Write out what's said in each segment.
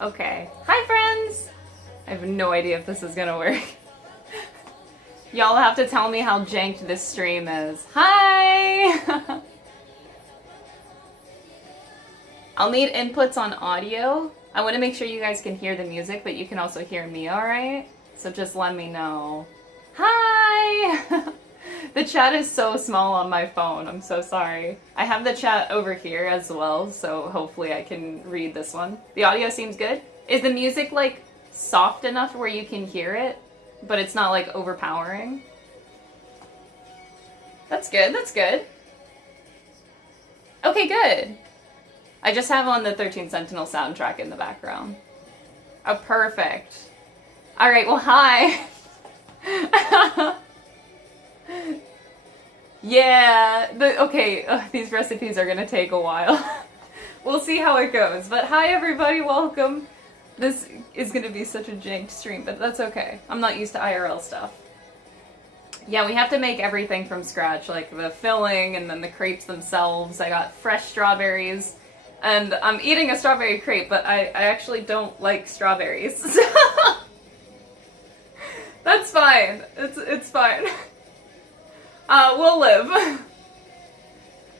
Okay. Hi, friends! I have no idea if this is gonna work. Y'all have to tell me how janked this stream is. Hi! I'll need inputs on audio. I want to make sure you guys can hear the music, but you can also hear me, alright? So just let me know. Hi! The chat is so small on my phone. I'm so sorry. I have the chat over here as well, so hopefully I can read this one. The audio seems good. Is the music, like, soft enough where you can hear it, but it's not, like, overpowering? That's good, that's good. Okay, good. I just have on the 13 Sentinel soundtrack in the background. Oh, perfect. Alright, well, hi. Yeah, okay, these recipes are gonna take a while. We'll see how it goes. But hi, everybody, welcome. This is gonna be such a janked stream, but that's okay. I'm not used to IRL stuff. Yeah, we have to make everything from scratch, like the filling and then the crepes themselves. I got fresh strawberries. And I'm eating a strawberry crepe, but I actually don't like strawberries. That's fine. It's fine. We'll live.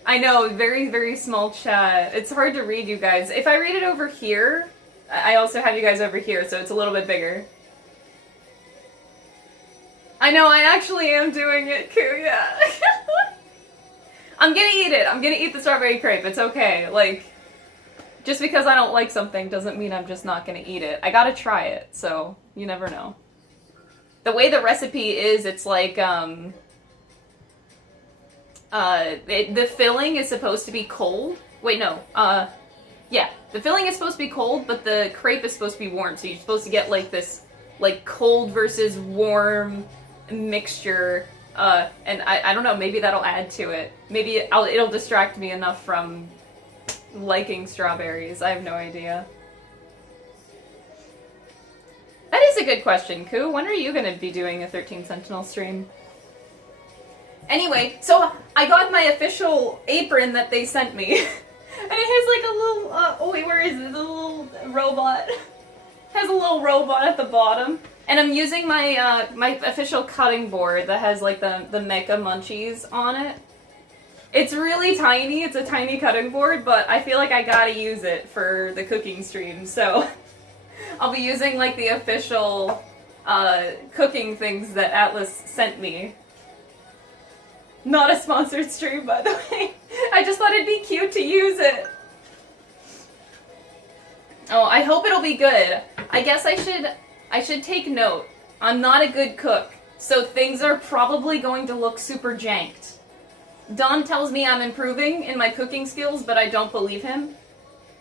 I know, very, very small chat. It's hard to read, you guys. If I read it over here, I also have you guys over here, so it's a little bit bigger. I know, I actually am doing it, Koo, yeah. I'm gonna eat it. I'm gonna eat the strawberry crepe. It's okay. Like, just because I don't like something doesn't mean I'm just not gonna eat it. I gotta try it, so you never know. The way the recipe is, it's like, the filling is supposed to be cold. Wait, no. Yeah. The filling is supposed to be cold, but the crepe is supposed to be warm, so you're supposed to get, like, this, like, cold versus warm mixture, and I don't know, maybe that'll add to it. Maybe it'll distract me enough from liking strawberries. I have no idea. That is a good question, Koo. When are you gonna be doing a 13 Sentinel stream? Anyway, so I got my official apron that they sent me. And it has like a little, oh wait, where is it? The little robot. It has a little robot at the bottom. And I'm using my, my official cutting board that has like the Mecha Munchies on it. It's really tiny, it's a tiny cutting board, but I feel like I gotta use it for the cooking stream, so I'll be using like the official cooking things that Atlus sent me. Not a sponsored stream, by the way. I just thought it'd be cute to use it. Oh, I hope it'll be good. I guess I should take note. I'm not a good cook, so things are probably going to look super janked. Don tells me I'm improving in my cooking skills, but I don't believe him.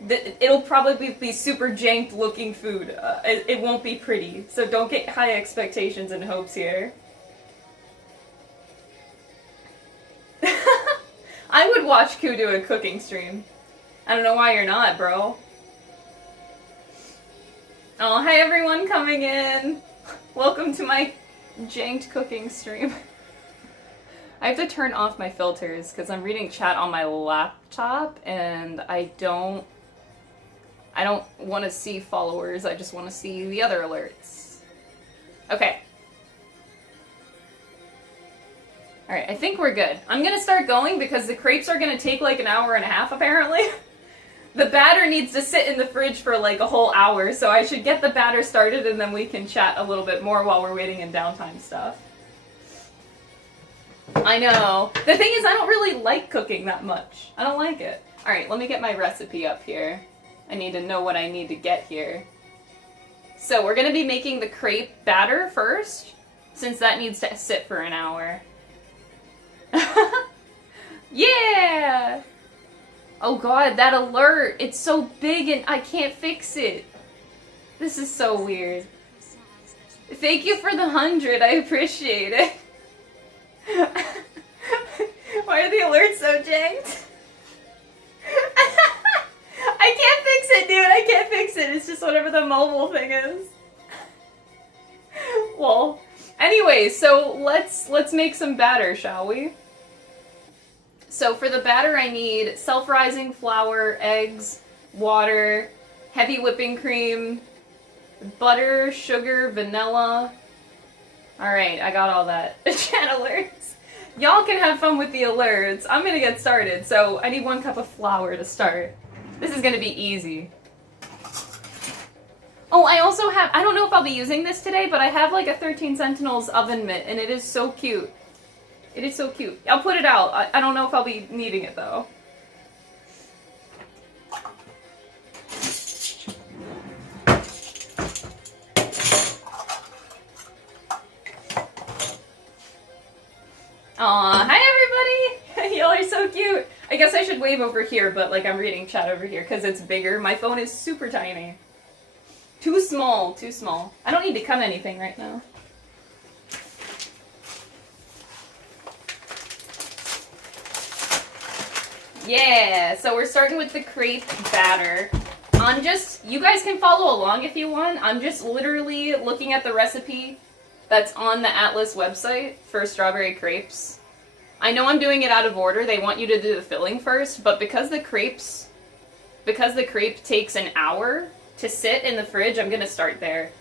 It'll probably be super janked looking food. It won't be pretty, so don't get high expectations and hopes here. I would watch Koo do a cooking stream. I don't know why you're not, bro. Oh, hi everyone coming in. Welcome to my janked cooking stream. I have to turn off my filters because I'm reading chat on my laptop and I don't want to see followers, I just want to see the other alerts. Okay. Alright, I think we're good. I'm gonna start going because the crepes are gonna take like an hour and a half apparently. The batter needs to sit in the fridge for like a whole hour, so I should get the batter started and then we can chat a little bit more while we're waiting in downtime stuff. I know. The thing is, I don't really like cooking that much. I don't like it. Alright, let me get my recipe up here. I need to know what I need to get here. So we're going to be making the crepe batter first, since that needs to sit for an hour. Yeah! Oh god, that alert! It's so big and I can't fix it. This is so weird. Thank you for the 100, I appreciate it. Why are the alerts so janked? I can't fix it, dude. I can't fix it. It's just whatever the mobile thing is. Well, anyway, so let's make some batter, shall we? So for the batter, I need self-rising flour, eggs, water, heavy whipping cream, butter, sugar, vanilla. Alright, I got all that. Chat alerts. Y'all can have fun with the alerts. I'm gonna get started, so I need 1 cup of flour to start. This is gonna be easy. Oh, I also have, I don't know if I'll be using this today, but I have like a 13 Sentinels oven mitt, and it is so cute. It is so cute. I'll put it out. I don't know if I'll be needing it though. Aw, hi everybody! Y'all are so cute! I guess I should wave over here, but like I'm reading chat over here because it's bigger. My phone is super tiny. Too small, too small. I don't need to cut anything right now. Yeah, so we're starting with the crepe batter. You guys can follow along if you want. I'm just literally looking at the recipe that's on the Atlus website for strawberry crepes. I know I'm doing it out of order. They want you to do the filling first, but because the crepe takes an hour to sit in the fridge, I'm gonna start there.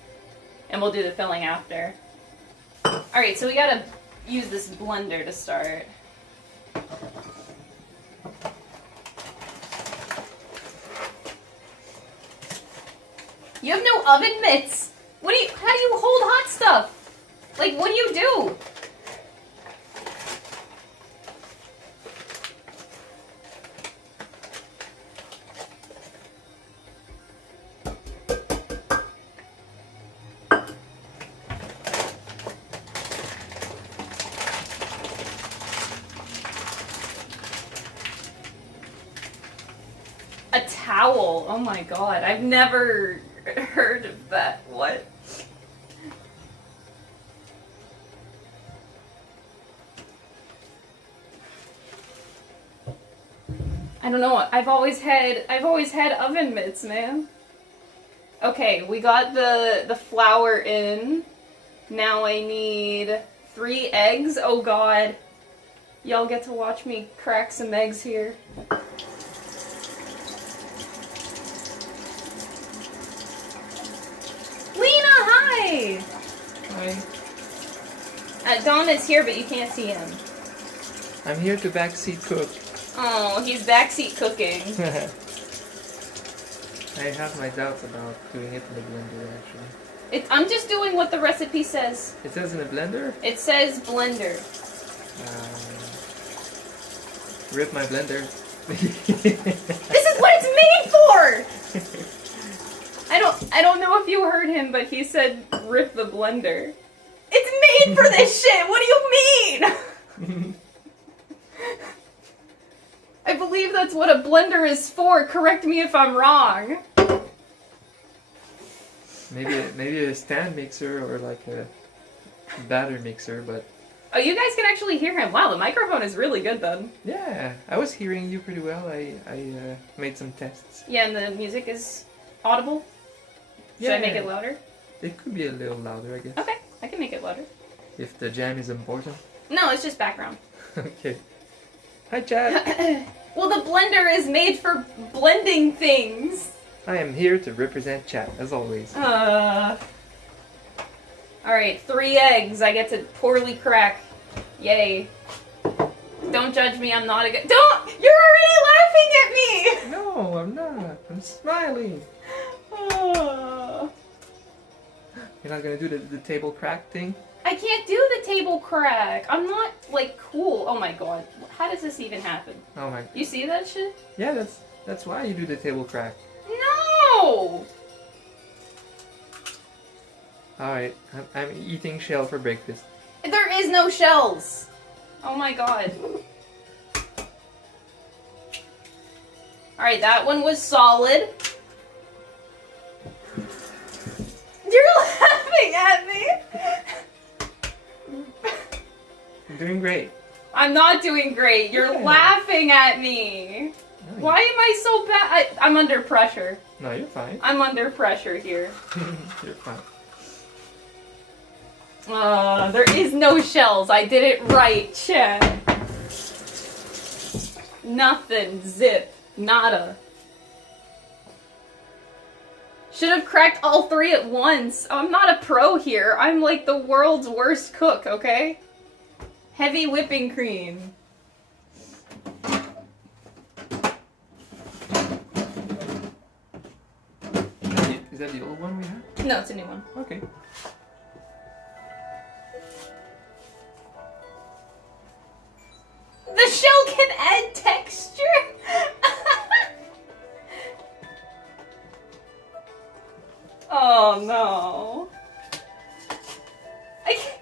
And we'll do the filling after. Alright, so we gotta use this blender to start. You have no oven mitts! How do you hold hot stuff? Like, what do you do? A towel. Oh my god. I've never heard of that. What? I don't know. I've always had oven mitts, man. Okay, we got the flour in. Now I need 3 eggs. Oh god. Y'all get to watch me crack some eggs here. Lena, hi! Hi. Don is here, but you can't see him. I'm here to backseat cook. Oh, he's backseat cooking. I have my doubts about doing it in the blender, actually. I'm just doing what the recipe says. It says in a blender? It says blender. Rip my blender. This is what it's made for! I don't know if you heard him, but he said rip the blender. It's made for this shit! What do you mean? I believe that's what a blender is for. Correct me if I'm wrong. Maybe a stand mixer or like a batter mixer, but... Oh, you guys can actually hear him. Wow, the microphone is really good then. Yeah, I was hearing you pretty well. I made some tests. Yeah, and the music is audible? Should I make it louder? It could be a little louder, I guess. Okay, I can make it louder. If the jam is important. No, it's just background. Okay. Hi, Chad. Well, the blender is made for blending things. I am here to represent Chad, as always. Alright, 3 eggs. I get to poorly crack. Yay. Don't judge me, I'm not a good— Don't! You're already laughing at me! No, I'm not. I'm smiling. You're not gonna do the table crack thing? I can't do the table crack. I'm not, like, cool. Oh my god. How does this even happen? Oh my... You see that shit? Yeah, that's why you do the table crack. No! Alright, I'm eating shell for breakfast. There is no shells! Oh my god. Alright, that one was solid. You're laughing at me! I'm doing great. I'm not doing great. You're laughing at me. No, Why am I so bad? I'm under pressure. No, you're fine. I'm under pressure here. You're fine. There is no shells. I did it right, Chad. Nothing. Zip. Nada. Should have cracked all 3 at once. I'm not a pro here. I'm like the world's worst cook, okay? Heavy whipping cream. Is that the old one we had? No, it's a new one. Okay. The shell can add texture? Oh no. I can't.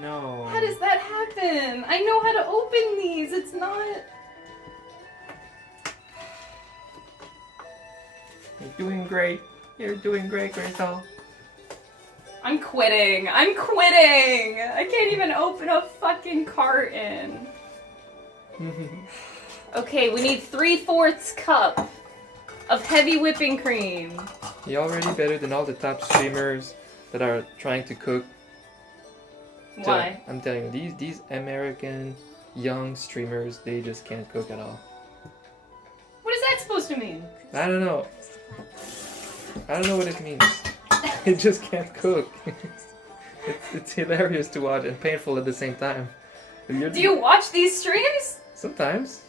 No. How does that happen? I know how to open these. It's not. You're doing great. You're doing great, Crystal. I'm quitting. I'm quitting. I can't even open a fucking carton. Okay, we need 3/4 cup of heavy whipping cream. You're already better than all the top streamers that are trying to cook. Why? I'm telling you, these American young streamers, they just can't cook at all. What is that supposed to mean? I don't know. I don't know what it means. It just can't cook. It's hilarious to watch and painful at the same time. Do you watch these streams? Sometimes.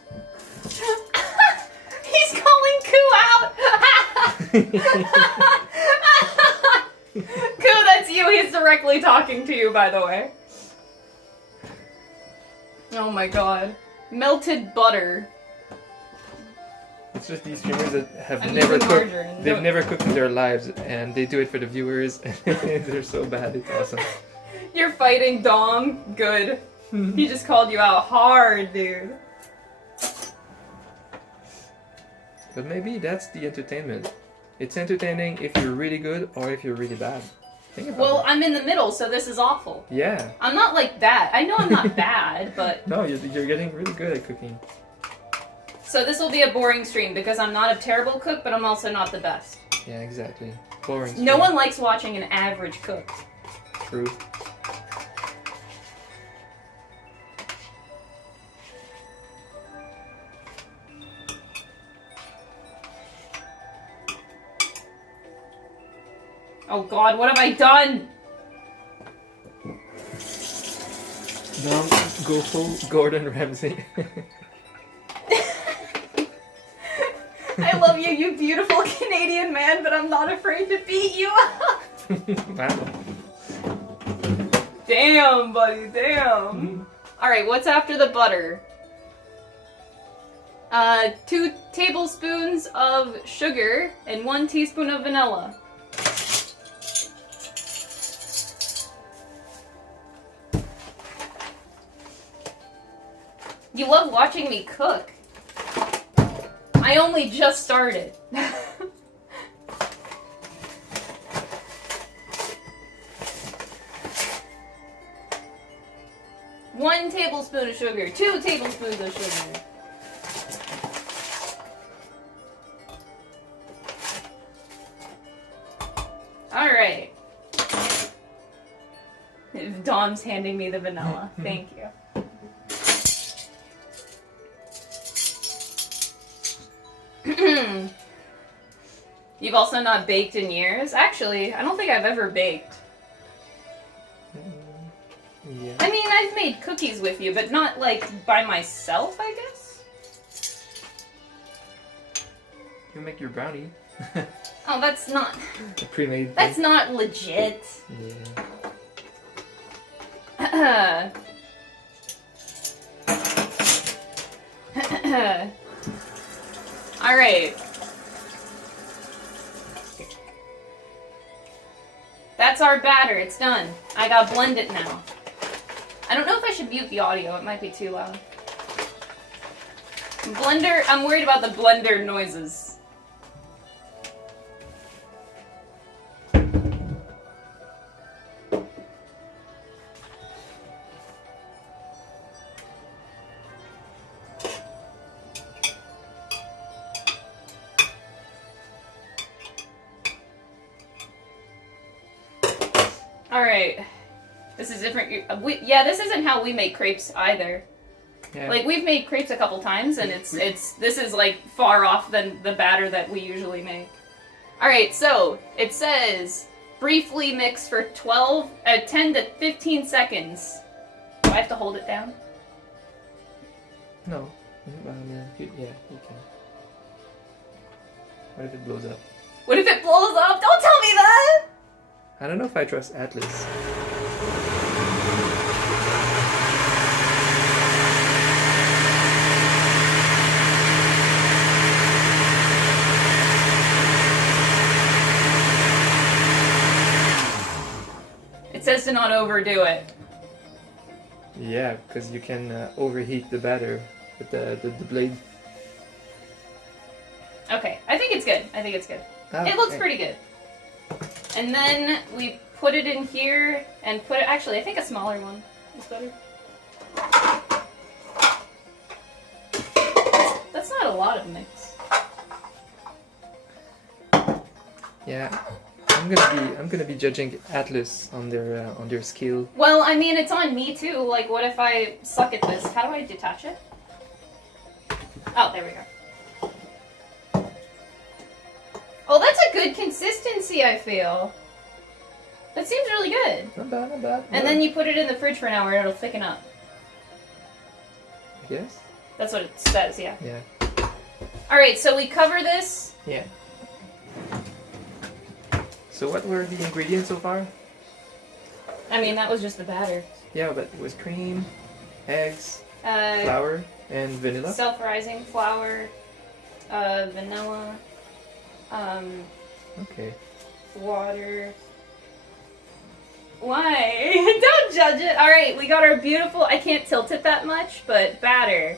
He's calling Koo out! Koo, that's you. He's directly talking to you, by the way. Oh my god. Melted butter. It's just these streamers that have I'm never using cooked. margarine. They've never cooked in their lives, and they do it for the viewers. They're so bad. It's awesome. You're fighting Dom? Good. He just called you out hard, dude. But maybe that's the entertainment. It's entertaining if you're really good or if you're really bad. Think about Well, it. I'm in the middle, so this is awful. Yeah. I'm not like that. I know I'm not bad, but... No, you're getting really good at cooking. So this will be a boring stream because I'm not a terrible cook, but I'm also not the best. Yeah, exactly. Boring. No stream. one likes watching an average cook. True. Oh god, what have I done? No, go full Gordon Ramsay. I love you, you beautiful Canadian man, but I'm not afraid to beat you up. Wow. Damn, buddy, damn. Alright, what's after the butter? 2 tablespoons of sugar and 1 teaspoon of vanilla. You love watching me cook. I only just started. One tablespoon of sugar, 2 tablespoons of sugar. Alright. Dom's handing me the vanilla. Thank you. You've also not baked in years? Actually, I don't think I've ever baked. Yeah. I mean, I've made cookies with you, but not, like, by myself, I guess? You make your brownie. Oh, that's not... A pre-made. That's not legit. Yeah. Alright. That's our batter. It's done. I gotta blend it now. I don't know if I should mute the audio. It might be too loud. Blender... I'm worried about the blender noises. Alright. This is different. Yeah, this isn't how we make crepes either. Yeah. Like we've made crepes a couple times, and this is like far off than the batter that we usually make. All right, so it says briefly mix for 10 to 15 seconds. Do I have to hold it down? No. You can. What if it blows up? What if it blows up? Don't tell me that! I don't know if I trust Atlus. It says to not overdo it. Yeah, because you can overheat the batter with the blade. Okay, I think it's good. I think it's good. Ah, It looks okay. pretty good. And then we put it in here and put it, actually, I think a smaller one is better. That's not a lot of mix. Yeah, I'm gonna be judging Atlus on their skill. Well, I mean, it's on me too. Like, what if I suck at this? How do I detach it? Oh, there we go. Oh, that's a good consistency, I feel. That seems really good. Not bad, not bad. And then you put it in the fridge for an hour and it'll thicken up. I guess? That's what it says, yeah. Yeah. Alright, so we cover this. Yeah. So what were the ingredients so far? I mean, that was just the batter. Yeah, but it was cream, eggs, flour, and vanilla. Self-rising flour, vanilla, Okay. water. Why? Don't judge it. Alright, we got our beautiful, I can't tilt it that much, but batter.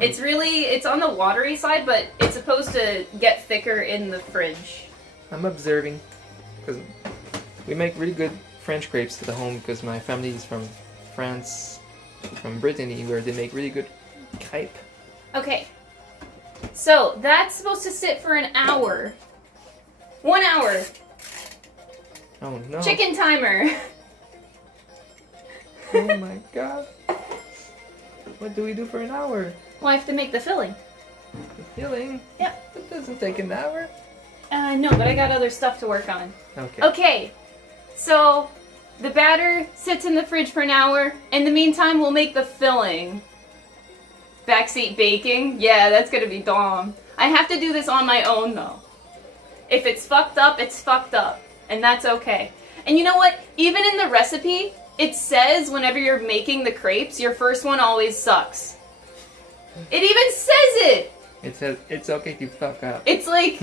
It's on the watery side, but it's supposed to get thicker in the fridge. I'm observing, because we make really good French crepes at the home, because my family is from France, from Brittany, where they make really good crepe. Okay. So, that's supposed to sit for an hour. 1 hour. Oh no. Chicken timer. Oh my god. What do we do for an hour? Well, I have to make the filling. The filling? Yeah. It doesn't take an hour. No, but I got other stuff to work on. Okay. Okay. So, the batter sits in the fridge for an hour. In the meantime, we'll make the filling. Backseat baking? Yeah, that's gonna be dumb. I have to do this on my own, though. If it's fucked up, it's fucked up. And that's okay. And you know what? Even in the recipe, it says whenever you're making the crepes, your first one always sucks. It even says it! It says it's okay to fuck up. It's like,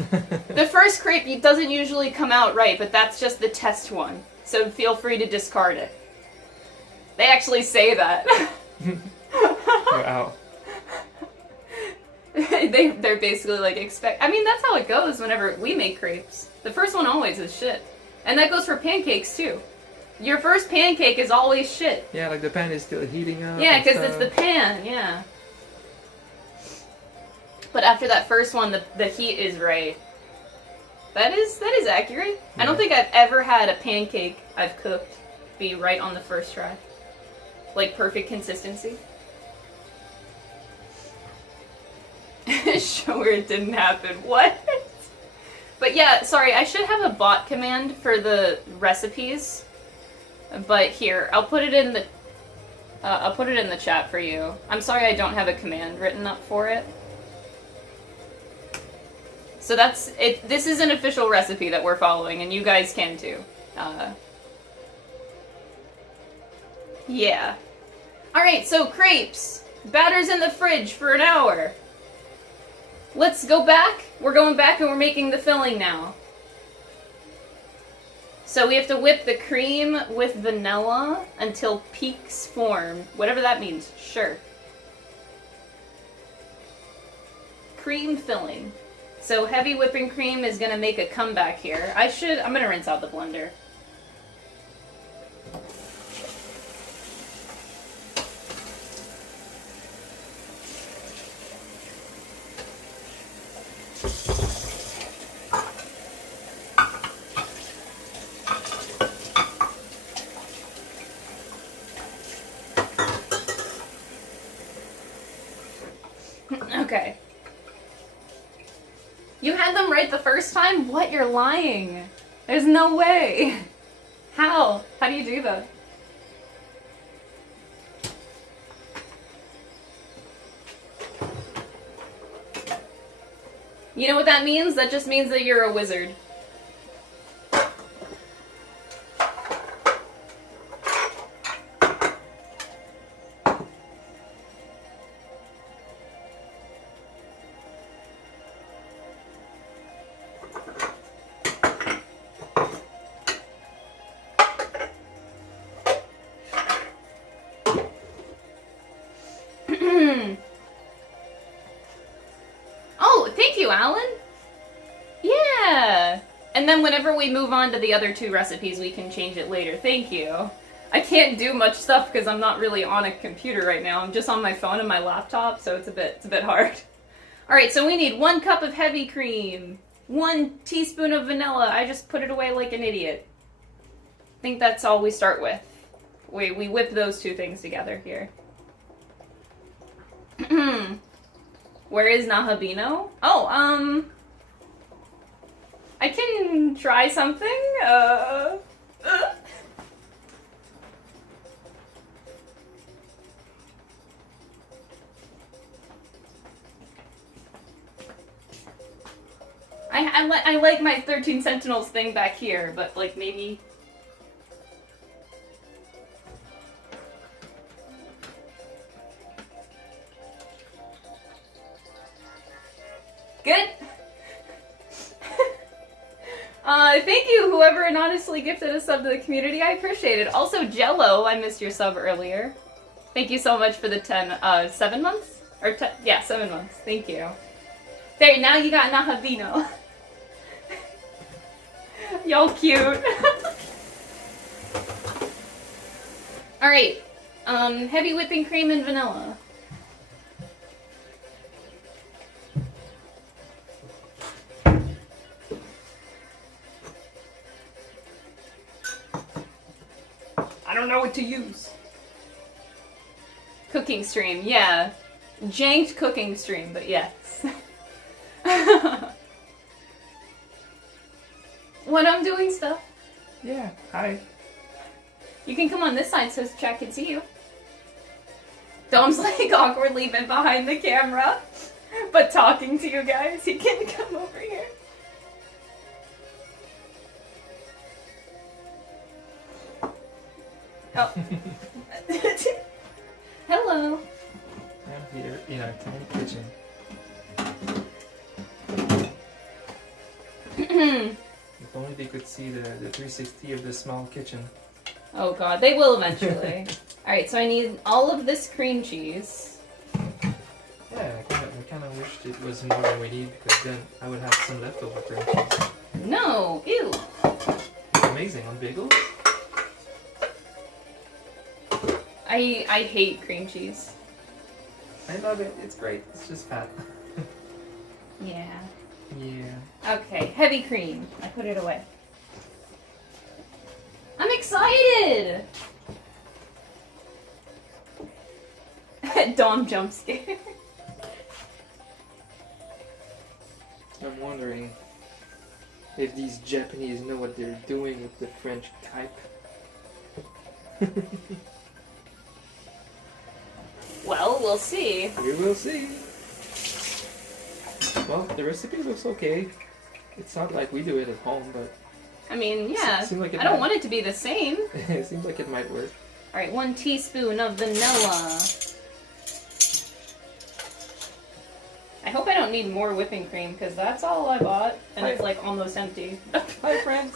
the first crepe doesn't usually come out right, but that's just the test one. So feel free to discard it. They actually say that. Wow. They're basically like, I mean, that's how it goes whenever we make crepes. The first one always is shit. And that goes for pancakes, too. Your first pancake is always shit. Yeah, like the pan is still heating up. Yeah, and because it's stuff. the pan, yeah. But after that first one, the heat is right. That is accurate. I don't think I've ever had a pancake I've cooked be right on the first try. Like perfect consistency. Show where it didn't happen. What? But yeah, sorry, I should have a bot command for the recipes. But here, I'll put it in the chat for you. I'm sorry I don't have a command written up for it. So that's it. This is an official recipe that we're following, and you guys can too. Yeah. Alright, so crepes. Batter's in the fridge for an hour. Let's go back. We're going back and we're making the filling now. So we have to whip the cream with vanilla until peaks form. Whatever that means. Sure. Cream filling. So heavy whipping cream is going to make a comeback here. I'm going to rinse out the blender. Okay. You had them right the first time? What? You're lying. There's no way. How? How do you do that? You know what that means? That just means that you're a wizard. Oh, thank you, Alan. Yeah. And then whenever we move on to the other two recipes, we can change it later. Thank you. I can't do much stuff because I'm not really on a computer right now. I'm just on my phone and my laptop, so it's a bit hard. All right, so we need 1 cup of heavy cream, 1 teaspoon of vanilla. I just put it away like an idiot. I think that's all we start with. We whip those two things together here. Where is Nahabino? Oh, I can try something. I like my 13 Sentinels thing back here, but like maybe. Good. Thank you, whoever anonymously gifted a sub to the community. I appreciate it. Also, Jello, I missed your sub earlier. Thank you so much for the 7 months? Or, yeah, 7 months. Thank you. There, now you got Nahabino. Y'all cute. Alright, heavy whipping cream and vanilla. I don't know what to use. Cooking stream, yeah. Janked cooking stream, but yes. What, I'm doing stuff? Yeah, hi. You can come on this side so chat can see you. Dom's like awkwardly been behind the camera, but talking to you guys. He can come over here. Oh. Hello. I'm here in our tiny kitchen. If only they could see the 360 of the small kitchen. Oh god, they will eventually. Alright, so I need all of this cream cheese. Yeah, I kind of wished it was more than we need, because then I would have some leftover cream cheese. No, ew. It's amazing on bagels. I hate cream cheese. I love it. It's great. It's just fat. Yeah. Yeah. Okay, heavy cream. I put it away. I'm excited! Dom jump scare. I'm wondering if these Japanese know what they're doing with the French crepe. Well, we'll see. We will see. Well, the recipe looks okay. It's not like we do it at home, but... I mean, yeah. Seems like I don't want it to be the same. It seems like it might work. Alright, 1 teaspoon of vanilla. I hope I don't need more whipping cream, because that's all I bought, and it's like almost empty. Hi, friends!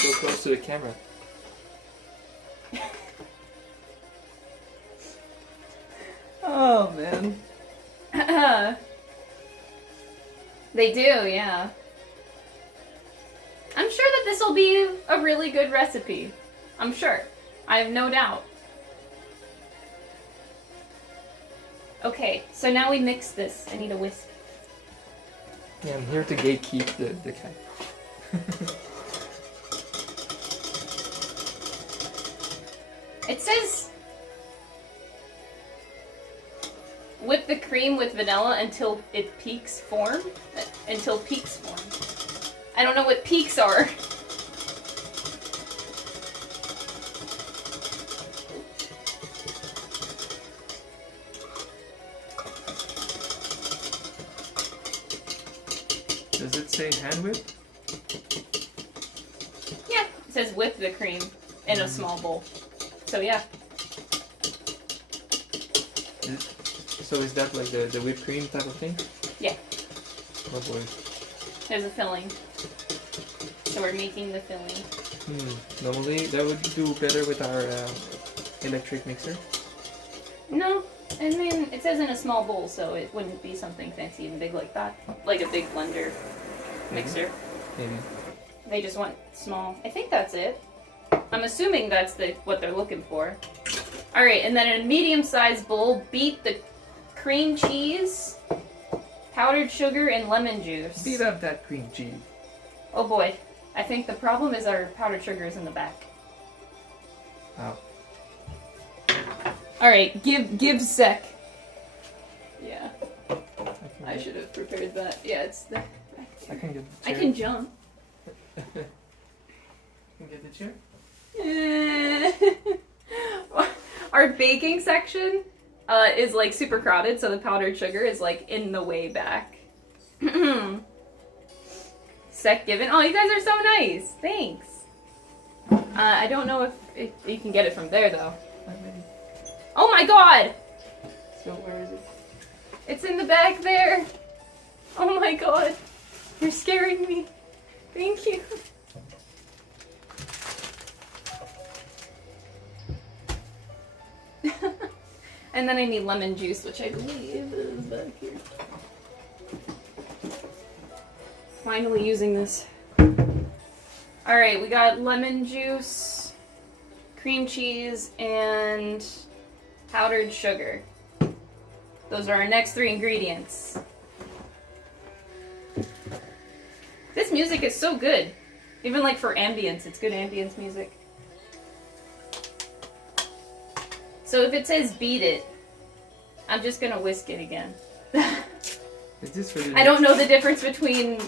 So close to the camera. Oh, man. They do, yeah. I'm sure that this will be a really good recipe. I'm sure. I have no doubt. Okay, so now we mix this. I need a whisk. Yeah, I'm here to gatekeep the cat. It says whip the cream with vanilla until it peaks form. Until peaks form. I don't know what peaks are. Does it say hand whip? Yeah, it says whip the cream in a small bowl. So yeah. So is that like the whipped cream type of thing? Yeah. Oh boy. There's a filling. So we're making the filling. Normally that would do better with our electric mixer. No, I mean, it says in a small bowl, so it wouldn't be something fancy and big like that. Like a big blender mixer. Maybe. They just want small. I think that's it. I'm assuming that's what they're looking for. Alright, and then in a medium-sized bowl, beat the cream cheese, powdered sugar, and lemon juice. Beat up that cream cheese. Oh boy. I think the problem is our powdered sugar is in the back. Oh. Alright, give sec. Yeah. I should have prepared that. Yeah, it's the back I can get the I chair. can jump. You can get the chair? Our baking section is like super crowded, so the powdered sugar is like in the way back. Sec given. Oh, you guys are so nice. Thanks. I don't know if you can get it from there though. Oh my god! So where is it? It's in the back there. Oh my god. You're scaring me. Thank you. And then I need lemon juice, which I believe is back here. Finally using this. Alright, we got lemon juice, cream cheese, and powdered sugar. Those are our next 3 ingredients. This music is so good. Even like for ambience, it's good ambience music. So if it says beat it, I'm just gonna whisk it again. Is this for the I don't know the difference between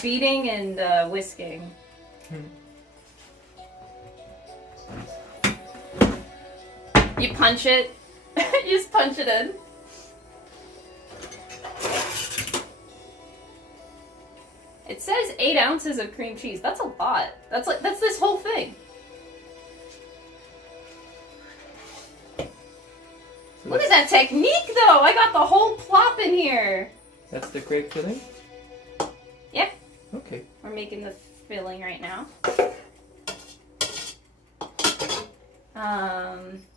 beating and whisking. You punch it. You just punch it in. It says 8 ounces of cream cheese. That's a lot. That's this whole thing. Look at that technique, though. I got the whole plop in here. That's the crepe filling? Yep. Okay. We're making the filling right now.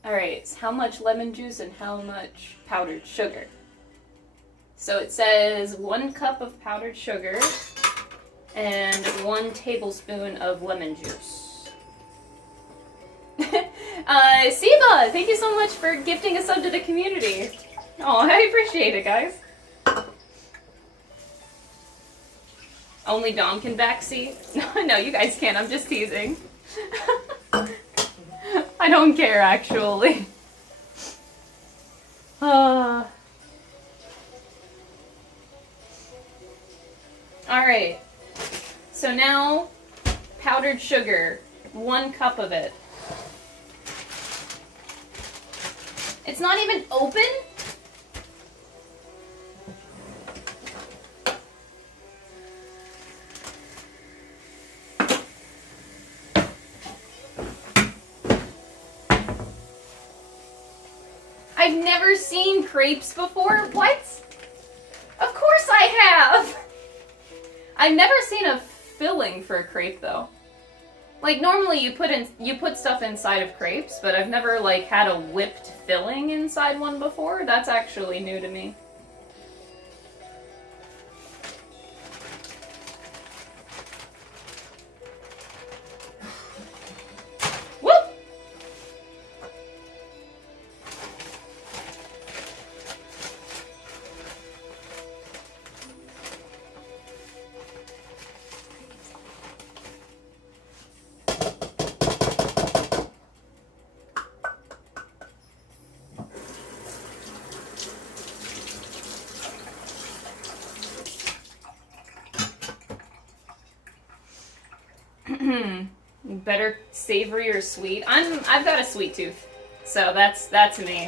Alright, so how much lemon juice and how much powdered sugar? So it says 1 cup of powdered sugar and 1 tablespoon of lemon juice. Siba, thank you so much for gifting a sub to the community. Oh, I appreciate it, guys. Only Dom can backseat? No, you guys can't. I'm just teasing. I don't care, actually. Alright. So now, powdered sugar. 1 cup of it. It's not even open? I've never seen crepes before. What? Of course I have! I've never seen a filling for a crepe though. Like normally you put stuff inside of crepes, but I've never like had a whipped filling inside one before. That's actually new to me. Whoop! better savory or sweet. I've got a sweet tooth, so that's me.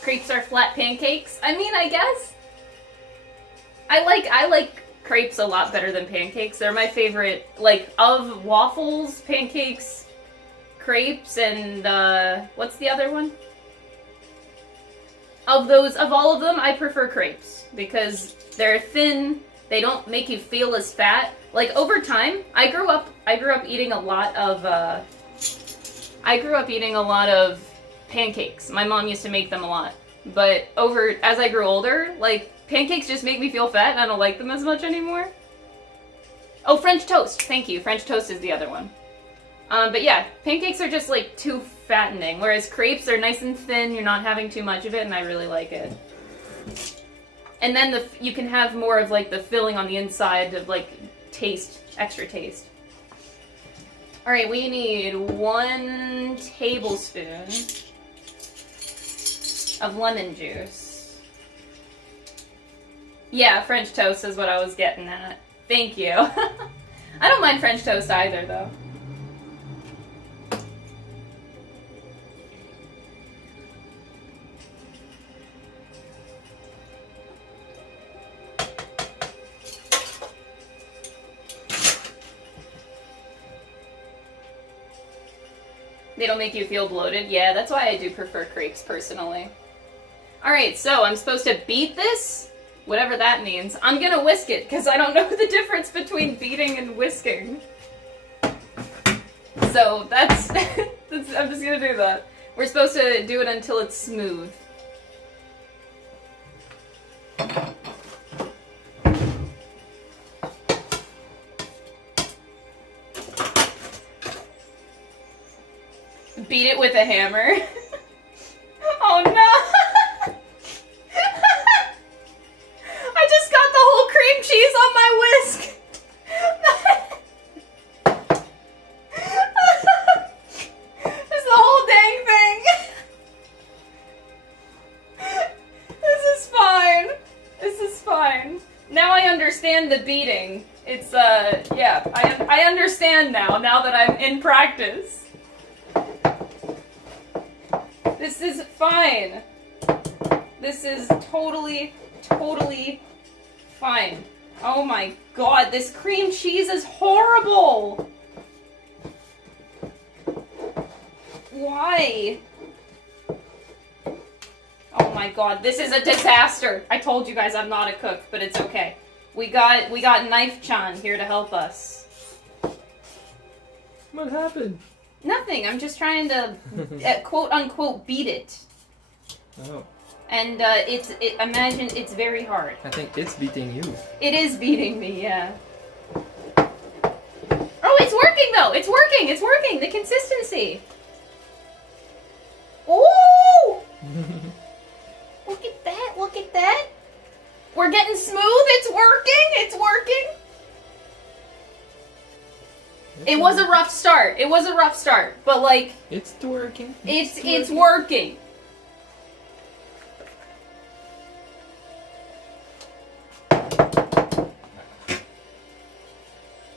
Crepes are flat pancakes. I mean, I guess. I like crepes a lot better than pancakes. They're my favorite, like, of waffles, pancakes, crepes, and, what's the other one? Of all of them, I prefer crepes. Because they're thin, they don't make you feel as fat. Like, over time, I grew up eating a lot of, pancakes. My mom used to make them a lot. But as I grew older, like, pancakes just make me feel fat and I don't like them as much anymore. Oh, French toast. Thank you. French toast is the other one. But yeah, pancakes are just, like, too fattening. Whereas crepes are nice and thin, you're not having too much of it, and I really like it. And then you can have more of, like, the filling on the inside of, like, taste, extra taste. Alright, we need 1 tablespoon of lemon juice. Yeah, French toast is what I was getting at. Thank you. I don't mind French toast either, though. They don't make you feel bloated? Yeah, that's why I do prefer crepes, personally. Alright, so I'm supposed to beat this? Whatever that means. I'm gonna whisk it, because I don't know the difference between beating and whisking. So, that's I'm just gonna do that. We're supposed to do it until it's smooth. Beat it with a hammer. Oh no! I just got the whole cream cheese on my whisk! Just the whole dang thing! This is fine. This is fine. Now I understand the beating. It's, yeah, I understand now that I'm in practice. This is fine. This is totally fine. Oh my god, this cream cheese is horrible! Why? Oh my god, this is a disaster! I told you guys I'm not a cook, but it's okay. We got Knife-chan here to help us. What happened? Nothing, I'm just trying to, quote-unquote, beat it. Oh. And, imagine it's very hard. I think it's beating you. It is beating me, yeah. Oh, it's working, though! It's working! It's working! The consistency! Ooh! Look at that! Look at that! We're getting smooth! It's working! It's working! It was a rough start. It was a rough start, but like it's working. It's working.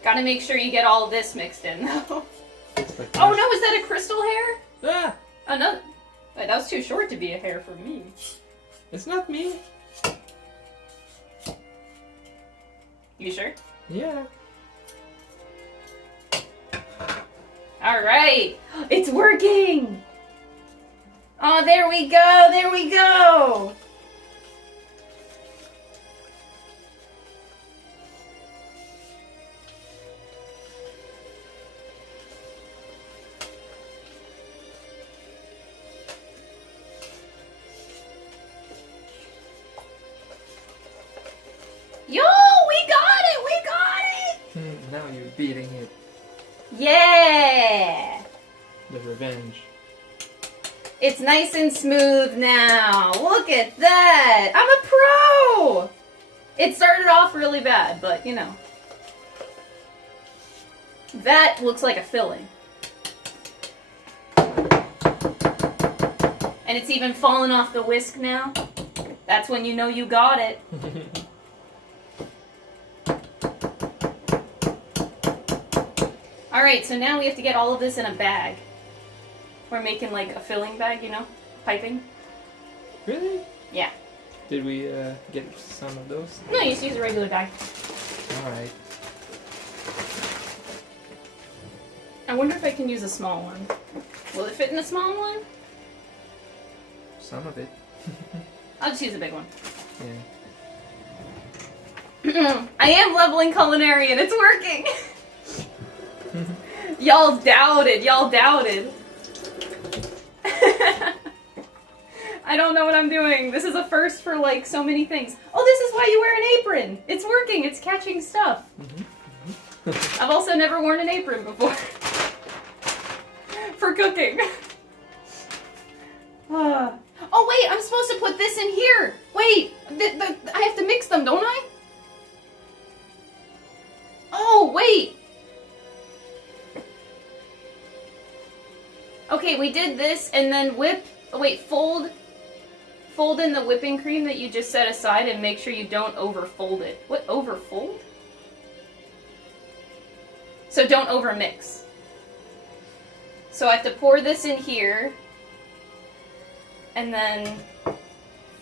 Gotta make sure you get all of this mixed in, though. Like oh no, is that a crystal hair? Ah! Oh no, that was too short to be a hair for me. It's not me. You sure? Yeah. Alright! It's working! Oh, there we go! There we go! Yo! We got it! We got it! Now you're beating it. Yeah! The revenge. It's nice and smooth now. Look at that! I'm a pro! It started off really bad, but you know. That looks like a filling. And it's even fallen off the whisk now. That's when you know you got it. Alright, so now we have to get all of this in a bag. We're making like a filling bag, you know? Piping. Really? Yeah. Did we get some of those? No, you just use a regular bag. Alright. I wonder if I can use a small one. Will it fit in a small one? Some of it. I'll just use a big one. Yeah. I am leveling culinary and it's working! Y'all doubted. I don't know what I'm doing. This is a first for like so many things. Oh, this is why you wear an apron. It's working. It's catching stuff. I've also never worn an apron before. For cooking. Oh wait, I'm supposed to put this in here. Wait, I have to mix them, don't I? Oh, wait. Okay, we did this and then fold in the whipping cream that you just set aside and make sure you don't overfold it. What, overfold? So don't overmix. So I have to pour this in here and then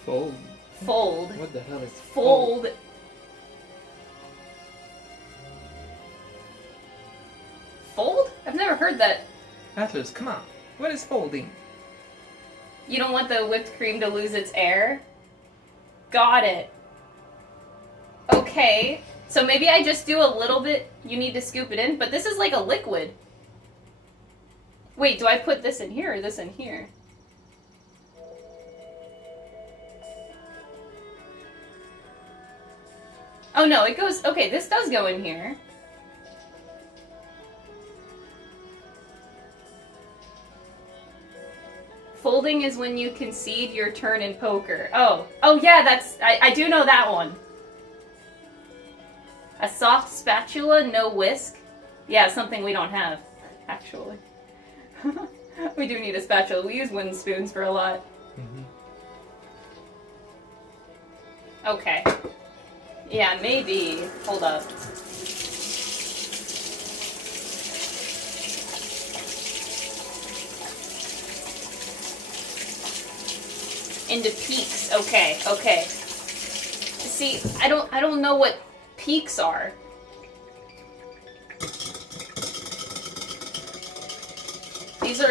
fold. What the hell is fold? Fold? I've never heard that. Atlus, come on. What is folding? You don't want the whipped cream to lose its air? Got it. Okay. So maybe I just do a little bit. You need to scoop it in, but this is like a liquid. Wait, do I put this in here or this in here? Oh no, it goes, okay, this does go in here. Folding is when you concede your turn in poker. Oh yeah, I do know that one. A soft spatula, no whisk. Yeah, something we don't have, actually. We do need a spatula. We use wooden spoons for a lot. Okay. Yeah, maybe. Hold up. Into peaks. Okay, okay. See, I don't know what peaks are.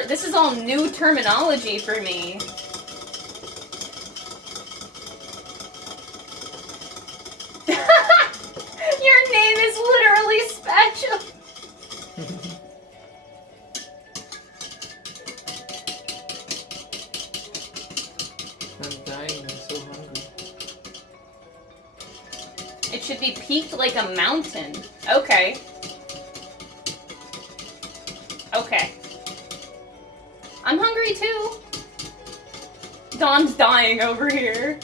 This is all new terminology for me. Your name is literally Spatula. I'm dying, I'm so hungry. It should be peaked like a mountain. Okay. Okay. I'm hungry too. Dawn's dying over here.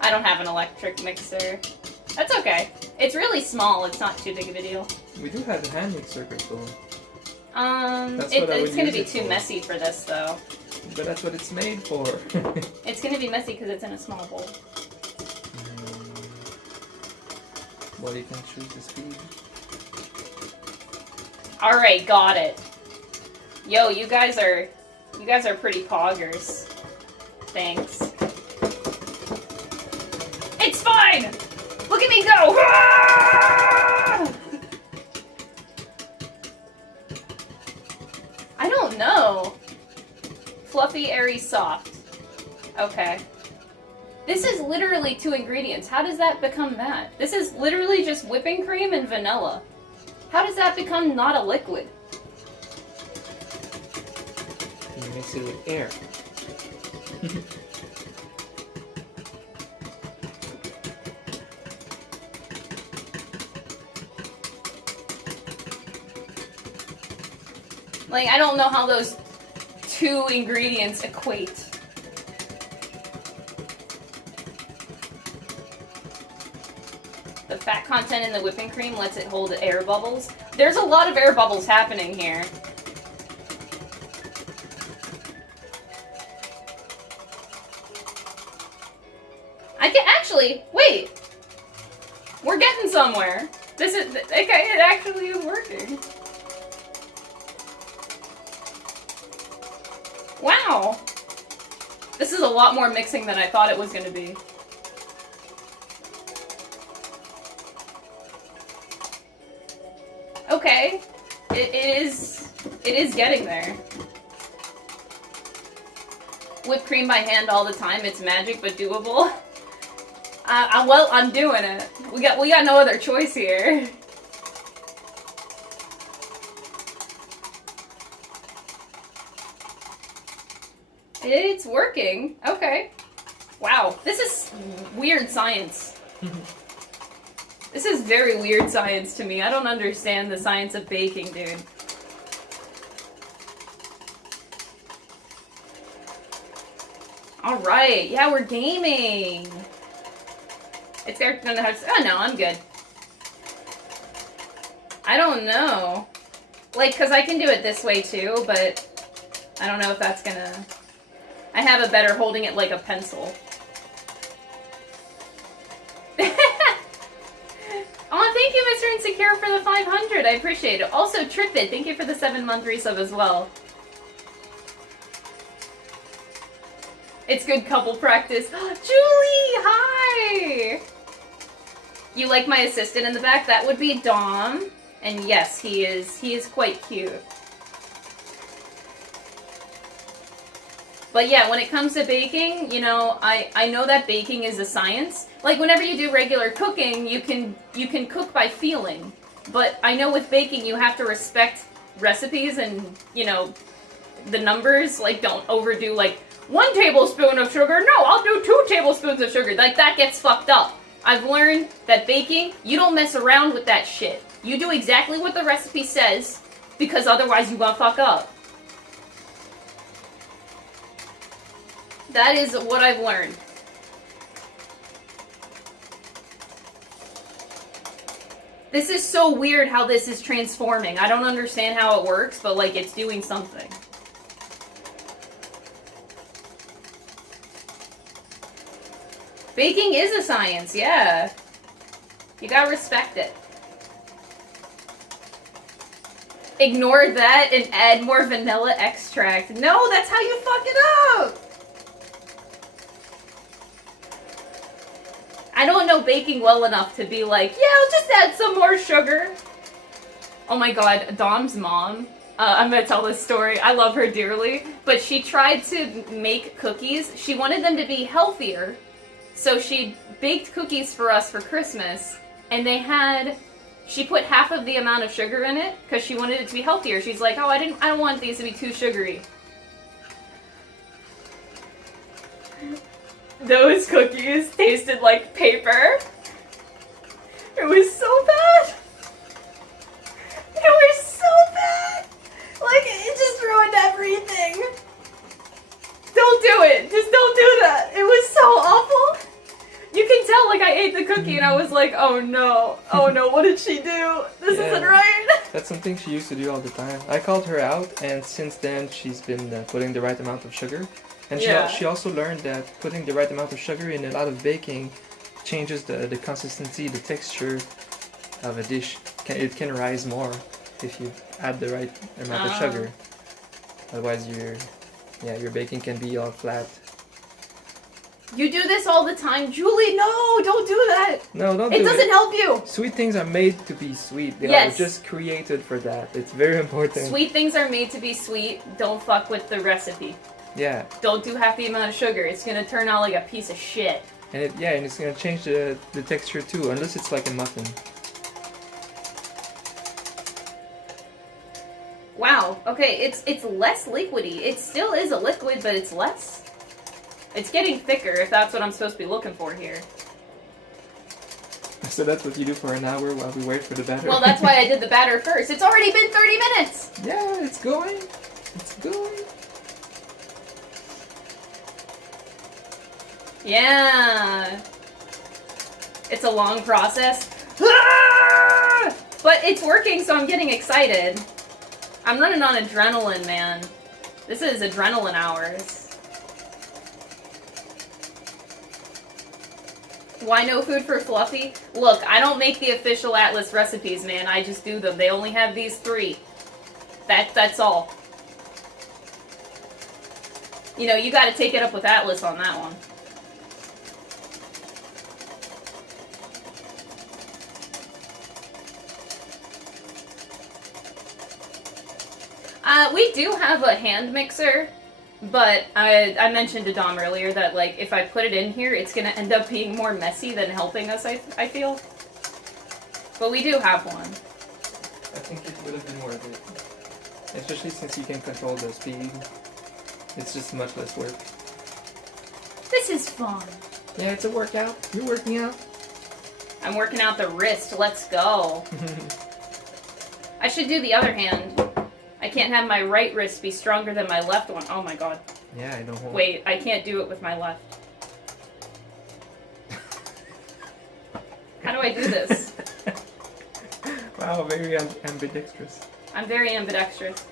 I don't have an electric mixer. That's okay. It's really small. It's not too big of a deal. We do have a hand mixer before. It's gonna be too messy for this though. But that's what it's made for. It's gonna be messy because it's in a small bowl. Well, you can choose the speed. Alright, got it. Yo, you guys are pretty poggers. Thanks. It's fine! Look at me go! Ah! I don't know. Fluffy, airy, soft. Okay. This is literally 2 ingredients. How does that become that? This is literally just whipping cream and vanilla. How does that become not a liquid? You mix it with air. Like, I don't know how those 2 ingredients equate. fat content in the whipping cream lets it hold air bubbles. There's a lot of air bubbles happening here. I can actually, wait! We're getting somewhere. It actually is working. Wow! This is a lot more mixing than I thought it was going to be. Okay. It is getting there. Whipped cream by hand all the time, it's magic but doable. Well, I'm doing it. We got no other choice here. It's working. Okay. Wow. This is weird science. This is very weird science to me. I don't understand the science of baking, dude. Alright. Yeah, we're gaming. It's gonna have to, oh no, I'm good. I don't know. Like, cause I can do it this way too, but I don't know if that's gonna... I have a better holding it like a pencil. Oh, thank you, Mr. Insecure, for the 500. I appreciate it. Also, Tripid, thank you for the 7-month resub as well. It's good couple practice. Julie, hi! You like my assistant in the back? That would be Dom. And yes, he is quite cute. But yeah, when it comes to baking, you know, I know that baking is a science. Like, whenever you do regular cooking, you can cook by feeling. But I know with baking, you have to respect recipes and, you know, the numbers. Like, don't overdo, like, 1 tablespoon of sugar. No, I'll do 2 tablespoons of sugar. Like, that gets fucked up. I've learned that baking, you don't mess around with that shit. You do exactly what the recipe says, because otherwise you gonna fuck up. That is what I've learned. This is so weird how this is transforming. I don't understand how it works, but like it's doing something. Baking is a science, yeah. You gotta respect it. Ignore that and add more vanilla extract. No, that's how you fuck it up! I don't know baking well enough to be like, yeah, I'll just add some more sugar. Oh my god, Dom's mom. I'm gonna tell this story. I love her dearly. But she tried to make cookies. She wanted them to be healthier. So she baked cookies for us for Christmas. And they had... She put half of the amount of sugar in it because she wanted it to be healthier. She's like, oh, I don't want these to be too sugary. Those cookies tasted like paper. It was so bad. It was so bad. Like, it just ruined everything. Don't do it. Just don't do that. It was so awful. You can tell, like, I ate the cookie and I was like, oh no, what did she do? This isn't right. That's something she used to do all the time. I called her out, and since then she's been putting the right amount of sugar. And she also learned that putting the right amount of sugar in a lot of baking changes the consistency, the texture of a dish. It can rise more if you add the right amount of sugar. Otherwise your baking can be all flat. You do this all the time. Julie, no, don't do that. No, don't do it. It doesn't help you. Sweet things are made to be sweet. They are just created for that. It's very important. Sweet things are made to be sweet. Don't fuck with the recipe. Yeah. Don't do half the amount of sugar. It's gonna turn out like a piece of shit. And it's gonna change the texture too, unless it's like a muffin. Wow. Okay, it's less liquidy. It still is a liquid, but it's less. It's getting thicker, if that's what I'm supposed to be looking for here. So that's what you do for an hour while we wait for the batter? Well, that's why I did the batter first. It's already been 30 minutes! Yeah, it's going. It's going. Yeah. It's a long process. Ah! But it's working, so I'm getting excited. I'm running on adrenaline, man. This is adrenaline hours. Why no food for Fluffy? Look, I don't make the official Atlus recipes, man. I just do them. They only have these 3. That's all. You know, you gotta take it up with Atlus on that one. We do have a hand mixer, but I mentioned to Dom earlier that, like, if I put it in here, it's gonna end up being more messy than helping us, I feel. But we do have one. I think it would have been worth it. Especially since you can control the speed. It's just much less work. This is fun. Yeah, it's a workout. You're working out. I'm working out the wrist. Let's go. I should do the other hand. I can't have my right wrist be stronger than my left one. Oh my god. Yeah, I don't hold. Wait, I can't do it with my left. How do I do this? Wow, very ambidextrous. I'm very ambidextrous.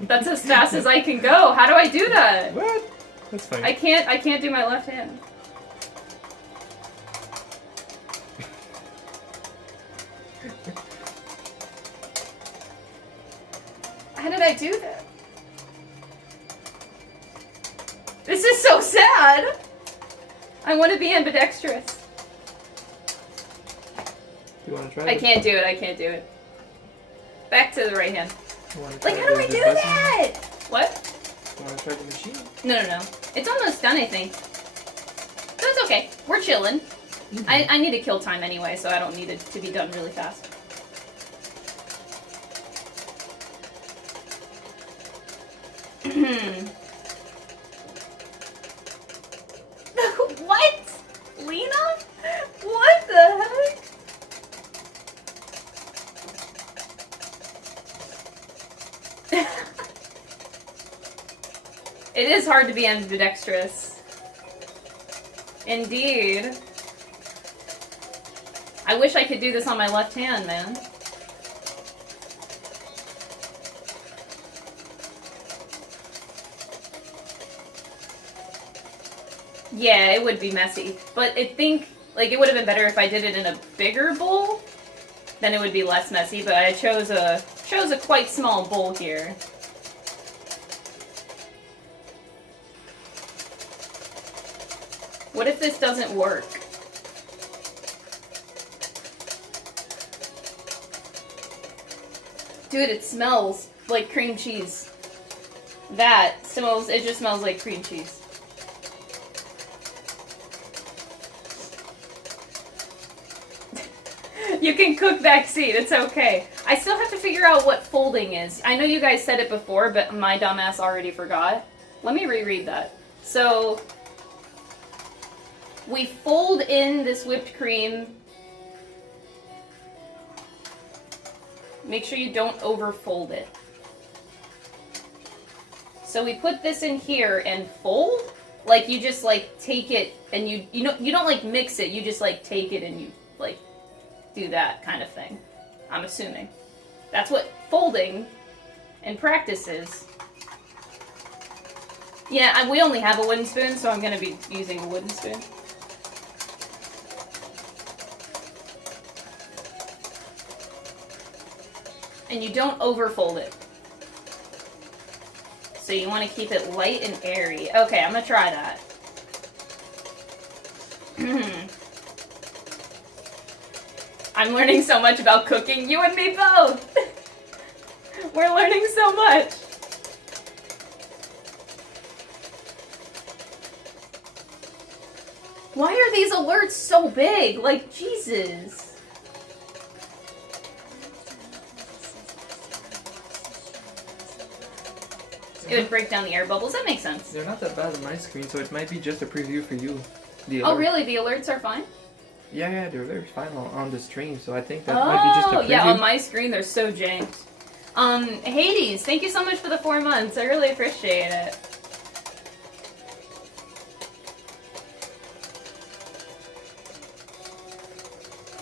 That's as fast as I can go. How do I do that? What? That's fine. I can't do my left hand. How did I do that? This is so sad! I want to be ambidextrous. You want to try? I can't do it, I can't do it. Back to the right hand. Like, how do I do button? that? What? You want to try the machine? No. It's almost done, I think. So it's okay. We're chilling. Mm-hmm. I need to kill time anyway, so I don't need it to be done really fast. What? Lena? What the heck? It is hard to be ambidextrous. Indeed. I wish I could do this on my left hand, man. Yeah, it would be messy. But I think, like, it would have been better if I did it in a bigger bowl. Then it would be less messy, but I chose a quite small bowl here. What if this doesn't work? Dude, it smells like cream cheese. It just smells like cream cheese. You can cook backseat, it's okay. I still have to figure out what folding is. I know you guys said it before, but my dumbass already forgot. Let me reread that. So, we fold in this whipped cream. Make sure you don't overfold it. So we put this in here and fold? Like, you just, like, take it and you don't, like, mix it. You just, like, take it and you, like, do that kind of thing. I'm assuming. That's what folding in practice is. Yeah, we only have a wooden spoon, so I'm going to be using a wooden spoon. And you don't overfold it. So you want to keep it light and airy. Okay, I'm going to try that. I'm learning so much about cooking. You and me both! We're learning so much. Why are these alerts so big? Like, Jesus. It would break down the air bubbles. That makes sense. They're not that bad on my screen, so it might be just a preview for you. Oh, really? The alerts are fine? Yeah, they're very fine on the stream, so I think that might be just a preview. Yeah, on my screen they're so jank. Hades, thank you so much for the 4 months. I really appreciate it.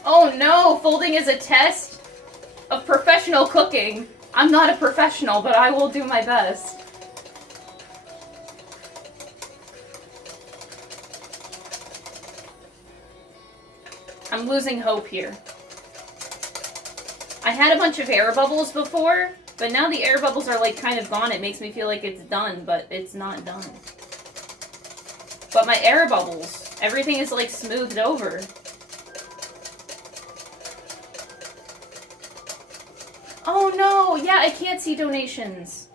Oh no, folding is a test of professional cooking. I'm not a professional, but I will do my best. I'm losing hope here. I had a bunch of air bubbles before, but now the air bubbles are like kind of gone. It makes me feel like it's done, but it's not done. But my air bubbles, everything is like smoothed over. Oh no, yeah, I can't see donations.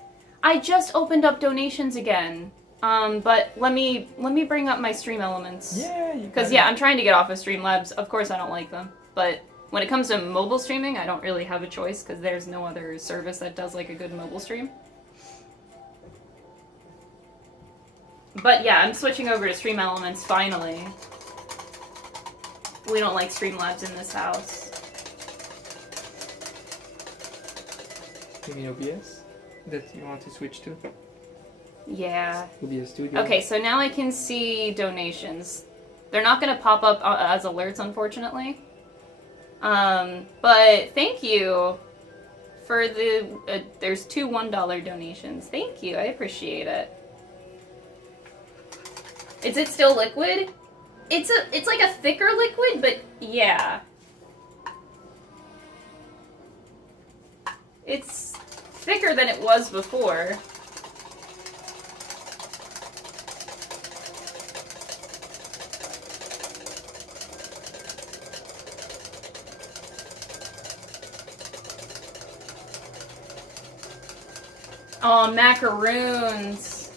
I just opened up donations again. But let me bring up my stream elements. Yeah, because I'm trying to get off of Streamlabs. Of course I don't like them, but when it comes to mobile streaming, I don't really have a choice because there's no other service that does like a good mobile stream. But yeah, I'm switching over to Stream Elements finally. We don't like Streamlabs in this house. You mean OBS that you want to switch to? Yeah. OBS Studio. Okay, so now I can see donations. They're not going to pop up as alerts, unfortunately. But thank you for the... there's 2 $1 donations. Thank you, I appreciate it. Is it still liquid? It's like a thicker liquid, but yeah. It's thicker than it was before. Oh, macaroons.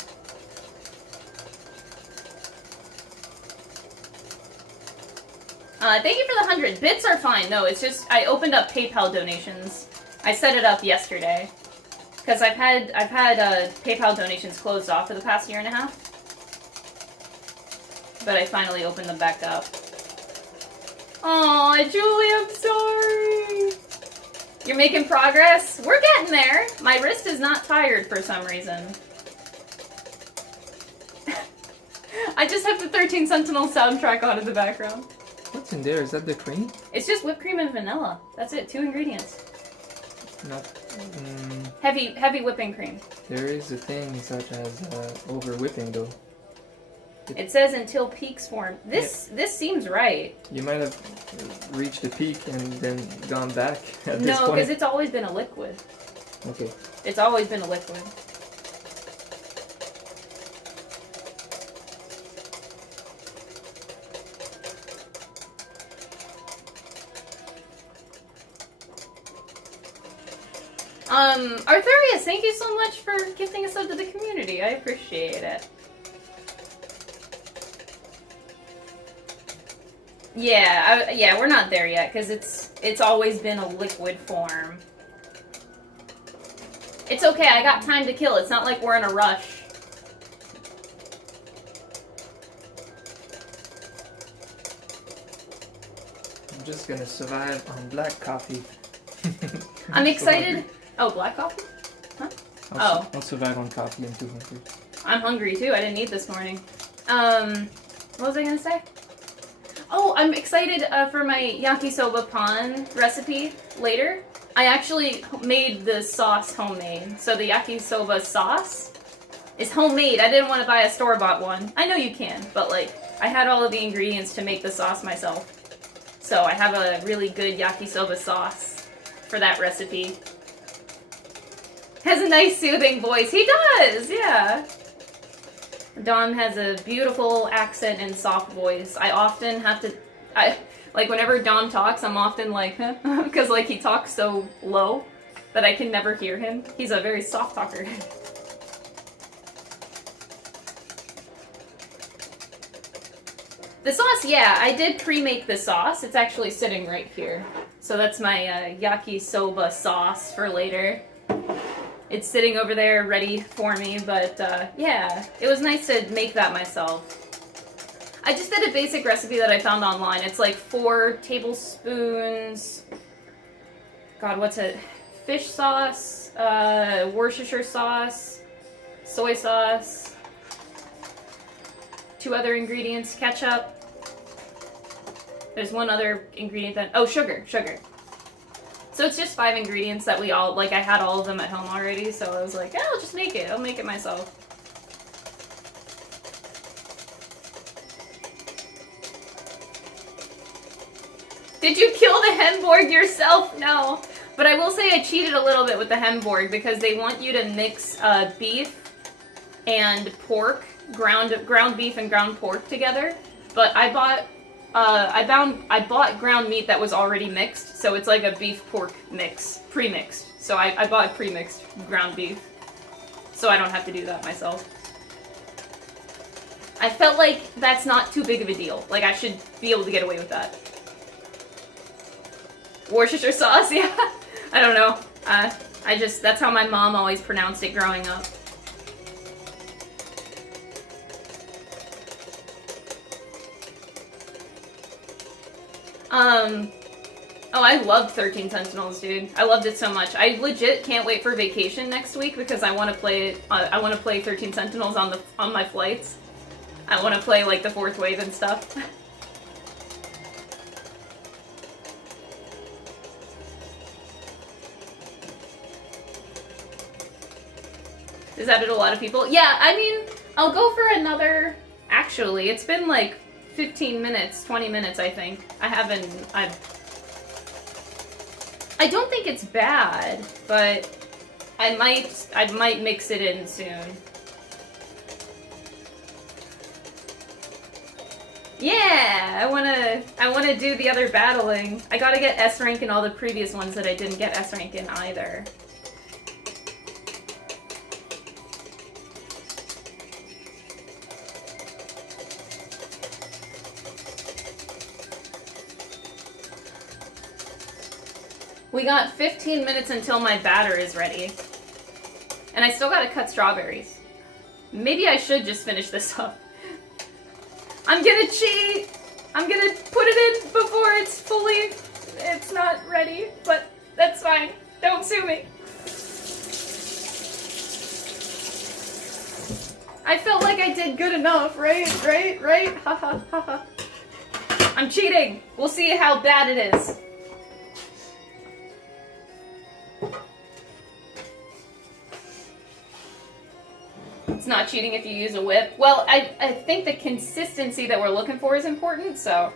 Thank you for the 100. Bits are fine. No, it's just I opened up PayPal donations. I set it up yesterday because I've had PayPal donations closed off for the past 1.5 years, but I finally opened them back up. Aw, Julie, I'm sorry. You're making progress? We're getting there. My wrist is not tired for some reason. I just have the 13 Sentinels soundtrack on in the background. What's in there? Is that the cream? It's just whipped cream and vanilla. That's it. 2 ingredients. Not... Heavy whipping cream. There is a thing such as over whipping though. It says until peaks form. This seems right. You might have reached the peak and then gone back at this point. No, because it's always been a liquid. Okay. It's always been a liquid. Arthurius, thank you so much for gifting a sub to the community. I appreciate it. Yeah, we're not there yet because it's always been a liquid form. It's okay, I got time to kill. It's not like we're in a rush. I'm just gonna survive on black coffee. I'm excited. Oh, black coffee? Huh? I'll survive on coffee. I'm too hungry. I'm hungry too. I didn't eat this morning. What was I gonna say? Oh, I'm excited for my Yakisoba pan recipe later. I actually made the sauce homemade. So the Yakisoba sauce is homemade. I didn't want to buy a store-bought one. I know you can, but like, I had all of the ingredients to make the sauce myself. So I have a really good Yakisoba sauce for that recipe. Has a nice soothing voice. He does, yeah. Dom has a beautiful accent and soft voice. I often have to, like whenever Dom talks, I'm often like, huh? Because like he talks so low that I can never hear him. He's a very soft talker. The sauce, yeah, I did pre-make the sauce. It's actually sitting right here. So that's my yakisoba sauce for later. It's sitting over there ready for me, but yeah, it was nice to make that myself. I just did a basic recipe that I found online. It's like 4 tablespoons, God, what's it? Fish sauce, Worcestershire sauce, soy sauce, 2 other ingredients, ketchup, There's one other ingredient that... Oh, sugar. So it's just 5 ingredients that we all... Like, I had all of them at home already, so I was like, yeah, I'll just make it. I'll make it myself. Did you kill the Hemborger yourself? No. But I will say I cheated a little bit with the Hemborger because they want you to mix beef and pork, ground beef and ground pork together. But I bought ground meat that was already mixed, so it's like a beef pork mix, pre-mixed. So I bought pre-mixed ground beef, so I don't have to do that myself. I felt like that's not too big of a deal. Like, I should be able to get away with that. Worcestershire sauce, yeah. I don't know. That's how my mom always pronounced it growing up. Oh, I loved 13 Sentinels, dude. I loved it so much. I legit can't wait for vacation next week because I want to play it. I want to play 13 Sentinels on my flights. I want to play like the 4th wave and stuff. Is that a lot of people? Yeah, I mean, I'll go for another... Actually, it's been like 15 minutes, 20 minutes, I think. I don't think it's bad, but I might mix it in soon. Yeah, I wanna do the other battling. I gotta get S rank in all the previous ones that I didn't get S rank in either. We got 15 minutes until my batter is ready. And I still gotta cut strawberries. Maybe I should just finish this up. I'm gonna cheat! I'm gonna put it in before it's not ready, but that's fine. Don't sue me. I felt like I did good enough, right? Ha ha ha. I'm cheating! We'll see how bad it is. It's not cheating if you use a whip. Well, I think the consistency that we're looking for is important, so...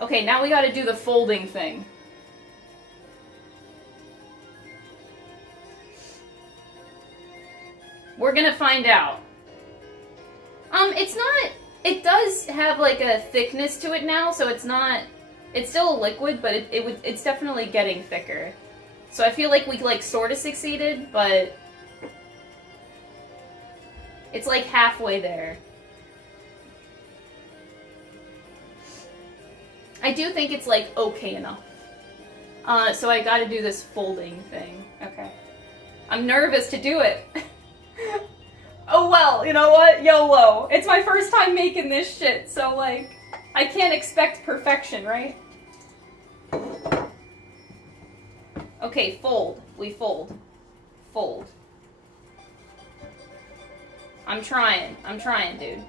okay, now we gotta do the folding thing. We're gonna find out. It's not... It does have, like, a thickness to it now, so it's not... It's still a liquid, but it's definitely getting thicker. So I feel like we, like, sort of succeeded, but... It's like halfway there. I do think it's like okay enough. So I gotta do this folding thing. Okay. I'm nervous to do it. Oh well, you know what? YOLO. It's my first time making this shit, so like, I can't expect perfection, right? Okay, fold. We fold. Fold. I'm trying, dude.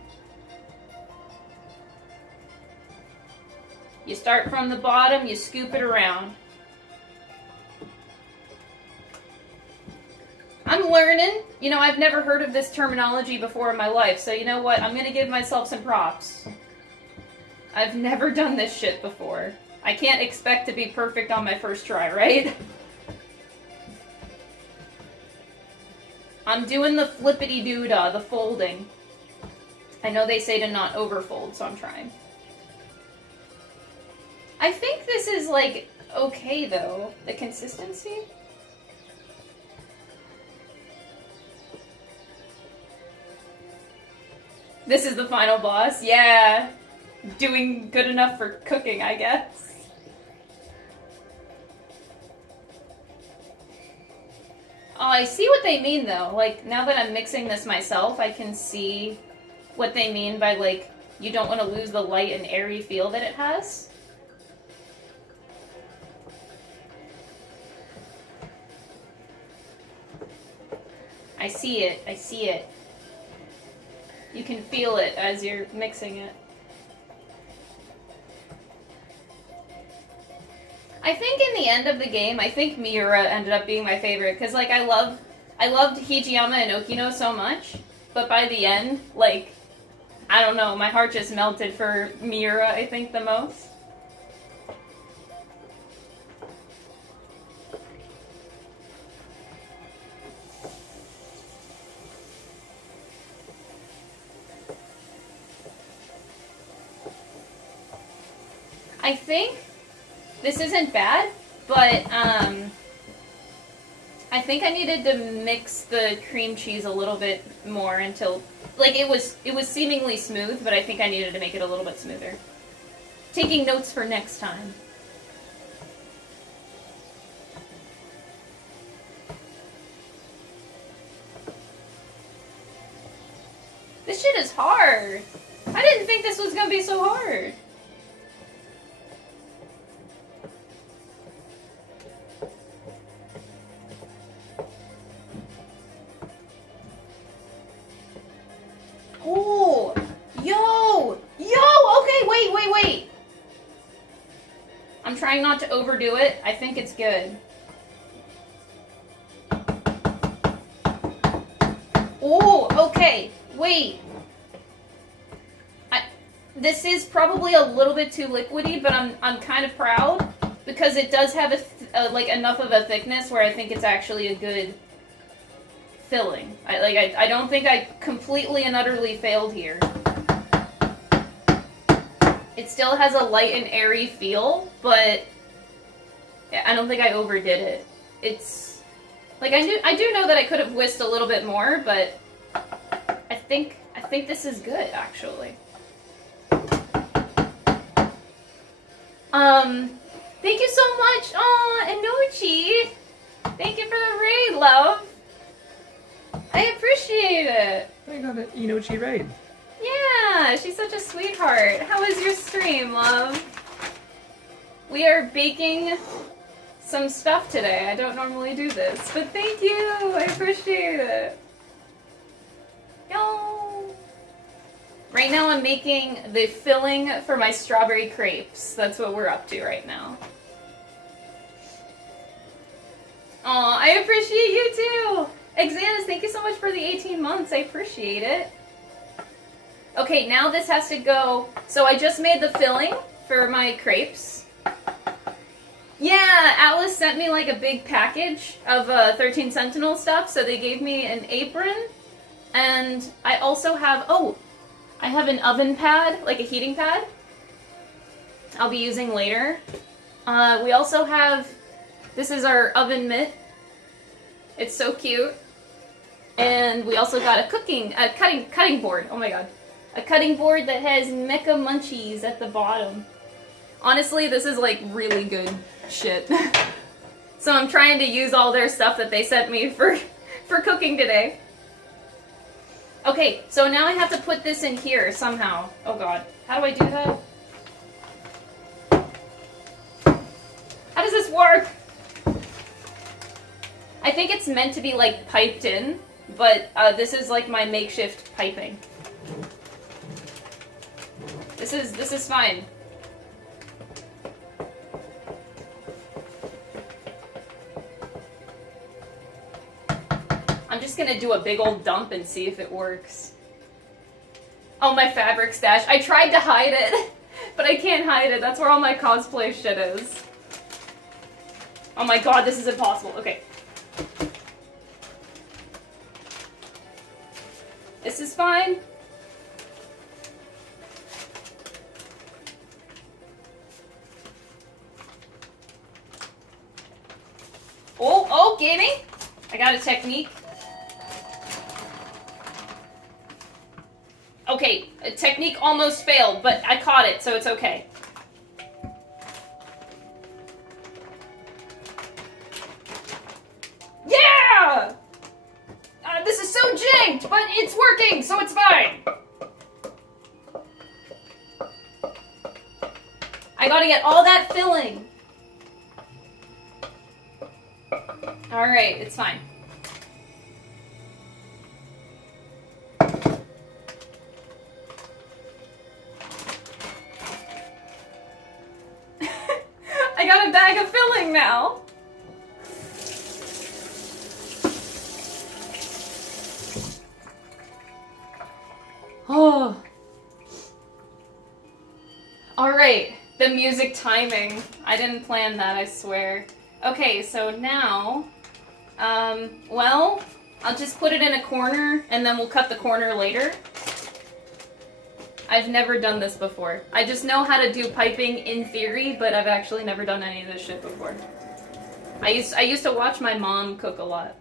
You start from the bottom, you scoop it around. I'm learning. You know, I've never heard of this terminology before in my life, so you know what? I'm gonna give myself some props. I've never done this shit before. I can't expect to be perfect on my first try, right? I'm doing the flippity-doo-dah, the folding. I know they say to not overfold, so I'm trying. I think this is, like, okay, though. The consistency? This is the final boss? Yeah. Doing good enough for cooking, I guess. Oh, I see what they mean, though. Like, now that I'm mixing this myself, I can see what they mean by, like, you don't want to lose the light and airy feel that it has. I see it. I see it. You can feel it as you're mixing it. end of the game, I think Miura ended up being my favorite, because, like, I loved Hijiyama and Okino so much, but by the end, like, I don't know, my heart just melted for Miura, I think, the most. I think this isn't bad, but I think I needed to mix the cream cheese a little bit more until, like, it was seemingly smooth, but I think I needed to make it a little bit smoother. Taking notes for next time. This shit is hard. I didn't think this was gonna be so hard. Oh, okay, wait. I'm trying not to overdo it. I think it's good. Oh, okay, wait. This is probably a little bit too liquidy, but I'm kind of proud because it does have like enough of a thickness where I think it's actually a good filling. I don't think I completely and utterly failed here. It still has a light and airy feel, but I don't think I overdid it. It's like I do know that I could have whisked a little bit more, but I think this is good actually. Thank you so much, Enochi. Thank you for the raid, love. I appreciate it. I got an Enochi raid. Yeah, she's such a sweetheart. How was your stream, love? We are baking some stuff today. I don't normally do this, but thank you. I appreciate it. Yo. Right now I'm making the filling for my strawberry crepes. That's what we're up to right now. Aw, I appreciate you too. Exanus, thank you so much for the 18 months. I appreciate it. Okay, now this has to go... So I just made the filling for my crepes. Yeah, Atlus sent me like a big package of 13 Sentinel stuff, so they gave me an apron. And I also have... Oh, I have an oven pad, like a heating pad. I'll be using later. We also have... This is our oven mitt. It's so cute. And we also got a cutting board. Oh my god. A cutting board that has mecha munchies at the bottom. Honestly, this is like really good shit. So I'm trying to use all their stuff that they sent me for cooking today. Okay, so now I have to put this in here somehow. Oh god. How do I do that? How does this work? I think it's meant to be like piped in, but this is like my makeshift piping. This is fine. I'm just gonna do a big old dump and see if it works. Oh, my fabric stash. I tried to hide it, but I can't hide it. That's where all my cosplay shit is. Oh my god, this is impossible. Okay. This is fine. Oh, gaming! I got a technique. Okay, a technique almost failed, but I caught it, so it's okay. Yeah! This is so janked, but it's working, so it's fine. I gotta get all that filling. Alright, it's fine. I got a bag of filling now. Oh. Alright, the music timing. I didn't plan that, I swear. Okay, so now, well, I'll just put it in a corner and then we'll cut the corner later. I've never done this before. I just know how to do piping in theory, but I've actually never done any of this shit before. I used to watch my mom cook a lot.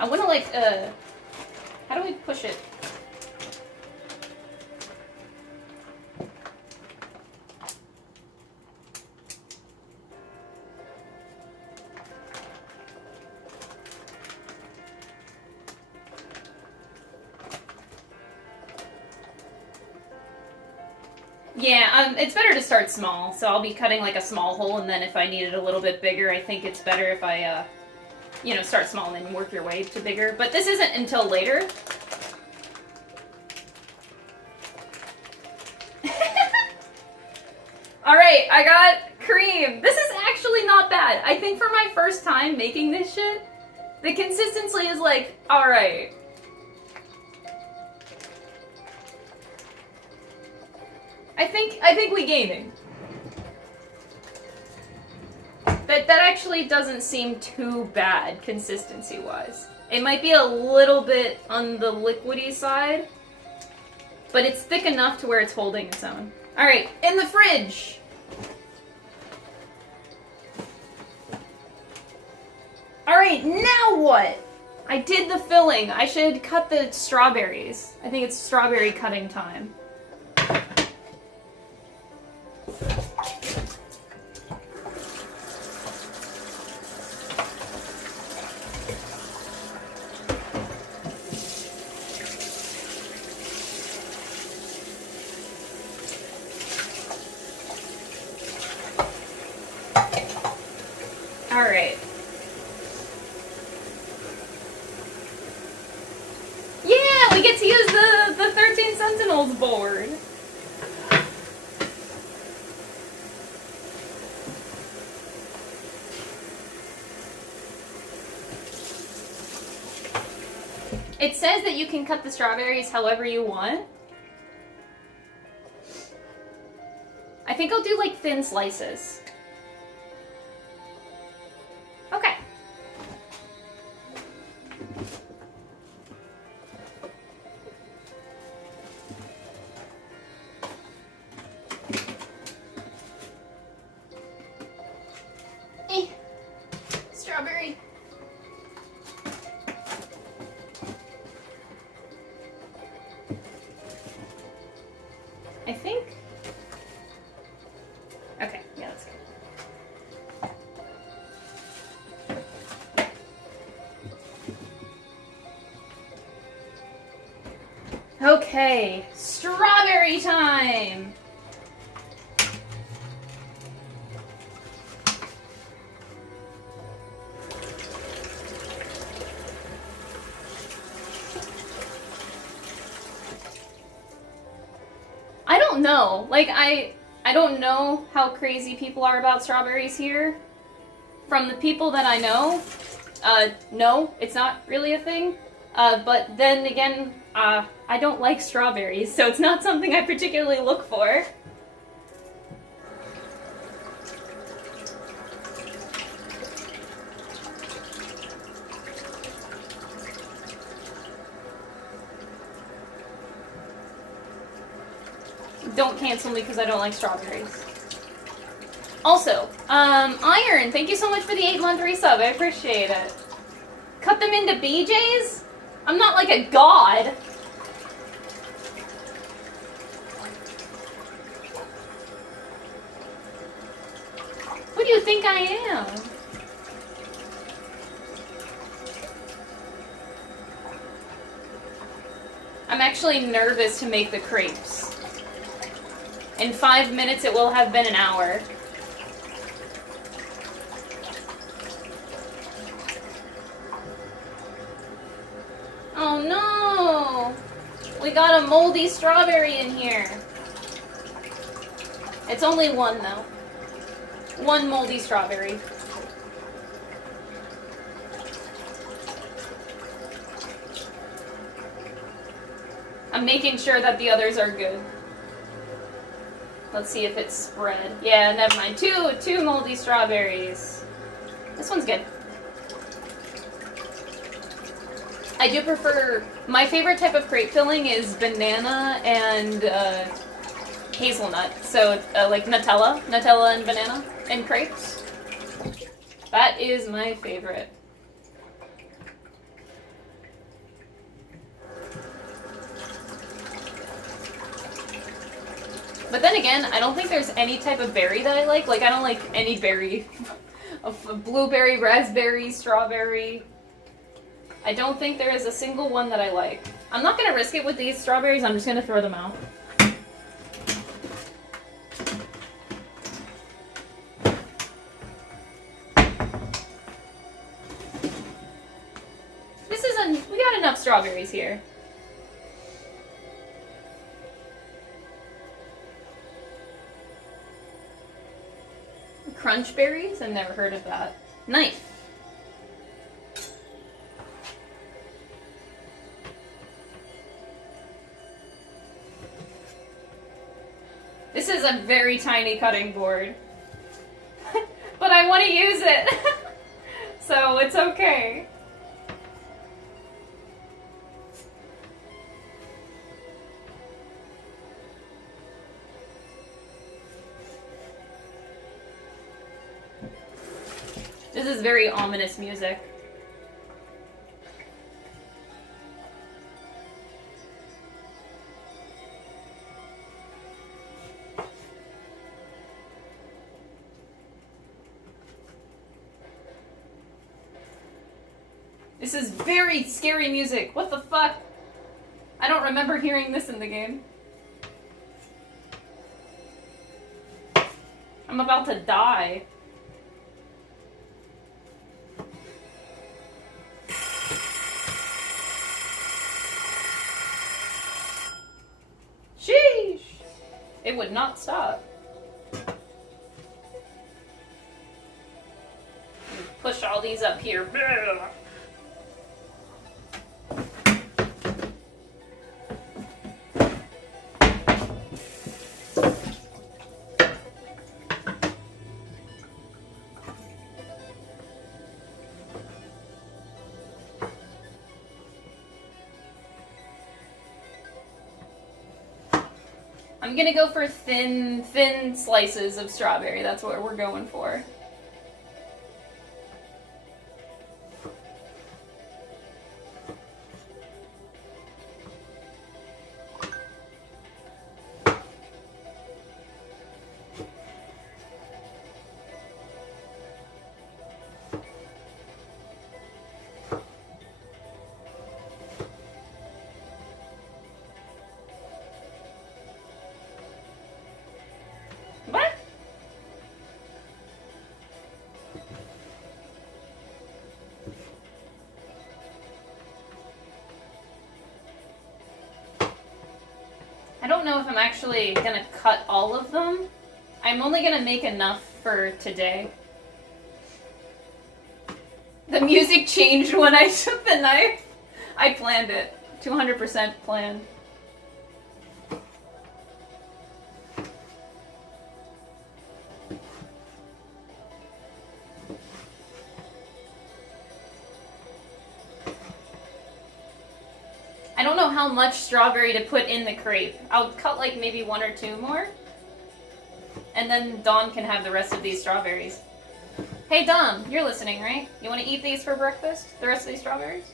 I wanna like, how do we push it? Yeah, it's better to start small, so I'll be cutting like a small hole, and then if I need it a little bit bigger, I think it's better if I, you know, start small and then work your way to bigger. But this isn't until later. Alright, I got cream. This is actually not bad. I think for my first time making this shit, the consistency is like, alright. I think we gaming. That actually doesn't seem too bad consistency-wise. It might be a little bit on the liquidy side, but it's thick enough to where it's holding its own. Alright, in the fridge! Alright, now what? I did the filling. I should cut the strawberries. I think it's strawberry cutting time. Alright. Yeah, we get to use the 13 Sentinels board. It says that you can cut the strawberries however you want. I think I'll do like thin slices. Okay. Strawberry. I think. Okay, yeah, that's good. Okay, strawberry time! I don't know. Like, I don't know how crazy people are about strawberries here. From the people that I know, no, it's not really a thing. But then again, I don't like strawberries, so it's not something I particularly look for. Don't cancel me because I don't like strawberries. Also, Iron, thank you so much for the 8-month resub. I appreciate it. Cut them into BJs? I'm not like a god. Who do you think I am? I'm actually nervous to make the crepes. In 5 minutes, it will have been an hour. Oh no! We got a moldy strawberry in here. It's only one though. 1 moldy strawberry. I'm making sure that the others are good. Let's see if it's spread. Yeah, never mind. Two moldy strawberries. This one's good. I do prefer, my favorite type of crepe filling is banana and hazelnut. So like Nutella and banana and crepes. That is my favorite. But then again, I don't think there's any type of berry that I like. Like, I don't like any berry. Blueberry, raspberry, strawberry. I don't think there is a single one that I like. I'm not going to risk it with these strawberries. I'm just going to throw them out. We got enough strawberries here. Crunch berries? I've never heard of that. Knife. This is a very tiny cutting board. But I want to use it. So it's okay. This is very ominous music. This is very scary music. What the fuck? I don't remember hearing this in the game. I'm about to die. Sheesh! It would not stop. Push all these up here. I'm gonna go for thin slices of strawberry. That's what we're going for. I don't know if I'm actually gonna cut all of them. I'm only gonna make enough for today. The music changed when I took the knife. I planned it. 200% planned. I don't know how much strawberry to put in the crepe. I'll cut like maybe 1 or 2 more. And then Dawn can have the rest of these strawberries. Hey Dawn, you're listening, right? You want to eat these for breakfast? The rest of these strawberries?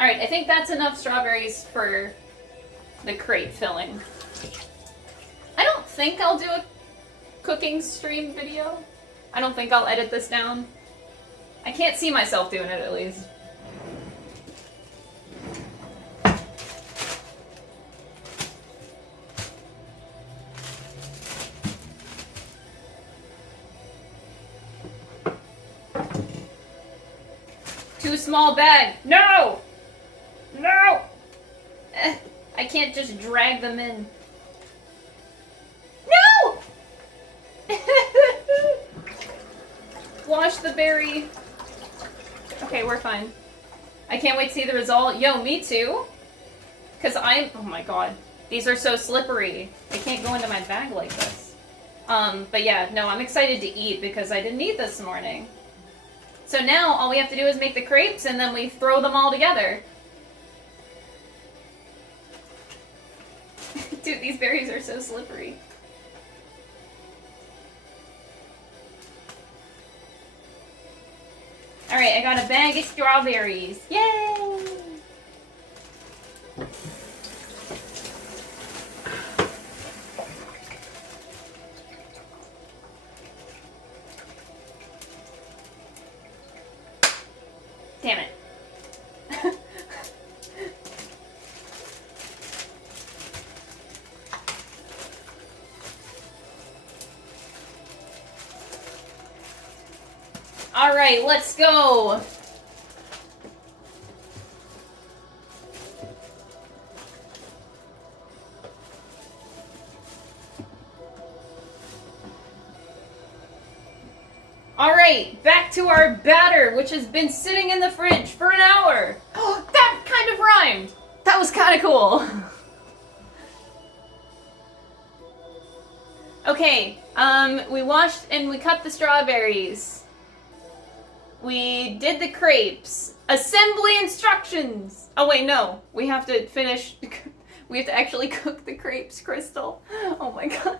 Alright, I think that's enough strawberries for the crepe filling. I don't think I'll do a cooking stream video. I don't think I'll edit this down. I can't see myself doing it, at least. Too small bag. No! No! I can't just drag them in. No! Wash the berry. Okay, we're fine. I can't wait to see the result. Yo, me too. Because oh my god. These are so slippery. They can't go into my bag like this. But yeah, no, I'm excited to eat because I didn't eat this morning. So now all we have to do is make the crepes and then we throw them all together. Dude, these berries are so slippery. Alright, I got a bag of strawberries. Yay! Damn it. Alright, let's go! Alright, back to our batter, which has been sitting in the fridge for an hour. Oh, that kind of rhymed! That was kind of cool. Okay, we washed and we cut the strawberries. We did the crepes. Assembly instructions! Oh wait, no. We have to finish... We have to actually cook the crepes, Crystal. Oh my god.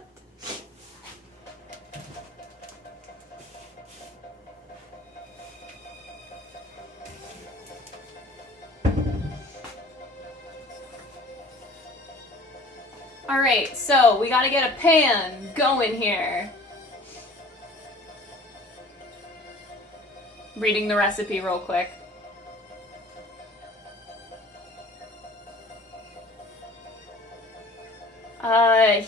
Alright, so we gotta get a pan going here. Reading the recipe real quick.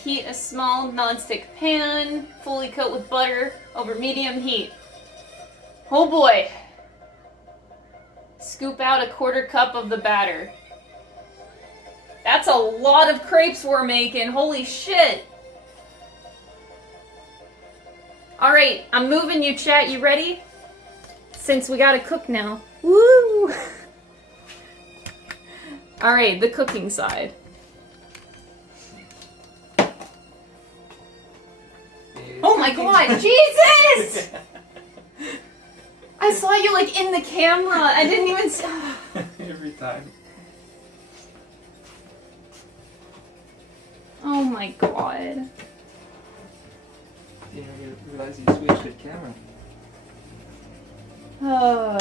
Heat a small non-stick pan, fully coat with butter over medium heat. Oh boy! Scoop out a 1/4 cup of the batter. That's a lot of crepes we're making, holy shit! Alright, I'm moving you, chat, you ready? Since we gotta cook now. Woo! Alright, the cooking side. Oh my god, Jesus! I saw you like in the camera. I didn't even see. Every time. Oh my god. You realize you switched the camera. Uh,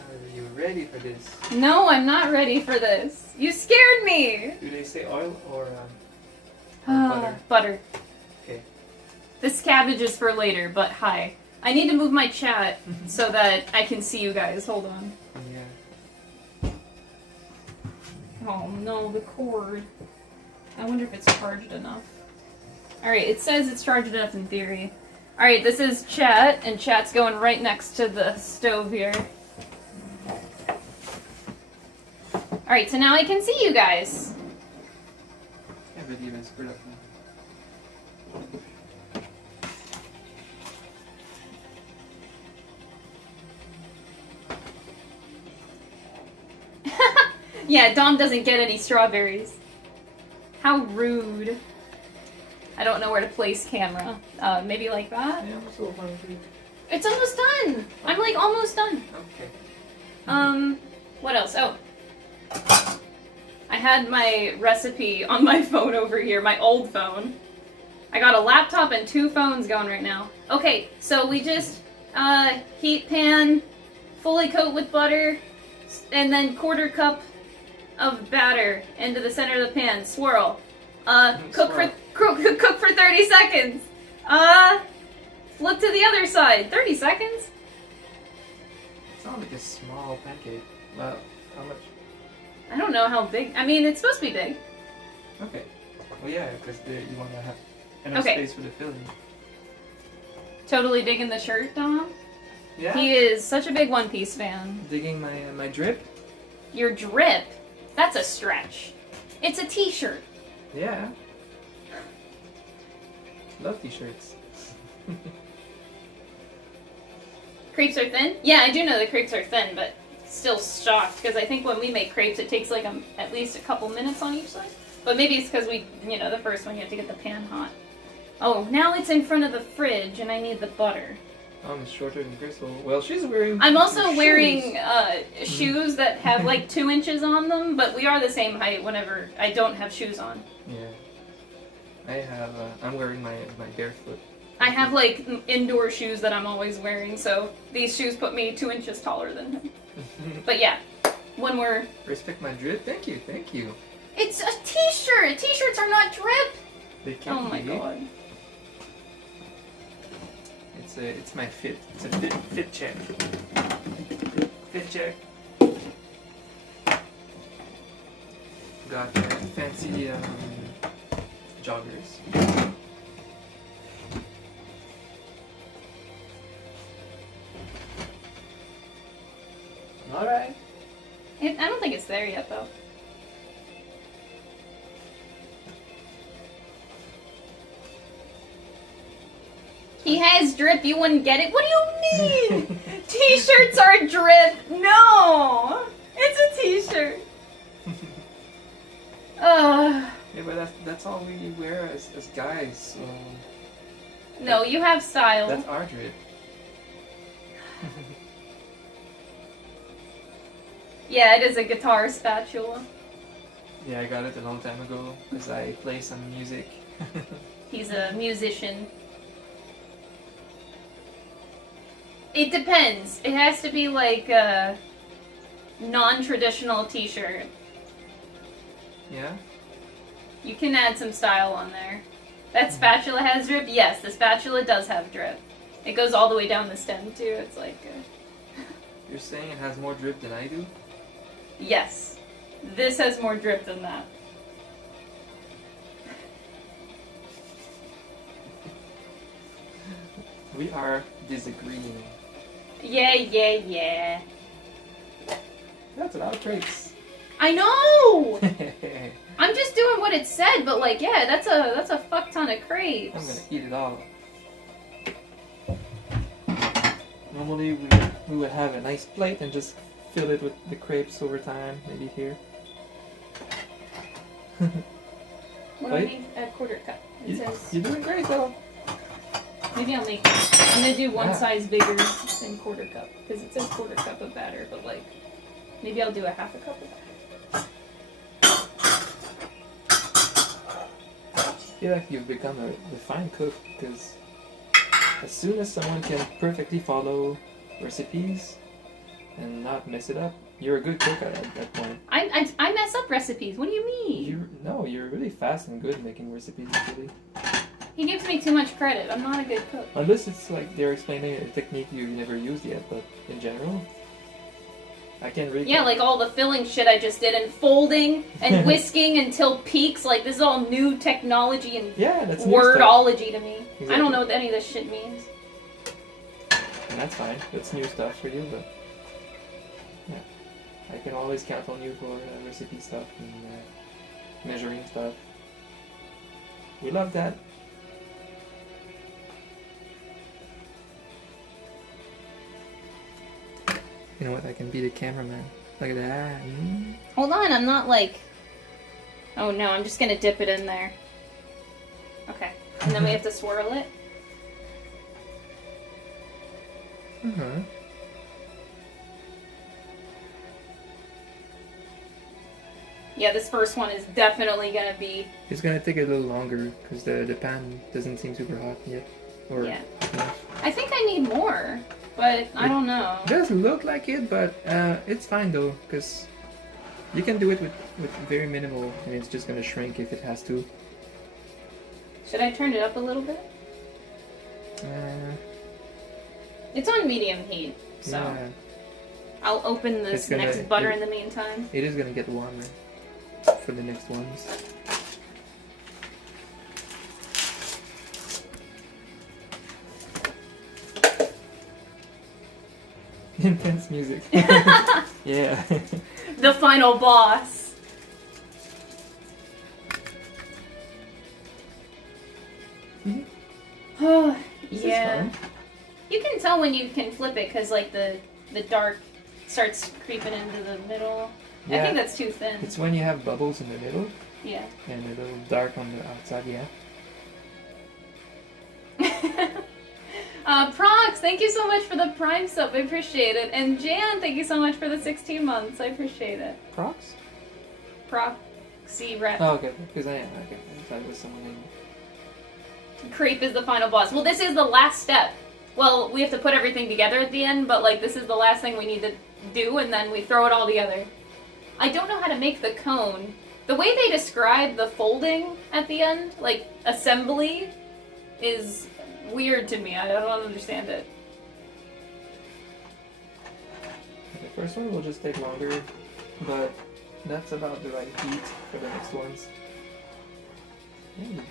Are you ready for this? no, I'm not ready for this. You scared me! Do they say oil or butter? Butter. Okay. This cabbage is for later, but hi. I need to move my chat so that I can see you guys. Hold on. Yeah. Oh no, the cord. I wonder if it's charged enough. Alright, it says it's charged enough in theory. Alright, this is chat, and chat's going right next to the stove here. Alright, so now I can see you guys. Can't believe I screwed up now. Yeah, Dom doesn't get any strawberries. How rude. I don't know where to place camera. Maybe like that? Yeah, I'm so hungry. It's almost done! I'm like almost done. Okay. What else? Oh. I had my recipe on my phone over here, my old phone. I got a laptop and 2 phones going right now. Okay, so we just, heat pan, fully coat with butter, and then 1/4 cup of batter into the center of the pan. Swirl. Cook for 30 seconds. Flip to the other side. 30 seconds? It sounds like a small pancake. Well, how much? I don't know how big. I mean, it's supposed to be big. Okay. Well, yeah, because you want to have enough space for the filling. Totally digging the shirt, Dom? Yeah? He is such a big One Piece fan. Digging my drip? Your drip? That's a stretch. It's a t-shirt. Yeah. Love t-shirts. Crepes are thin? Yeah, I do know the crepes are thin, but still shocked because I think when we make crepes, it takes like at least a couple minutes on each side. But maybe it's because the first one you have to get the pan hot. Oh, now it's in front of the fridge and I need the butter. It's shorter than Crystal. Well, she's wearing. I'm also wearing shoes that have like 2 inches on them, but we are the same height whenever I don't have shoes on. Yeah. I'm wearing my barefoot. I have like indoor shoes that I'm always wearing, so these shoes put me 2 inches taller than him. But yeah, when we're... Respect my drip? Thank you, thank you. It's a t-shirt! T-shirts are not drip! They can't Oh my be. god. It's my fit. It's a fit check. Fit check. Got fancy joggers. Alright. I don't think it's there yet, though. He has drip, you wouldn't get it? What do you mean? T-shirts are drip! No! It's a t-shirt. Yeah, but that's all we wear as guys, so... No, you have style. That's our drip. Yeah, it is a guitar spatula. Yeah, I got it a long time ago, because I play some music. He's a musician. It depends. It has to be like a non-traditional t-shirt. Yeah? You can add some style on there. That spatula has drip? Yes, the spatula does have drip. It goes all the way down the stem too. It's like... You're saying it has more drip than I do? Yes. This has more drip than that. We are disagreeing. Yeah. That's a lot of crepes. I know! I'm just doing what it said, but like, yeah, that's a fuck ton of crepes. I'm gonna eat it all. Normally we would have a nice plate and just fill it with the crepes over time, maybe here. What do I need? A quarter cup. It says... You're doing great though. Maybe I'm gonna do one size bigger than quarter cup, because it says quarter cup of batter, but like, maybe I'll do a half a cup of batter. I feel like you've become a refined cook, because as soon as someone can perfectly follow recipes and not mess it up, you're a good cook at that point. I mess up recipes. What do you mean? You're really fast and good making recipes, really. He gives me too much credit. I'm not a good cook. Unless it's like they're explaining a technique you never used yet, but in general, I can't really... Yeah, like all the filling shit I just did, and folding, and whisking until peaks. Like, this is all new technology and that's wordology to me. Exactly. I don't know what any of this shit means. And that's fine. That's new stuff for you, but... Yeah. I can always count on you for recipe stuff and measuring stuff. We love that. You know what? I can be the cameraman. Look at that. Hold on, I'm not like... Oh no, I'm just gonna dip it in there. Okay. And then we have to swirl it. Uh-huh. Yeah, this first one is definitely gonna be... It's gonna take a little longer, because the pan doesn't seem super hot yet. Or Yeah. enough. I think I need more, but I don't know. It does look like it, but it's fine though, because you can do it with very minimal, and it's just gonna shrink if it has to. Should I turn it up a little bit? It's on medium heat, so Yeah. I'll open this next butter in the meantime. It is gonna get warmer for the next ones. Intense music. Yeah. The final boss. Oh, yeah. Fun. You can tell when you can flip it because like the dark starts creeping into the middle. Yeah. I think that's too thin. It's when you have bubbles in the middle Yeah. and a little dark on the outside, yeah. Prox, thank you so much for the Prime sub. I appreciate it. And Jan, thank you so much for the 16 months. I appreciate it. Prox? Proxy rep. Oh, okay. Because I thought it was someone named. Crepe is the final boss. Well, this is the last step. Well, we have to put everything together at the end, but like this is the last thing we need to do, and then we throw it all together. I don't know how to make the cone. The way they describe the folding at the end, like assembly, is weird to me. I don't understand it. The first one will just take longer, but that's about the right heat for the next ones. There you go.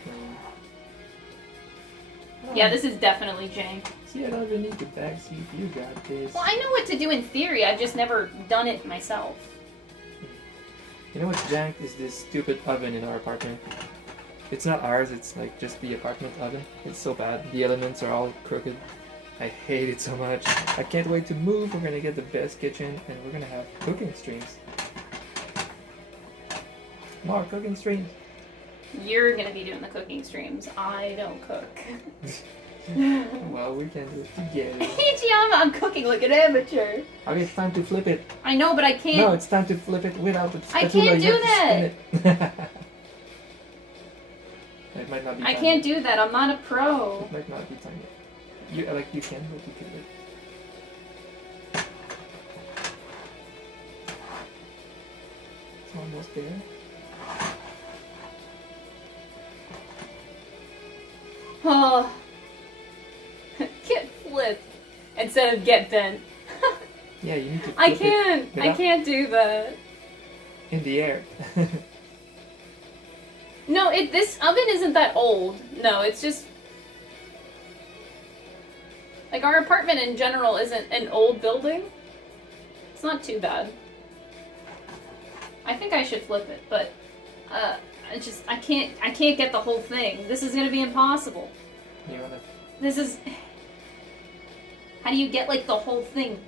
Yeah, this is definitely jank. See, I don't even need the back seat. You got this. Well, I know what to do in theory. I've just never done it myself. You know what's jank is this stupid oven in our apartment. It's not ours, it's like just the apartment oven. It's so bad. The elements are all crooked. I hate it so much. I can't wait to move. We're gonna get the best kitchen and we're gonna have cooking streams. More cooking streams. You're gonna be doing the cooking streams. I don't cook. Well, we can do it together. Ichiyama, I'm cooking like an amateur. Okay, it's time to flip it. I know, but I can't. No, it's time to flip it without the spatula. I can't You do have to spin it. It might not be I time can't yet. do that. I'm not a pro. It might not be time yet. You you can, but you can wait. It's almost there. Oh. Get flipped instead of get bent. Yeah, you need to flip I it can't do that. in the air. No, this oven isn't that old. No, it's just like our apartment in general isn't an old building. It's not too bad. I think I should flip it, but I can't get the whole thing. This is gonna be impossible. You wanna... This is... How do you get, like, the whole thing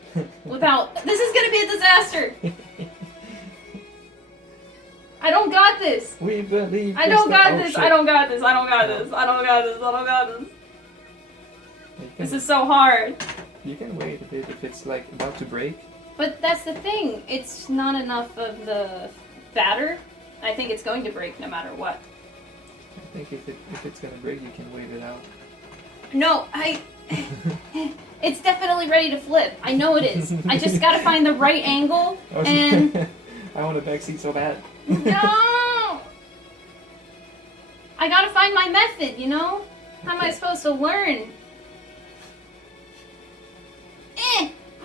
without... This is gonna be a disaster! I don't got this! We believe. I don't got Oh, this! shit. I don't got this! I don't got this! I don't got this! I don't got this! This is so hard. You can wait a bit if it's like about to break. But that's the thing. It's not enough of the batter. I think it's going to break no matter what. I think if it's gonna break, you can wait it out. No, it's definitely ready to flip. I know it is. I just gotta find the right angle and... I want a backseat so bad. No! I gotta find my method, you know? How am I supposed to learn?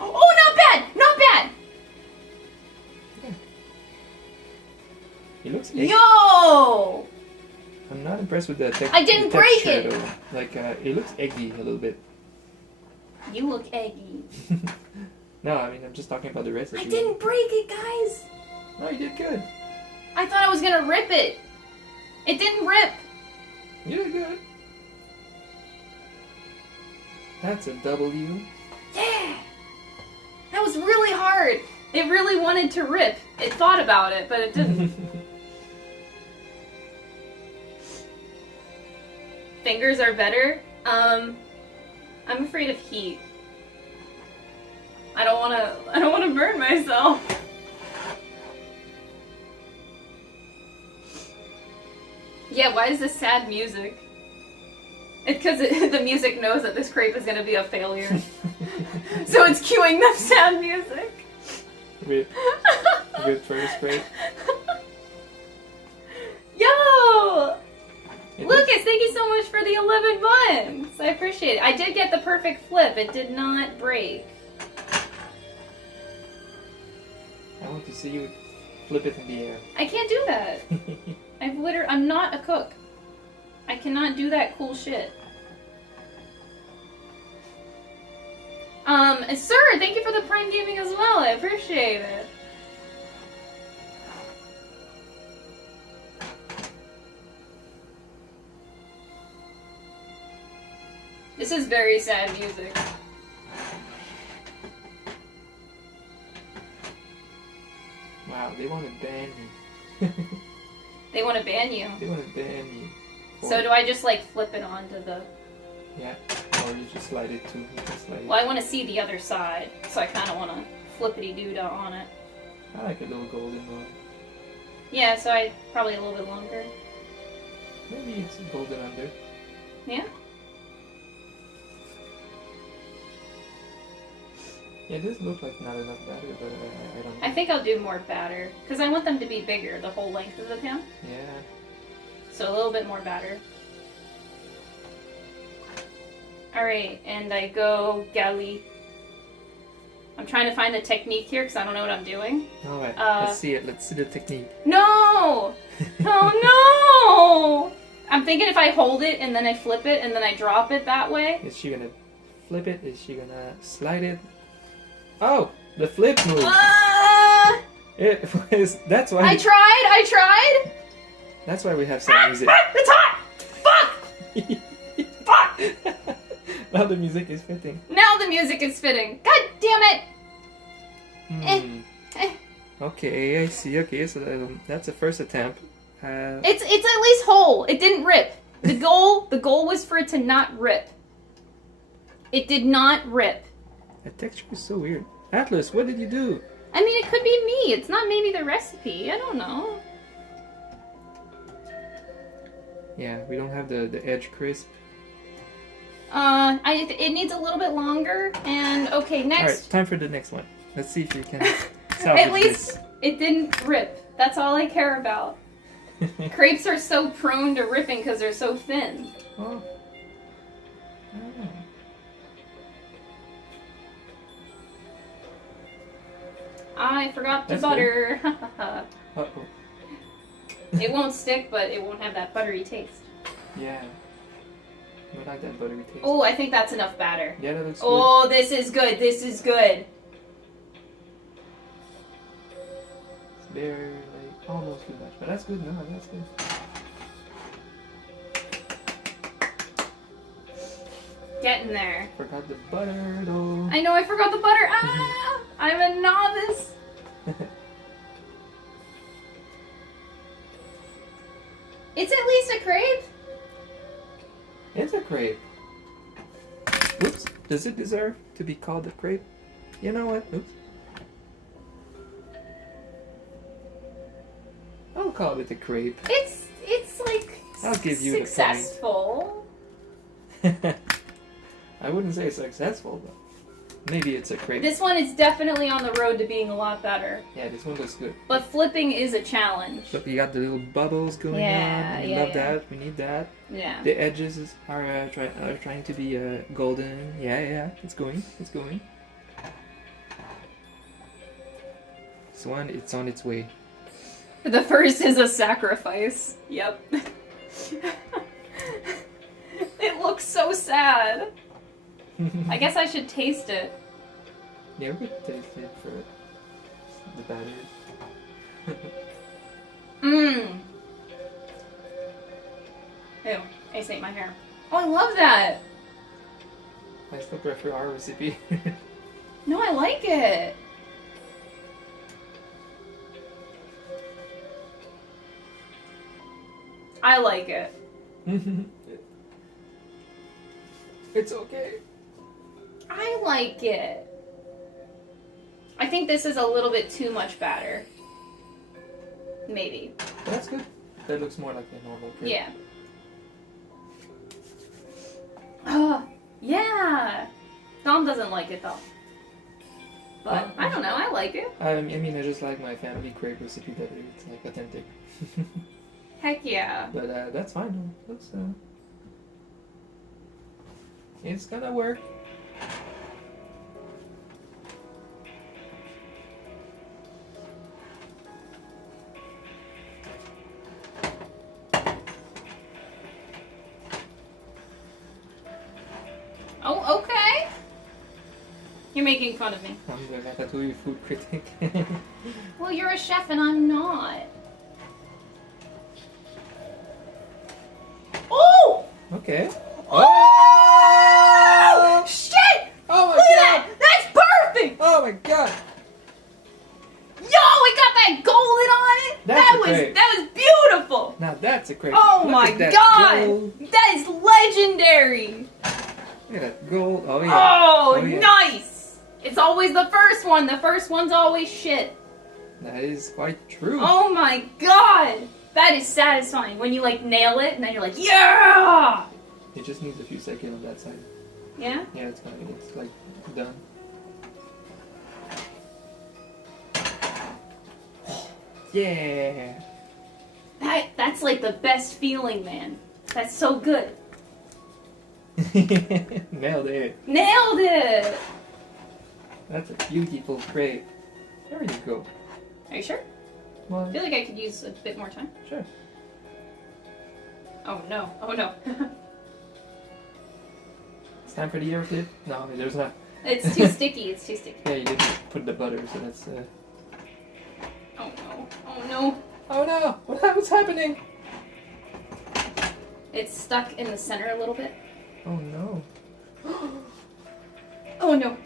Oh, not bad! Not bad! It looks eggy. Yo! I'm not impressed with the texture. I didn't break it! Though. Like, it looks eggy a little bit. You look eggy. No, I mean, I'm just talking about the recipe. I didn't break it, guys! No, you did good. I thought I was gonna rip it. It didn't rip. You did good. That's a W. Yeah! That was really hard. It really wanted to rip. It thought about it, but it didn't. Fingers are better. I'm afraid of heat. I don't wanna burn myself. Yeah, why is this sad music? It's because the music knows that this crepe is gonna be a failure. So it's cueing the sad music. With first crepe. Yo! Lucas, thank you so much for the 11 months! I appreciate it. I did get the perfect flip. It did not break. I want to see you flip it in the air. I can't do that. I'm not a cook. I cannot do that cool shit. Sir, thank you for the Prime Gaming as well. I appreciate it. This is very sad music. Wow, they want to ban me. They want to ban you. They want to ban me. So do I just like flip it onto the... Yeah, or you just slide it too. You can slide it. Well, I want to see the other side, so I kind of want to flippity-doo-dah on it. I like a little golden one. Yeah, so I probably a little bit longer. Maybe it's golden under. Yeah? Yeah, this looks like not enough batter, but I don't know. I think I'll do more batter, because I want them to be bigger, the whole length of the pan. Yeah. So a little bit more batter. Alright, and I go gali. I'm trying to find the technique here, because I don't know what I'm doing. Alright, let's see it. Let's see the technique. No! Oh no! I'm thinking if I hold it, and then I flip it, and then I drop it that way. Is she gonna flip it? Is she gonna slide it? Oh! The flip move! It was, that's why... I tried! That's why we have some music. It's hot! Fuck! Fuck! Now the music is fitting. Now the music is fitting. God damn it! Okay, I see. Okay, so that's the first attempt. It's at least whole. It didn't rip. The goal was for it to not rip. It did not rip. The texture is so weird. Atlus, what did you do? I mean, it could be me. It's not maybe the recipe. I don't know. Yeah, we don't have the edge crisp. It needs a little bit longer. And okay, next. All right, time for the next one. Let's see if you can salvage At least this. it didn't rip. That's all I care about. Crepes are so prone to ripping because they're so thin. Oh. I forgot the That's butter. Uh-oh. It won't stick, but it won't have that buttery taste. Yeah. I like that buttery taste. Oh, I think that's enough batter. Yeah, that looks good. Oh, this is good. This is good. It's very, like, almost too much. But that's good. No, that's good. Getting there. Forgot the butter, though. I know I forgot the butter. Ah! I'm a novice. It's at least a crepe. It's a crepe. Oops. Does it deserve to be called a crepe? You know what? Oops. I'll call it a crepe. It's like I'll give you successful. the point. I wouldn't say successful, but maybe it's a crepe. This one is definitely on the road to being a lot better. Yeah, this one looks good. But flipping is a challenge. Look, you got the little bubbles going on. We love that. We need that. Yeah. The edges are trying to be golden. Yeah, it's going. It's going. This one, it's on its way. The first is a sacrifice. Yep. It looks so sad. I guess I should taste it. Yeah, we could taste it for the batter. Mmm. Ew, Ace ate my hair. Oh, I love that! I still prefer our recipe. No, I like it. I like it. It's okay. I like it. I think this is a little bit too much batter. Maybe. That's good. That looks more like a normal crepe. Yeah. Oh, yeah. Dom doesn't like it though. But I don't know, I like it. I mean, I just like my family crepe recipe that it's like authentic. Heck yeah. But that's fine. Looks, it's gonna work. Oh, okay. You're making fun of me. I'm the ratatouille food critic. Well, you're a chef and I'm not. Oh! Okay. Oh! Shit! Oh my Look god! at that! That's perfect! Oh my god! Yo, it got that golden on it! That's a crepe. That was beautiful! Now that's a crepe. Oh Look my at that god! gold. That is legendary! Look at that gold. Oh yeah. Oh, yeah. nice! It's always the first one. The first one's always shit. That is quite true. Oh my god! That is satisfying when you like nail it and then you're like, yeah! It just needs a few seconds on that side. Yeah? Yeah, it's like done. Yeah. That's like the best feeling, man. That's so good. Nailed it. Nailed it! That's a beautiful crepe. There you go. Are you sure? Well, I feel like I could use a bit more time. sure. Oh no. Oh no. It's time for the air flip. No, there's not. It's too sticky. It's too sticky. Yeah, you didn't put the butter, so that's. Oh no. Oh no. Oh no! What's happening? It's stuck in the center a little bit. Oh no. Oh no.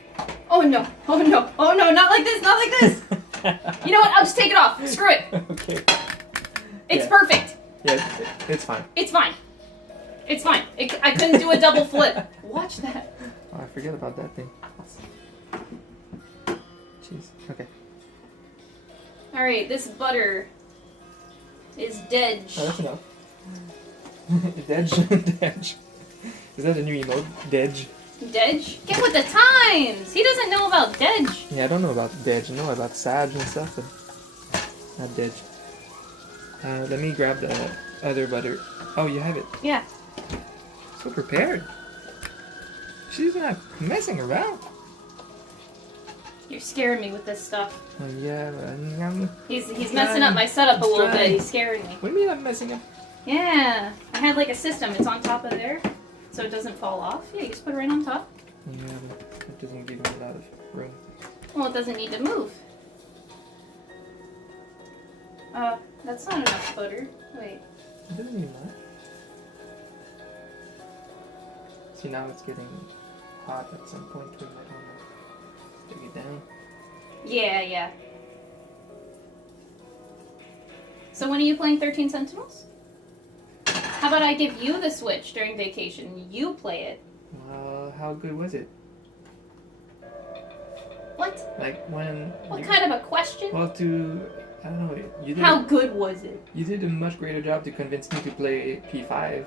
Oh no. Oh no. Oh no. Not like this. Not like this. You know what? I'll just take it off. Screw it. Okay. It's Yeah. perfect. Yeah, it's fine. It's fine. It's fine. I couldn't do a double flip. Watch that. Oh, I forget about that thing. Jeez. Okay. Alright, this butter is dead. Oh, that's enough. Dedge. Dedge. Is that a new emote? Dedge. Dedge? Get with the times! He doesn't know about Dedge. Yeah, I don't know about Dedge. I know about Sag and stuff, but not Dedge. Let me grab the other butter. Oh, you have it. Yeah. So prepared. She's not messing around. You're scaring me with this stuff. Oh, yeah. He's messing up my setup a little bit. He's scaring me. What do you mean I'm messing up? Yeah. I had like a system. It's on top of there, so it doesn't fall off. Yeah, you just put it right on top. Yeah, but it doesn't give me a lot of room. Well, it doesn't need to move. That's not enough butter. Wait. It doesn't need much. See, now it's getting hot at some point. We might want to take it down. Yeah, yeah. So when are you playing 13 Sentinels? How about I give you the Switch during vacation? You play it. How good was it? What? Like when... What kind of a question? Well, I don't know. How good was it? You did a much greater job to convince me to play P5.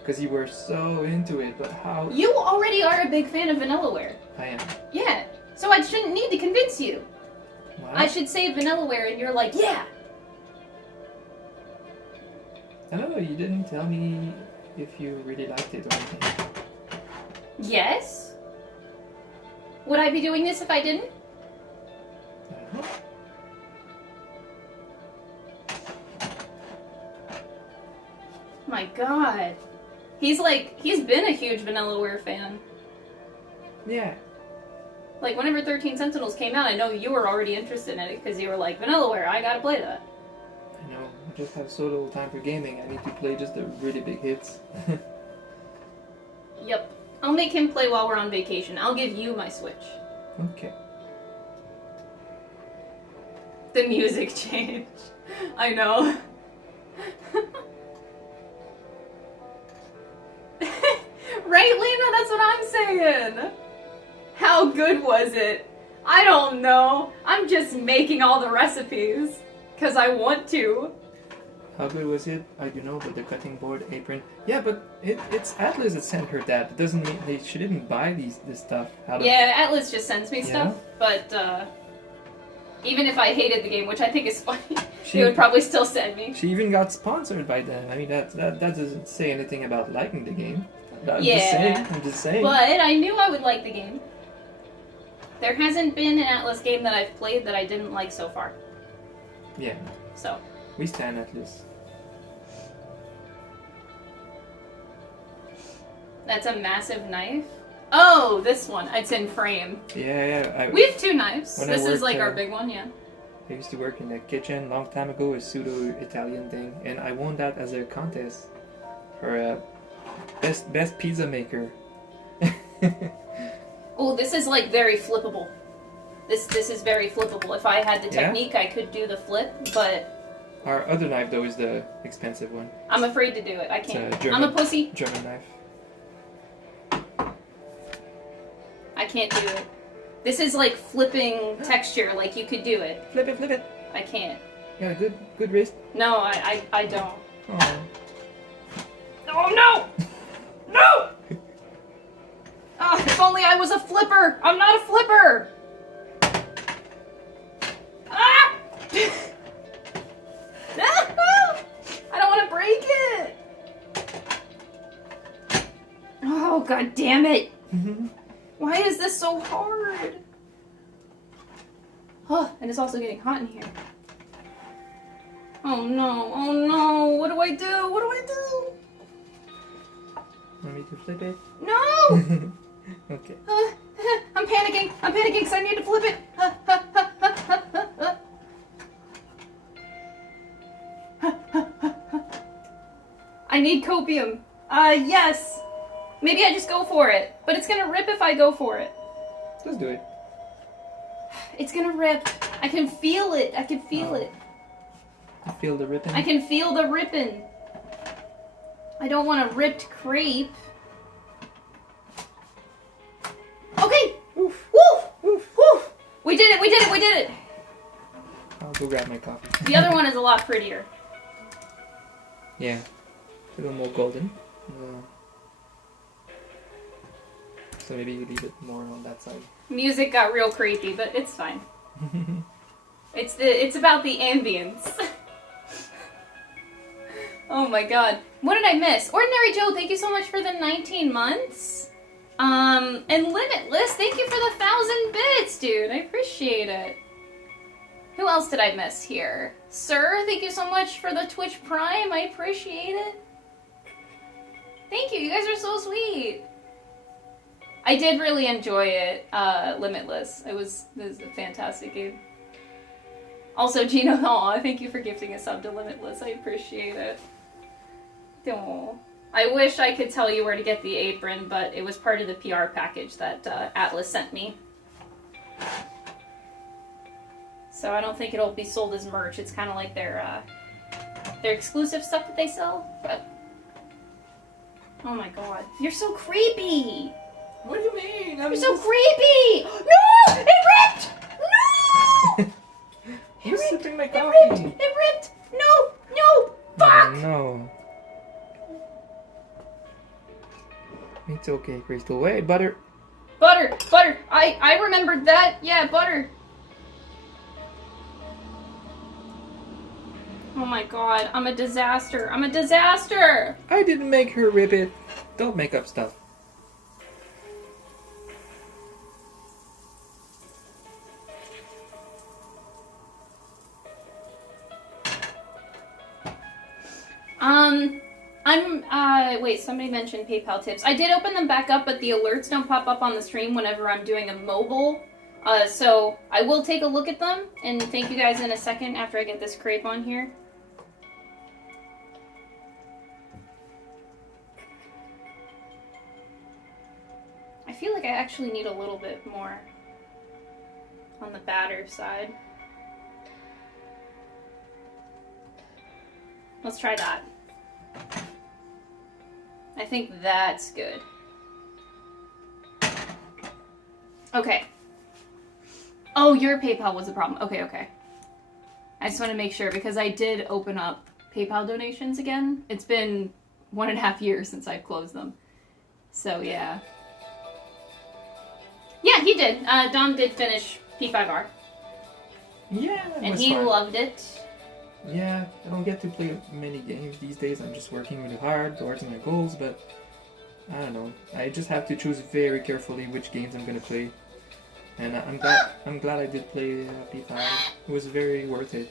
Because you were so into it, but how... You already are a big fan of Vanillaware. I am. Yeah. So I shouldn't need to convince you. What? I should say Vanillaware and you're like, yeah. I don't know, you didn't tell me if you really liked it or anything. Yes? Would I be doing this if I didn't? I don't know. My god. He's been a huge Vanillaware fan. Yeah. Like, whenever 13 Sentinels came out, I know you were already interested in it, because you were like, Vanillaware, I gotta play that. I know, I just have so little time for gaming. I need to play just the really big hits. Yep. I'll make him play while we're on vacation. I'll give you my Switch. Okay. The music changed. I know. Right, Lena? That's what I'm saying. How good was it? I don't know. I'm just making all the recipes. Because I want to. How good was it? I don't know, but the cutting board, apron. Yeah, but it's Atlus that sent her that. It doesn't mean she didn't buy this stuff. Yeah, Atlus just sends me stuff. Yeah. But even if I hated the game, which I think is funny, they would probably still send me. She even got sponsored by them. I mean, that doesn't say anything about liking the game. I'm just saying. But I knew I would like the game. There hasn't been an Atlus game that I've played that I didn't like so far. Yeah. So. We stand Atlus. That's a massive knife. Oh, this one. It's in frame. Yeah. We have 2 knives. When This is like our big one, yeah. I used to work in a kitchen long time ago, a pseudo-Italian thing, and I won that as a contest for best pizza maker. Oh, this is like very flippable. This is very flippable. If I had the technique, I could do the flip, but... Our other knife, though, is the expensive one. I'm afraid to do it. I can't. German, I'm a pussy. German knife. I can't do it. This is like flipping texture, like you could do it. Flip it. I can't. You got a good wrist? No, I don't. Oh. Oh, no! No! Oh, if only I was a flipper! I'm not a flipper! Ah! I don't want to break it! Oh, god damn it! Why is this so hard? Oh, and it's also getting hot in here. Oh no, what do I do? What do I do? Want me to flip it? No! Okay. I'm panicking because I need to flip it. I need copium. Yes. Maybe I just go for it, but it's gonna rip if I go for it. Let's do it. It's gonna rip. I can feel it. I can feel it. You feel the ripping? I can feel the ripping. I don't want a ripped crepe. Okay. Oof. Woof. Woof. Woof. We did it. I'll go grab my coffee. The other one is a lot prettier. Yeah. A little more golden. So maybe you leave it more on that side. Music got real creepy, but it's fine. It's about the ambience. Oh my god. What did I miss? Ordinary Joe, thank you so much for the 19 months. And Limitless, thank you for the 1,000 bits, dude. I appreciate it. Who else did I miss here? Sir, thank you so much for the Twitch Prime. I appreciate it. Thank you. You guys are so sweet. I did really enjoy it, Limitless. It was a fantastic game. Also, Gino, aw, thank you for gifting a sub to Limitless. I appreciate it. Aww. I wish I could tell you where to get the apron, but it was part of the PR package that Atlus sent me. So I don't think it'll be sold as merch. It's kind of like their exclusive stuff that they sell. But oh my god, you're so creepy. What do you mean? You're so creepy. No, it ripped. No. You're sipping my coffee. It ripped. No. Fuck. No. It's okay, Crystal. Wait, butter. Butter. I remembered that. Yeah, butter. Oh my god, I'm a disaster. I didn't make her rip it. Don't make up stuff. Wait, somebody mentioned PayPal tips. I did open them back up, but the alerts don't pop up on the stream whenever I'm doing a mobile. So I will take a look at them, and thank you guys in a second after I get this crepe on here. I feel like I actually need a little bit more on the batter side. Let's try that. I think that's good. Okay. Oh, your PayPal was the problem. Okay. I just want to make sure because I did open up PayPal donations again. It's been 1.5 years since I've closed them. So, yeah. Yeah, he did. Dom did finish P5R. Yeah, and he loved it. Yeah, I don't get to play many games these days. I'm just working really hard towards my goals, but I don't know. I just have to choose very carefully which games I'm gonna play. And I'm glad I did play P5. It was very worth it.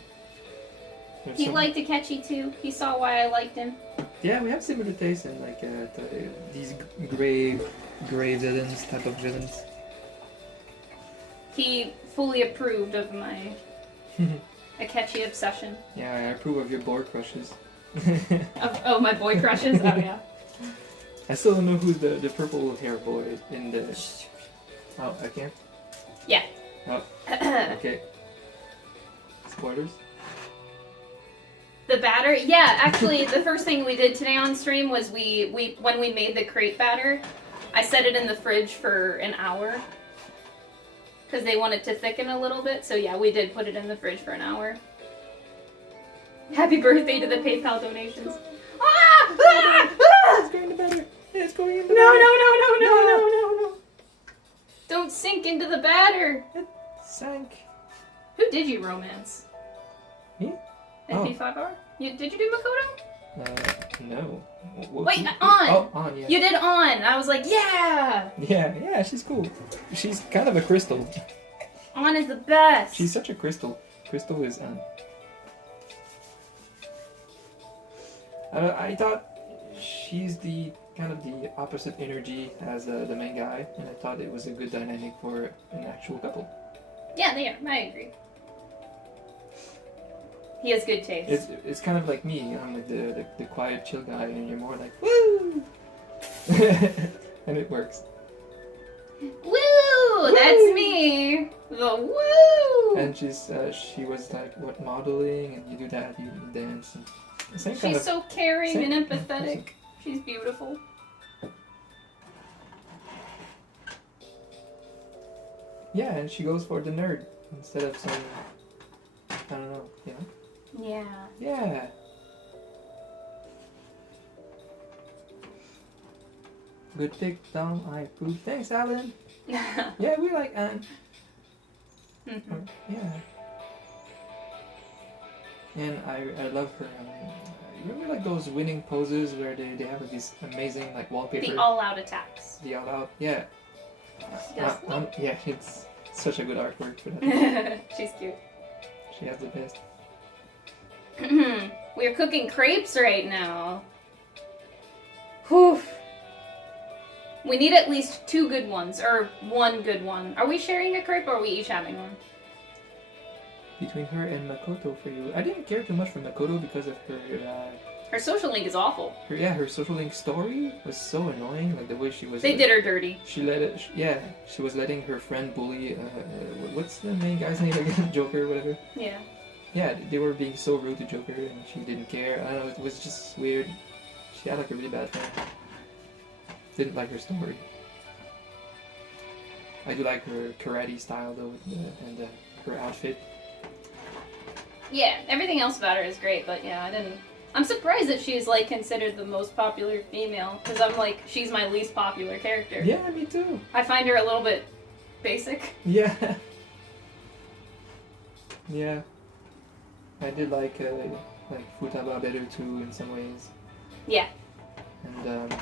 He liked Akechi too. He saw why I liked him. Yeah, we have similar tastes in like these gray gray villains type of villains. He fully approved of my Akechi obsession. Yeah, I approve of your boy crushes. Oh, my boy crushes? Oh, yeah. I still don't know who's the purple hair boy in the... Oh, I can't? Yeah. Oh, okay. Spoilers? The batter? Yeah, actually, the first thing we did today on stream was when we made the crepe batter, I set it in the fridge for an hour. Because they want it to thicken a little bit, so yeah, we did put it in the fridge for an hour. Happy birthday to the PayPal donations. Ah! Ah! Ah! It's going to batter. Yeah, it's going in the No, batter. no. Don't sink into the batter. It sank. Who did you romance? Me? MP5R? Did you do Makoto? No. Wait, on! Oh, on, yeah. You did on! I was like, yeah! Yeah, she's cool. She's kind of a crystal. On is the best! She's such a crystal. Crystal is I thought she's the kind of the opposite energy as the main guy, and I thought it was a good dynamic for an actual couple. Yeah, they are. I agree. He has good taste. It's kind of like me. I'm like the quiet, chill guy, and you're more like woo, and it works. Woo! That's me. The woo. And she was like what modeling, and you do that, you dance. And same kind She's of, so caring same- and empathetic. She's beautiful. Yeah, and she goes for the nerd instead of some, I don't know, you know. Yeah. Yeah. Good pick, Dom. I approve. Thanks, Alan. Yeah, we like Anne. Mhm. Yeah. And I love her. Remember like those winning poses where they have like these amazing like wallpaper. The all-out attacks. The all out. Yeah. She does. Yeah, it's such a good artwork for that. She's cute. She has the best. We're cooking crepes right now. Whew. We need at least 2 good ones, or 1 good one. Are we sharing a crepe or are we each having one? Between her and Makoto for you. I didn't care too much for Makoto because of her Her social link is awful. her social link story was so annoying. Like the way she was. They did her dirty. She let it. She was letting her friend bully. What's the main guy's name again? Joker, whatever. Yeah. Yeah, they were being so rude to Joker, and she didn't care. I don't know. It was just weird. She had like a really bad friend. Didn't like her story. I do like her karate style though, and her outfit. Yeah, everything else about her is great, but yeah, I'm surprised that she's like considered the most popular female, because I'm like, she's my least popular character. Yeah, me too. I find her a little bit basic. Yeah. Yeah. I did like Futaba better too in some ways. Yeah. And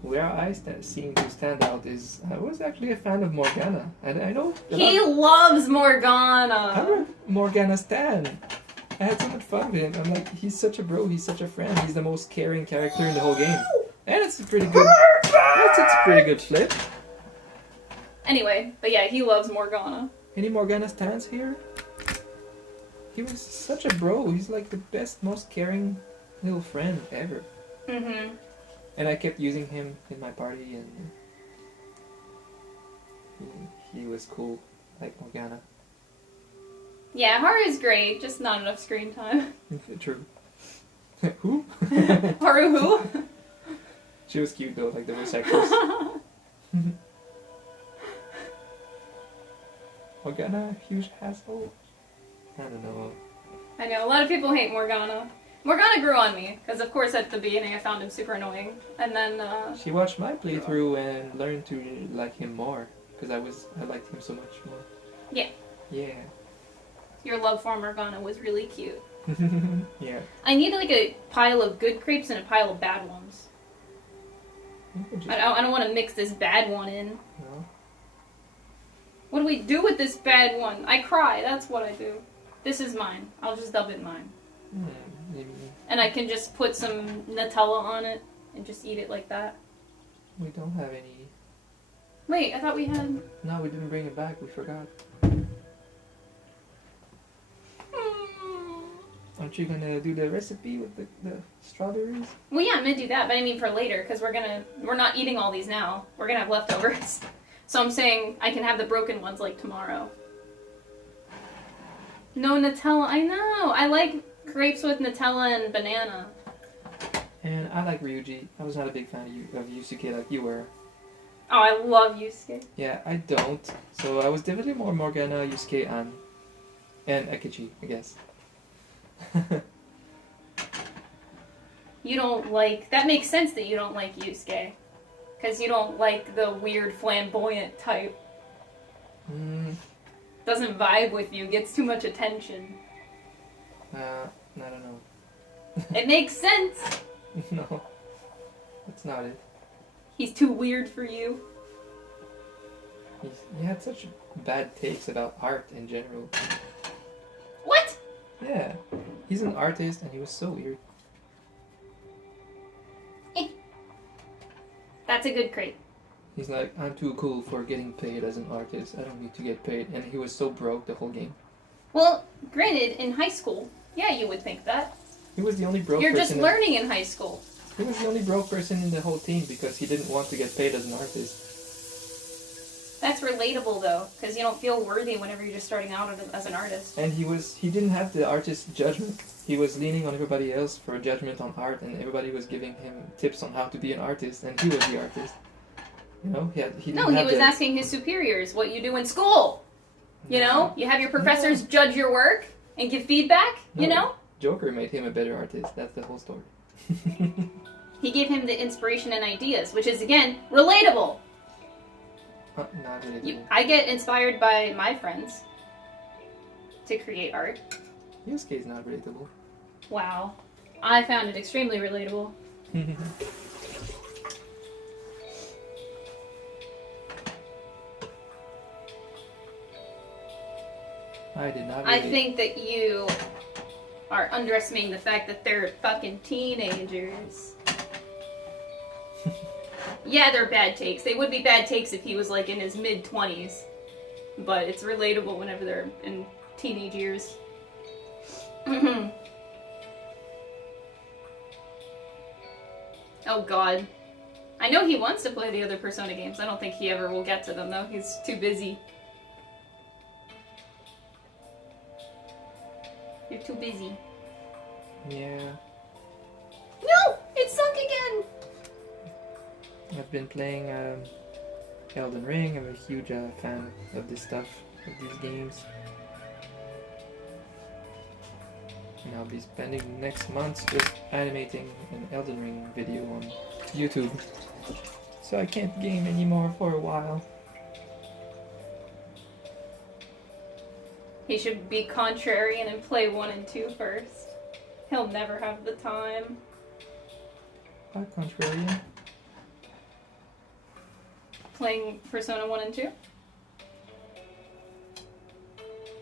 where I seem to stand out is I was actually a fan of Morgana. And I know He loves I'm Morgana. a Morgana stan. I had so much fun with him. I'm like, he's such a bro, he's such a friend. He's the most caring character in the whole game. And it's a pretty good. It's a pretty good flip. Anyway, but yeah, he loves Morgana. Any Morgana stans here? He was such a bro. He's like the best, most caring little friend ever. Mm-hmm. And I kept using him in my party, and he was cool, like Morgana. Yeah, Haru's great, just not enough screen time. True. Who? Haru who? She was cute though, like the voice actress. Morgana, huge asshole. I don't know. I know, a lot of people hate Morgana. Morgana grew on me, because of course at the beginning I found him super annoying. And then, She watched my playthrough and learned to like him more, because I liked him so much more. Yeah. Yeah. Your love for Morgana was really cute. Yeah. I need like a pile of good crepes and a pile of bad ones. I don't want to mix this bad one in. No. What do we do with this bad one? I cry, that's what I do. This is mine. I'll just dub it mine. Maybe. And I can just put some Nutella on it and just eat it like that. We don't have any. Wait, I thought we had... No, we didn't bring it back. We forgot. Aren't you gonna do the recipe with the strawberries? Well, yeah, I'm gonna do that, but I mean for later, because we're not eating all these now. We're gonna have leftovers. So I'm saying I can have the broken ones like tomorrow. No Nutella, I know! I like crepes with Nutella and banana. And I like Ryuji. I was not a big fan of Yusuke like you were. Oh, I love Yusuke. Yeah, I don't. So I was definitely more Morgana, Yusuke, and Akechi, I guess. You don't like... That makes sense that you don't like Yusuke. Because you don't like the weird flamboyant type. Doesn't vibe with you, gets too much attention. I don't know. It makes sense! No, that's not it. He's too weird for you. He had such bad takes about art in general. What? Yeah, he's an artist and he was so weird. That's a good crate. He's like, I'm too cool for getting paid as an artist. I don't need to get paid. And he was so broke the whole game. Well, granted, in high school, yeah, you would think that. He was the only broke You're person. just learning in high school. He was the only broke person in the whole team because he didn't want to get paid as an artist. That's relatable, though, because you don't feel worthy whenever you're just starting out as an artist. And he didn't have the artist's judgment. He was leaning on everybody else for a judgment on art, and everybody was giving him tips on how to be an artist, and he was the artist. You know, he was asking his superiors what you do in school. You know, you have your professors judge your work and give feedback. You know, Joker made him a better artist. That's the whole story. He gave him the inspiration and ideas, which is again relatable. Not relatable. I get inspired by my friends to create art. Yusuke is not relatable. Wow, I found it extremely relatable. I did not. I think that you are underestimating the fact that they're fucking teenagers. Yeah, they're bad takes. They would be bad takes if he was like in his mid-20s. But it's relatable whenever they're in teenage years. Oh god. I know he wants to play the other Persona games. I don't think he ever will get to them though. He's too busy. You're too busy. Yeah. No! It sunk again! I've been playing Elden Ring. I'm a huge fan of this stuff, of these games. And I'll be spending next month just animating an Elden Ring video on YouTube. So I can't game anymore for a while. He should be contrarian and play 1 and 2 first. He'll never have the time. Why contrarian? Playing Persona 1 and 2?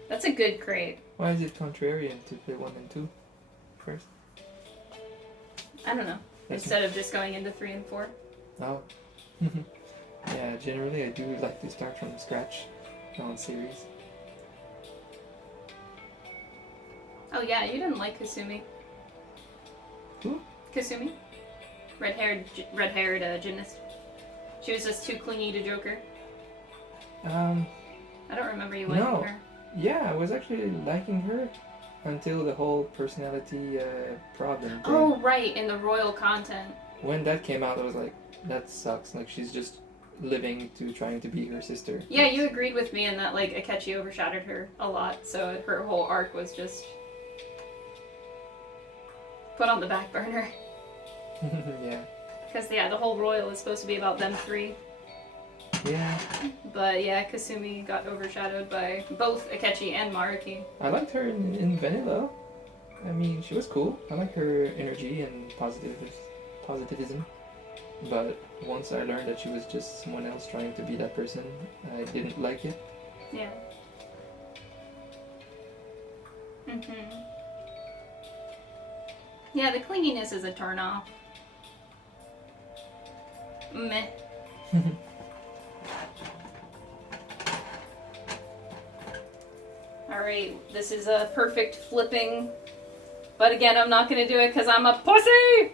That's a good crate. Why is it contrarian to play 1 and 2 first? I don't know. Instead of just going into 3 and 4. Oh. Yeah, generally I do like to start from scratch on series. Oh yeah, you didn't like Kasumi. Who? Kasumi? Red-haired gymnast. She was just too clingy to Joker. I don't remember you liking her. Yeah, I was actually liking her until the whole personality problem thing. Oh, right, in the royal content. When that came out, I was like, that sucks. Like, she's just living to trying to be her sister. Yeah, you agreed with me in that, like, Akechi overshadowed her a lot, so her whole arc was just put on the back burner. Yeah. Because, yeah, the whole royal is supposed to be about them 3. Yeah. But, yeah, Kasumi got overshadowed by both Akechi and Maruki. I liked her in Vanilla. I mean, she was cool. I like her energy and positivism. But once I learned that she was just someone else trying to be that person, I didn't like it. Yeah. Yeah, the clinginess is a turn-off. Meh. Alright, this is a perfect flipping. But again, I'm not gonna do it because I'm a pussy!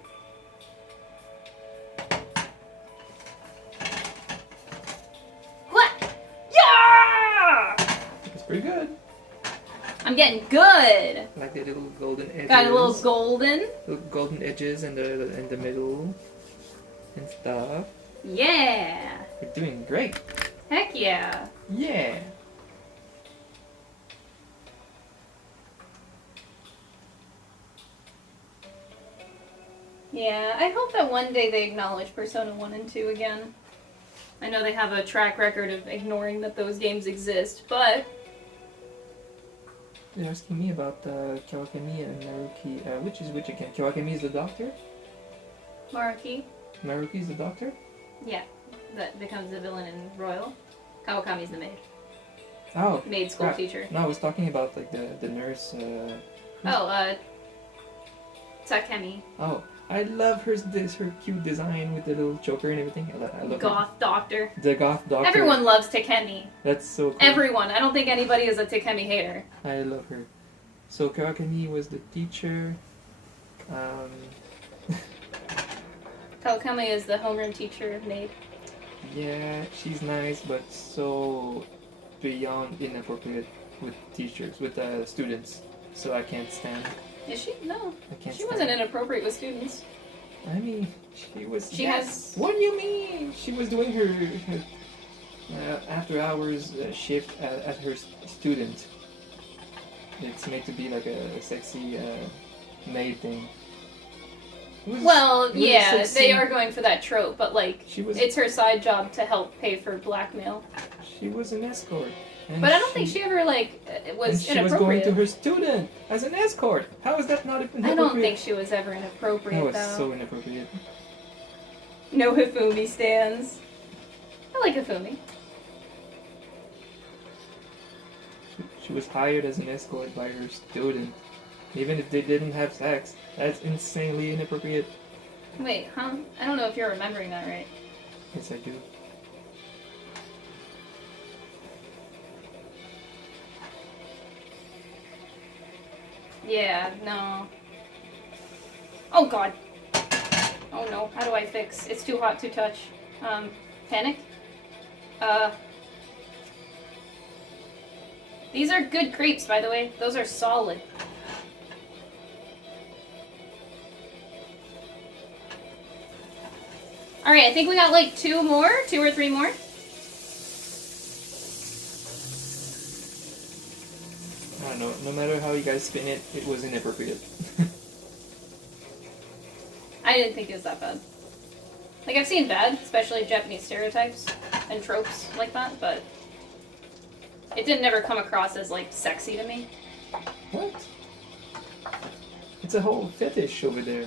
What? Yeah! It's pretty good. I'm getting good! Like the little golden edges. Got a little golden. Little golden edges in the middle and stuff. Yeah! You're doing great. Heck yeah! Yeah. Yeah, I hope that one day they acknowledge Persona 1 and 2 again. I know they have a track record of ignoring that those games exist, but... You're asking me about Kawakami and Maruki. Which is which again? Kawakami is the doctor? Maruki? Maruki is the doctor? Yeah, that becomes the villain in Royal. Kawakami's the maid. Oh. Maid school teacher. No, I was talking about like the nurse. Takemi. Oh, I love her cute design with the little choker and everything. I love Goth her. doctor. The goth doctor. Everyone loves Takemi. That's so cool. Everyone. I don't think anybody is a Takemi hater. I love her. So Kawakami was the teacher. Kawakami is the homeroom teacher of Maid. Yeah, she's nice, but so beyond inappropriate with teachers, with students. So I can't stand. Is she? No. I can't She stand. wasn't inappropriate with students. I mean, she was. She has. What do you mean? She was doing her after hours shift at her student. It's made to be like a sexy maid thing. Well, yeah, they are going for that trope, but like, it's her side job to help pay for blackmail. She was an escort. But I don't think she ever, like, was inappropriate. She was going to her student as an escort. How is that not inappropriate? I don't think she was ever inappropriate, though. That was so inappropriate. No Hifumi stands. I like Hifumi. She was hired as an escort by her student. Even if they didn't have sex. That's insanely inappropriate. Wait, huh? I don't know if you're remembering that right. Yes, I do. Yeah, no. Oh god. Oh no, how do I fix? It's too hot to touch. Panic? These are good crepes, by the way. Those are solid. Alright, I think we got like two or three more. I don't know, no matter how you guys spin it, it was inappropriate. I didn't think it was that bad. Like, I've seen bad, especially Japanese stereotypes and tropes like that, but it didn't ever come across as, like, sexy to me. What? It's a whole fetish over there.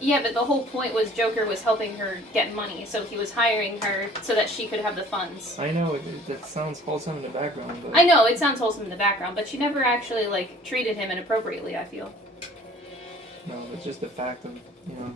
Yeah, but the whole point was Joker was helping her get money, so he was hiring her so that she could have the funds. I know, that sounds wholesome in the background, but... I know, it sounds wholesome in the background, but she never actually, like, treated him inappropriately, I feel. No, it's just the fact of, you know,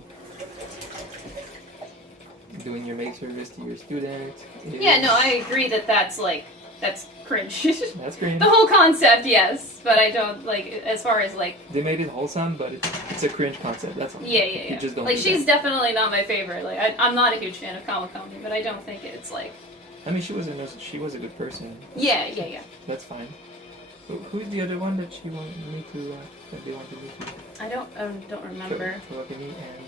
doing your maid service to your student. Yeah, no, I agree that that's, like, that's cringe. That's cringe. The whole concept, yes, but I don't, like, as far as, like... They made it wholesome, but it's a cringe concept, that's all. Yeah. You just don't like, do she's that. definitely not my favorite. Like, I'm not a huge fan of Kawakami, but I don't think it's, like... I mean, she was a good person. Yeah. That's fine. Who's the other one that she wanted me to, that they wanted me to? I don't remember. Kawakami and...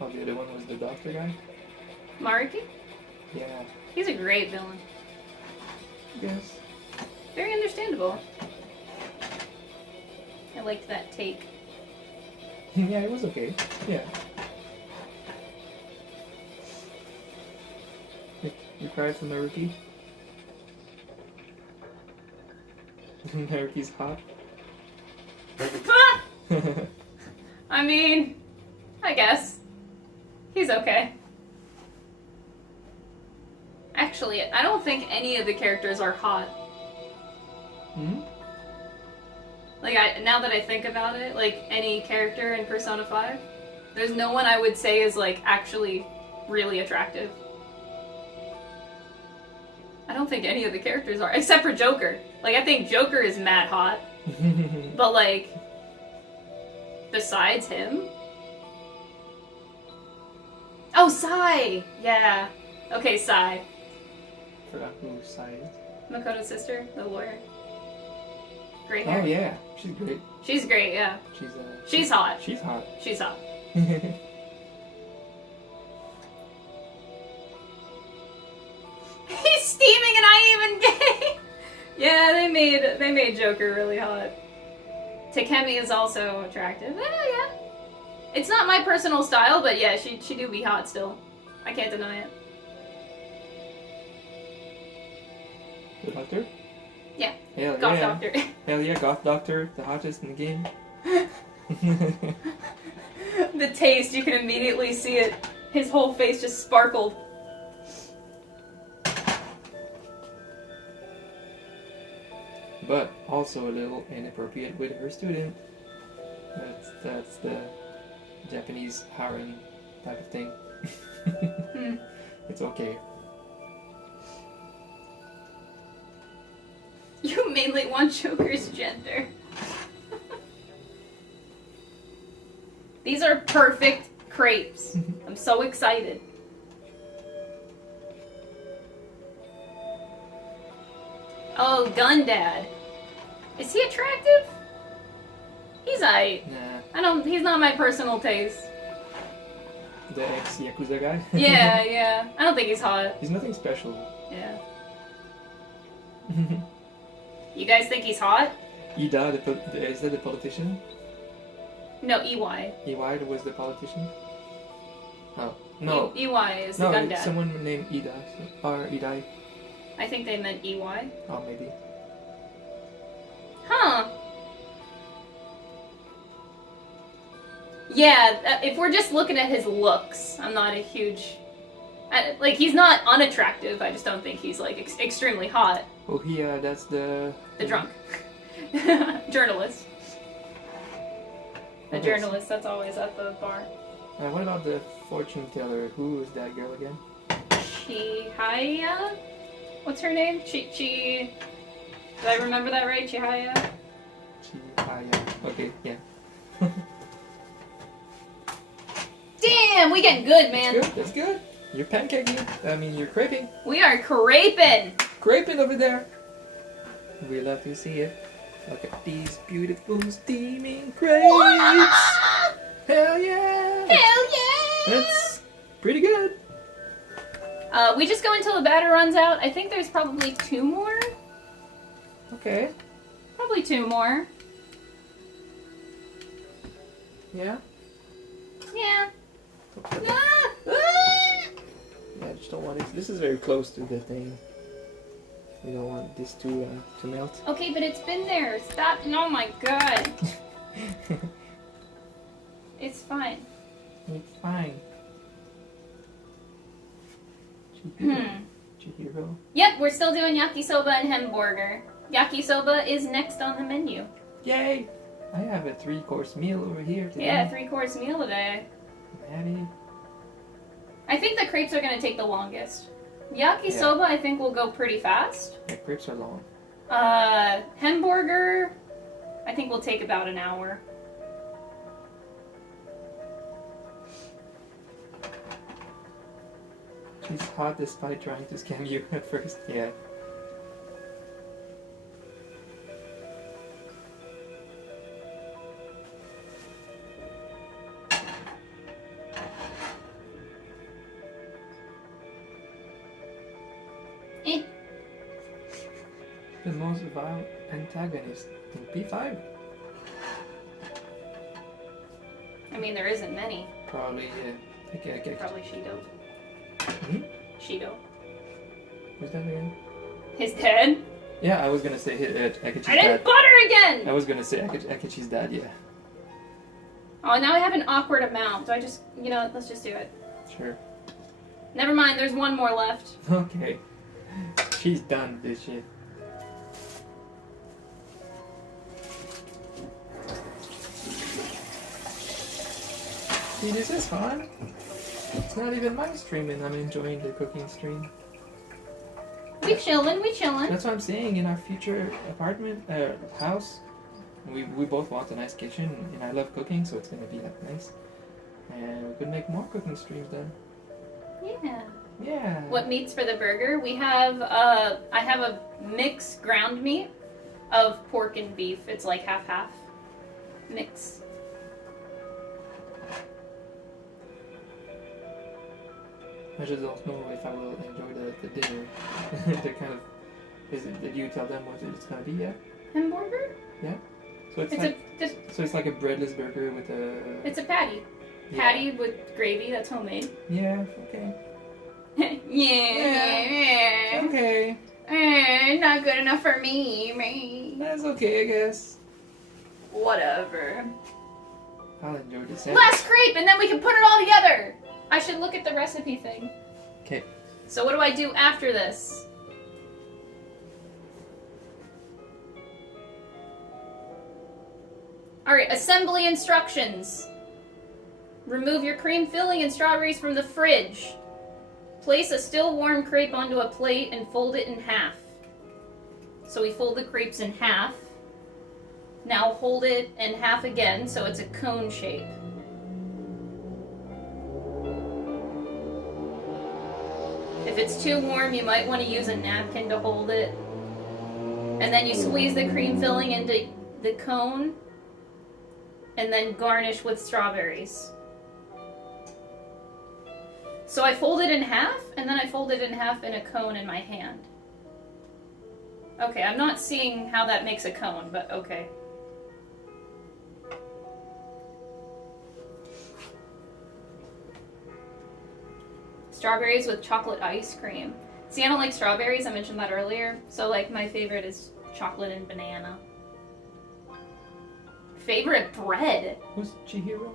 oh, the other one was the doctor guy? Maruki? Yeah. He's a great villain. Yes. Very understandable. I liked that take. Yeah, it was okay. Yeah. You cried for Naruki? Naruki's hot? I mean, I guess. He's okay. Actually, I don't think any of the characters are hot. Hmm? Like, now that I think about it, like, any character in Persona 5, there's no one I would say is, like, actually really attractive. I don't think any of the characters are, except for Joker. Like, I think Joker is mad hot. But, like, besides him? Oh, Sai! Yeah. Okay, Sai. Forgot who Sai is. Makoto's sister, the lawyer. Great hair. Oh yeah, she's great. She's great, yeah. She's hot. She's hot. She's hot. He's steaming and I ain't even gay! Yeah, they made Joker really hot. Takemi is also attractive. Yeah. It's not my personal style, but yeah, she do be hot still. I can't deny it. The Doctor? Yeah. Hell Goth yeah. Doctor. Hell yeah, Goth Doctor, the hottest in the game. The taste, you can immediately see it. His whole face just sparkled. But also a little inappropriate with her student. That's the Japanese harem type of thing. It's okay. You mainly want Joker's gender. These are perfect crepes. I'm so excited. Oh, Gundad. Is he attractive? He's aight. Nah. He's not my personal taste. The ex-Yakuza guy? Yeah. I don't think he's hot. He's nothing special. Yeah. You guys think he's hot? Ida, is that the politician? No, EY. EY was the politician? Oh, no. EY is the No, Gundad. it's someone named Ida, or Idai. I think they meant EY. Oh, maybe. Huh. Yeah, if we're just looking at his looks, I'm not a huge... like, he's not unattractive, I just don't think he's, like, extremely hot. Oh, that's the... The drunk. Journalist. The journalist that's always at the bar. What about the fortune teller? Who is that girl again? Chihaya? What's her name? Did I remember that right? Chihaya? Chihaya. Okay, yeah. Damn, we get good, man. That's good. You're pancaking. I mean, you're creping. We are creping. Creping over there. We love to see it. Look at these beautiful steaming crepes. Hell yeah. Hell yeah. That's pretty good. We just go until the batter runs out. I think there's probably 2 more. Okay. Probably 2 more. Yeah? Yeah. Yeah, I just don't want it. This is very close to the thing. We don't want this to melt. Okay, but it's been there. Stop. Oh my god. It's fine. It's fine. Chihiro. Yep, we're still doing Yakisoba and Hemborger. Yakisoba is next on the menu. Yay! I have a 3-course meal over here today. Yeah, 3-course meal today. Maddie. I think the crepes are going to take the longest. Yakisoba, I think, will go pretty fast. The crepes are long. Hemborger, I think will take about an hour. She's hot despite trying to scam you at first. Yeah. The most vile antagonist in P5? I mean, there isn't many. Probably, yeah. Okay. Probably Shido. Hmm? Shido. Who's that again? His dad? Yeah, I was gonna say Akechi's I didn't dad. butter again! I was gonna say Akechi's dad, yeah. Oh, now I have an awkward amount. Do I just... You know, let's just do it. Sure. Never mind, there's 1 more left. Okay. She's done this shit. See, this is fun. It's not even my stream and I'm enjoying the cooking stream. We chillin', we chillin'. That's what I'm saying. In our future apartment, house, we both want a nice kitchen, and I love cooking, so it's gonna be like nice. And we could make more cooking streams then. Yeah. Yeah. What meats for the burger? We have, I have a mixed ground meat of pork and beef. It's like half-half mix. I just don't know if I will enjoy the dinner. The kind of, did you tell them what it's gonna be yet? Hamburger? Yeah. So it's like a breadless burger with a. It's a patty. Yeah. Patty with gravy. That's homemade. Yeah. Okay. Yeah. Okay. Not good enough for me. That's okay, I guess. Whatever. I'll enjoy this. Last crepe, and then we can put it all together. I should look at the recipe thing. Okay. So what do I do after this? Alright, assembly instructions. Remove your cream filling and strawberries from the fridge. Place a still warm crepe onto a plate and fold it in half. So we fold the crepes in half. Now hold it in half again so it's a cone shape. If it's too warm, you might want to use a napkin to hold it. And then you squeeze the cream filling into the cone and then garnish with strawberries. So I fold it in half, and then I fold it in half in a cone in my hand. Okay, I'm not seeing how that makes a cone, but okay. Strawberries with chocolate ice cream. See, I don't like strawberries, I mentioned that earlier. So, like, my favorite is chocolate and banana. Favorite bread? Who's Chihiro?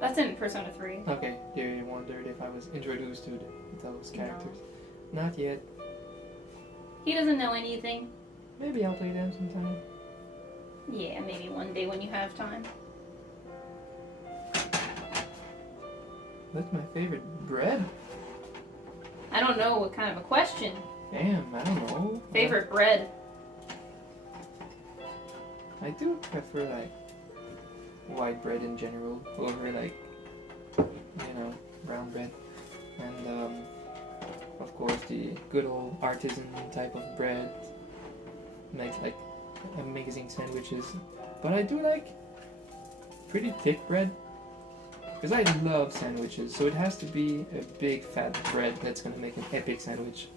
That's in Persona 3. Okay, you wondered if I was introduced to those characters. No. Not yet. He doesn't know anything. Maybe I'll play them sometime. Yeah, maybe one day when you have time. That's my favorite bread. I don't know what kind of a question. Damn, I don't know. Favorite bread. I do prefer like white bread in general over like, you know, brown bread. And of course the good old artisan type of bread makes like amazing sandwiches. But I do like pretty thick bread. Because I love sandwiches, so it has to be a big fat bread that's gonna make an epic sandwich.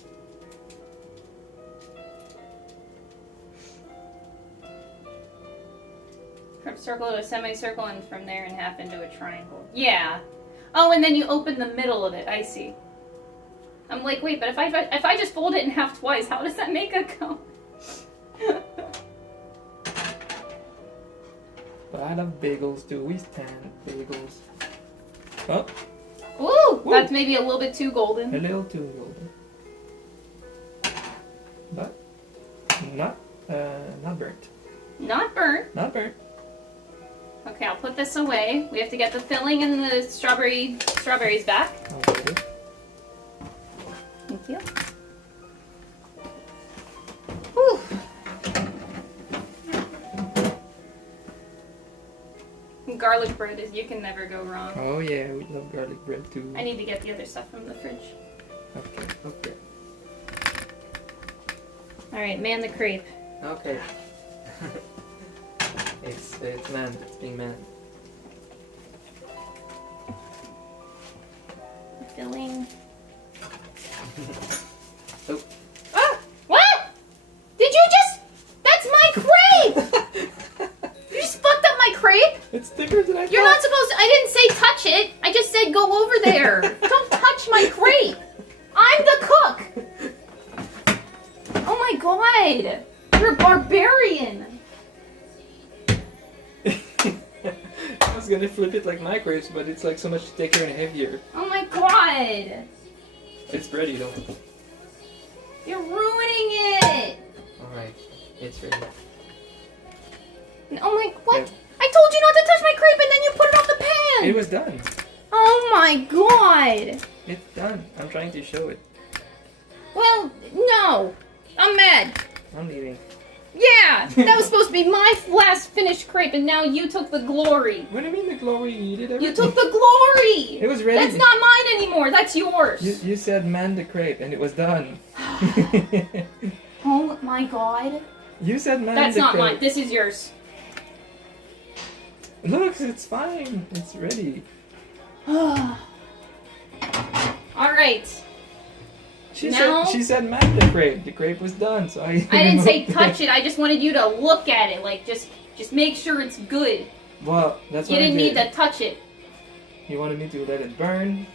Circle to a semicircle and from there and half into a triangle. Yeah. Oh, and then you open the middle of it. I see. I'm like, wait, but if I just fold it in half twice, how does that make a cone? But I love bagels too. We stand bagels. Oh. Ooh, Woo. That's maybe a little bit too golden. A little too golden. But not burnt. Not burnt. Not burnt. Okay, I'll put this away. We have to get the filling and the strawberries back. I'll get it. Thank you. Whew. Garlic bread is, you can never go wrong. Oh yeah, we love garlic bread too. I need to get the other stuff from the fridge. Okay, okay. Alright, man the crepe. Okay. It's manned. It's being manned. Filling. Oh. Ah! What? Did you just... That's my crepe! You just fucked up my crepe? It's thicker than I thought. You're not supposed to... I didn't say touch it. I just said go over there. Don't touch my crepe. I'm the cook. Oh my god. You're a barbarian. I was gonna flip it like my crepes, but it's like so much thicker and heavier. Oh my god. It's ready though. You're ruining it. Alright, it's ready. Oh my... What? Okay. I told you not to touch my crepe and then you put it on the It was done. Oh my god! It's done. I'm trying to show it. Well, no. I'm mad. I'm leaving. Yeah! That was supposed to be my last finished crepe, and now you took the glory. What do you mean the glory? You did everything. You took the glory! It was ready. That's not mine anymore. That's yours. You said man the crepe, and it was done. Oh my god. You said man That's the not crepe. mine. This is yours. Look, it's fine. It's ready. Alright. She said man the crepe. The crepe was done, so I didn't say touch it. I just wanted you to look at it. Like, just make sure it's good. Well, that's You what didn't I did. need to touch it. You wanted me to let it burn.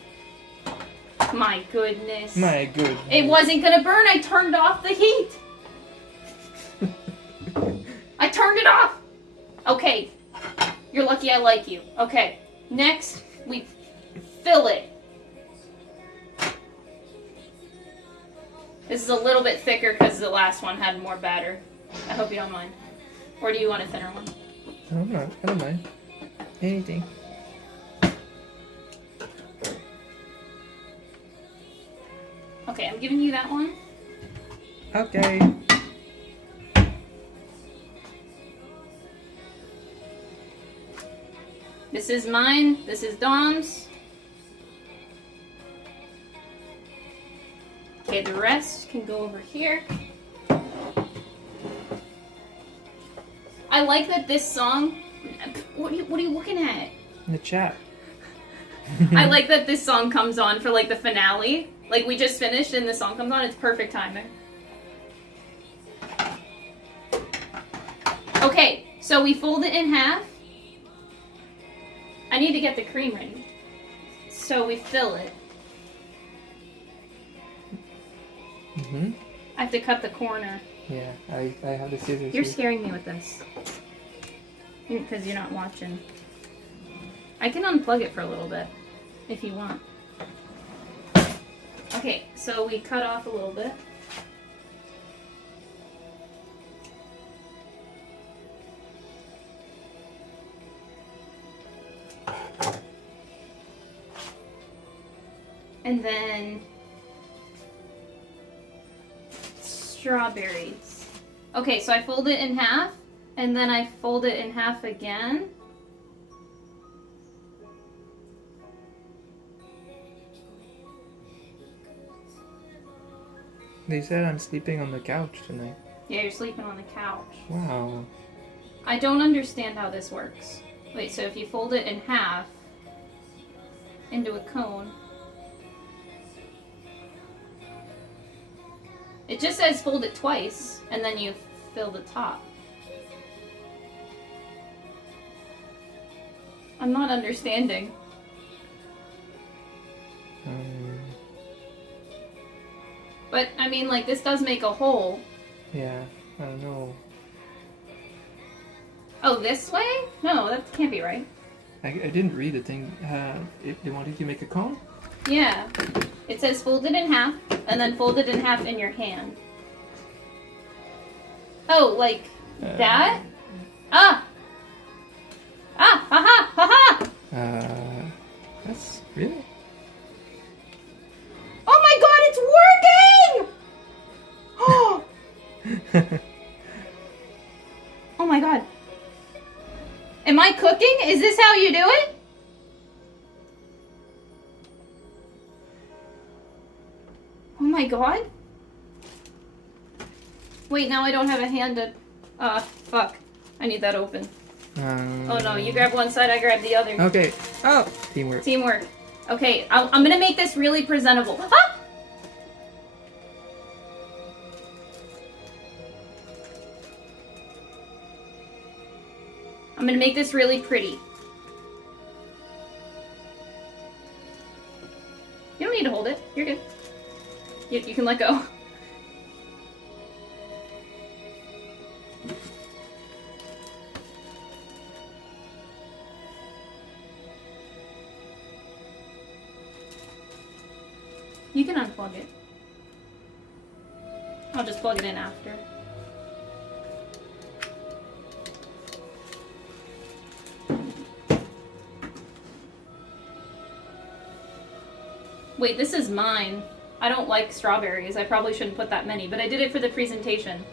My goodness. My goodness. It wasn't gonna burn. I turned off the heat. I turned it off. Okay. You're lucky I like you. Okay. Next, we fill it. This is a little bit thicker because the last one had more batter. I hope you don't mind. Or do you want a thinner one? I don't mind. Anything. Okay, I'm giving you that one. Okay. This is mine. This is Dom's. Okay, the rest can go over here. I like that this song... What are you looking at? In the chat. I like that this song comes on for, like, the finale. Like, we just finished and the song comes on. It's perfect timing. Okay, so we fold it in half. I need to get the cream ready. So we fill it. Mm-hmm. I have to cut the corner. Yeah, I have the scissors. You're here. scaring me with this. Because you're not watching. I can unplug it for a little bit, if you want. Okay, so we cut off a little bit. And then strawberries. Okay, so I fold it in half, and then I fold it in half again. They said I'm sleeping on the couch tonight. Yeah, you're sleeping on the couch. Wow. I don't understand how this works. Wait, so if you fold it in half into a cone, it just says fold it twice, and then you fill the top. I'm not understanding. But, I mean, like, this does make a hole. Yeah, I don't know. Oh, this way? No, that can't be right. I didn't read the thing. They wanted to make a cone? Yeah. It says fold it in half, and then fold it in half in your hand. Oh, like that? Ah! Ah! Ha ha! Ha ha! That's really? Oh my god, it's working! Oh my god. Am I cooking? Is this how you do it? Oh my god. Wait, now I don't have a hand to... fuck. I need that open. Oh no, you grab one side, I grab the other. Okay. Oh, teamwork. Teamwork. Okay, I'm gonna make this really presentable. Ah! I'm gonna make this really pretty. You don't need to hold it. You're good. You can let go. You can unplug it. I'll just plug it in after. Wait, this is mine. I don't like strawberries. I probably shouldn't put that many, but I did it for the presentation.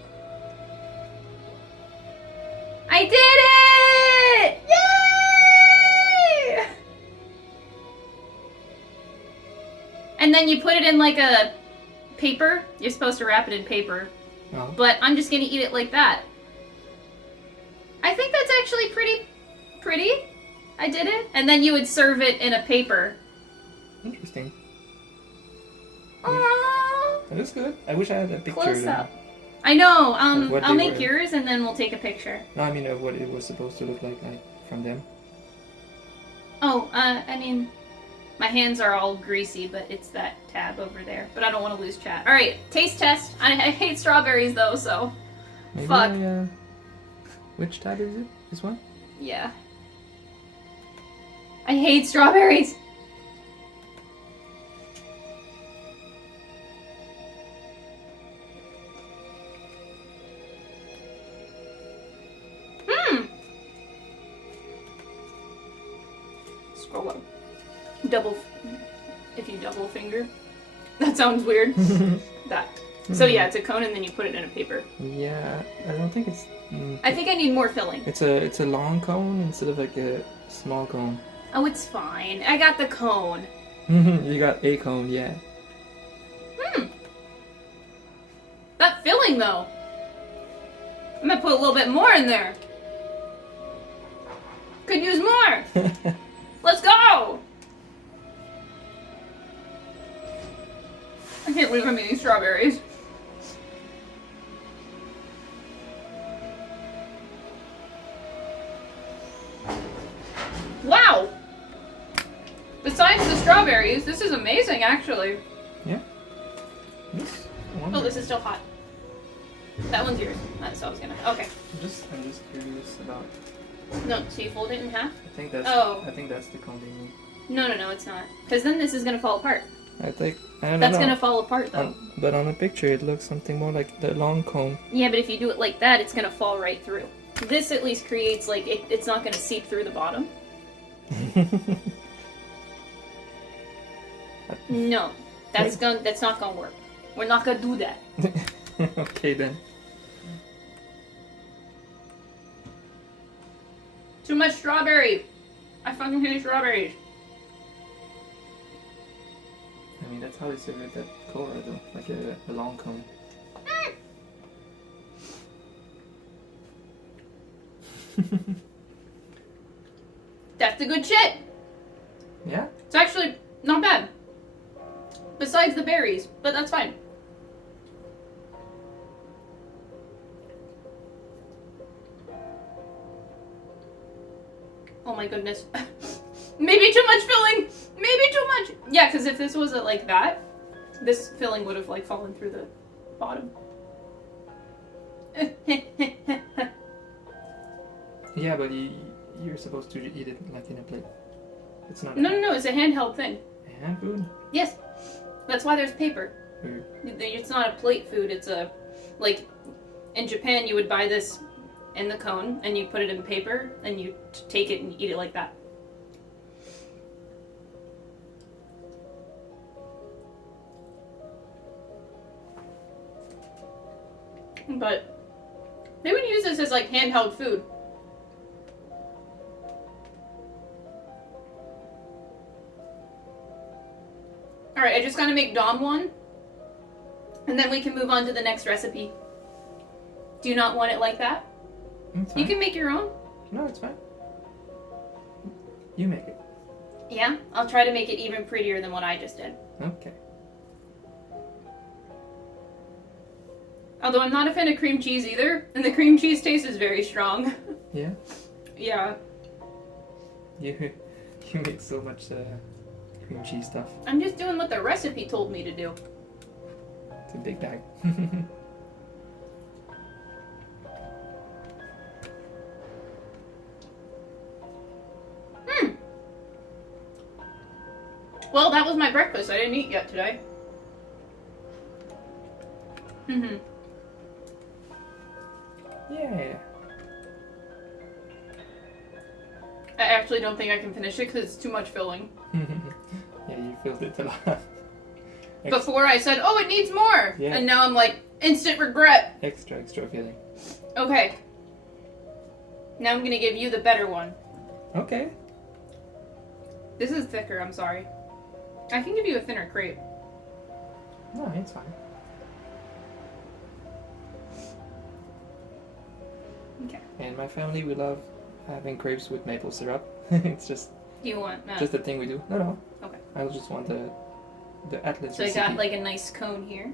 I did it! Yay! And then you put it in like a paper. You're supposed to wrap it in paper. Oh. But I'm just gonna eat it like that. I think that's actually pretty. I did it. And then you would serve it in a paper. Interesting. Aww. That is good. I wish I had a picture. Close up. I know. what I'll they make were. yours and then we'll take a picture. No, I mean of what it was supposed to look like from them. Oh, I mean, my hands are all greasy, but it's that tab over there. But I don't want to lose chat. All right, taste test. I hate strawberries though, so Maybe fuck. Which tab is it? This one? Yeah. I hate strawberries. Scroll up. If you double finger. That sounds weird. That. So yeah, it's a cone and then you put it in a paper. Yeah, I don't think it's. I think I need more filling. It's a long cone instead of like a small cone. Oh, it's fine. I got the cone. You got a cone, yeah. That filling though. I'm gonna put a little bit more in there. Could use more. Let's go! I can't believe I'm eating strawberries. Wow! Besides the strawberries, this is amazing actually. Yeah. This one. Oh, this is still hot. That one's yours. That's what I was gonna. Okay. I'm just curious about. No, so you fold it in half? I think that's. Oh. I think that's the cone they need. No, it's not. Because then this is gonna fall apart. I don't That's know. gonna fall apart though. But on the picture, it looks something more like the long cone. Yeah, but if you do it like that, it's gonna fall right through. This at least creates like it's not gonna seep through the bottom. No, that's not gonna work. We're not gonna do that. Okay then. Too much strawberry. I fucking hate strawberries. I mean, that's how they serve it at Cora though, like a long cone. That's the good shit. Yeah? It's actually not bad. Besides the berries, but that's fine. Oh my goodness. Maybe too much filling! Maybe too much! Yeah, because if this was like that, this filling would have like fallen through the bottom. Yeah, but you're supposed to eat it like in a plate. It's not. No, it's a handheld thing. Hand food? Yes. That's why there's paper. Weird. It's not a plate food, it's a, like, in Japan you would buy this in the cone and you put it in paper and you take it and eat it like that. But they would use this as like handheld food. Alright, I just gotta make Dom one. And then we can move on to the next recipe. Do you not want it like that? It's You fine. can make your own. No, it's fine. You make it. Yeah? I'll try to make it even prettier than what I just did. Okay. Although I'm not a fan of cream cheese either, and the cream cheese taste is very strong. Yeah? Yeah. You make so much cream cheese stuff. I'm just doing what the recipe told me to do. It's a big bag. Well, that was my breakfast. I didn't eat yet today. Yeah. I actually don't think I can finish it because it's too much filling. Yeah, you filled it a lot. Before I said, oh, it needs more. Yeah. And now I'm like, instant regret. Extra filling. Okay. Now I'm going to give you the better one. Okay. This is thicker, I'm sorry. I can give you a thinner crepe. No, it's fine. Okay. And my family, we love having crepes with maple syrup. It's just... You want... Just the thing we do. No. Okay. I just want the Atlus So recipe. I got like a nice cone here.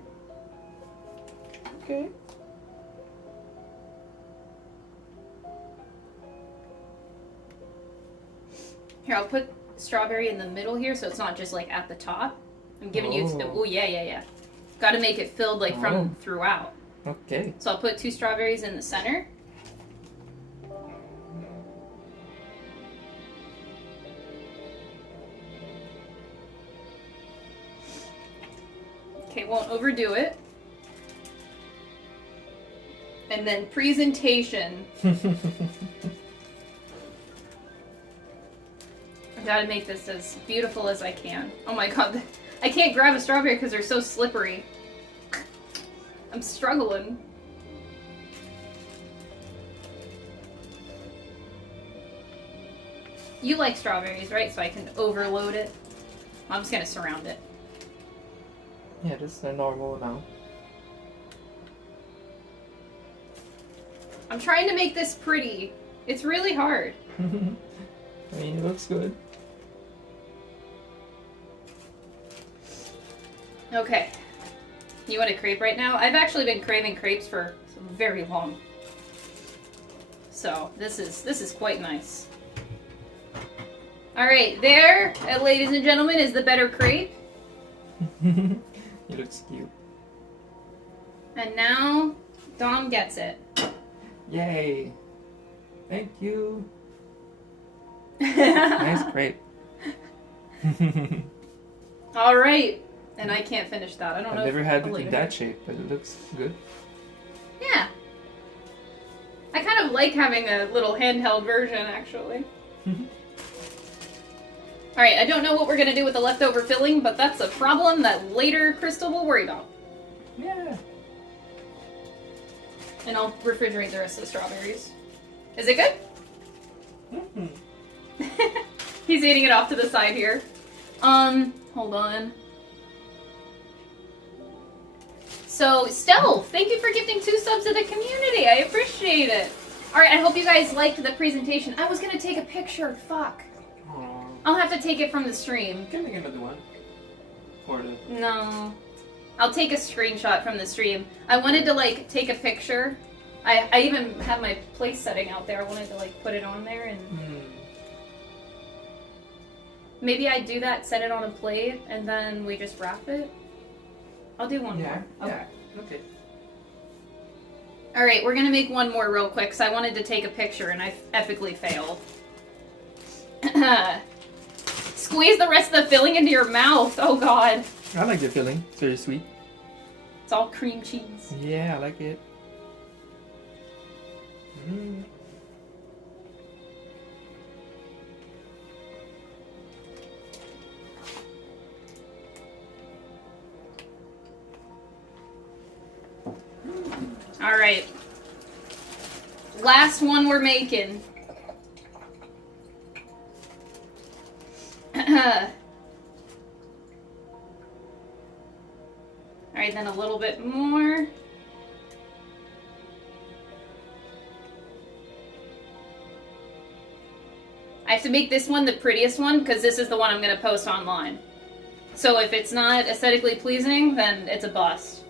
Okay. Here, I'll put strawberry in the middle here so it's not just like at the top. I'm giving you... Oh, yeah. Got to make it filled like from throughout. Okay. So I'll put 2 strawberries in the center. Okay, won't overdo it. And then presentation. I gotta make this as beautiful as I can. Oh my god, I can't grab a strawberry because they're so slippery. I'm struggling. You like strawberries, right? So I can overload it. I'm just gonna surround it. Yeah, just a normal amount. I'm trying to make this pretty. It's really hard. I mean, it looks good. Okay. You want a crepe right now? I've actually been craving crepes for very long. So, this is quite nice. Alright, there, ladies and gentlemen, is the better crepe. It looks cute. And now, Dom gets it. Yay! Thank you! Nice crepe. Alright. And I can't finish that. I don't know. I've never had it later. in that shape, but it looks good. Yeah. I kind of like having a little handheld version, actually. Alright, I don't know what we're going to do with the leftover filling, but that's a problem that later Crystal will worry about. Yeah. And I'll refrigerate the rest of the strawberries. Is it good? He's eating it off to the side here. Hold on. So, Stealth, thank you for gifting 2 subs to the community. I appreciate it. Alright, I hope you guys liked the presentation. I was gonna take a picture. Fuck. Aww. I'll have to take it from the stream. You can make another one. Or the... No. I'll take a screenshot from the stream. I wanted to, like, take a picture. I even have my place setting out there. I wanted to, like, put it on there and... Maybe I do that, set it on a plate, and then we just wrap it. I'll do one more. Okay. Okay. Alright, we're gonna make one more real quick, because I wanted to take a picture, and I epically failed. Squeeze the rest of the filling into your mouth. Oh god. I like the filling. It's very sweet. It's all cream cheese. Yeah, I like it. Mm. Alright. Last one we're making. Alright, then a little bit more. I have to make this one the prettiest one because this is the one I'm going to post online. So if it's not aesthetically pleasing, then it's a bust.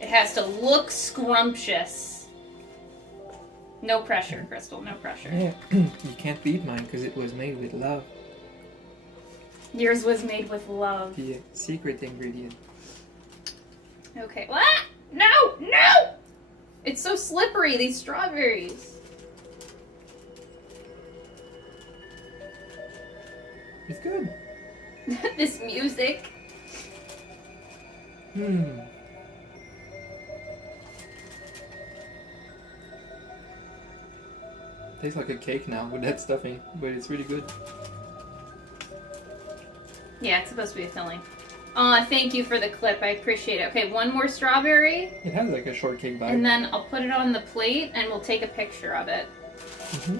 It has to look scrumptious. No pressure, Crystal, no pressure. Yeah, you can't beat mine because it was made with love. Yours was made with love. The secret ingredient. Okay. What? No! No! It's so slippery, these strawberries. It's good. This music. Tastes like a cake now with that stuffing, but it's really good. Yeah, it's supposed to be a filling. Aw, thank you for the clip. I appreciate it. Okay, one more strawberry. It has like a shortcake vibe. And then I'll put it on the plate and we'll take a picture of it. Mm-hmm.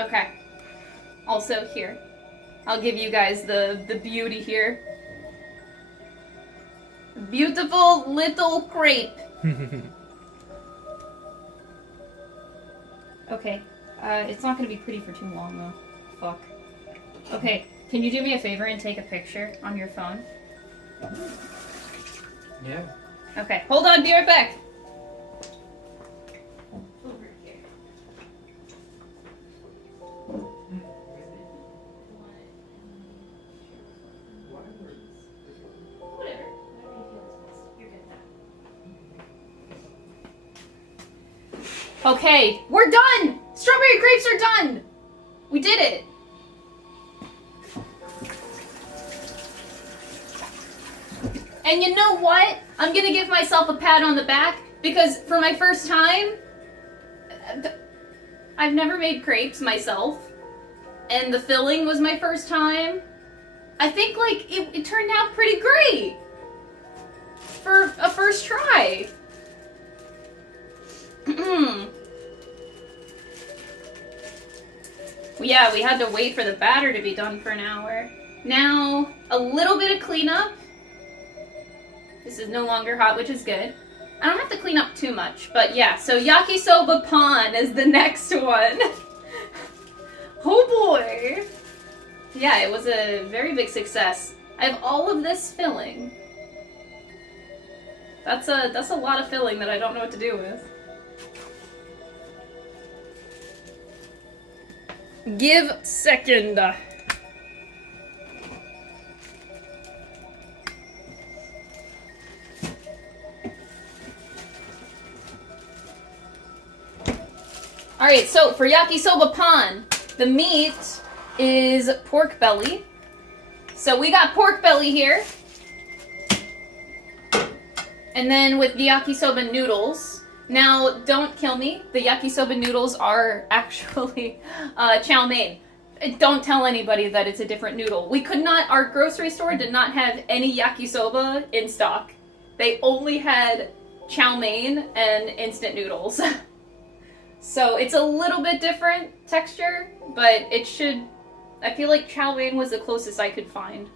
Okay. Also here. I'll give you guys the beauty here. Beautiful little crepe. Okay. It's not gonna be pretty for too long though. Fuck. Okay, can you do me a favor and take a picture on your phone? Yeah. Okay, hold on, be right back. Over here. Whatever. You're good now. Okay, we're done! Strawberry crepes are done! We did it! And you know what? I'm gonna give myself a pat on the back because for my first time, I've never made crepes myself, and the filling was my first time. I think like it turned out pretty great for a first try. Yeah, we had to wait for the batter to be done for an hour. Now, a little bit of cleanup. This is no longer hot, which is good. I don't have to clean up too much, but yeah, so Yakisoba Pan is the next one. Oh boy! Yeah, it was a very big success. I have all of this filling. That's a lot of filling that I don't know what to do with. Give second. Alright, so for Yakisoba Pan, the meat is pork belly. So we got pork belly here. And then with the yakisoba noodles. Now, don't kill me. The yakisoba noodles are actually chow mein. Don't tell anybody that it's a different noodle. We could not, our grocery store did not have any yakisoba in stock. They only had chow mein and instant noodles. So it's a little bit different texture, but it should, I feel like chow mein was the closest I could find.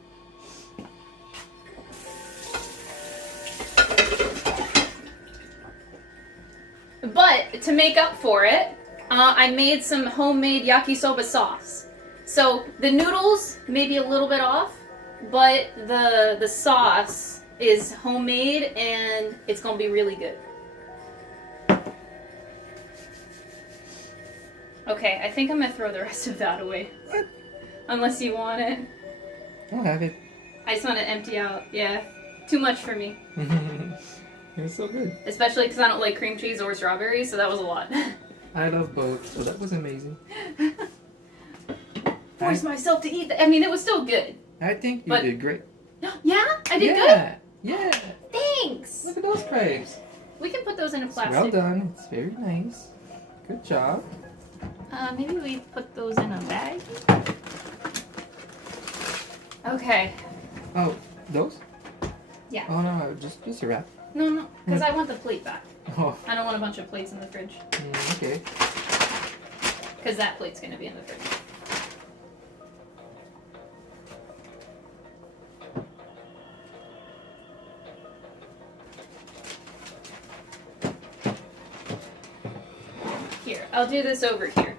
But to make up for it, I made some homemade yakisoba sauce. So the noodles may be a little bit off, but the sauce is homemade and it's gonna be really good. Okay, I think I'm gonna throw the rest of that away. What? Unless you want it. I'll have it. I just want to empty out. Yeah, too much for me. It was so good. Especially because I don't like cream cheese or strawberries, so that was a lot. I love both, so that was amazing. Forced myself to eat that. I mean, it was still good. I think you did great. Yeah? I did good? Yeah. Thanks! Look at those crepes. We can put those in a plastic. Well done. It's very nice. Good job. Maybe we put those in a bag? Okay. Oh, those? Yeah. Oh no, just a wrap. No, because I want the plate back. Oh. I don't want a bunch of plates in the fridge. Okay. Because that plate's going to be in the fridge. Here, I'll do this over here.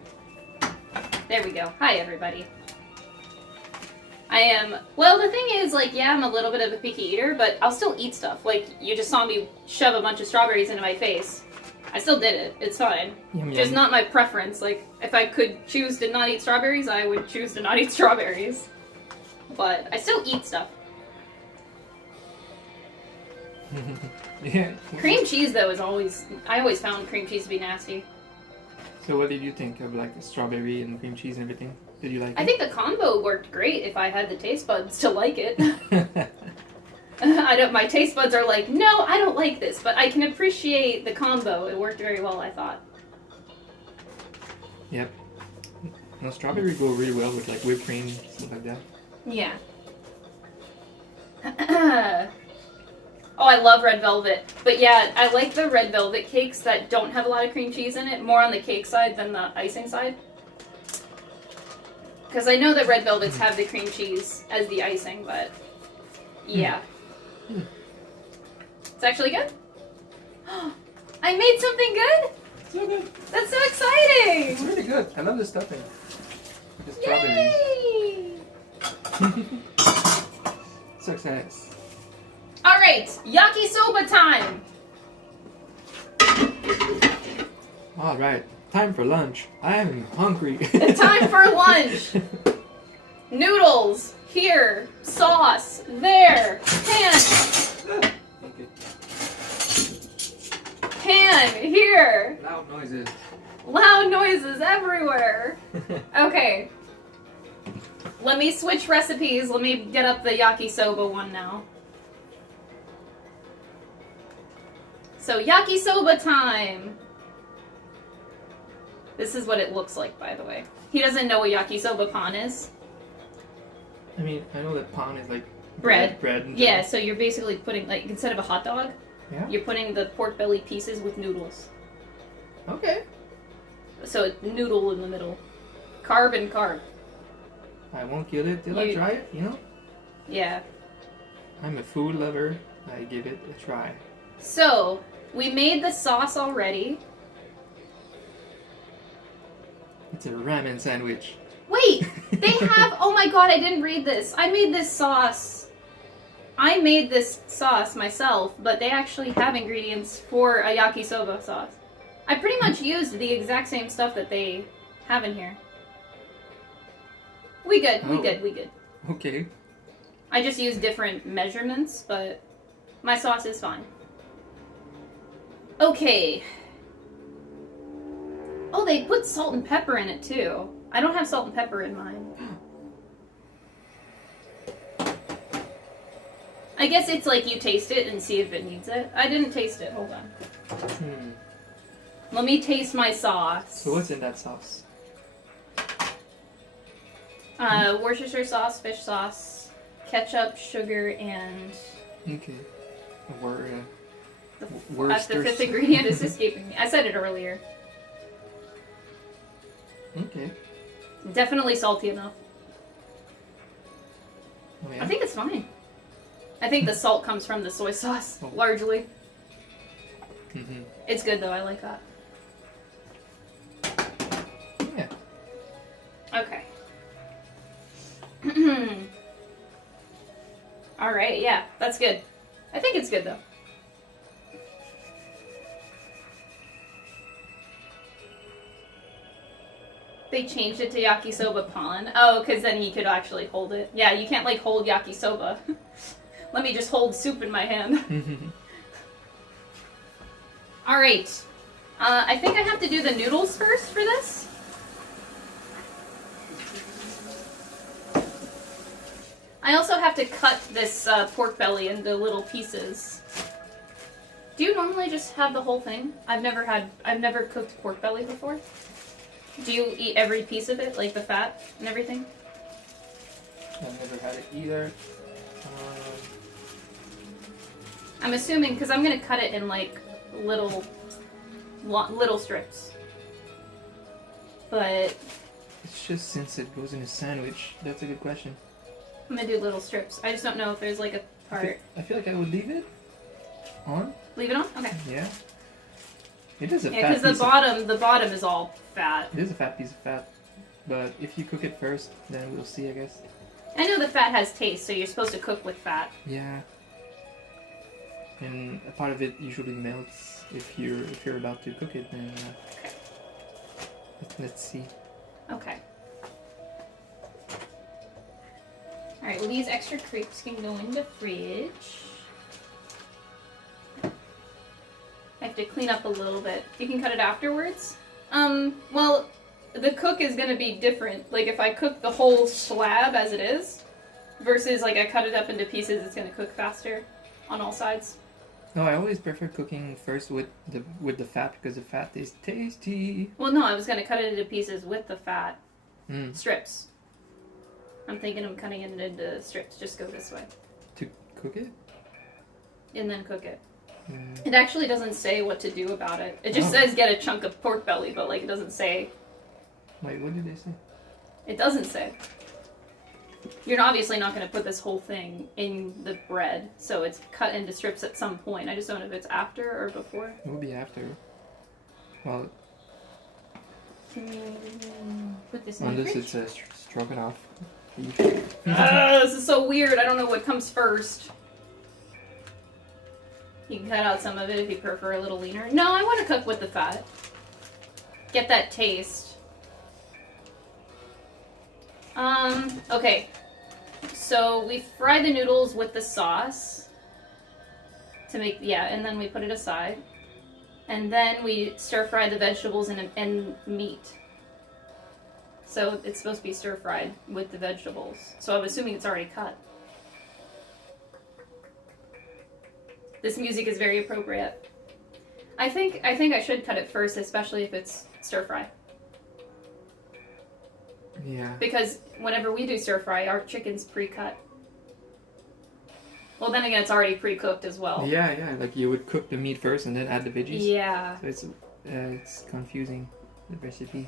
There we go. Hi, everybody. Well, the thing is, like, yeah, I'm a little bit of a picky eater, but I'll still eat stuff. Like, you just saw me shove a bunch of strawberries into my face. I still did it. It's fine. Yum, Just yum. not my preference. Like, if I could choose to not eat strawberries, I would choose to not eat strawberries. But I still eat stuff. Yeah. Cream cheese, though, is I always found cream cheese to be nasty. So what did you think of, like, the strawberry and cream cheese and everything? Did you like it? I think the combo worked great if I had the taste buds to like it. My taste buds are like, no, I don't like this, but I can appreciate the combo. It worked very well, I thought. Yep. No, strawberry go really well with like whipped cream, stuff like that. Yeah. Oh, I love red velvet. But yeah, I like the red velvet cakes that don't have a lot of cream cheese in it, more on the cake side than the icing side. Because I know that red velvets have the cream cheese as the icing, but yeah. It's actually good. I made something good? So good. That's so exciting! It's really good. I love the stuffing. The strawberries. Yay! Success. Alright, yakisoba time! Alright, time for lunch. I am hungry. Time for lunch! Noodles, here. Sauce, there. Pan, Okay. pan, here. Loud noises. Loud noises everywhere. Okay. Let me switch recipes. Let me get up the yakisoba one now. So, yakisoba time! This is what it looks like, by the way. He doesn't know what yakisoba pan is. I mean, I know that pan is like Bread. Bread. Yeah, so you're basically putting, like, instead of a hot dog, Yeah. you're putting the pork belly pieces with noodles. Okay. So, it's noodle in the middle. Carb and carb. I won't kill it till I try it, you know? Yeah. I'm a food lover. I give it a try. So, we made the sauce already. It's a ramen sandwich. Wait! They have... Oh my god, I didn't read this. I made this sauce. I made this sauce myself, but they actually have ingredients for a yakisoba sauce. I pretty much used the exact same stuff that they have in here. We good. Okay. I just used different measurements, but my sauce is fine. Okay. Oh, they put salt and pepper in it too. I don't have salt and pepper in mine. I guess it's like you taste it and see if it needs it. I didn't taste it. Hold on. Let me taste my sauce. So what's in that sauce? Worcestershire sauce, fish sauce, ketchup, sugar, and... Okay. The fifth ingredient is escaping me. I said it earlier. Okay. Definitely salty enough. Oh, yeah? I think it's fine. I think the salt comes from the soy sauce, largely. Mm-hmm. It's good though, I like that. Yeah. Okay. Alright, yeah, that's good. I think it's good though. They changed it to yakisoba pan. Oh, because then he could actually hold it. Yeah, you can't like hold yakisoba. Let me just hold soup in my hand. Alright. I think I have to do the noodles first for this. I also have to cut this pork belly into little pieces. Do you normally just have the whole thing? I've never cooked pork belly before. Do you eat every piece of it, like the fat and everything? I've never had it either. I'm assuming, because I'm going to cut it in like little strips. But... It's just since it goes in a sandwich. That's a good question. I'm going to do little strips. I just don't know if there's like a part. I feel like I would leave it on. Leave it on? Okay. Yeah. It is a fat because the bottom is all fat. It is a fat piece of fat. But if you cook it first, then we'll see, I guess. I know the fat has taste, so you're supposed to cook with fat. Yeah. And a part of it usually melts if you're about to cook it. Then okay. Let's see. Okay. All right. Well, these extra crepes can go in the fridge. I have to clean up a little bit. You can cut it afterwards. Well, the cook is going to be different. Like, if I cook the whole slab as it is, versus, like, I cut it up into pieces, it's going to cook faster on all sides. No, I always prefer cooking first with the fat because the fat is tasty. Well, no, I was gonna cut it into pieces with the fat. Strips. I'm thinking of cutting it into strips. Just go this way. To cook it? And then cook it. It actually doesn't say what to do about it. It just says get a chunk of pork belly, but like it doesn't say. Wait, what did they say? It doesn't say. You're obviously not going to put this whole thing in the bread, so it's cut into strips at some point. I just don't know if it's after or before. It will be after. Well, put this in unless the it's a stroganoff. This is so weird. I don't know what comes first. You can cut out some of it if you prefer a little leaner. No, I want to cook with the fat. Get that taste. Okay. So we fry the noodles with the sauce to make, and then we put it aside. And then we stir fry the vegetables and meat. So it's supposed to be stir fried with the vegetables. So I'm assuming it's already cut. This music is very appropriate. I think I should cut it first, especially if it's stir fry. Yeah. Because whenever we do stir fry, our chicken's pre-cut. Well, then again, it's already pre-cooked as well. Yeah. Like you would cook the meat first and then add the veggies. Yeah. So it's confusing, the recipe.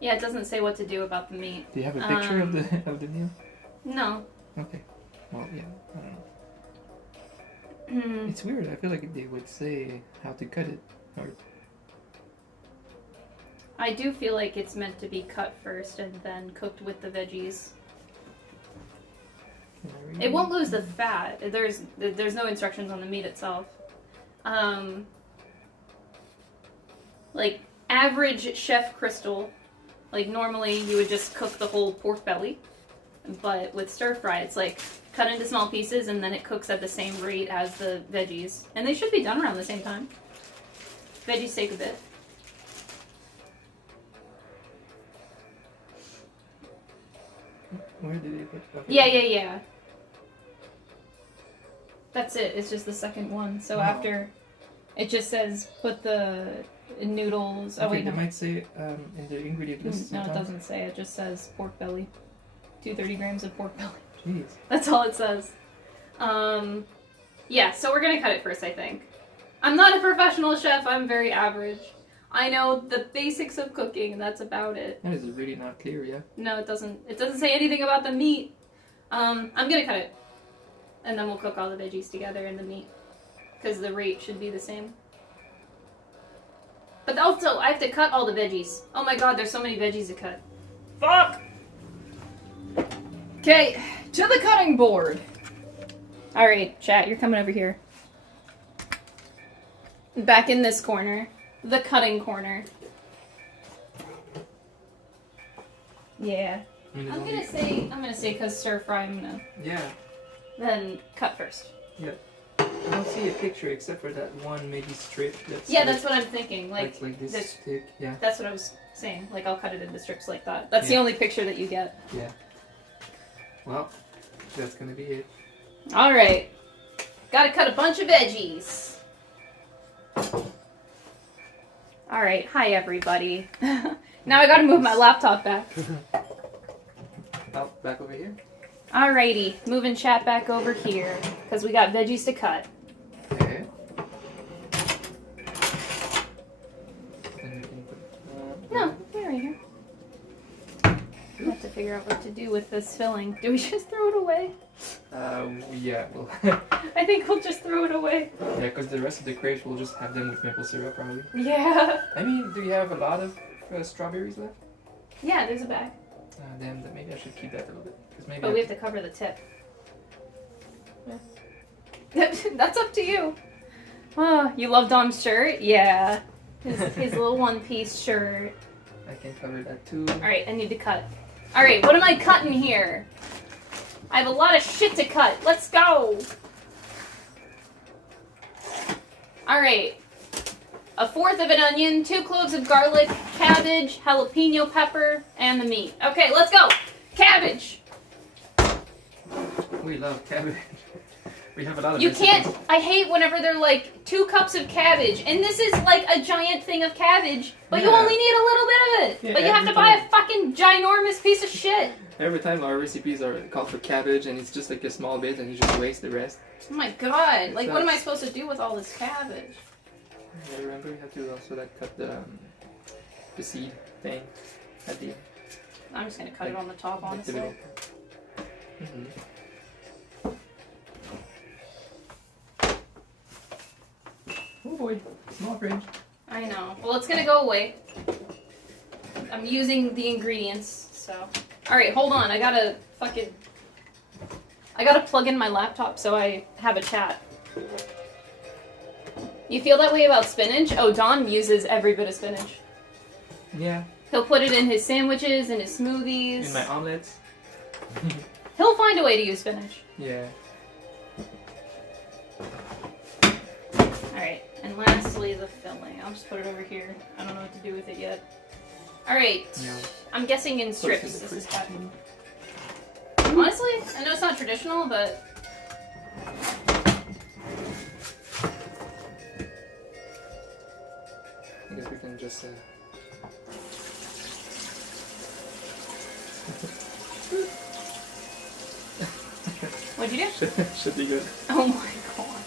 Yeah, it doesn't say what to do about the meat. Do you have a picture of the meal? No. Okay. Well, yeah. I don't know. It's weird. I feel like they would say how to cut it. Or... I do feel like it's meant to be cut first and then cooked with the veggies. It won't lose the fat. There's no instructions on the meat itself. Like average chef Crystal, like normally you would just cook the whole pork belly, but with stir fry it's like cut into small pieces and then it cooks at the same rate as the veggies, and they should be done around the same time. Veggies take a bit. Where did they put that? Yeah. That's it. It's just the second one. So after, it just says put the noodles. Okay, Oh wait, they no. might say in the ingredient list. No, it sometimes. doesn't say. It just says pork belly. 230 grams of pork belly. Jeez. That's all it says. Yeah. So we're gonna cut it first, I think. I'm not a professional chef. I'm very average. I know the basics of cooking, and that's about it. That is really not clear, yeah. No, it doesn't. It doesn't say anything about the meat. I'm gonna cut it, and then we'll cook all the veggies together in the meat, because the rate should be the same. But also, I have to cut all the veggies. Oh my god, there's so many veggies to cut. Fuck! Okay, to the cutting board. Alright, chat, you're coming over here. Back in this corner. The cutting corner. Yeah. I'm gonna say because stir fry, I'm gonna... Yeah. Then cut first. Yeah. I don't see a picture except for that one maybe strip that's... Yeah, that's what I'm thinking. Like this stick, yeah. That's what I was saying. Like, I'll cut it into strips like that. That's the only picture that you get. Yeah. Well, that's gonna be it. Alright. Gotta cut a bunch of veggies. Alright, hi everybody. Now I gotta move my laptop back. Oh, back over here? Alrighty, moving chat back over here. Because we got veggies to cut. Okay. Then we can put... No, they're right here. I have to figure out what to do with this filling. Do we just throw it away? Yeah, well... I think we'll just throw it away. Yeah, because the rest of the crepes we'll just have them with maple syrup probably. Yeah. I mean, do you have a lot of strawberries left? Yeah, there's a bag. Then maybe I should keep that a little bit. Cause maybe But we have to cover the tip. Yeah. That's up to you. Oh, you love Dom's shirt? Yeah. His little one-piece shirt. I can cover that too. Alright, I need to cut. Alright, what am I cutting here? I have a lot of shit to cut. Let's go! Alright. 1/4 of an onion, 2 cloves of garlic, cabbage, jalapeno pepper, and the meat. Okay, let's go! Cabbage! We love cabbage. We have a lot of You recipes. can't. I hate whenever they're like 2 cups of cabbage, and this is like a giant thing of cabbage, but you Yeah. only need a little bit of it. Yeah, but you have to buy a fucking ginormous piece of shit. Every time our recipes are called for cabbage, and it's just like a small bit, and you just waste the rest. Oh my god! Like, what am I Sucks. supposed to do with all this cabbage? Yeah, remember, you have to also like cut the seed thing at the end. I'm just gonna cut it on the top, Like the honestly. little- Mhm. Oh boy, small fridge. I know. Well, it's gonna go away. I'm using the ingredients, so. Alright, hold on. I gotta plug in my laptop so I have a chat. You feel that way about spinach? Oh, Don uses every bit of spinach. Yeah, He'll put it in his sandwiches, in his smoothies. in my omelets. He'll find a way to use spinach. Yeah. Alright, and lastly, the filling. I'll just put it over here. I don't know what to do with it yet. Alright, Yeah. I'm guessing in Put it strips in the this is fridge. happening. Honestly, I know it's not traditional, but... I guess we can just. What'd you do? Should be good. Oh my god.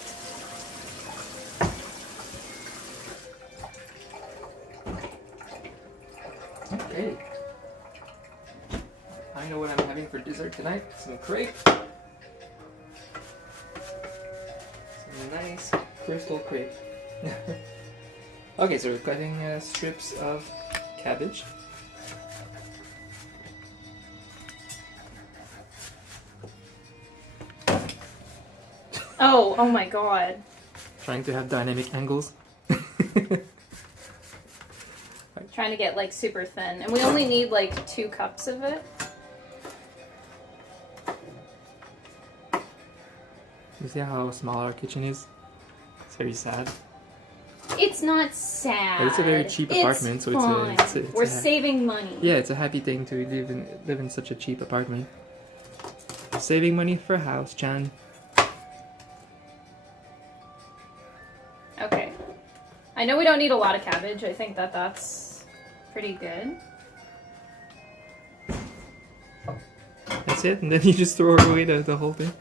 Okay. I know what I'm having for dessert tonight. Some crepe. Some nice crystal crepe. Okay, so we're cutting strips of cabbage. Oh my god. Trying to have dynamic angles. Trying to get like super thin. And we only need like 2 cups of it. You see how small our kitchen is? It's very sad. It's not sad. But it's a very cheap apartment, so fine. it's We're a saving money. yeah, it's a happy thing to live in such a cheap apartment. Saving money for a house, Chan. Okay. I know we don't need a lot of cabbage. I think that that's pretty good. That's it, and then you just throw away the whole thing.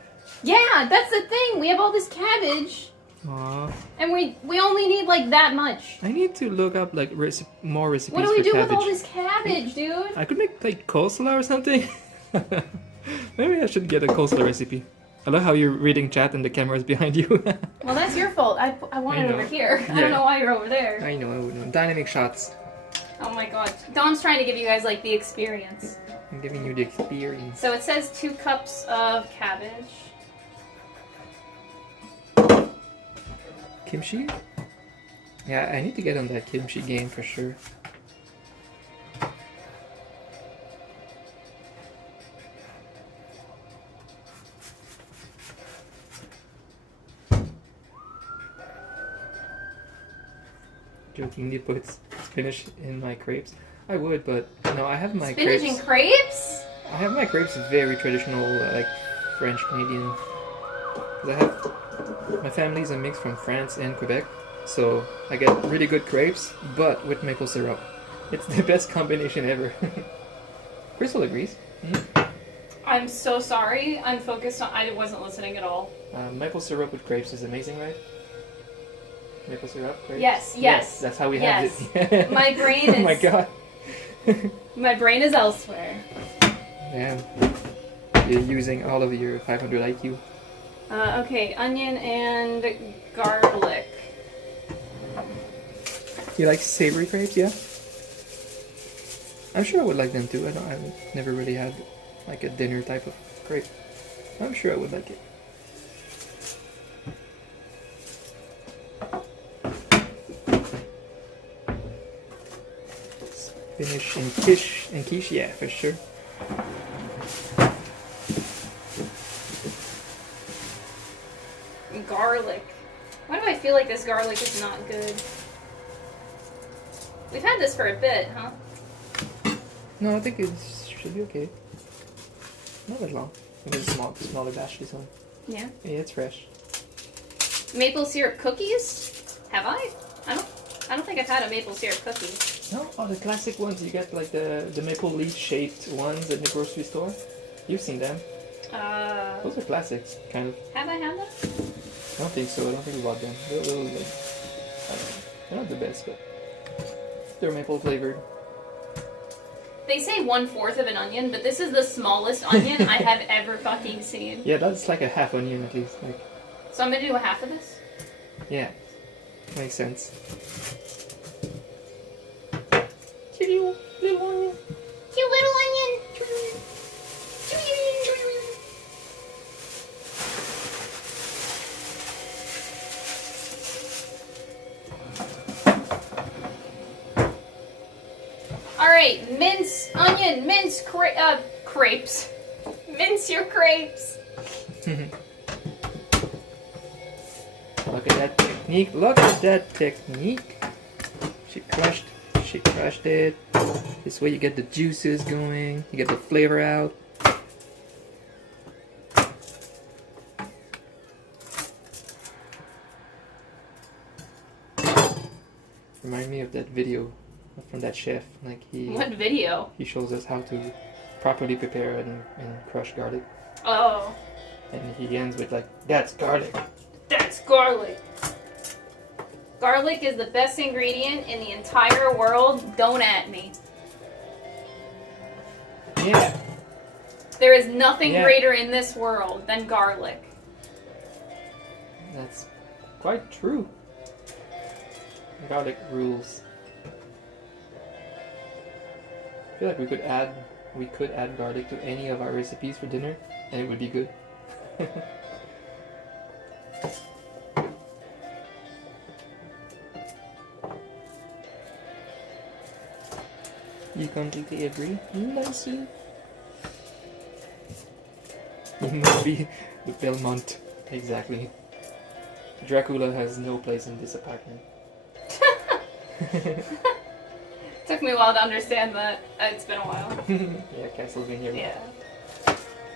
Yeah, that's the thing. We have all this cabbage, Aww. and we only need like that much. I need to look up like more recipes What do we for do cabbage. with all this cabbage, dude? I could make like coleslaw or something. Maybe I should get a coleslaw recipe. I love how you're reading chat and the camera is behind you. Well, that's your fault. I want I it know. over here. I Yeah. don't know why you're over there. I know. Dynamic shots. Oh my god. Dom's trying to give you guys like the experience. I'm giving you the experience. So it says 2 cups of cabbage. Kimchi? Yeah, I need to get on that kimchi game for sure. Jokingly puts spinach in my crepes. I would, but no, I have my Spinach crepes. and crepes? I have my crepes very traditional, like French Canadian. 'Cause I have my family's a mix from France and Quebec, so I get really good crepes, but with maple syrup. It's the best combination ever. Crystal agrees. I'm so sorry. I'm focused on. I wasn't listening at all. Maple syrup with grapes is amazing, right? Maple syrup, grapes? Yes. That's how we Yes. have it. My brain Oh my is- god. My brain is elsewhere. Damn. You're using all of your 500 IQ. Okay, onion and garlic. You like savory crepes, yeah? I'm sure I would like them too. I've never really had like a dinner type of crepe. I'm sure I would like it. Spinach and quiche, yeah, for sure. Garlic. Why do I feel like this garlic is not good? We've had this for a bit, huh? No, I think it should be okay. Not that long. It was a smaller batch this one. Yeah. Yeah, it's fresh. Maple syrup cookies? Have I? I don't think I've had a maple syrup cookie. No? Oh, the classic ones. You get like the maple leaf shaped ones at the grocery store. You've seen them. Those are classics, kind of. Have I had them? I don't think so. I don't think we bought them. They're not the best, but they're maple flavored. They say 1/4 of an onion, but this is the smallest onion I have ever fucking seen. Yeah, that's like a half onion at least. Like. So I'm gonna do a half of this? Yeah. Makes sense. Cute little onion. Cute little onion. Alright, mince, onion, mince crepes. Mince your crepes. Look at that technique. Look at that technique. She crushed it. This way you get the juices going. You get the flavor out. Remind me of that video from that chef. Like What video? He shows us how to properly prepare and crush garlic. Oh. And he ends with like, that's garlic. That's garlic. Garlic is the best ingredient in the entire world. Don't at me. Yeah. There is nothing greater in this world than garlic. That's quite true. Garlic rules. I feel like we could add garlic to any of our recipes for dinner and it would be good. You completely agree? Nice. It must be the Belmont. Exactly. Dracula has no place in this apartment. Took me a while to understand that. It's been a while. Yeah, Castlevania. Yeah.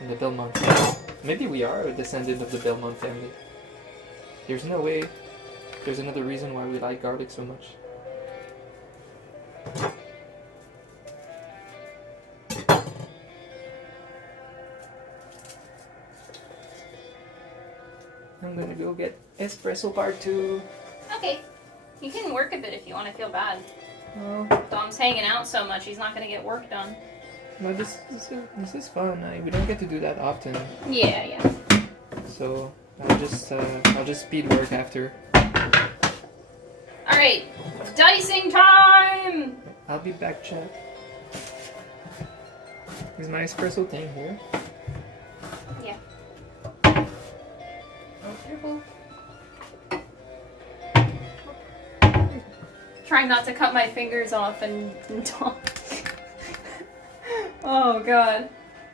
And the Belmont. Maybe we are a descendant of the Belmont family. There's no way. There's another reason why we like garlic so much. I'm gonna go get espresso part 2. Okay. You can work a bit if you want to feel bad. Oh. Dom's hanging out so much, he's not going to get work done. No, this is fun. We don't get to do that often. Yeah. So I'll just speed work after. All right, dicing time. I'll be back, chat. Is my espresso thing here? Yeah. Oh, careful. Trying not to cut my fingers off and talk. Oh god.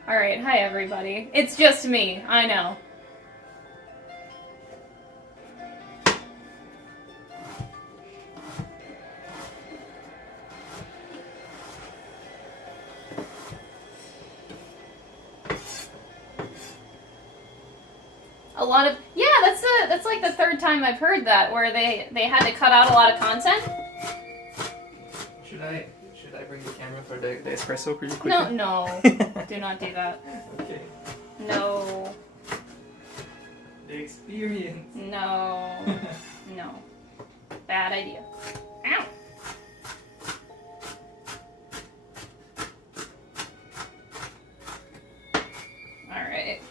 Alright, hi everybody. It's just me, I know. A lot of that's like the third time I've heard that where they had to cut out a lot of content. Should I bring the camera for the espresso pretty quickly? No. Do not do that. Okay. No. The experience. No. No. Bad idea. Ow. Alright.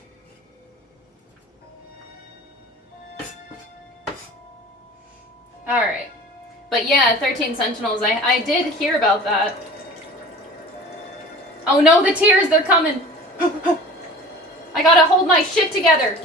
Alright. But yeah, 13 Sentinels, I did hear about that. Oh no, the tears, they're coming! I gotta hold my shit together!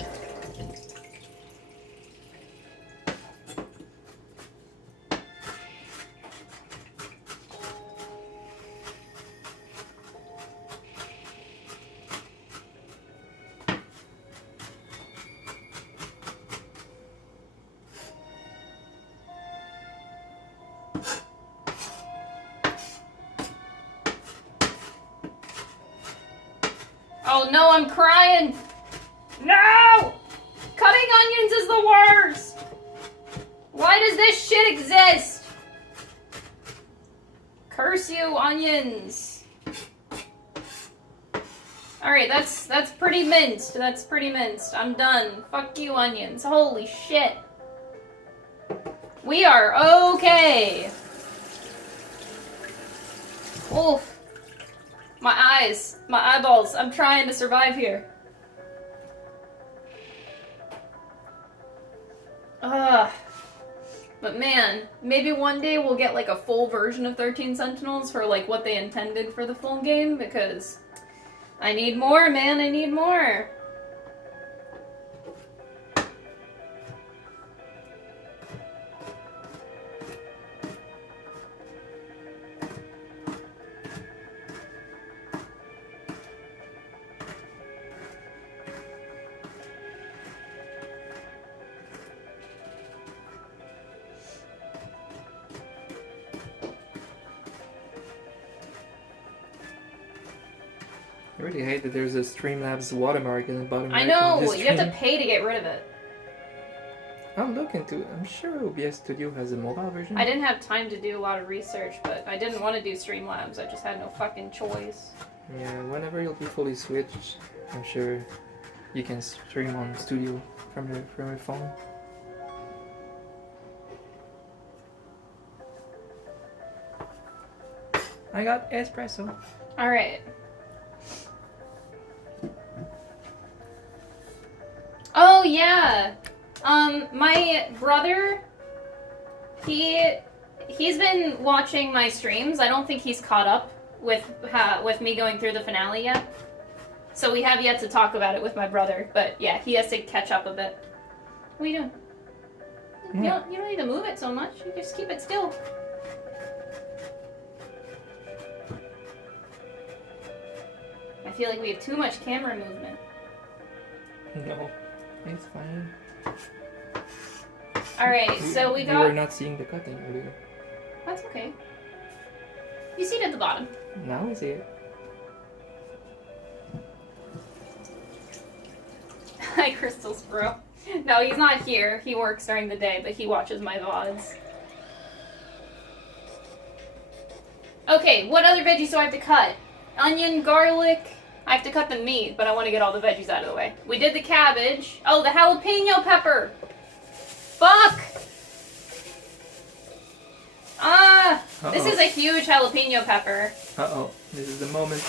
Oh no, I'm crying! No! Cutting onions is the worst! Why does this shit exist? Curse you, onions. Alright, that's pretty minced. That's pretty minced. I'm done. Fuck you, onions. Holy shit. We are okay. Oof. My eyes. My eyeballs. I'm trying to survive here. Ugh. But man, maybe one day we'll get like a full version of 13 Sentinels for like what they intended for the full game, because I need more, man, I need more. I really hate that there's a Streamlabs watermark in the bottom I right know, of this you have to stream. pay to get rid of it. I'll look into it. I'm sure OBS Studio has a mobile version. I didn't have time to do a lot of research, but I didn't want to do Streamlabs, I just had no fucking choice. Yeah, whenever you'll be fully switched, I'm sure you can stream on Studio from your phone. I got espresso. Alright. Oh yeah! My brother, he's been watching my streams. I don't think he's caught up with me going through the finale yet. So we have yet to talk about it with my brother, but yeah, he has to catch up a bit. What are you doing? Yeah. You don't need to move it so much. You just keep it still. I feel like we have too much camera movement. No, it's fine. Alright, so we We got... were not seeing the cutting earlier. That's okay. You see it at the bottom. Now we see it. Hi, Crystal's bro. No, he's not here. He works during the day, but he watches my VODs. Okay, what other veggies do I have to cut? Onion, garlic. I have to cut the meat, but I want to get all the veggies out of the way. We did the cabbage. Oh, the jalapeno pepper. Fuck! Ah! This is a huge jalapeno pepper. Uh-oh, this is the moment.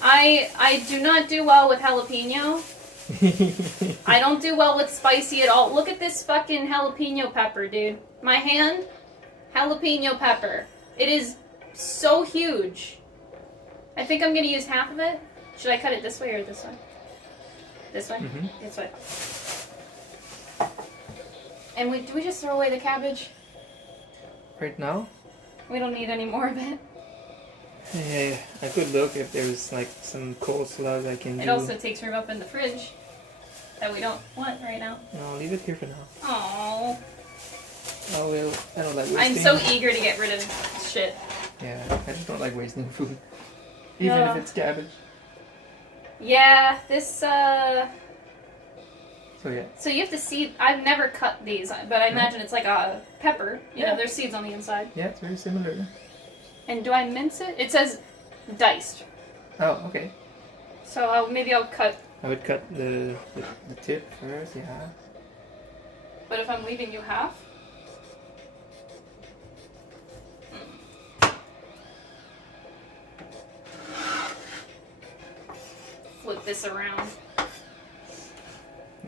I do not do well with jalapeno. I don't do well with spicy at all. Look at this fucking jalapeno pepper, dude. My hand, jalapeno pepper. It is so huge. I think I'm gonna use half of it. Should I cut it this way or this way? This way? Mm-hmm. This way. And do we just throw away the cabbage? Right now? We don't need any more of it. Yeah, I could look if there's like some coleslaw I can do. It also takes room up in the fridge that we don't want right now. No, leave it here for now. Aww. Oh well, I don't like wasting. I'm so eager to get rid of shit. Yeah, I just don't like wasting food. Even if it's cabbage. Yeah, this, So yeah. So you have to seed... I've never cut these, but I imagine it's like a pepper. You know, there's seeds on the inside. Yeah, it's very similar. And do I mince it? It says diced. Oh, okay. So maybe I'll cut... I would cut the tip first, yeah. But if I'm leaving you half? Flip this around.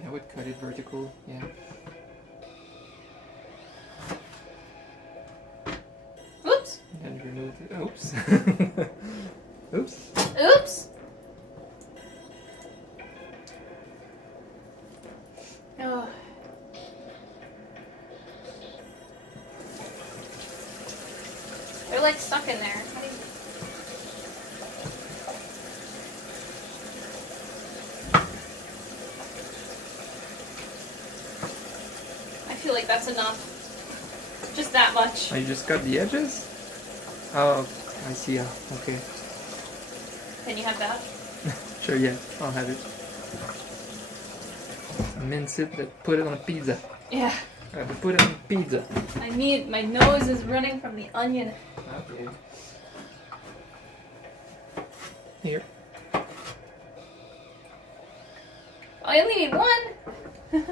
I would cut it vertical, yeah. Oops. And then remove it. Oops. Oops. Oops. Oh. They're like stuck in there. How do you... I feel like that's enough. Just that much. Oh, you just cut the edges? Oh, I see. Okay. Can you have that? Sure, yeah. I'll have it. Mince it, put it on a pizza. Yeah. I have to put it on pizza. My nose is running from the onion. Okay. Here. I only need one.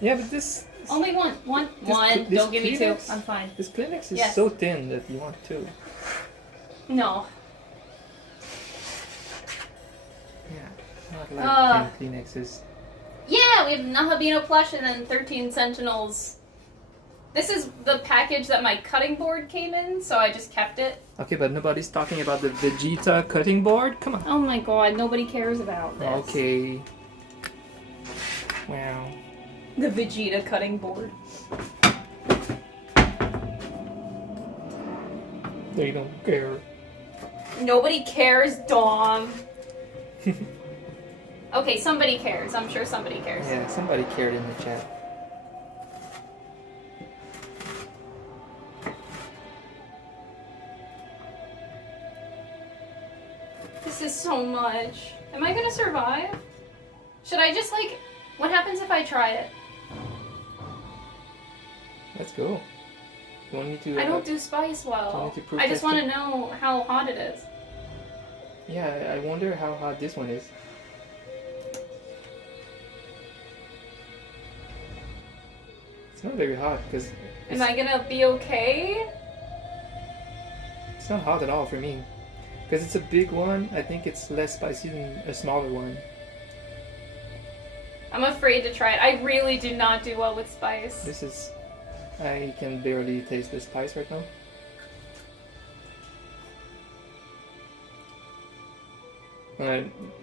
Yeah, but this... Only one. One. This Don't give me two. Kleenex- I'm fine. This Kleenex is Yes. so thin that you want two. No. Yeah, not like thin Kleenexes. Yeah, we have Nahabino plush and then 13 Sentinels. This is the package that my cutting board came in, so I just kept it. Okay, but nobody's talking about the Vegeta cutting board? Come on. Oh my god, nobody cares about this. Okay. Wow. The Vegeta cutting board. They don't care. Nobody cares, Dom. Okay, somebody cares. I'm sure somebody cares. Yeah, somebody cared in the chat. This is so much. Am I gonna survive? Should I just like... What happens if I try it? Let's go. You want me to... I don't do spice well. I just want to know how hot it is. Yeah, I wonder how hot this one is. It's not very hot because... Am I gonna be okay? It's not hot at all for me. Because it's a big one, I think it's less spicy than a smaller one. I'm afraid to try it. I really do not do well with spice. This is... I can barely taste the spice right now.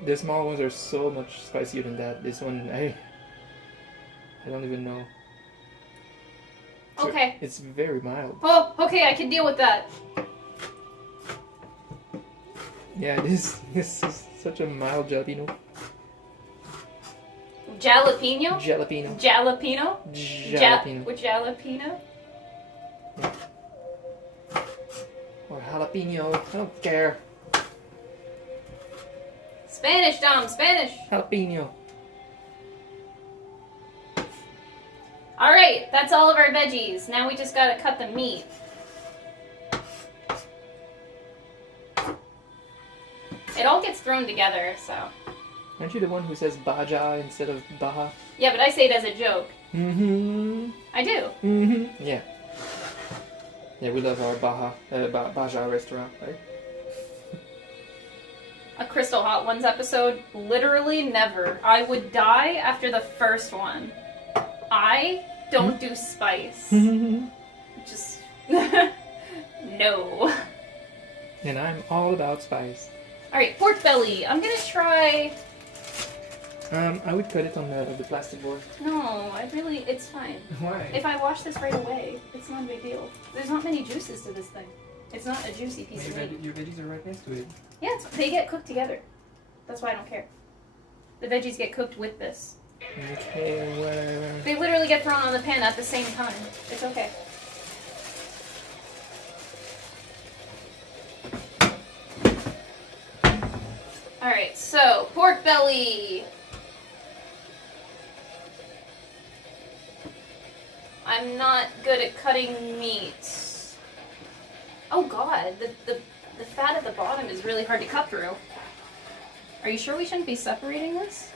The small ones are so much spicier than that. This one, I don't even know. Okay. It's very mild. Oh, okay, I can deal with that. Yeah, this is such a mild jalapeno. Jalapeno? Jalapeno. Jalapeno? Jalapeno. With jalapeno? Or jalapeno. I don't care. Spanish, Dom, Spanish. Jalapeno. Alright, that's all of our veggies. Now we just gotta cut the meat. It all gets thrown together, so... Aren't you the one who says Baja instead of Baja? Yeah, but I say it as a joke. Mm-hmm. I do. Mm-hmm. Yeah. Yeah, we love our Baja restaurant, right? A Crystal Hot Ones episode? Literally never. I would die after the first one. I don't do spice. Just... no. And I'm all about spice. Alright, pork belly. I'm gonna try... I would cut it on the plastic board. No, it's fine. Why? If I wash this right away, it's not a big deal. There's not many juices to this thing. It's not a juicy piece of meat. Your veggies are right next to it. Yeah, they get cooked together. That's why I don't care. The veggies get cooked with this. Okay, well... They literally get thrown on the pan at the same time. It's okay. Alright, so, pork belly. I'm not good at cutting meat. Oh god, the fat at the bottom is really hard to cut through. Are you sure we shouldn't be separating this?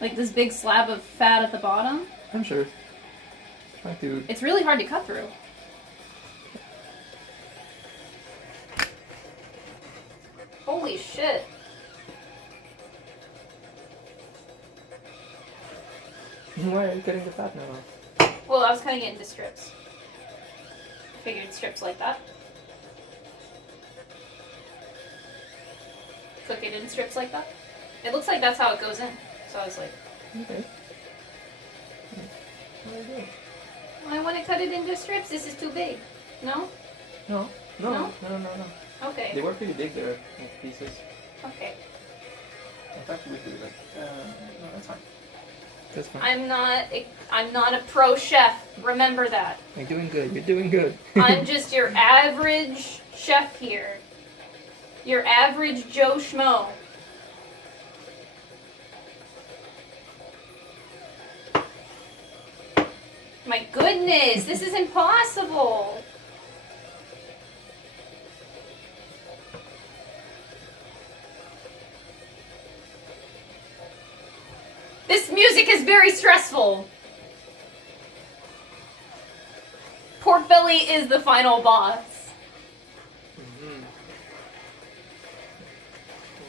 Like this big slab of fat at the bottom? I'm sure. Trying to... It's really hard to cut through. Holy shit. Why are you cutting the fat now? Well, I was cutting it into strips. I figured strips like that. Cook it in strips like that. It looks like that's how it goes in. So I was like... Okay. There you go. I want to cut it into strips. This is too big. No? No. No? No. Okay. They were pretty big there, like pieces. Okay. In fact, we could like... no, that's fine. That's fine. I'm not a pro chef. Remember that. You're doing good. You're doing good. I'm just your average chef here. Your average Joe Schmo. My goodness, this is impossible. This music is very stressful. Pork belly is the final boss. Mm-hmm.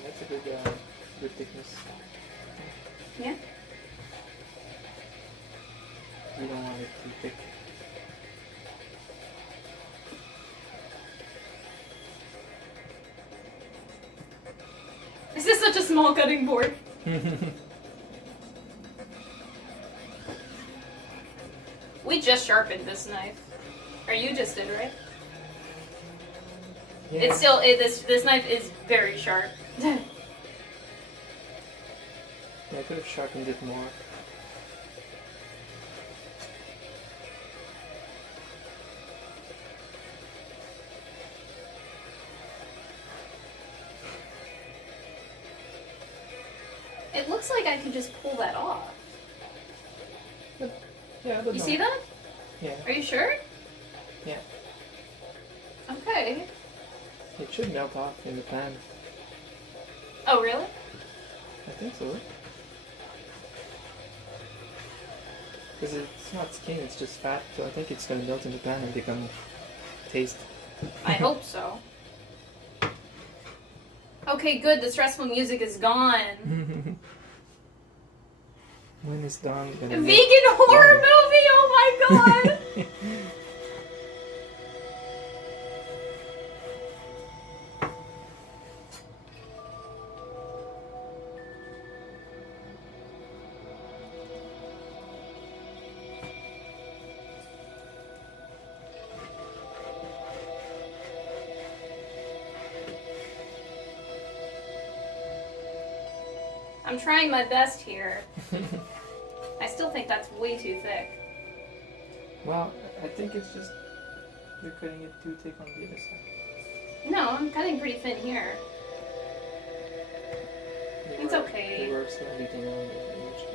That's a good thickness. Yeah. You don't want it too thick. Is this such a small cutting board? We just sharpened this knife. Or you just did, right? Yeah. It's still, this knife is very sharp. Yeah, I could have sharpened it more. It looks like I can just pull that off. Yeah, but You no. see that? Yeah. Are you sure? Yeah. Okay. It should melt off in the pan. Oh, really? I think so. Because it's not skin, it's just fat, so I think it's gonna melt in the pan and become taste. I hope so. Okay, good. The stressful music is gone. When it's done, we're A gonna vegan horror movie! Oh my god! I'm trying my best here. I still think that's way too thick. Well, I think it's just you're cutting it too thick on the other side. No, I'm cutting pretty thin here. It's okay. You were slightly thin on the edge.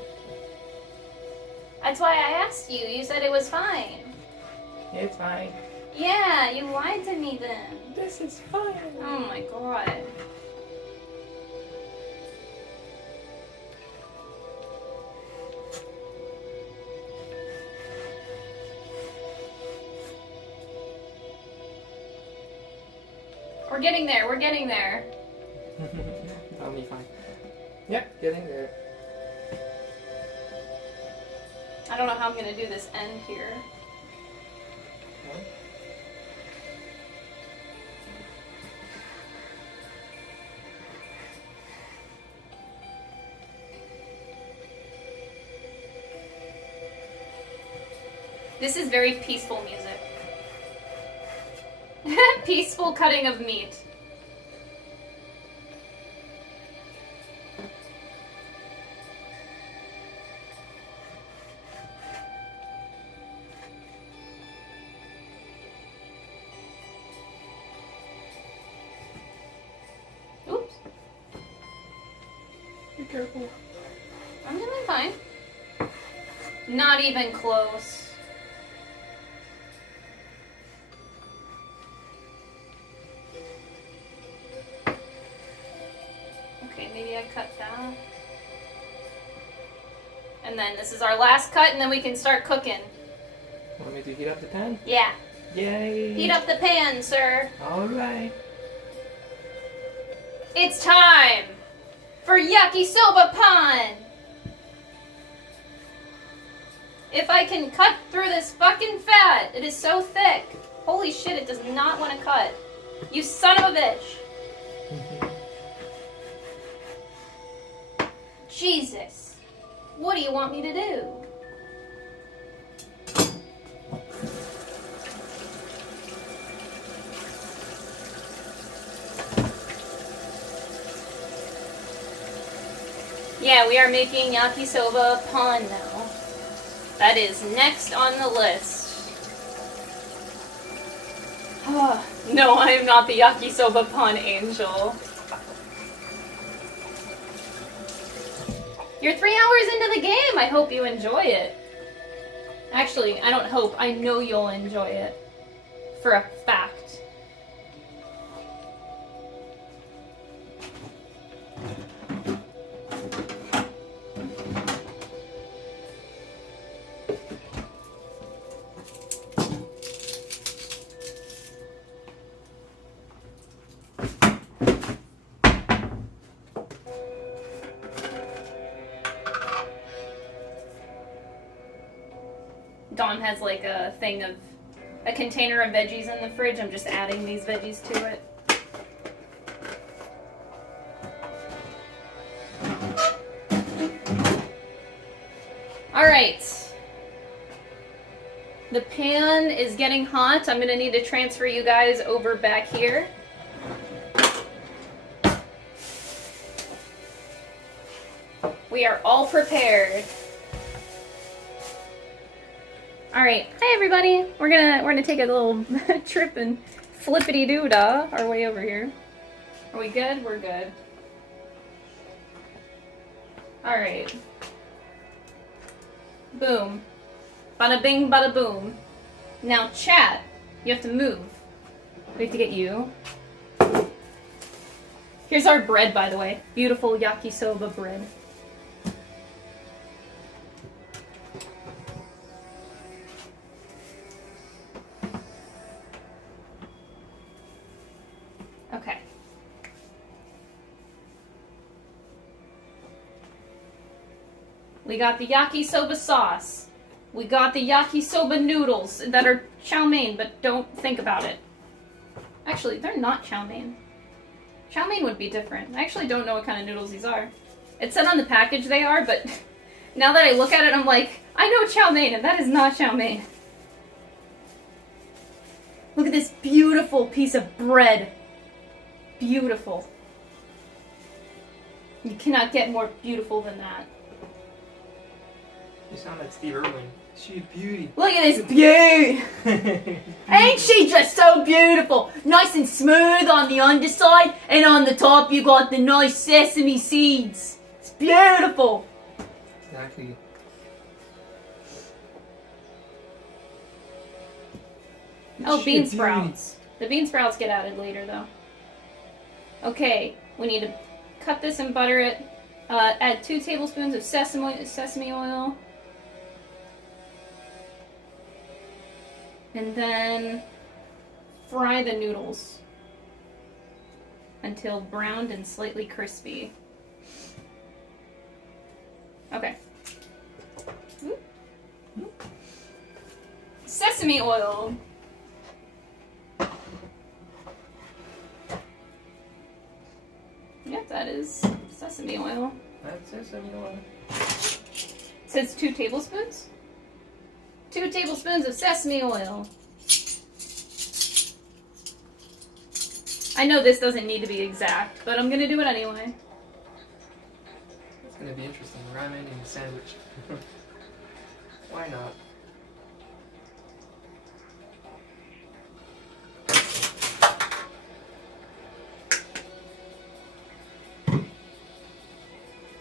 That's why I asked you. You said it was fine. It's fine. Yeah, you lied to me then. This is fine. Oh my god. We're getting there, we're getting there. That'll be fine. Yeah, getting there. I don't know how I'm gonna do this end here. No? This is very peaceful music. Peaceful cutting of meat. Oops. Be careful. I'm doing fine. Not even close. Okay, maybe I cut that. And then this is our last cut, and then we can start cooking. Want me to heat up the pan? Yeah. Yay! Heat up the pan, sir. Alright. It's time for Yakisoba pan! If I can cut through this fucking fat, it is so thick. Holy shit, it does not want to cut. You son of a bitch. Jesus. What do you want me to do? Yeah, we are making yakisoba pan now. That is next on the list. No, I am not the yakisoba pan angel. You're 3 hours into the game. I hope you enjoy it. Actually, I don't hope. I know you'll enjoy it. For a fact. Dawn has like a thing of a container of veggies in the fridge. I'm just adding these veggies to it. Alright. The pan is getting hot. I'm gonna need to transfer you guys over back here. We are all prepared. All right, hi everybody. We're gonna take a little trip and flippity doo dah our way over here. Are we good? We're good. All right. Boom. Bada bing, bada boom. Now, chat. You have to move. We have to get you. Here's our bread, by the way. Beautiful yakisoba bread. Okay. We got the yakisoba sauce. We got the yakisoba noodles that are chow mein, but don't think about it. Actually, they're not chow mein. Chow mein would be different. I actually don't know what kind of noodles these are. It said on the package they are, but now that I look at it, I'm like, I know chow mein, and that is not chow mein. Look at this beautiful piece of bread. Beautiful. You cannot get more beautiful than that. You sound like Steve Irwin. She's a beauty. Look at this beauty! Ain't she just so beautiful? Nice and smooth on the underside, and on the top you got the nice sesame seeds. It's beautiful. Exactly. Oh, bean sprouts. The bean sprouts get added later, though. Okay, we need to cut this and butter it. Add 2 tablespoons of sesame oil. And then fry the noodles until browned and slightly crispy. Okay. Sesame oil. Yep, that is sesame oil. That's sesame oil. It says 2 tablespoons? 2 tablespoons of sesame oil. I know this doesn't need to be exact, but I'm gonna do it anyway. It's gonna be interesting. Ramen in a sandwich. Why not?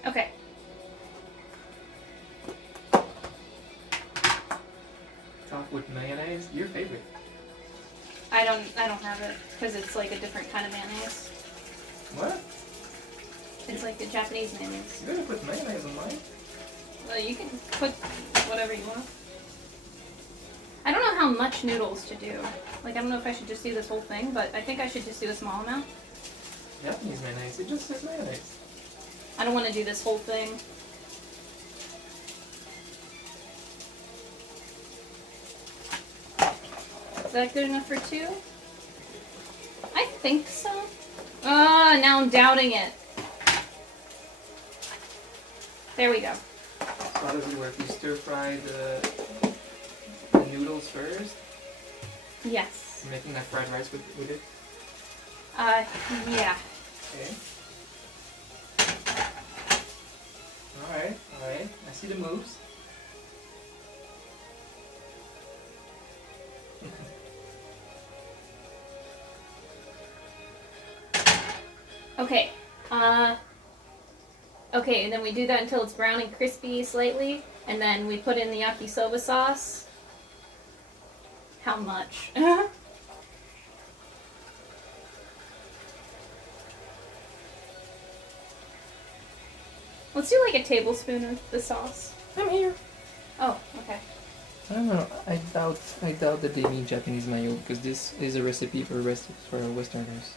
Okay. Top with mayonnaise. Your favorite. I don't have it because it's like a different kind of mayonnaise. What? It's like the Japanese mayonnaise. You're gonna put mayonnaise on mine? Well, you can put whatever you want. I don't know how much noodles to do. Like, I don't know if I should just do this whole thing, but I think I should just do a small amount. Japanese mayonnaise. It just says mayonnaise. I don't want to do this whole thing. Is that good enough for 2? I think so. Ah, now I'm doubting it. There we go. So how does it work? You stir fry the noodles first? Yes. You're making like fried rice with it? Yeah. Okay. Alright. I see the moves. Okay. Okay, and then we do that until it's brown and crispy slightly. And then we put in the yakisoba sauce. How much? Let's do like a tablespoon of the sauce. I'm here. Oh, okay. I don't know. I doubt that they mean Japanese mayo because this is a recipe for Westerners.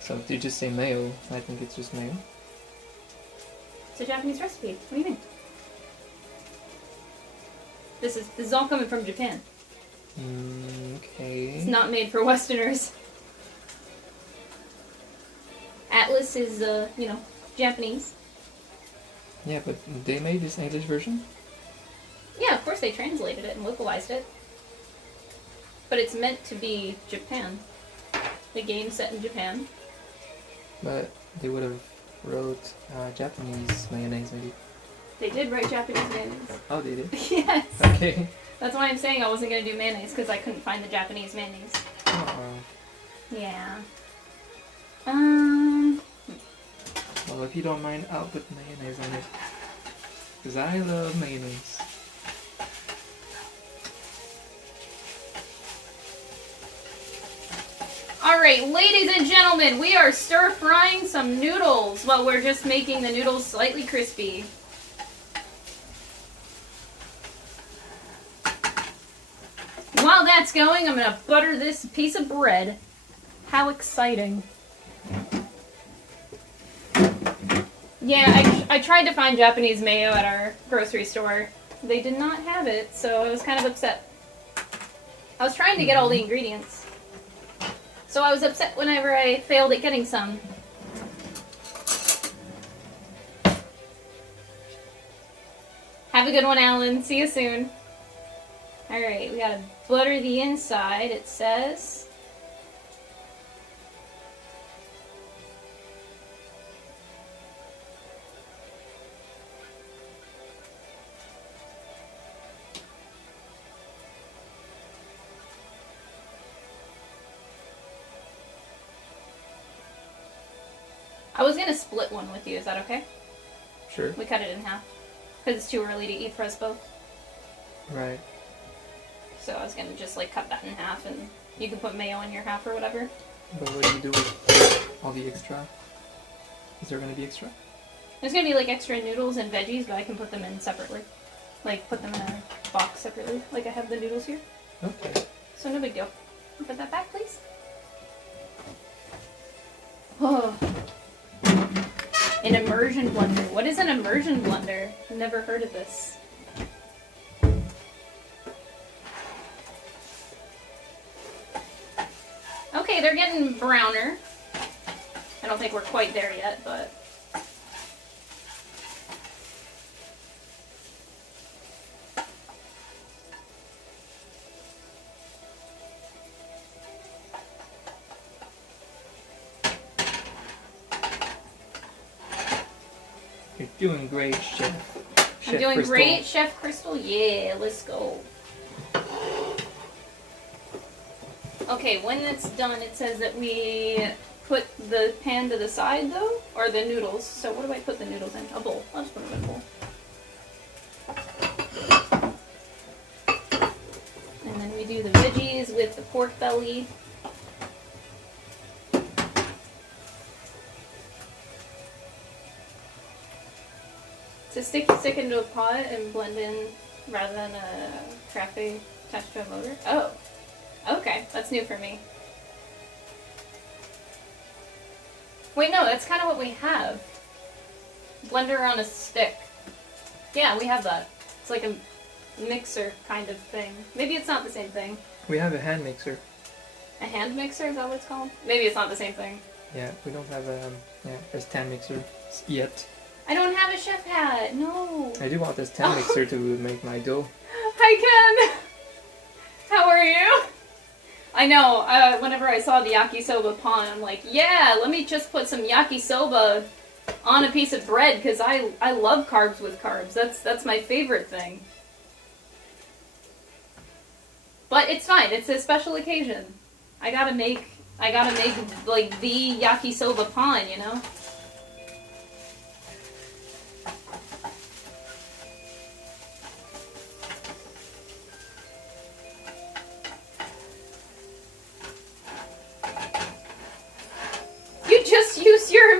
So if they just say mayo, I think it's just mayo. It's a Japanese recipe. What do you mean? This is all coming from Japan. Okay. It's not made for Westerners. Atlus is, Japanese. Yeah, but they made this English version? Yeah, of course they translated it and localized it. But it's meant to be Japan. The game's set in Japan. But they would have wrote Japanese mayonnaise maybe. They did write Japanese mayonnaise. Oh, they did? Yes. Okay. That's why I'm saying I wasn't going to do mayonnaise, because I couldn't find the Japanese mayonnaise. Uh-oh. Yeah. Well, if you don't mind, I'll put mayonnaise on it. Because I love mayonnaise. Alright, ladies and gentlemen, we are stir-frying some noodles. Well, we're just making the noodles slightly crispy. While that's going, I'm going to butter this piece of bread. How exciting. Yeah, I tried to find Japanese mayo at our grocery store. They did not have it, so I was kind of upset. I was trying to get all the ingredients. So I was upset whenever I failed at getting some. Have a good one, Alan. See you soon. Alright, we gotta butter the inside, it says. I was gonna split one with you, is that okay? Sure. We cut it in half. Because it's too early to eat for us both. Right. So I was gonna just like cut that in half and you can put mayo in your half or whatever. But what do you do with all the extra? Is there gonna be extra? There's gonna be like extra noodles and veggies, but I can put them in separately. Like put them in a box separately. Like I have the noodles here. Okay. So no big deal. Put that back, please. Oh. An immersion blender. What is an immersion blender? I've never heard of this. Okay, they're getting browner. I don't think we're quite there yet, but... You're doing great, Chef. I'm doing Crystal. great, Chef Crystal. Yeah, let's go. Okay, when it's done, it says that we put the pan to the side, though, or the noodles. So what do I put the noodles in? A bowl. I'll just put them in a bowl. And then we do the veggies with the pork belly. To stick into a pot and blend in rather than a crepe attached to a motor. Oh, okay, that's new for me. Wait, no, that's kind of what we have. Blender on a stick. Yeah, we have that. It's like a mixer kind of thing. Maybe it's not the same thing. We have a hand mixer. A hand mixer, is that what it's called? Maybe it's not the same thing. Yeah, we don't have a stand mixer yet. I don't have a chef hat, no. I do want this stand mixer to make my dough. Hi, Ken. How are you? I know, whenever I saw the yakisoba pan, I'm like, yeah, let me just put some yakisoba on a piece of bread, because I love carbs with carbs. That's my favorite thing. But it's fine, it's a special occasion. I gotta make, like, the yakisoba pan, you know?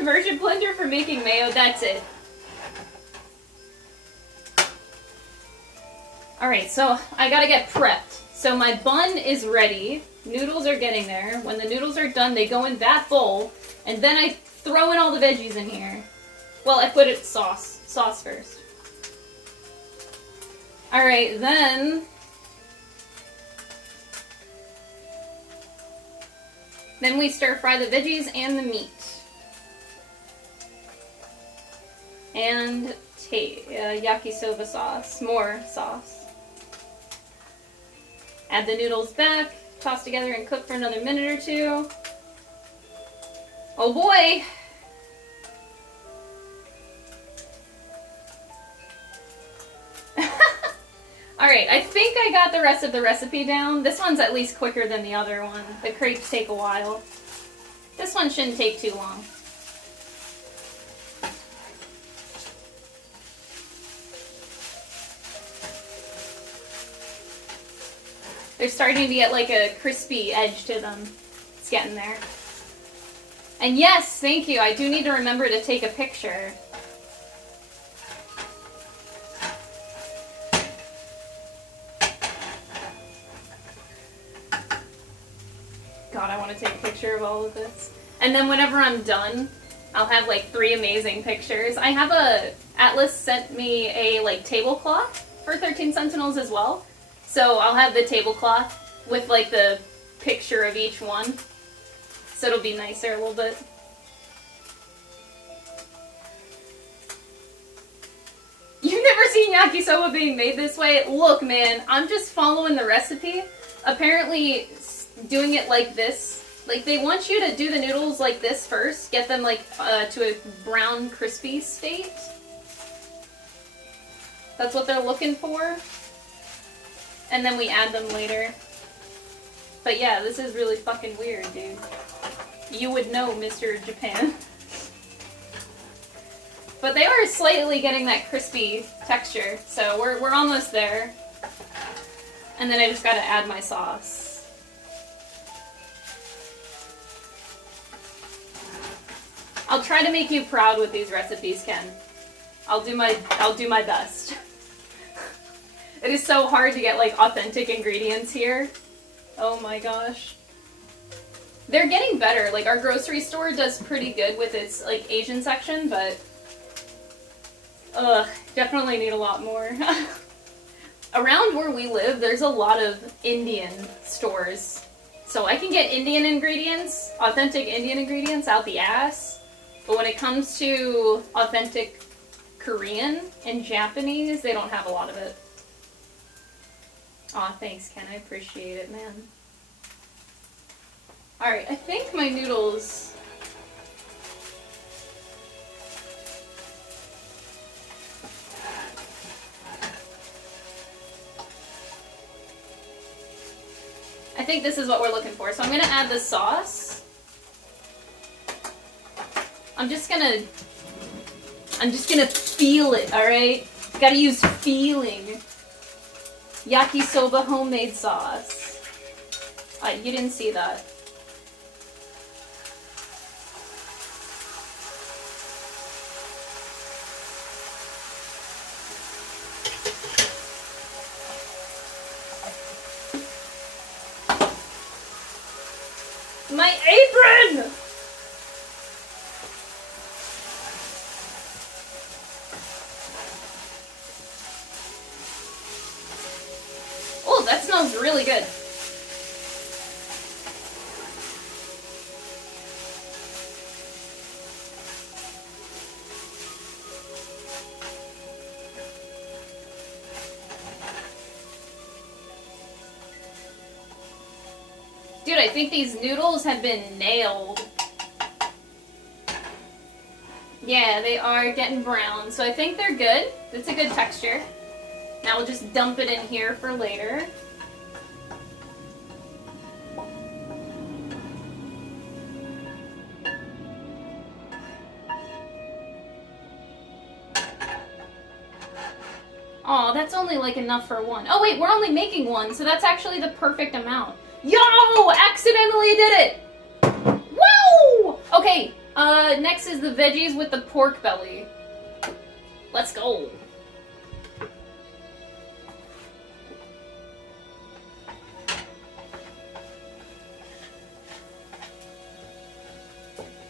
immersion blender for making mayo, that's it. Alright, so I gotta get prepped. So my bun is ready. Noodles are getting there. When the noodles are done, they go in that bowl. And then I throw in all the veggies in here. Well, I put it sauce first. Alright, then we stir fry the veggies and the meat. And yakisoba sauce, more sauce. Add the noodles back, toss together and cook for another minute or two. Oh boy! Alright, I think I got the rest of the recipe down. This one's at least quicker than the other one. The crepes take a while. This one shouldn't take too long. They're starting to get like a crispy edge to them. It's getting there. And yes, thank you, I do need to remember to take a picture. God, I want to take a picture of all of this. And then whenever I'm done, I'll have like 3 amazing pictures. I have Atlus sent me a like tablecloth for 13 Sentinels as well. So I'll have the tablecloth with like the picture of each one. So it'll be nicer a little bit. You've never seen yakisoba being made this way? Look, man, I'm just following the recipe. Apparently, doing it like this, like they want you to do the noodles like this first, get them like to a brown crispy state. That's what they're looking for. And then we add them later. But yeah, this is really fucking weird, dude. You would know, Mr. Japan. But they are slightly getting that crispy texture, so we're almost there. And then I just gotta add my sauce. I'll try to make you proud with these recipes, Ken. I'll do my best. It is so hard to get like authentic ingredients here. Oh my gosh. They're getting better. Like our grocery store does pretty good with its like Asian section, but definitely need a lot more. Around where we live, there's a lot of Indian stores. So I can get Indian ingredients, authentic Indian ingredients out the ass. But when it comes to authentic Korean and Japanese, they don't have a lot of it. Aw, thanks, Ken. I appreciate it, man. Alright, I think my noodles... I think this is what we're looking for. So I'm gonna add the sauce. I'm just gonna feel it, alright? Gotta use feeling. Yakisoba homemade sauce. You didn't see that. My apron! Oh, that smells really good. Dude, I think these noodles have been nailed. Yeah, they are getting brown, so I think they're good. It's a good texture. Now we'll just dump it in here for later. Aw, that's only like enough for one. Oh wait, we're only making one, so that's actually the perfect amount. Yo! Accidentally did it! Whoa! Okay, Next is the veggies with the pork belly. Let's go.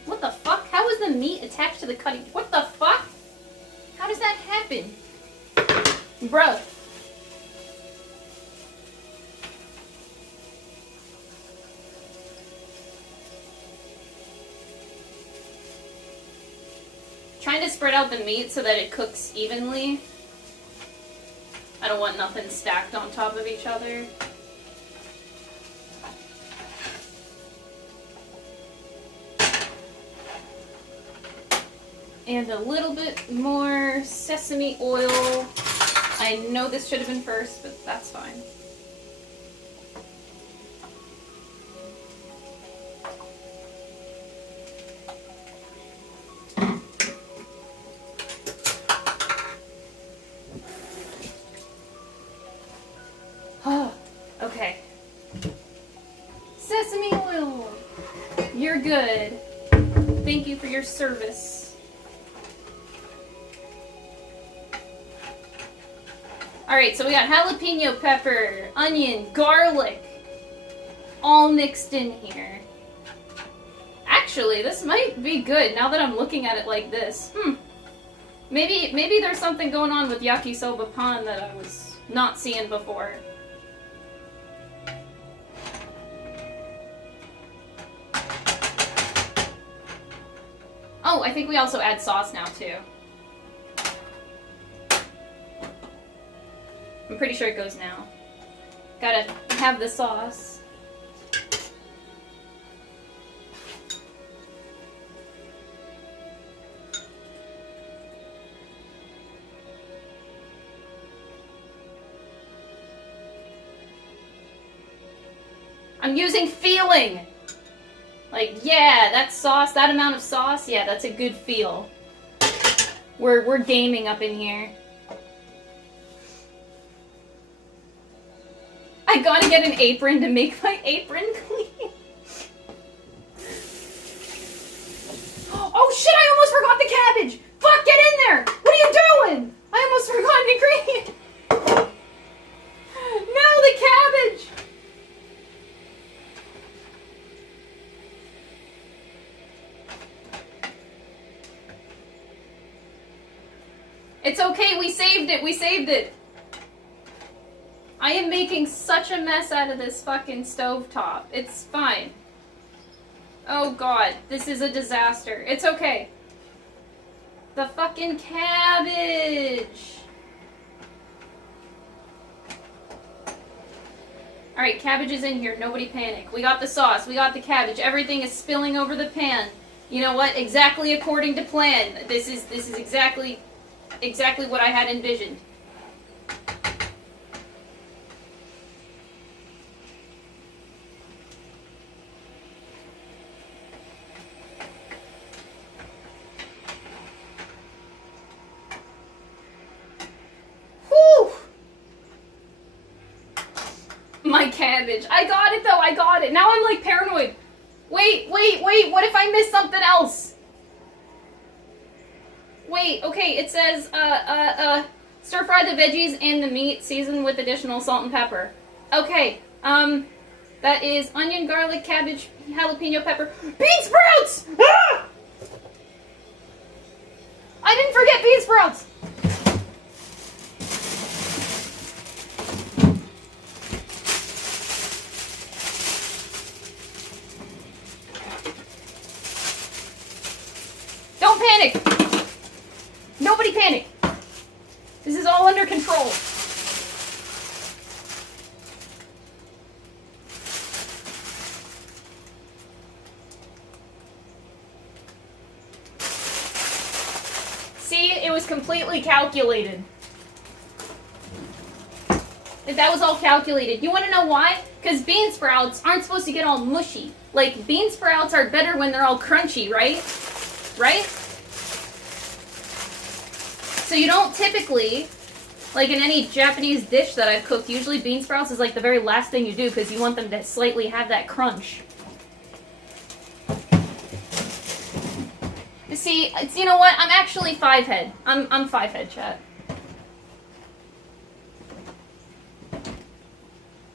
What the fuck? How is the meat attached to the cutting? What the fuck? How does that happen? Bruh. Trying to spread out the meat so that it cooks evenly. I don't want nothing stacked on top of each other. And a little bit more sesame oil. I know this should have been first, but that's fine. Okay. Sesame oil! You're good. Thank you for your service. Alright, so we got jalapeno pepper, onion, garlic, all mixed in here. Actually, this might be good now that I'm looking at it like this. Maybe there's something going on with Yakisoba pan that I was not seeing before. Oh, I think we also add sauce now, too. I'm pretty sure it goes now. Gotta have the sauce. I'm using feeling! Like, yeah, that sauce, that amount of sauce, yeah, that's a good feel. We're gaming up in here. I gotta get an apron to make my apron clean. Oh shit, I almost forgot the cabbage! Fuck, get in there! What are you doing? I almost forgot an ingredient. No, the cabbage! It's okay, we saved it, we saved it. I am making such a mess out of this fucking stovetop. It's fine. Oh god, this is a disaster. It's okay. The fucking cabbage. Alright, cabbage is in here. Nobody panic. We got the sauce. We got the cabbage. Everything is spilling over the pan. You know what? Exactly according to plan. This is exactly what I had envisioned. Whew! My cabbage. I got it though, I got it. Now I'm like paranoid. Wait, what if I miss something else? Wait, okay, it says, stir fry the veggies and the meat, season with additional salt and pepper. Okay, that is onion, garlic, cabbage, jalapeno pepper, bean sprouts! Ah! I didn't forget bean sprouts! Don't panic! Nobody panic! This is all under control. See, it was completely calculated. That was all calculated. You want to know why? Because bean sprouts aren't supposed to get all mushy. Like, bean sprouts are better when they're all crunchy, right? Right? So you don't typically, like in any Japanese dish that I've cooked, usually bean sprouts is like the very last thing you do because you want them to slightly have that crunch. See, you know what? I'm actually 5-head. I'm 5-head, chat.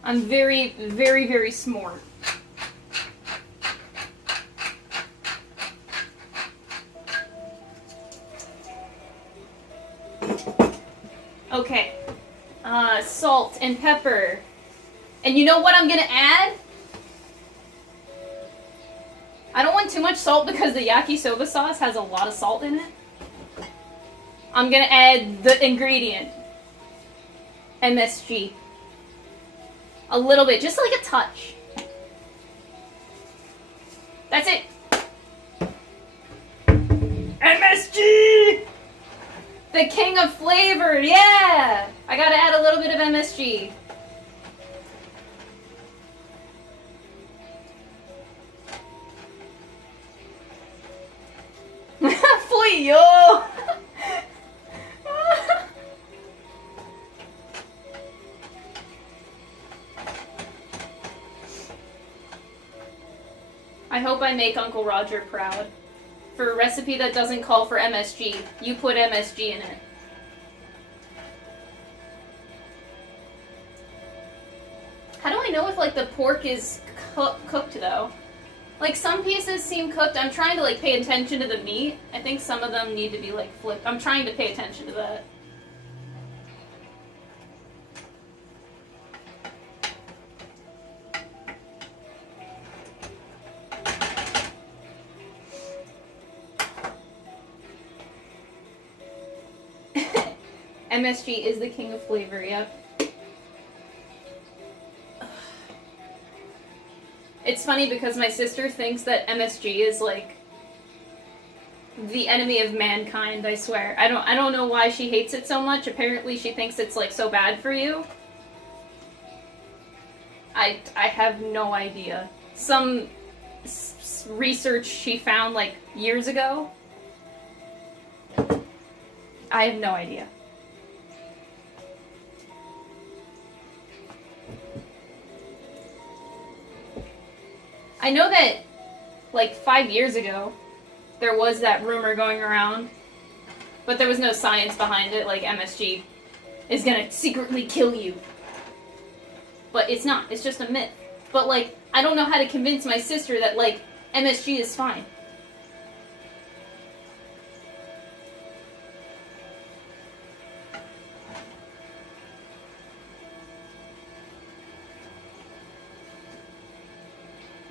I'm very, very, very smart. Okay. Salt and pepper. And you know what I'm gonna add? I don't want too much salt because the yakisoba sauce has a lot of salt in it. I'm gonna add the ingredient. MSG. A little bit, just like a touch. That's it. MSG! The king of flavor, yeah! I gotta add a little bit of MSG. Fui yo! I hope I make Uncle Roger proud. For a recipe that doesn't call for MSG, you put MSG in it. How do I know if, like, the pork is cooked, though? Like, some pieces seem cooked. I'm trying to, like, pay attention to the meat. I think some of them need to be, like, flipped. I'm trying to pay attention to that. MSG is the king of flavor, yep. It's funny because my sister thinks that MSG is like the enemy of mankind, I swear. I don't know why she hates it so much. Apparently she thinks it's like so bad for you. I have no idea. Some research she found like years ago. I have no idea. I know that, like, 5 years ago, there was that rumor going around, but there was no science behind it, like MSG is gonna secretly kill you. But it's not, it's just a myth. But, like, I don't know how to convince my sister that, like, MSG is fine.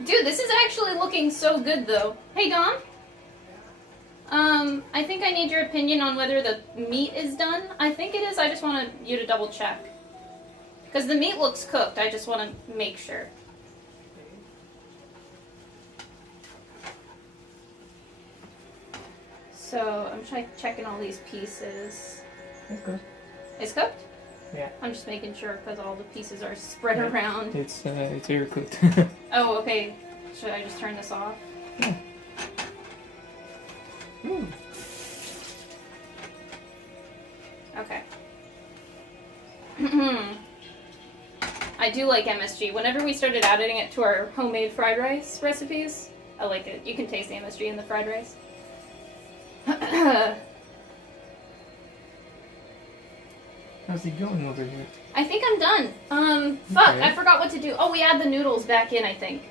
Dude, this is actually looking so good, though. Hey, Dom? I think I need your opinion on whether the meat is done. I think it is. I just want you to double check. Because the meat looks cooked. I just want to make sure. So, I'm checking all these pieces. It's good. It's cooked? Yeah. I'm just making sure because all the pieces are spread around. It's very cooked. Oh, okay. Should I just turn this off? Yeah. Mm. Okay. I do like MSG. Whenever we started adding it to our homemade fried rice recipes, I like it. You can taste the MSG in the fried rice. How's it going over here? I think I'm done. Fuck, Okay. I forgot what to do. Oh, we add the noodles back in, I think.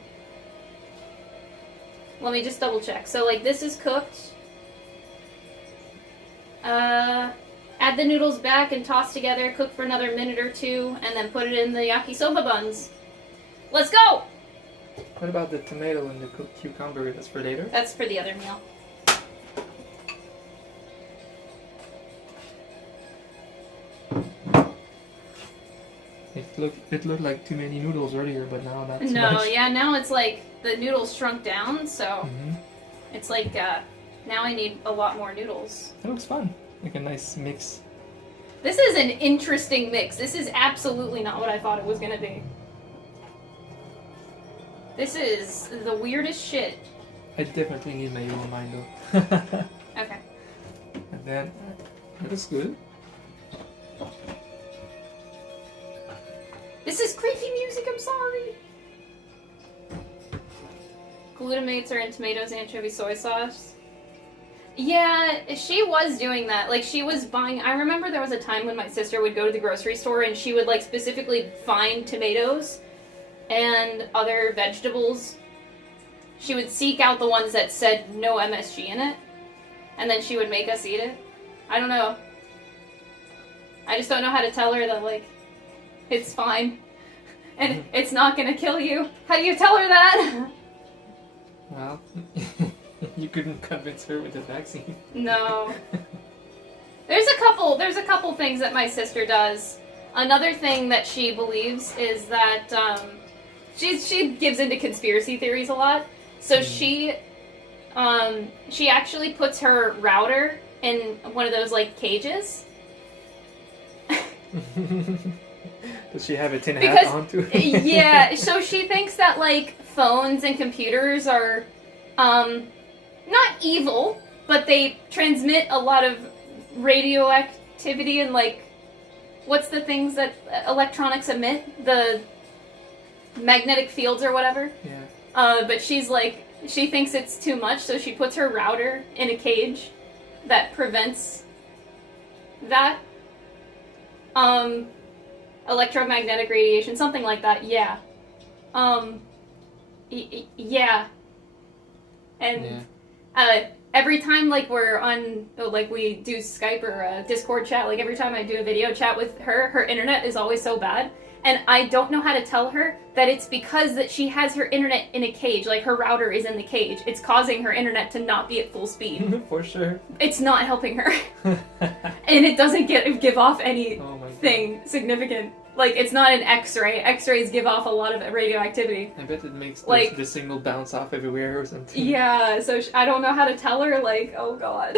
Let me just double check. So, like, this is cooked. Add the noodles back and toss together, cook for another minute or two, and then put it in the yakisoba buns. Let's go! What about the tomato and the cooked cucumber? That's for later? That's for the other meal. It looked like too many noodles earlier, but now not so No, much. yeah, now it's like the noodles shrunk down, so Mm-hmm. it's like now I need a lot more noodles. It looks fun. Like a nice mix. This is an interesting mix. This is absolutely not what I thought it was gonna be. This is the weirdest shit. I definitely need my yellow mind though. Okay. And then that is good. This is creepy music, I'm sorry. Glutamates are in tomatoes, anchovy, soy sauce. Yeah, she was doing that. Like, she was buying... I remember there was a time when my sister would go to the grocery store and she would, like, specifically find tomatoes and other vegetables. She would seek out the ones that said no MSG in it, and then she would make us eat it. I don't know. I just don't know how to tell her that, like, it's fine. And it's not gonna kill you. How do you tell her that? Well... You couldn't convince her with the vaccine. No. There's a couple things that my sister does. Another thing that she believes is that she gives into conspiracy theories a lot. So she actually puts her router in one of those like cages. Does she have a tin hat onto it? Yeah, so she thinks that like phones and computers are not evil, but they transmit a lot of radioactivity and, like, what's the things that electronics emit? The magnetic fields or whatever? Yeah. But she's like, she thinks it's too much, so she puts her router in a cage that prevents that. Electromagnetic radiation, something like that, yeah. Yeah. And... Yeah. Every time, like, we're on, like, we do Skype or Discord chat, like, every time I do a video chat with her, her internet is always so bad, and I don't know how to tell her that it's because that she has her internet in a cage, like, her router is in the cage. It's causing her internet to not be at full speed. For sure. It's not helping her. And it doesn't give off anything significant. Like, it's not an X-ray. X-rays give off a lot of radioactivity. I bet it makes like, the signal bounce off everywhere or something. Yeah, so I don't know how to tell her, like, oh god.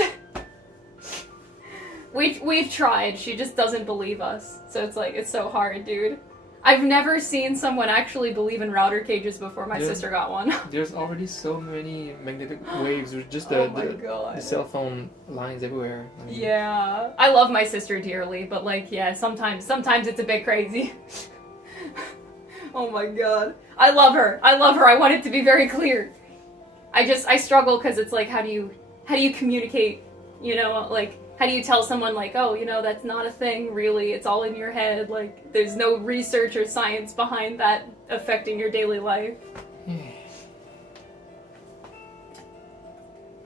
We've tried, she just doesn't believe us. So it's like, it's so hard, dude. I've never seen someone actually believe in router cages before my sister got one. There's already so many magnetic waves with just oh the cell phone lines everywhere. I mean, yeah. I love my sister dearly, but like, yeah, sometimes it's a bit crazy. Oh my god. I love her. I want it to be very clear. I struggle because it's like, how do you communicate, you know, like, how do you tell someone, like, oh, you know, that's not a thing, really, it's all in your head, like, there's no research or science behind that affecting your daily life.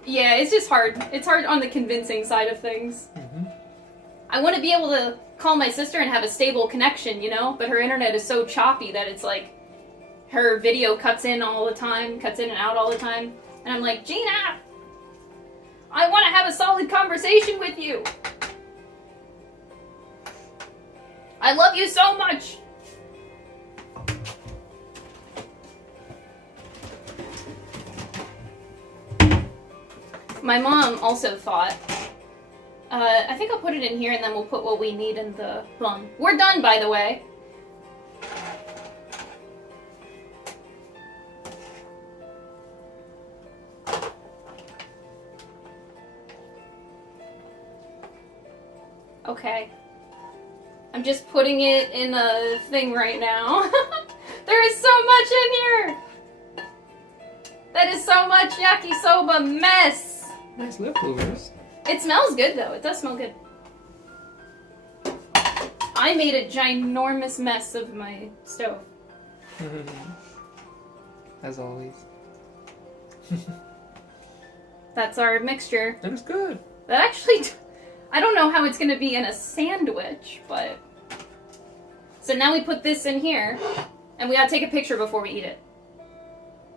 Yeah, it's just hard. It's hard on the convincing side of things. Mm-hmm. I want to be able to call my sister and have a stable connection, you know, but her internet is so choppy that it's like, her video cuts in and out all the time, and I'm like, Gina! I want to have a solid conversation with you. I love you so much. My mom also thought, I think I'll put it in here and then we'll put what we need in the bun. We're done, by the way. Okay. I'm just putting it in a thing right now. There is so much in here! That is so much yakisoba mess! Nice leftovers. It smells good though, it does smell good. I made a ginormous mess of my stove. As always. That's our mixture. That was good. That actually... I don't know how it's going to be in a sandwich, but... So now we put this in here, and we gotta take a picture before we eat it.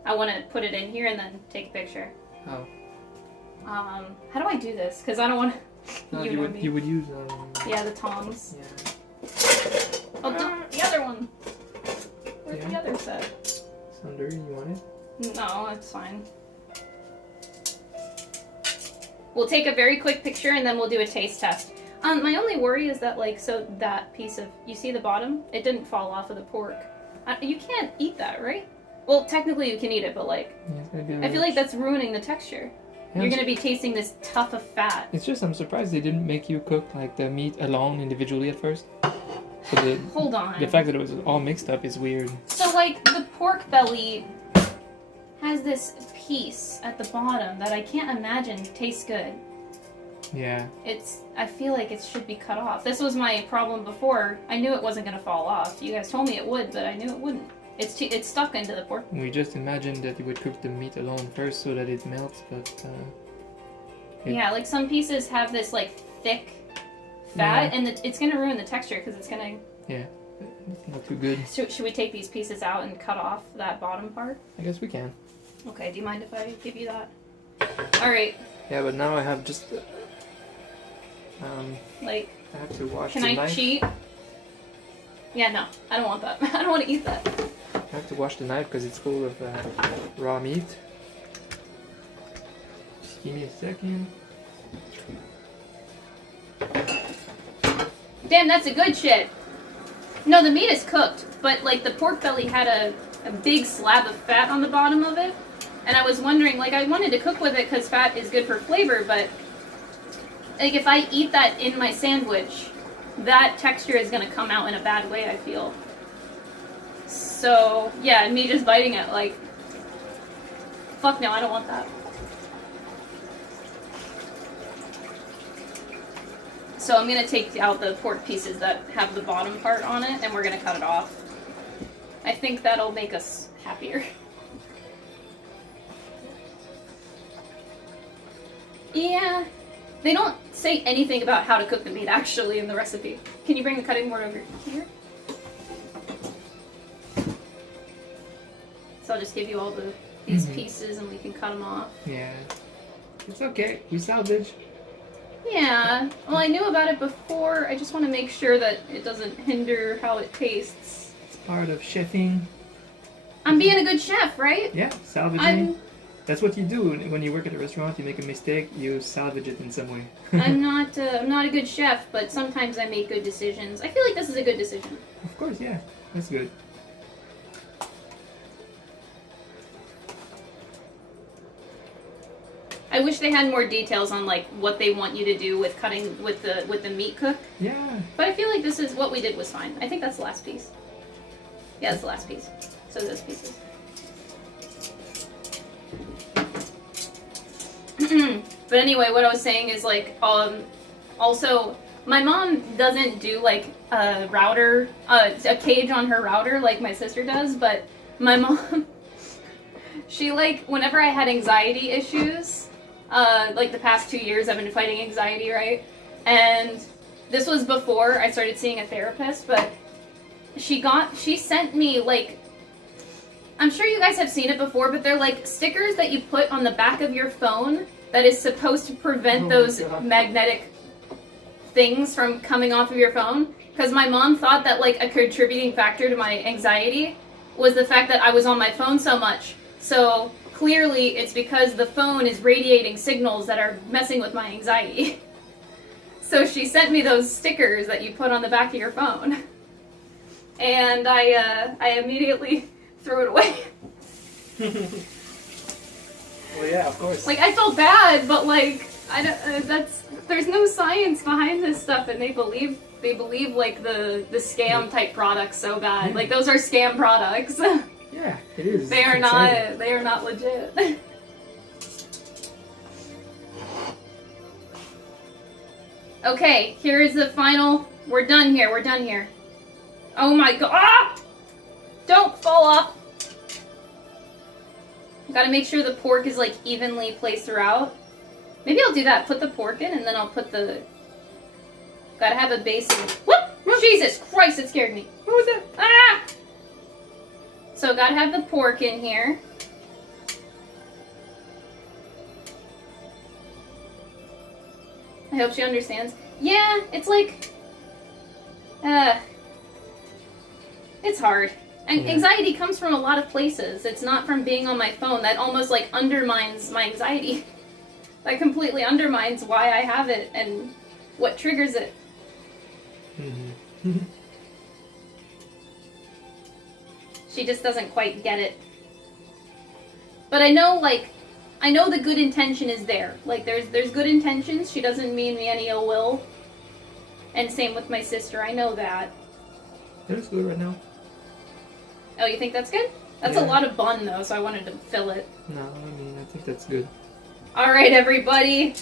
I want to put it in here and then take a picture. Oh. How do I do this? Because I don't want to... No, you would use... yeah, the tongs. Yeah. Oh, the other one. Where's the other set? It's under, you want it? No, it's fine. We'll take a very quick picture and then we'll do a taste test. My only worry is that, like, so that piece of, you see the bottom? It didn't fall off of the pork. You can't eat that, right? Well, technically you can eat it, but, like, I feel like that's ruining the texture. You're gonna be tasting this tuft of fat. It's just, I'm surprised they didn't make you cook, like, the meat alone individually at first. So hold on. The fact that it was all mixed up is weird. So, like, the pork belly has this piece at the bottom that I can't imagine tastes good. Yeah. I feel like it should be cut off. This was my problem before. I knew it wasn't gonna fall off. You guys told me it would, but I knew it wouldn't. It's stuck into the pork. We just imagined that you would cook the meat alone first so that it melts, but yeah, like some pieces have this like thick fat, and it's gonna ruin the texture because it's gonna. Yeah, not too good. Should we take these pieces out and cut off that bottom part? I guess we can. Okay. Do you mind if I give you that? All right. Yeah, but now I have just. Like. I have to wash Can the I knife. cheat? Yeah, no. I don't want that. I don't want to eat that. I have to wash the knife because it's full of raw meat. Just give me a second. Damn, that's a good shit. No, the meat is cooked, but like the pork belly had a big slab of fat on the bottom of it. And I was wondering, like I wanted to cook with it because fat is good for flavor, but like if I eat that in my sandwich, that texture is going to come out in a bad way, I feel. So, yeah, me just biting it, like, fuck no, I don't want that. So I'm going to take out the pork pieces that have the bottom part on it, and we're going to cut it off. I think that'll make us happier. Yeah, they don't say anything about how to cook the meat, actually, in the recipe. Can you bring the cutting board over here? So I'll just give you all these pieces and we can cut them off. Yeah. It's okay. We salvage. Yeah. Well, I knew about it before. I just want to make sure that it doesn't hinder how it tastes. It's part of chefing. I'm being a good chef, right? Yeah, salvaging. That's what you do when you work at a restaurant. You make a mistake, you salvage it in some way. I'm not a good chef, but sometimes I make good decisions. I feel like this is a good decision. Of course, yeah. That's good. I wish they had more details on like what they want you to do with cutting with the meat cook. Yeah. But I feel like this is what we did was fine. I think that's the last piece. Yeah, that's the last piece. So those pieces. But anyway, what I was saying is like also my mom doesn't do like a router, a cage on her router like my sister does, but my mom, she like whenever I had anxiety issues, like the past 2 years I've been fighting anxiety, right? And this was before I started seeing a therapist, but she sent me like, I'm sure you guys have seen it before, but they're like stickers that you put on the back of your phone that is supposed to prevent those magnetic things from coming off of your phone. Because my mom thought that like a contributing factor to my anxiety was the fact that I was on my phone so much. So clearly it's because the phone is radiating signals that are messing with my anxiety. So she sent me those stickers that you put on the back of your phone. And I immediately threw it away. Well, yeah, of course. Like, I felt bad, but like, I don't, there's no science behind this stuff, and they believe like the scam type products so bad. Yeah. Like, those are scam products. Yeah, it is. They are not legit. Okay, here is the final. We're done here. Oh my god! Ah! Don't fall off! Gotta make sure the pork is like evenly placed throughout. Maybe I'll do that. Put the pork in and then I'll put the... Gotta have a base of... Whoop! Jesus Christ, it scared me. What was that? Ah! So gotta have the pork in here. I hope she understands. Yeah, it's like... it's hard. And anxiety comes from a lot of places. It's not from being on my phone. That almost like undermines my anxiety. That completely undermines why I have it and what triggers it. Mm-hmm. She just doesn't quite get it. But I know the good intention is there. Like there's good intentions. She doesn't mean me any ill will. And same with my sister. I know that. That is good right now. Oh, you think that's good? That's a lot of bun though, so I wanted to fill it. No, I mean, I think that's good. Alright, everybody.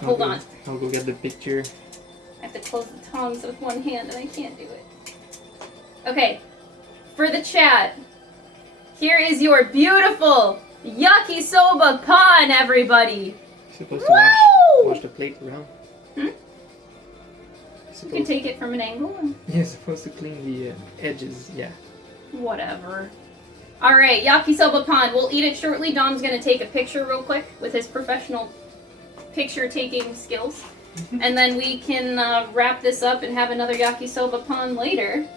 Hold on. I'll go get the picture. I have to close the tongs with one hand and I can't do it. Okay, for the chat, here is your beautiful yakisoba pan, everybody! You're supposed to wash the plate around. You can take it from an angle. You're supposed to clean the edges, yeah. Whatever. Alright, yakisoba pan. We'll eat it shortly. Dom's gonna take a picture real quick with his professional picture-taking skills. And then we can wrap this up and have another yakisoba pan later.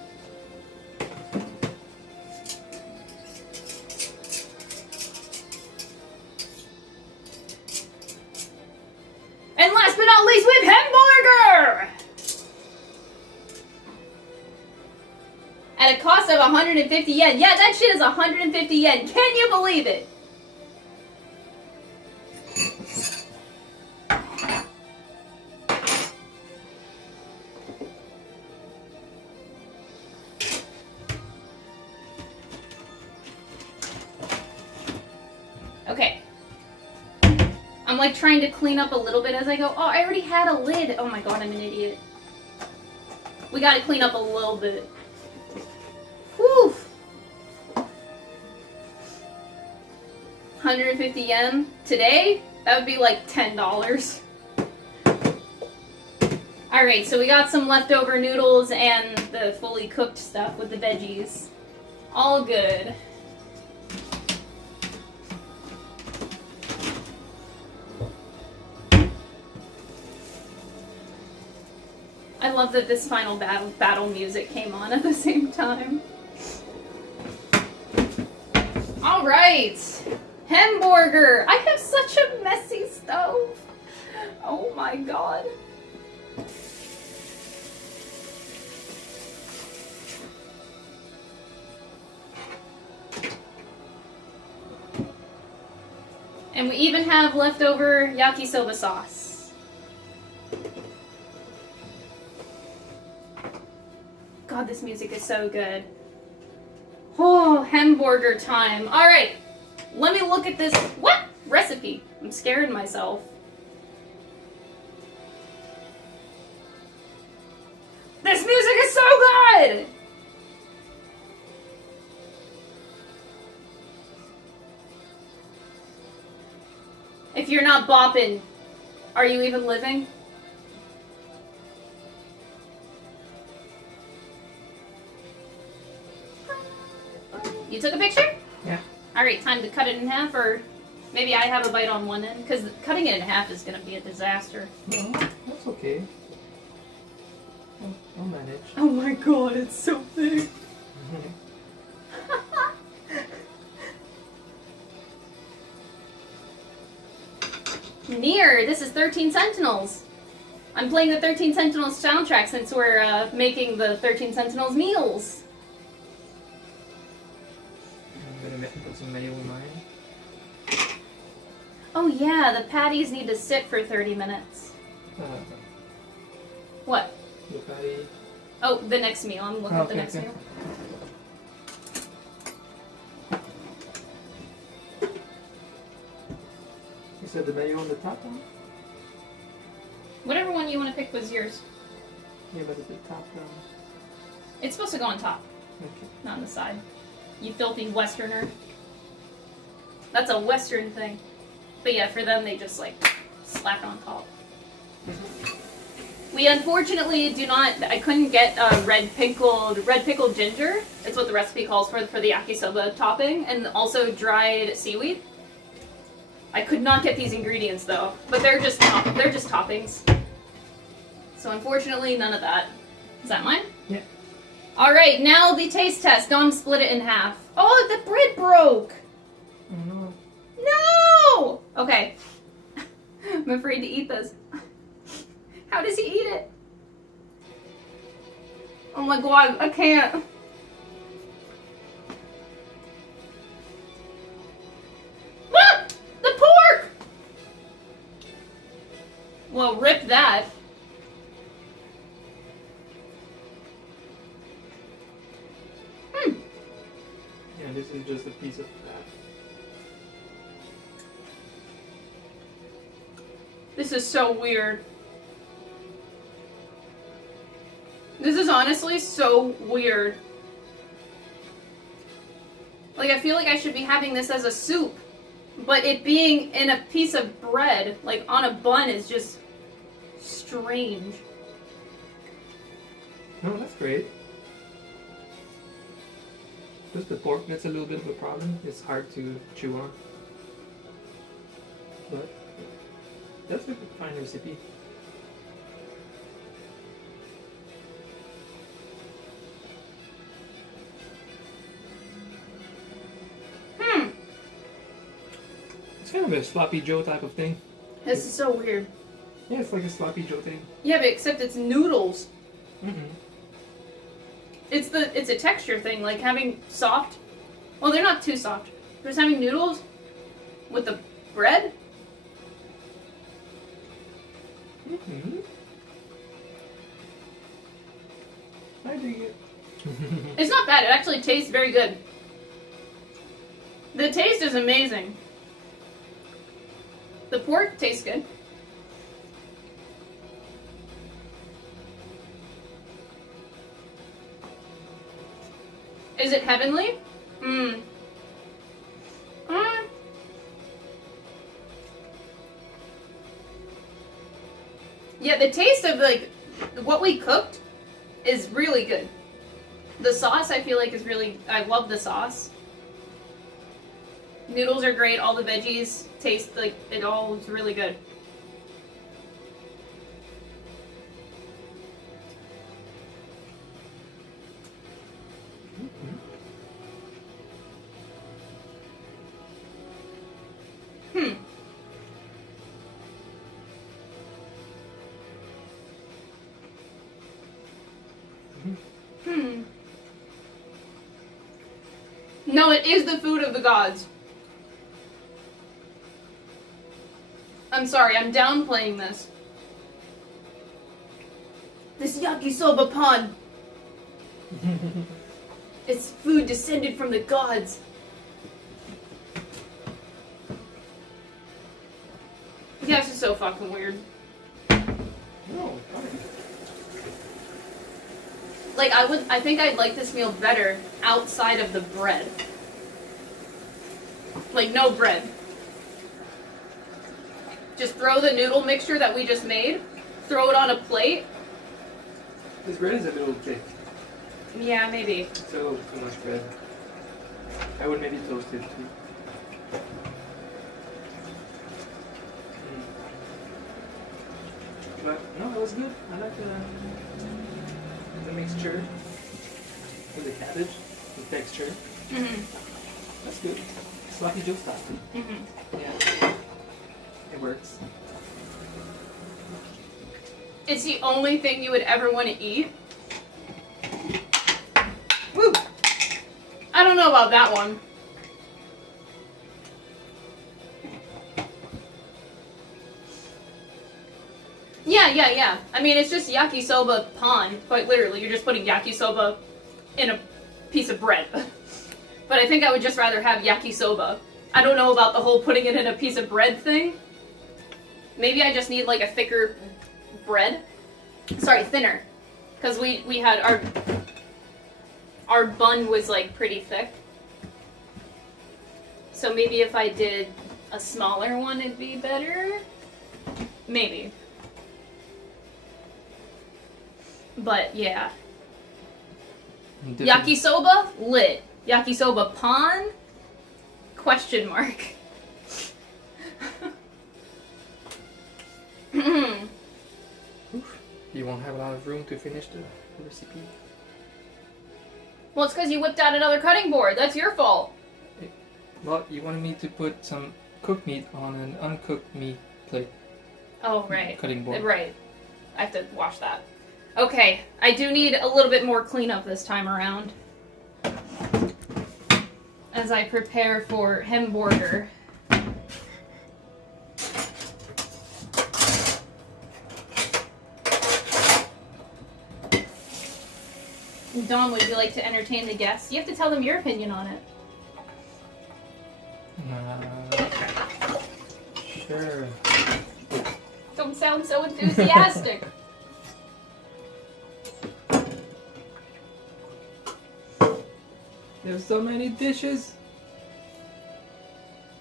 And last but not least, we have Hemborger! At a cost of 150 yen. Yeah, that shit is 150 yen. Can you believe it? Okay. I'm like trying to clean up a little bit as I go. Oh, I already had a lid. Oh my god, I'm an idiot. We gotta clean up a little bit. Whew. 150 yen today? That would be like $10. Alright, so we got some leftover noodles and the fully cooked stuff with the veggies. All good. I love that this final battle music came on at the same time. Alright! Hemborger! I have such a messy stove! Oh my god. And we even have leftover yakisoba sauce. God, this music is so good. Oh, Hemborger time. Alright, let me look at this. What? Recipe. I'm scared myself. This music is so good! If you're not bopping, are you even living? You took a picture? Yeah. Alright, time to cut it in half, or maybe I have a bite on one end, because cutting it in half is going to be a disaster. No, that's okay. I'll manage. Oh my god, it's so big. Near, this is 13 Sentinels. I'm playing the 13 Sentinels soundtrack since we're making the 13 Sentinels meals. I'm gonna put some mayo in mine. Oh yeah, the patties need to sit for 30 minutes. What? The patty. Oh, the next meal. I'm looking at the next meal. You said the mayo on the top one? Whatever one you want to pick was yours. Yeah, but at the top one. It's supposed to go on top, Okay. not on the side. You filthy Westerner. That's a Western thing. But yeah, for them, they just like slap it on top. We unfortunately do not. I couldn't get red pickled ginger. It's what the recipe calls for the yakisoba topping, and also dried seaweed. I could not get these ingredients though, but they're just toppings. So unfortunately, none of that. Is that mine? Yeah. All right, now the taste test. Dom split it in half. Oh, the bread broke. Oh no. No. Okay. I'm afraid to eat this. How does he eat it? Oh my god, I can't. Ah! The pork! Well, rip that. piece of that. This is so weird. This is honestly so weird. Like, I feel like I should be having this as a soup, but it being in a piece of bread, like on a bun, is just strange. No, that's great. Just the pork that's a little bit of a problem. It's hard to chew on. But that's a fine recipe. It's kind of a sloppy Joe type of thing. This is so weird. Yeah, it's like a sloppy Joe thing. Yeah, but except it's noodles. Mm-mm. It's a texture thing, like having soft. Well, they're not too soft. Just having noodles with the bread. Mm-hmm. I dig it. It's not bad. It actually tastes very good. The taste is amazing. The pork tastes good. Is it heavenly? Yeah, the taste of like what we cooked is really good. The sauce I feel like is really, I love the sauce. Noodles are great, all the veggies taste like it all is really good. No, it is the food of the gods. I'm sorry, I'm downplaying this. This yakisoba pan. It's food descended from the gods. Yeah, it's just so fucking weird. No, Like, I think I'd like this meal better outside of the bread. Like, no bread. Just throw the noodle mixture that we just made, throw it on a plate. this bread is a little thick. Yeah, maybe. So too much bread. I would maybe toast it too. But no, it was good. I like the mixture with the cabbage, the texture. That's good. Sloppy Joe style. Yeah. It works. It's the only thing you would ever want to eat. Woo! I don't know about that one. Yeah. I mean, it's just yakisoba pan, quite literally. You're just putting yakisoba in a piece of bread. But I think I would just rather have yakisoba. I don't know about the whole putting it in a piece of bread thing. Maybe I just need like a thicker bread. Sorry, thinner. Because we had our bun was like pretty thick. So maybe if I did a smaller one it'd be better. Maybe. But yeah. Yakisoba, lit. Yakisoba pan, question mark. You won't have a lot of room to finish the recipe. Well, it's because you whipped out another cutting board. That's your fault. Well, you wanted me to put some cooked meat on an uncooked meat plate. Oh, right. Cutting board. Right. I have to wash that. Okay, I do need a little bit more cleanup this time around. As I prepare for Hemborger. Dawn, would you like to entertain the guests? You have to tell them your opinion on it. Don't sound so enthusiastic. There's so many dishes.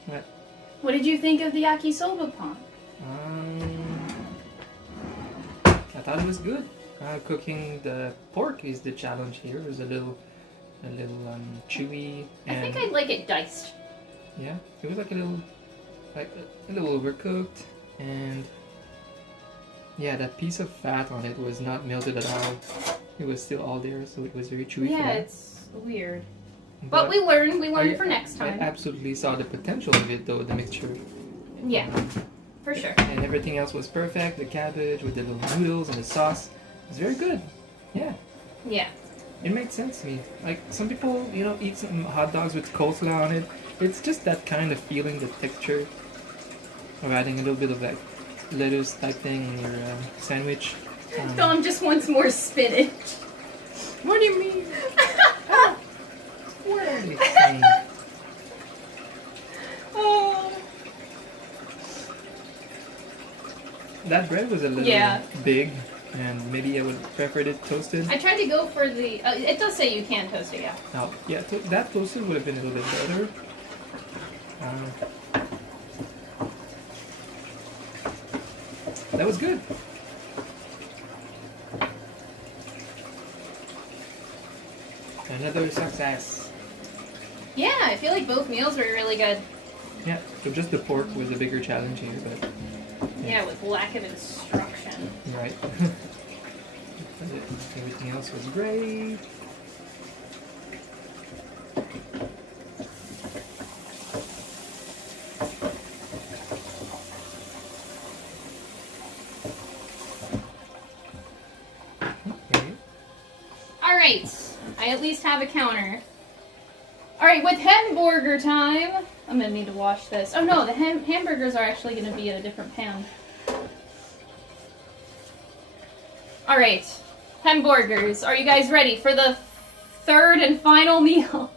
What? What did you think of the yakisoba pan? I thought it was good. Cooking the pork is the challenge here. It was a little chewy. I think I'd like it diced. Yeah, it was like a little overcooked, and yeah, that piece of fat on it was not melted at all. It was still all there, so it was very chewy. Yeah, it's weird. But we learned for next time. I absolutely saw the potential of it, though, the mixture. Yeah, for sure. And everything else was perfect. The cabbage with the little noodles and the sauce was very good. Yeah. Yeah. It made sense to me. Like, some people, eat some hot dogs with coleslaw on it. It's just that kind of feeling, the texture of adding a little bit of that lettuce type thing in your sandwich. Dom just wants more spinach. What do you mean? What are you saying? Oh. That bread was a little big, and maybe I would prefer it toasted. I tried to go for the... it does say you can toast it, yeah. Oh, yeah, that toasted would have been a little bit better. That was good. Another success. Yeah, I feel like both meals were really good. Yeah, so just the pork was a bigger challenge here, but... Yeah, with lack of instruction. Right. Everything else was great. Okay. Alright, I at least have a counter. Alright, with Hemborger time, I'm gonna need to wash this. Oh no, the hamburgers are actually gonna be in a different pan. Alright, Hemborgers, are you guys ready for the third and final meal?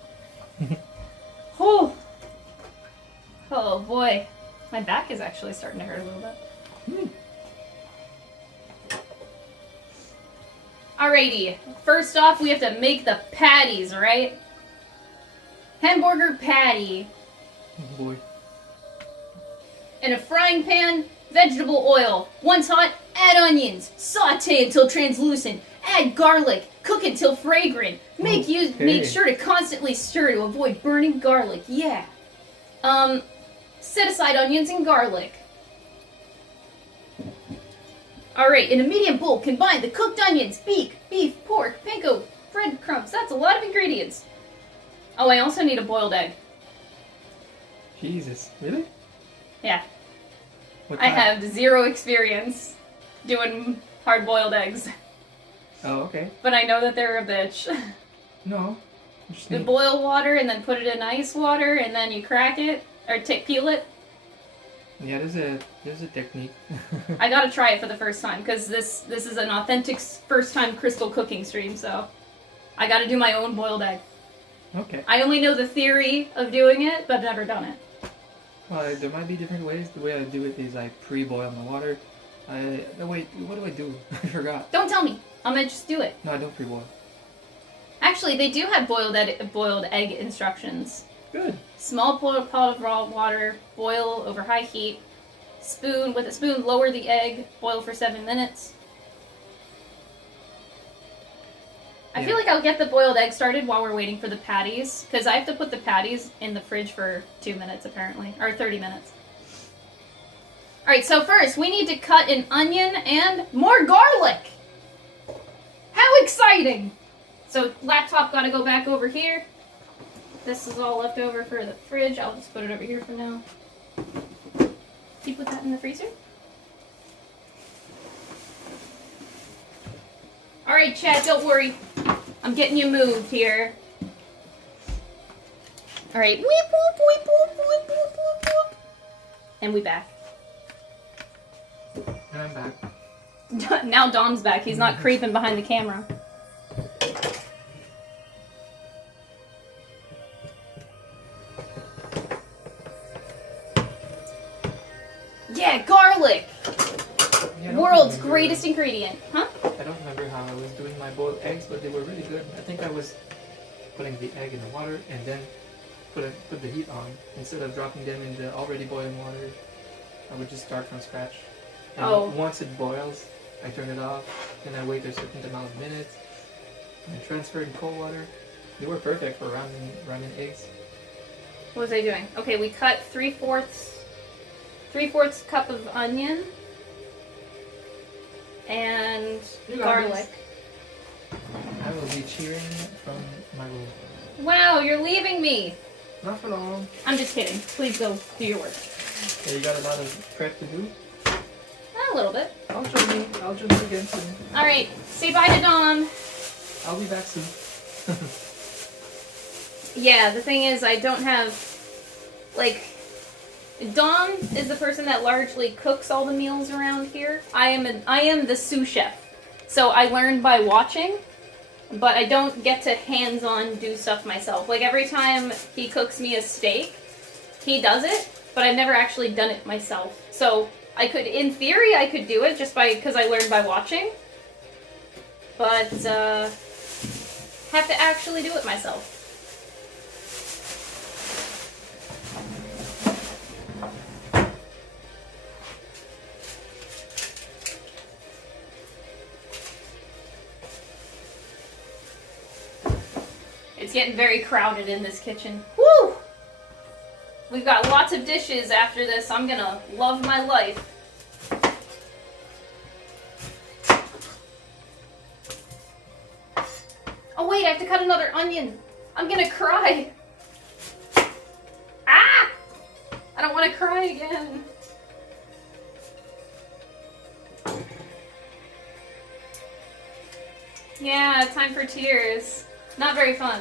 Oh. Oh boy, my back is actually starting to hurt a little bit. Alrighty, first off we have to make the patties, right? Hamburger patty. Oh boy. In a frying pan, vegetable oil. Once hot, add onions. Saute until translucent. Add garlic. Cook until fragrant. Make sure to constantly stir to avoid burning garlic. Yeah. Set aside onions and garlic. Alright, in a medium bowl, combine the cooked onions, beef, pork, panko, breadcrumbs. That's a lot of ingredients. Oh, I also need a boiled egg. Jesus, really? Yeah. What I type? have zero experience doing hard-boiled eggs. Oh, okay. But I know that they're a bitch. No. You boil water and then put it in ice water and then you crack it, or peel it. Yeah, there's a technique. I gotta try it for the first time, because this is an authentic first-time crystal cooking stream, so I gotta do my own boiled egg. Okay. I only know the theory of doing it, but I've never done it. Well, there might be different ways. The way I do it is I pre-boil my water. No, wait, what do I do? I forgot. Don't tell me. I'm gonna just do it. No, I don't pre-boil. Actually, they do have boiled egg instructions. Good. Small pot of raw water, boil over high heat. With a spoon, lower the egg, boil for 7 minutes. I feel like I'll get the boiled egg started while we're waiting for the patties, because I have to put the patties in the fridge for 2 minutes, apparently, or 30 minutes. Alright, so first, we need to cut an onion and more garlic! How exciting! So, laptop gotta go back over here. This is all left over for the fridge. I'll just put it over here for now. Can you put that in the freezer? Alright, chat, don't worry. I'm getting you moved here. Alright. Weep, whoop, weep, whoop, whoop, whoop, whoop, whoop. And we back. I'm back. Now Dom's back. He's not creeping behind the camera. Yeah, Garlic! Yeah, I don't World's remember- greatest ingredient. Huh? I don't remember how I was doing my boiled eggs, but they were really good. I think I was putting the egg in the water and then put the heat on. Instead of dropping them in the already boiling water, I would just start from scratch. And once it boils, I turn it off, and I wait a certain amount of minutes, and transfer in cold water. They were perfect for ramen eggs. What was I doing? Okay, we cut 3/4 cup of onion and You got garlic. I will be cheering from my room. Wow, you're leaving me! Not for long. I'm just kidding. Please go do your work. Yeah, you got a lot of prep to do. A little bit. I'll join you again soon. Alright, say bye to Dom. I'll be back soon. Yeah, the thing is, I don't have, like, Dom is the person that largely cooks all the meals around here. I am the sous chef. So I learn by watching, but I don't get to hands-on do stuff myself. Like, every time he cooks me a steak, he does it, but I've never actually done it myself. So I could, in theory, I could do it just because I learned by watching, but have to actually do it myself. It's getting very crowded in this kitchen. Woo! We've got lots of dishes after this. I'm gonna love my life. Oh wait, I have to cut another onion. I'm gonna cry. Ah! I don't want to cry again. Yeah, time for tears. Not very fun.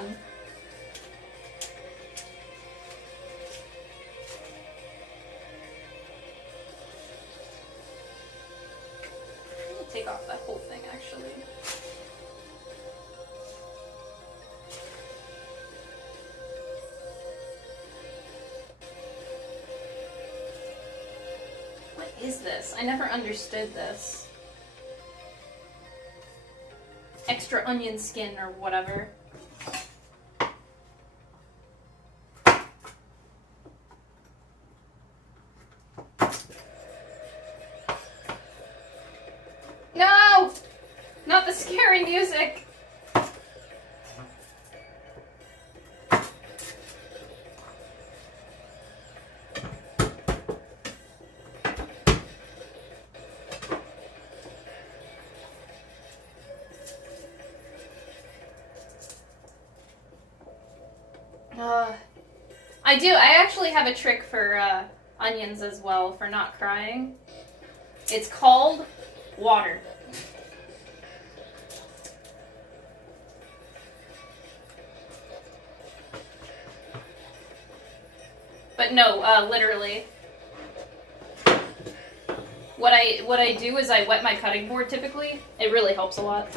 I'm gonna take off that whole thing, actually. What is this? I never understood this. Extra onion skin or whatever. No! Not the scary music! I actually have a trick for onions as well, for not crying. It's called water. But no, literally. What I do is I wet my cutting board typically. It really helps a lot.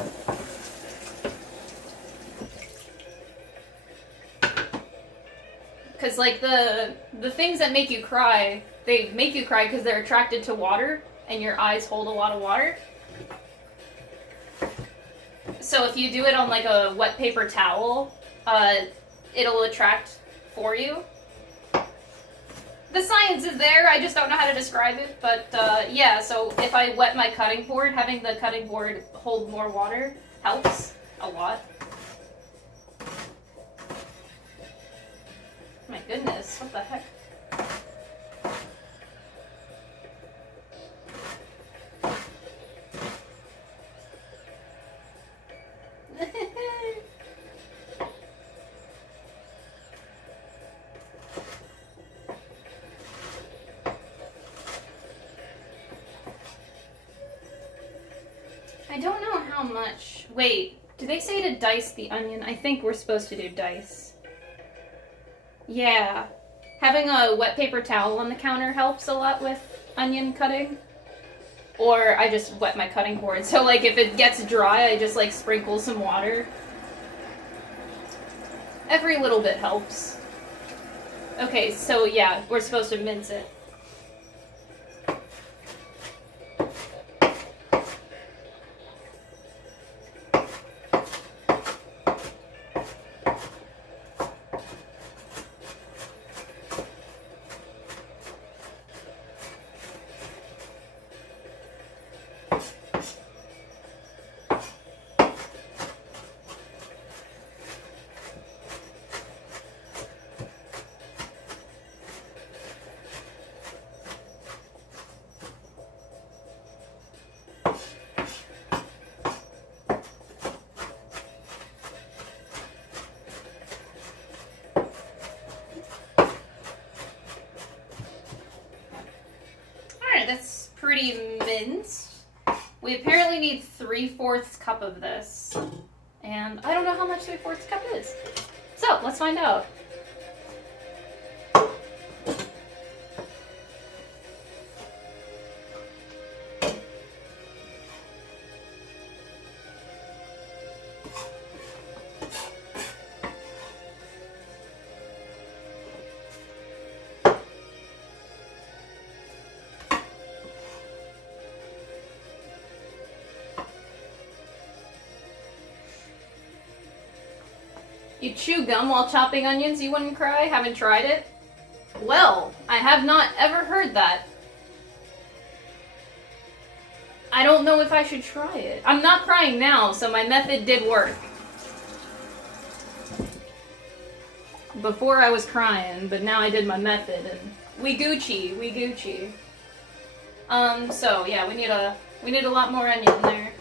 Because, like, the things that make you cry, they make you cry because they're attracted to water, and your eyes hold a lot of water. So if you do it on, like, a wet paper towel, it'll attract for you. The science is there, I just don't know how to describe it, but, yeah, so if I wet my cutting board, having the cutting board hold more water helps a lot. My goodness, what the heck? I don't know how much. Wait, do they say to dice the onion? I think we're supposed to do dice. Yeah. Having a wet paper towel on the counter helps a lot with onion cutting. Or I just wet my cutting board. So, like, if it gets dry, I just, like, sprinkle some water. Every little bit helps. Okay, so, yeah, we're supposed to mince it. pretty minced. We apparently need 3/4 cup of this. And I don't know how much 3/4 cup is. So, let's find out. You chew gum while chopping onions, you wouldn't cry? Haven't tried it? Well, I have not ever heard that. I don't know if I should try it. I'm not crying now, so my method did work. Before I was crying, but now I did my method, and we Gucci, we Gucci. So yeah, we need a lot more onion there.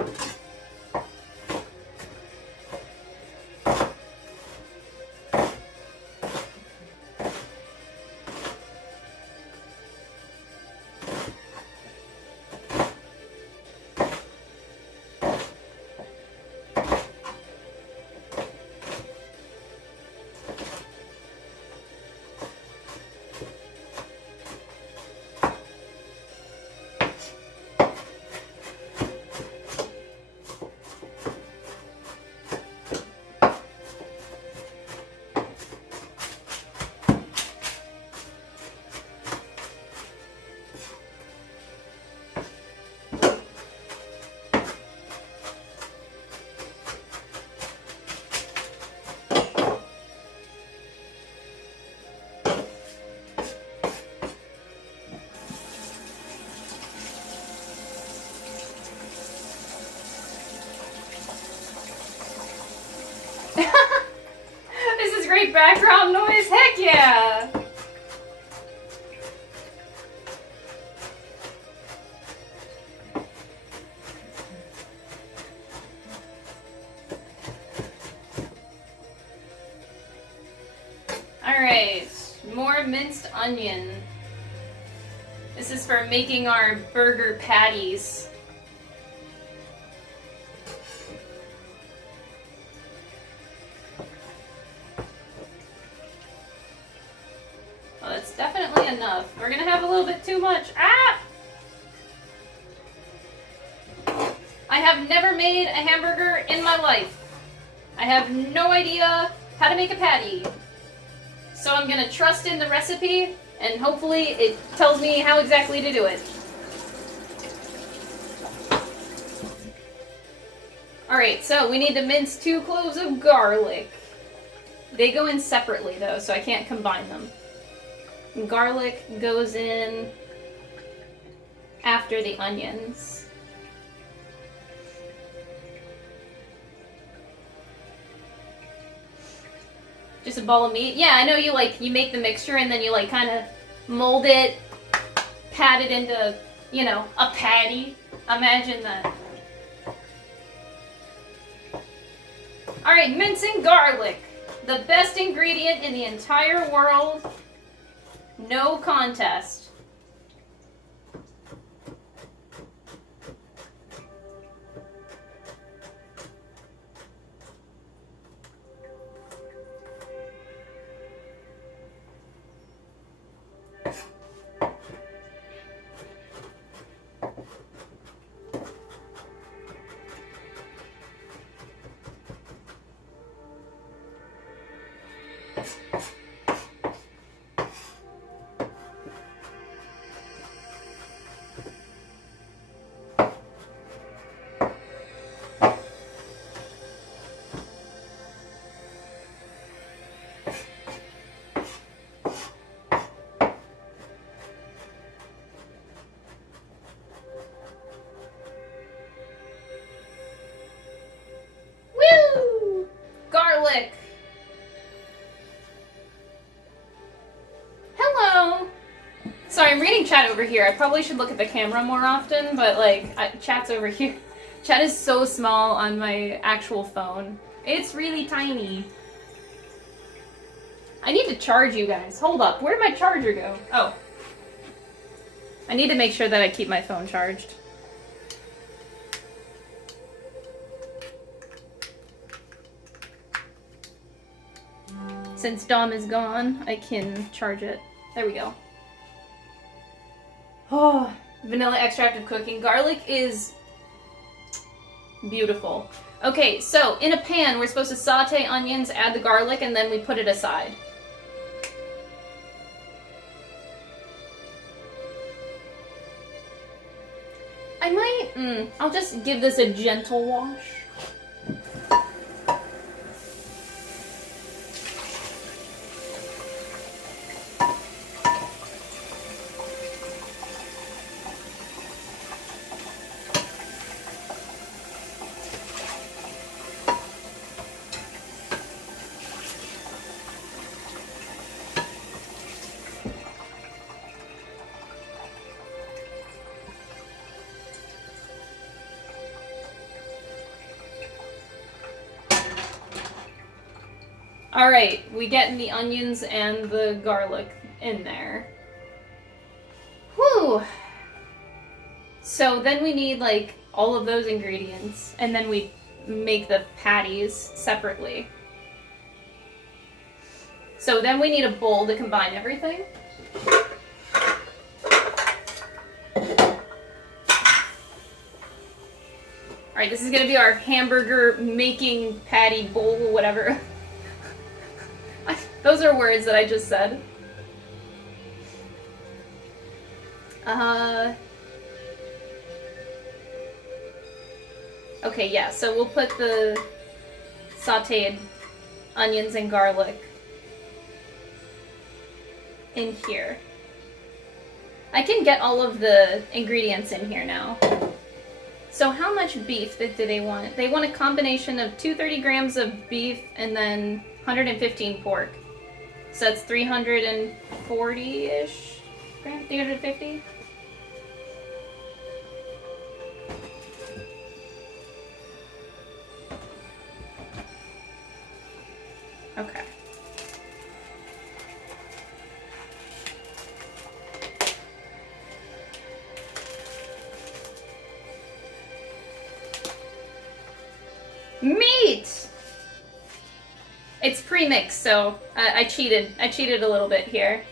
This is great background noise, heck yeah! Alright, more minced onion. This is for making our burger patties. Well, that's definitely enough. We're gonna have a little bit too much. Ah! I have never made a hamburger in my life. I have no idea how to make a patty. So I'm gonna trust in the recipe, and hopefully it tells me how exactly to do it. Alright, so we need to mince 2 cloves of garlic. They go in separately though, so I can't combine them. Garlic goes in after the onions. Just a ball of meat? Yeah, I know you make the mixture and then you kind of mold it, pat it into, a patty. Imagine that. Alright, mincing garlic. The best ingredient in the entire world. No contest. Garlic. Hello. Sorry, I'm reading chat over here. I probably should look at the camera more often, but chat's over here. Chat is so small on my actual phone. It's really tiny. I need to charge you guys. Hold up. Where did my charger go? Oh. I need to make sure that I keep my phone charged. Since Dom is gone, I can charge it. There we go. Oh, vanilla extract of cooking. Garlic is beautiful. Okay, so in a pan, we're supposed to saute onions, add the garlic, and then we put it aside. I might, I'll just give this a gentle wash. Alright, we get the onions and the garlic in there. Whew! So then we need, like, all of those ingredients, and then we make the patties separately. So then we need a bowl to combine everything. Alright, this is gonna be our hamburger making patty bowl, whatever. Those are words that I just said. Okay, yeah, so we'll put the sauteed onions and garlic in here. I can get all of the ingredients in here now. So how much beef do they want? They want a combination of 230 grams of beef and then 115 pork. So that's 340-ish grams? 350? Okay. Meat! It's pre-mixed, so I cheated. I cheated a little bit here.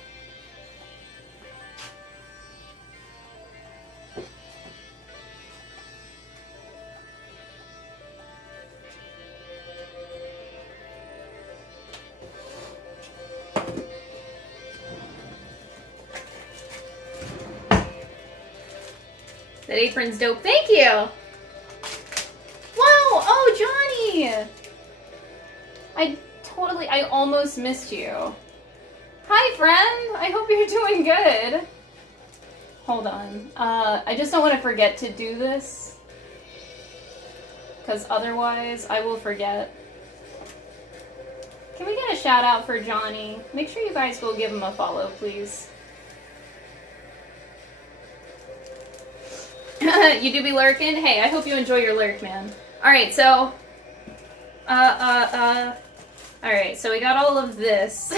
That apron's dope. Thank you! Wow! Oh, Johnny! I almost missed you. Hi, friend! I hope you're doing good. Hold on. I just don't want to forget to do this. Because otherwise, I will forget. Can we get a shout out for Johnny? Make sure you guys go give him a follow, please. You do be lurking? Hey, I hope you enjoy your lurk, man. Alright, so... Alright, so we got all of this.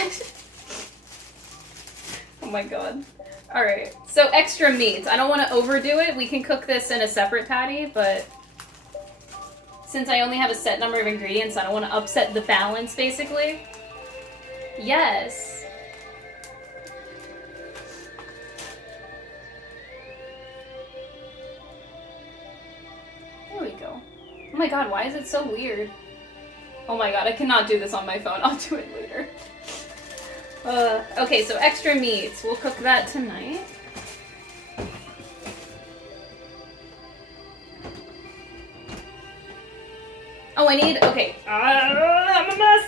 Oh my god. Alright, so extra meat. I don't want to overdo it. We can cook this in a separate patty, but... since I only have a set number of ingredients, I don't want to upset the balance, basically. Yes! There we go. Oh my god, why is it so weird? Oh my god, I cannot do this on my phone. I'll do it later. Okay, so extra meats. We'll cook that tonight. Oh, I need... okay. I'm a mess!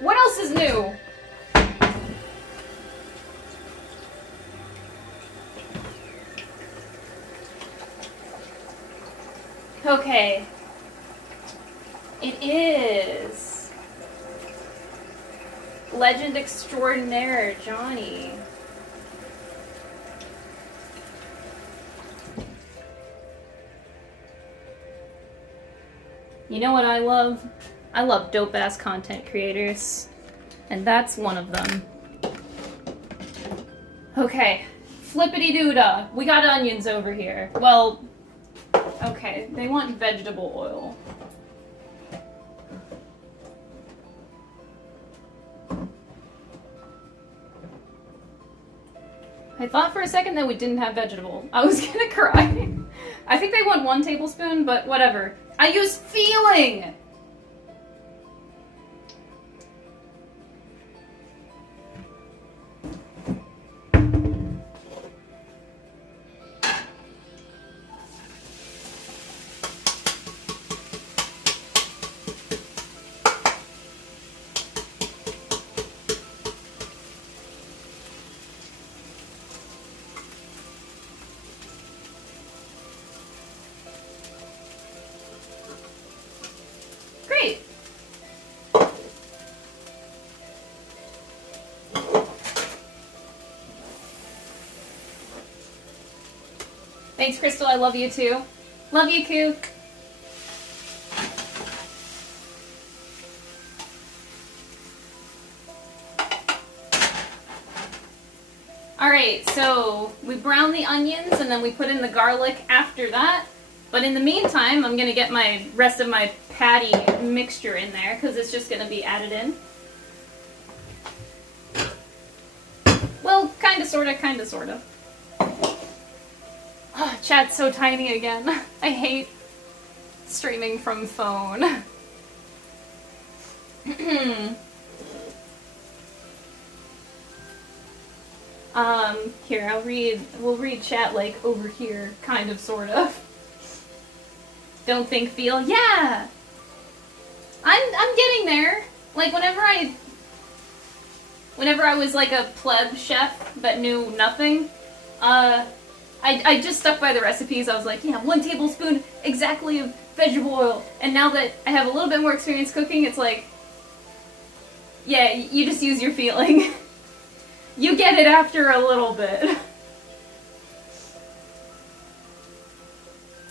What else is new? Okay. It is Legend Extraordinaire, Johnny. You know what I love? I love dope-ass content creators. And that's one of them. Okay, flippity-doo-dah. We got onions over here. Well, okay, they want vegetable oil. I thought for a second that we didn't have vegetable. I was gonna cry. I think they want 1 tablespoon, but whatever. I use feeling! Great. Thanks, Crystal. I love you too. Love you, Kook. Alright, so we brown the onions and then we put in the garlic after that. But in the meantime, I'm gonna get my rest of my patty mixture in there because it's just gonna be added in. Well, kinda, sorta. Oh, chat's so tiny again. I hate streaming from phone. Here, we'll read chat like over here, kind of, sort of. Don't think, feel, yeah! I'm getting there. Like, whenever I was like a pleb chef that knew nothing, I just stuck by the recipes. I was like, yeah, 1 tablespoon exactly of vegetable oil. And now that I have a little bit more experience cooking, it's like, yeah, you just use your feeling. You get it after a little bit.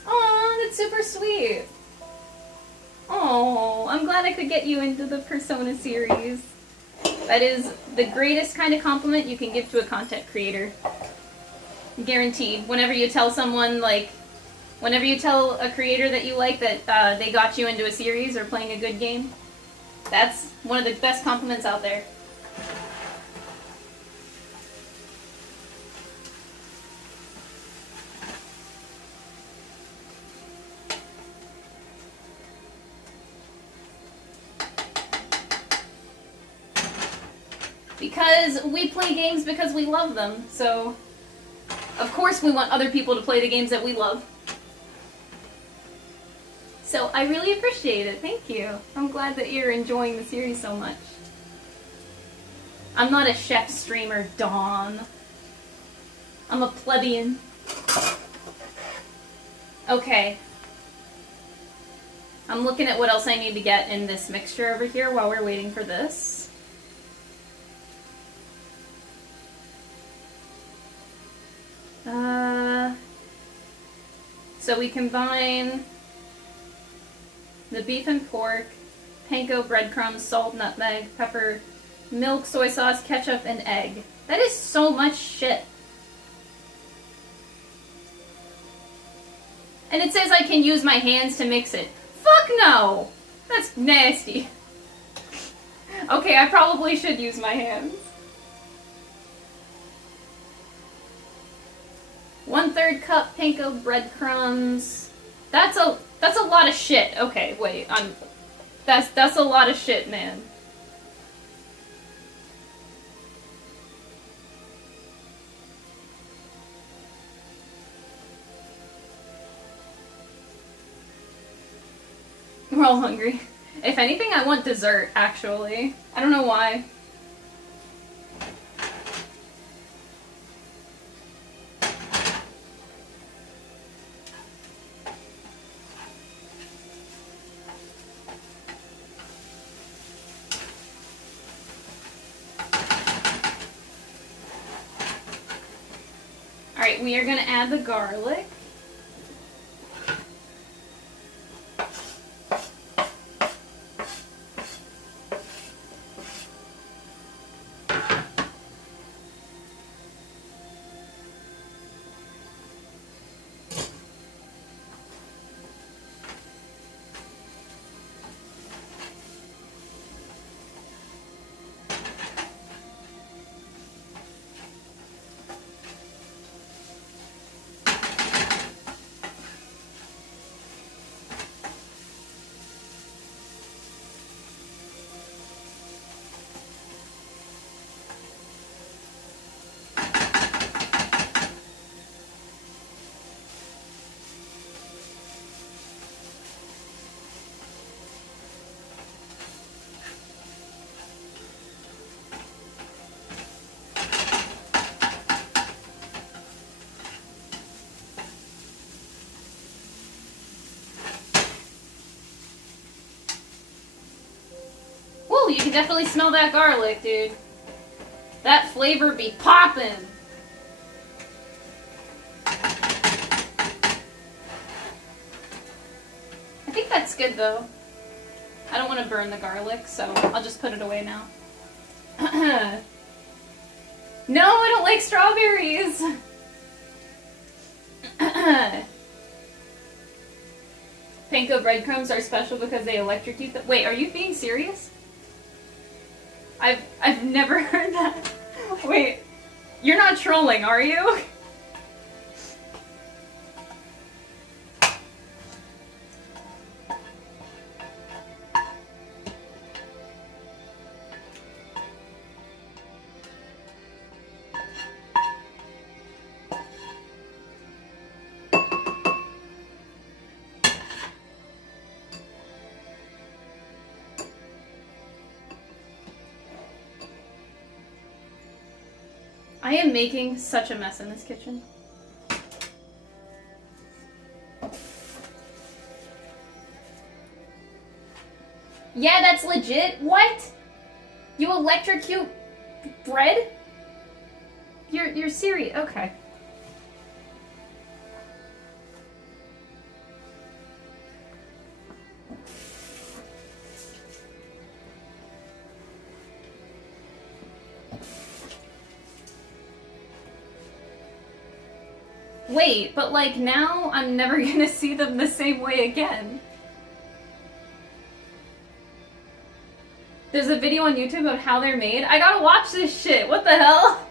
Aw, that's super sweet. Oh, I'm glad I could get you into the Persona series. That is the greatest kind of compliment you can give to a content creator. Guaranteed. Whenever you tell someone, like, whenever you tell a creator that you like that they got you into a series or playing a good game, that's one of the best compliments out there. Because we play games because we love them, so of course we want other people to play the games that we love. So I really appreciate it, thank you. I'm glad that you're enjoying the series so much. I'm not a chef streamer, Dawn. I'm a plebeian. Okay. I'm looking at what else I need to get in this mixture over here while we're waiting for this. So we combine the beef and pork, panko, breadcrumbs, salt, nutmeg, pepper, milk, soy sauce, ketchup, and egg. That is so much shit. And it says I can use my hands to mix it. Fuck no! That's nasty. Okay, I probably should use my hands. 1/3 cup panko breadcrumbs. That's a lot of shit. Okay, wait. That's a lot of shit, man. We're all hungry. If anything, I want dessert, actually. I don't know why. Alright, we are going to add the garlic. can definitely smell that garlic, dude. That flavor be poppin'. I think that's good though. I don't want to burn the garlic, so I'll just put it away now. No, I don't like strawberries! Panko breadcrumbs are special because they electrocute them. Wait, are you being serious? I've never heard that. Wait, you're not trolling, are you? I am making such a mess in this kitchen. Yeah, that's legit. What? You electrocute bread? You're serious. Okay. Wait, but like now I'm never gonna see them the same way again. There's a video on YouTube about how they're made. I gotta watch this shit. What the hell?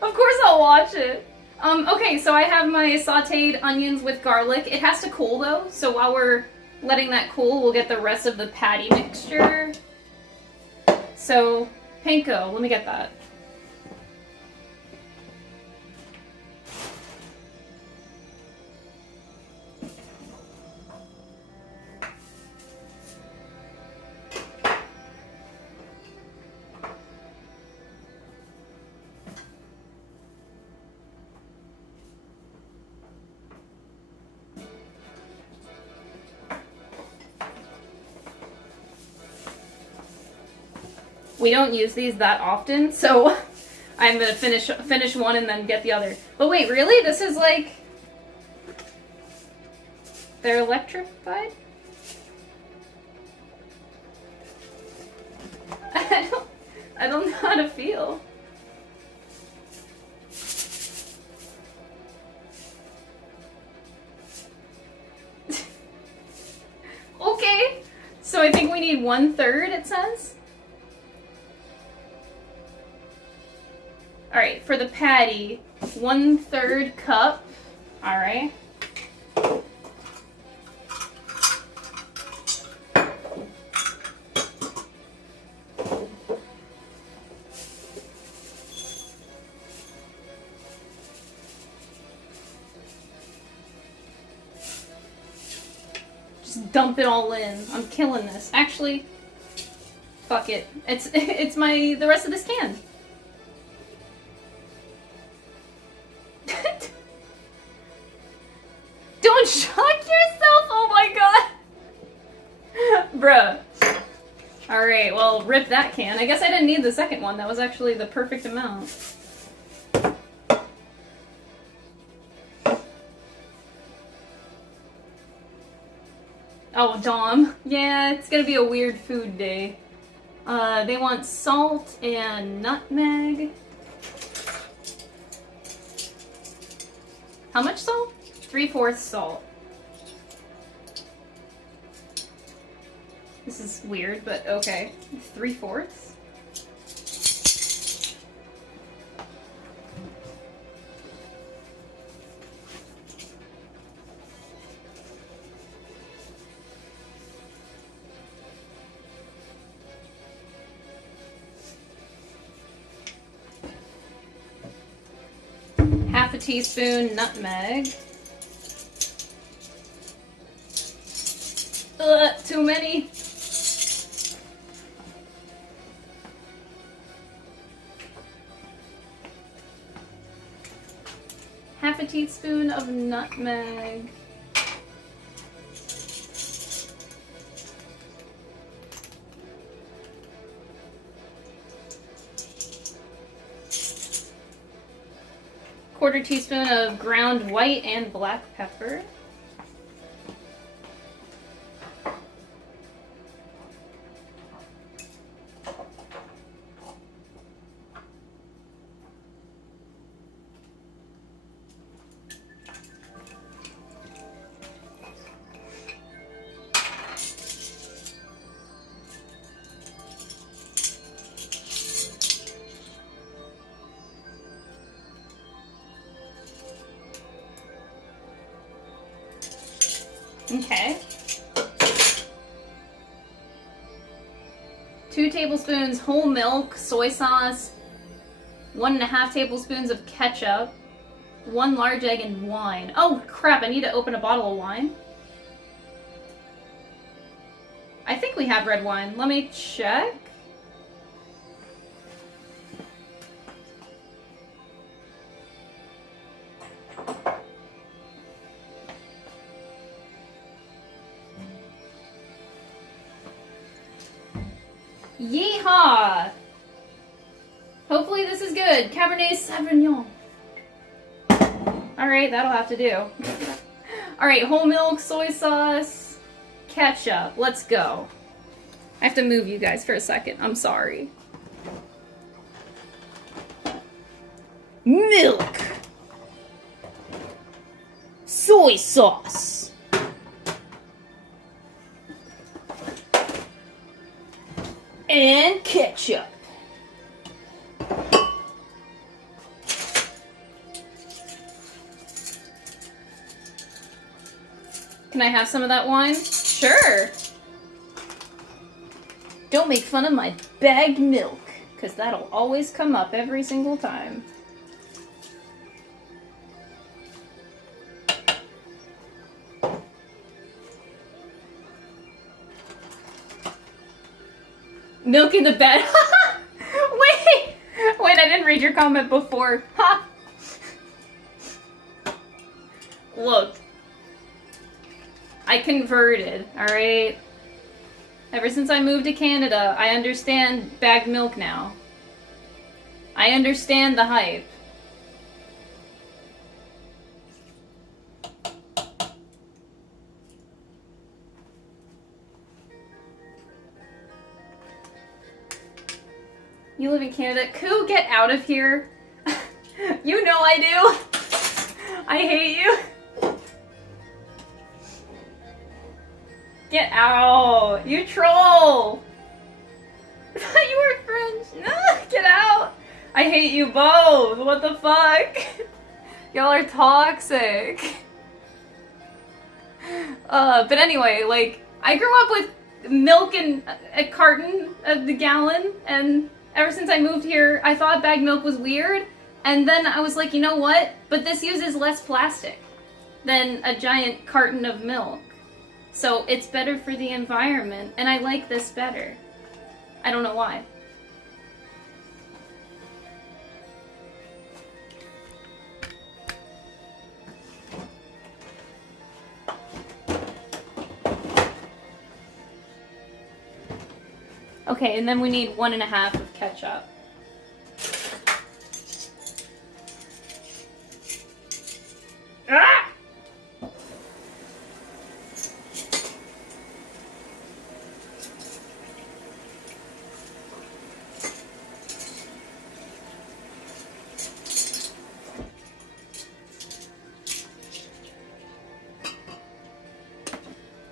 Of course I'll watch it. Okay, so I have my sauteed onions with garlic. It has to cool though, so while we're letting that cool, we'll get the rest of the patty mixture. So, panko, let me get that. We don't use these that often, so I'm gonna finish one and then get the other. But wait, really? This is like... They're electrified? I don't know how to feel. Okay, so I think we need 1/3, it says. Alright, for the patty, 1/3 cup. Alright. Just dump it all in. I'm killing this. Actually, fuck it. It's the rest of this can. Don't shock yourself! Oh my god! Bruh. Alright, well, rip that can. I guess I didn't need the second one. That was actually the perfect amount. Oh, Dom. Yeah, it's gonna be a weird food day. They want salt and nutmeg. How much salt? 3/4 salt. This is weird, but okay. 3/4? Half a teaspoon nutmeg. Ugh, too many. Half a teaspoon of nutmeg. teaspoon of ground white and black pepper. Okay. 2 tablespoons whole milk, soy sauce, 1.5 tablespoons of ketchup, 1 large egg, and wine. Oh crap, I need to open a bottle of wine. I think we have red wine. Let me check. Yeehaw! Hopefully this is good. Cabernet Sauvignon. Alright, that'll have to do. Alright, whole milk, soy sauce, ketchup. Let's go. I have to move you guys for a second. I'm sorry. Milk. Soy sauce. And ketchup. Can I have some of that wine? Sure. Don't make fun of my bagged milk, because that'll always come up every single time. Milk in the bed. Wait! Wait, I didn't read your comment before. Ha! Look. I converted, alright? Ever since I moved to Canada, I understand bagged milk now. I understand the hype. You live in Canada? Koo, get out of here. You know I do. I hate you. Get out! You troll! I thought you were French. No, get out! I hate you both. What the fuck? Y'all are toxic. But anyway, like, I grew up with milk in a carton of the gallon, and ever since I moved here, I thought bagged milk was weird, and then I was like, you know what? But this uses less plastic than a giant carton of milk. So it's better for the environment, and I like this better. I don't know why. Okay, and then we need 1.5 of ketchup. Ah!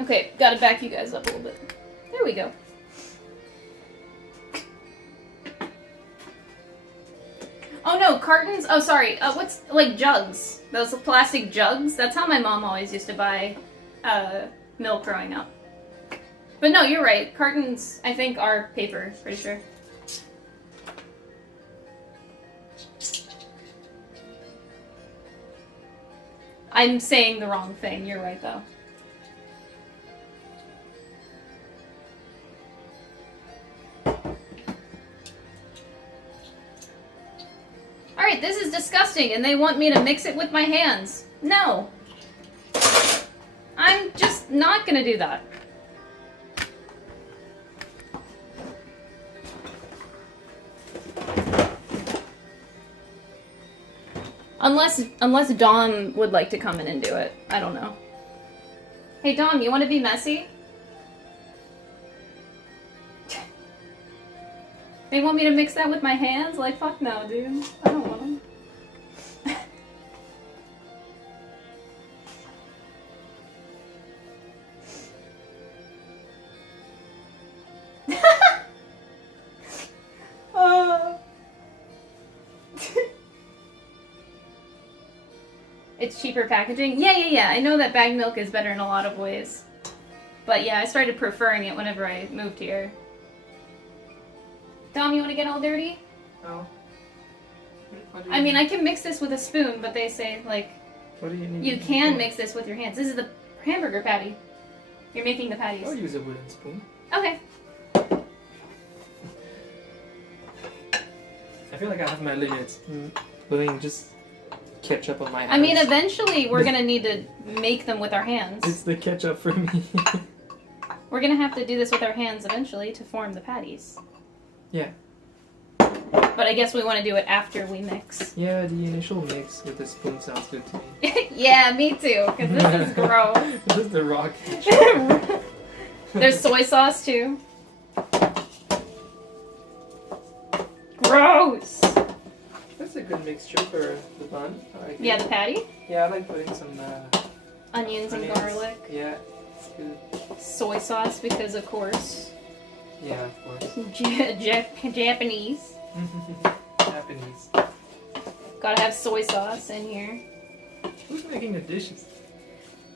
Okay, gotta back you guys up a little bit. There we go. Oh no, cartons? Oh, sorry. What's, like, jugs? Those plastic jugs? That's how my mom always used to buy milk growing up. But no, you're right. Cartons, I think, are paper. Pretty sure. I'm saying the wrong thing. You're right, though. Alright, this is disgusting, and they want me to mix it with my hands. No. I'm just not gonna do that. Unless Dom would like to come in and do it. I don't know. Hey Dom, you want to be messy? They want me to mix that with my hands? Like, fuck no, dude. I don't want them. It's cheaper packaging? Yeah. I know that bagged milk is better in a lot of ways. But yeah, I started preferring it whenever I moved here. Dom, you want to get all dirty? No. I mean, I can mix this with a spoon, but they say, like, what do you need? You can mix this with your hands. This is the hamburger patty. You're making the patties. I'll use a wooden spoon. Okay. I feel like I have my limits. Putting just ketchup on my hands. I mean, eventually we're gonna need to make them with our hands. It's the ketchup for me. We're gonna have to do this with our hands eventually to form the patties. Yeah. But I guess we want to do it after we mix. Yeah, the initial mix with the spoon sounds good to me. Yeah, me too, because this is gross. This is the raw ketchup. There's soy sauce too. Gross! That's a good mixture for the bun. I like Yeah, it. the patty? Yeah, I like putting some Onions and garlic. Yeah, it's good. Soy sauce, because of course. Yeah, of course. Japanese. Japanese. Gotta have soy sauce in here. Who's making the dishes?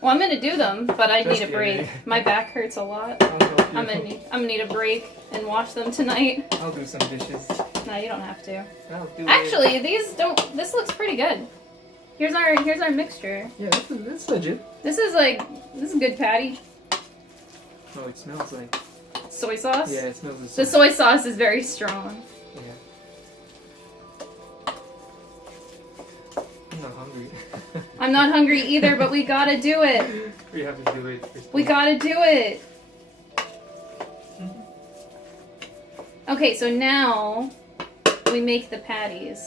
Well, I'm gonna do them, but I Just need a break. kidding. My back hurts a lot. I'll help you. I'm gonna need a break and wash them tonight. I'll do some dishes. No, you don't have to. I'll do Actually, these don't. This looks pretty good. Here's our mixture. Yeah, that's legit. This is good patty. Oh, it smells like. Soy sauce. Yeah, it smells like. The soy sauce is very strong. Yeah. I'm not hungry. I'm not hungry either, but we gotta do it. We have to do it. We gotta do it. Okay, so now we make the patties.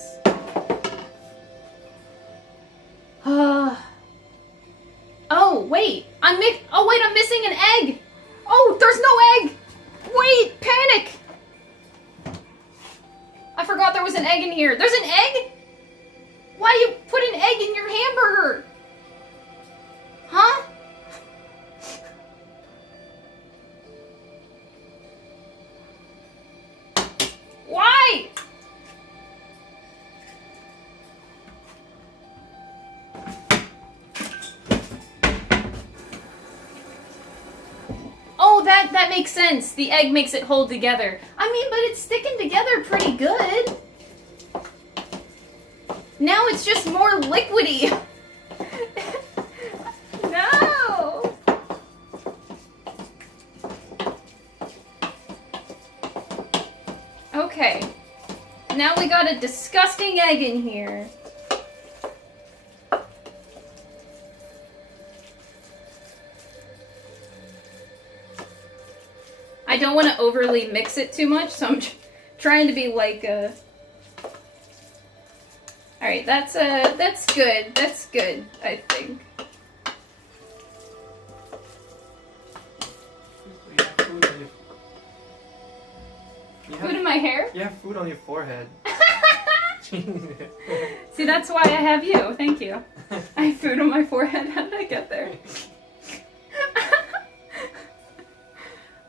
Oh wait, I'm missing an egg. Oh, there's no egg. Wait, panic. I forgot there was an egg in here. There's an egg? Why do you put an egg in your hamburger? Huh? Why? Oh, that makes sense. The egg makes it hold together. I mean, but it's sticking together pretty good. Now it's just more liquidy. No. Okay. Now we got a disgusting egg in here. I don't want to overly mix it too much, so I'm trying to be like a... Alright, that's good. That's good, I think. Food in my hair? You have food on your forehead. See, that's why I have you. Thank you. I have food on my forehead. How did I get there?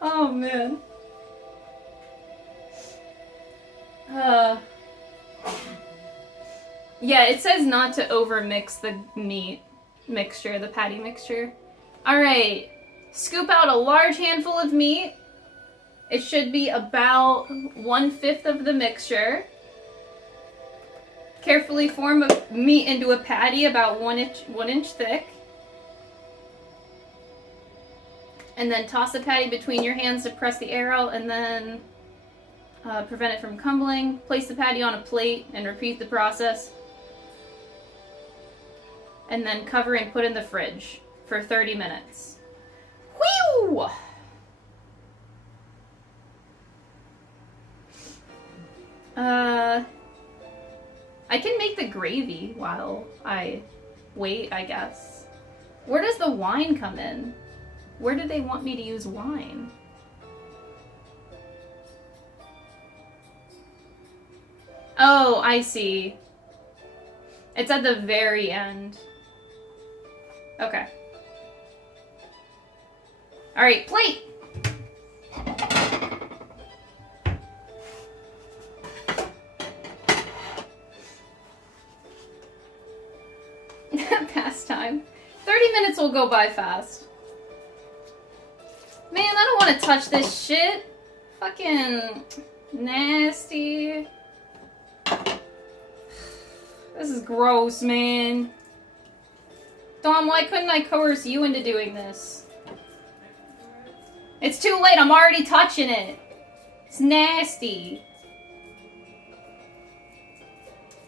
Oh, man. Yeah, it says not to overmix the meat mixture, the patty mixture. Alright, scoop out a large handful of meat. It should be about 1/5 of the mixture. Carefully form a meat into a patty about 1 inch thick. And then toss the patty between your hands to press the air out and then prevent it from crumbling. Place the patty on a plate and repeat the process. And then cover and put in the fridge for 30 minutes. Whew! I can make the gravy while I wait, I guess. Where does the wine come in? Where do they want me to use wine? Oh, I see. It's at the very end. Okay. Alright, plate! Pastime. 30 minutes will go by fast. Man, I don't want to touch this shit. Fucking nasty. This is gross, man. Dom, why couldn't I coerce you into doing this? It's too late, I'm already touching it. It's nasty.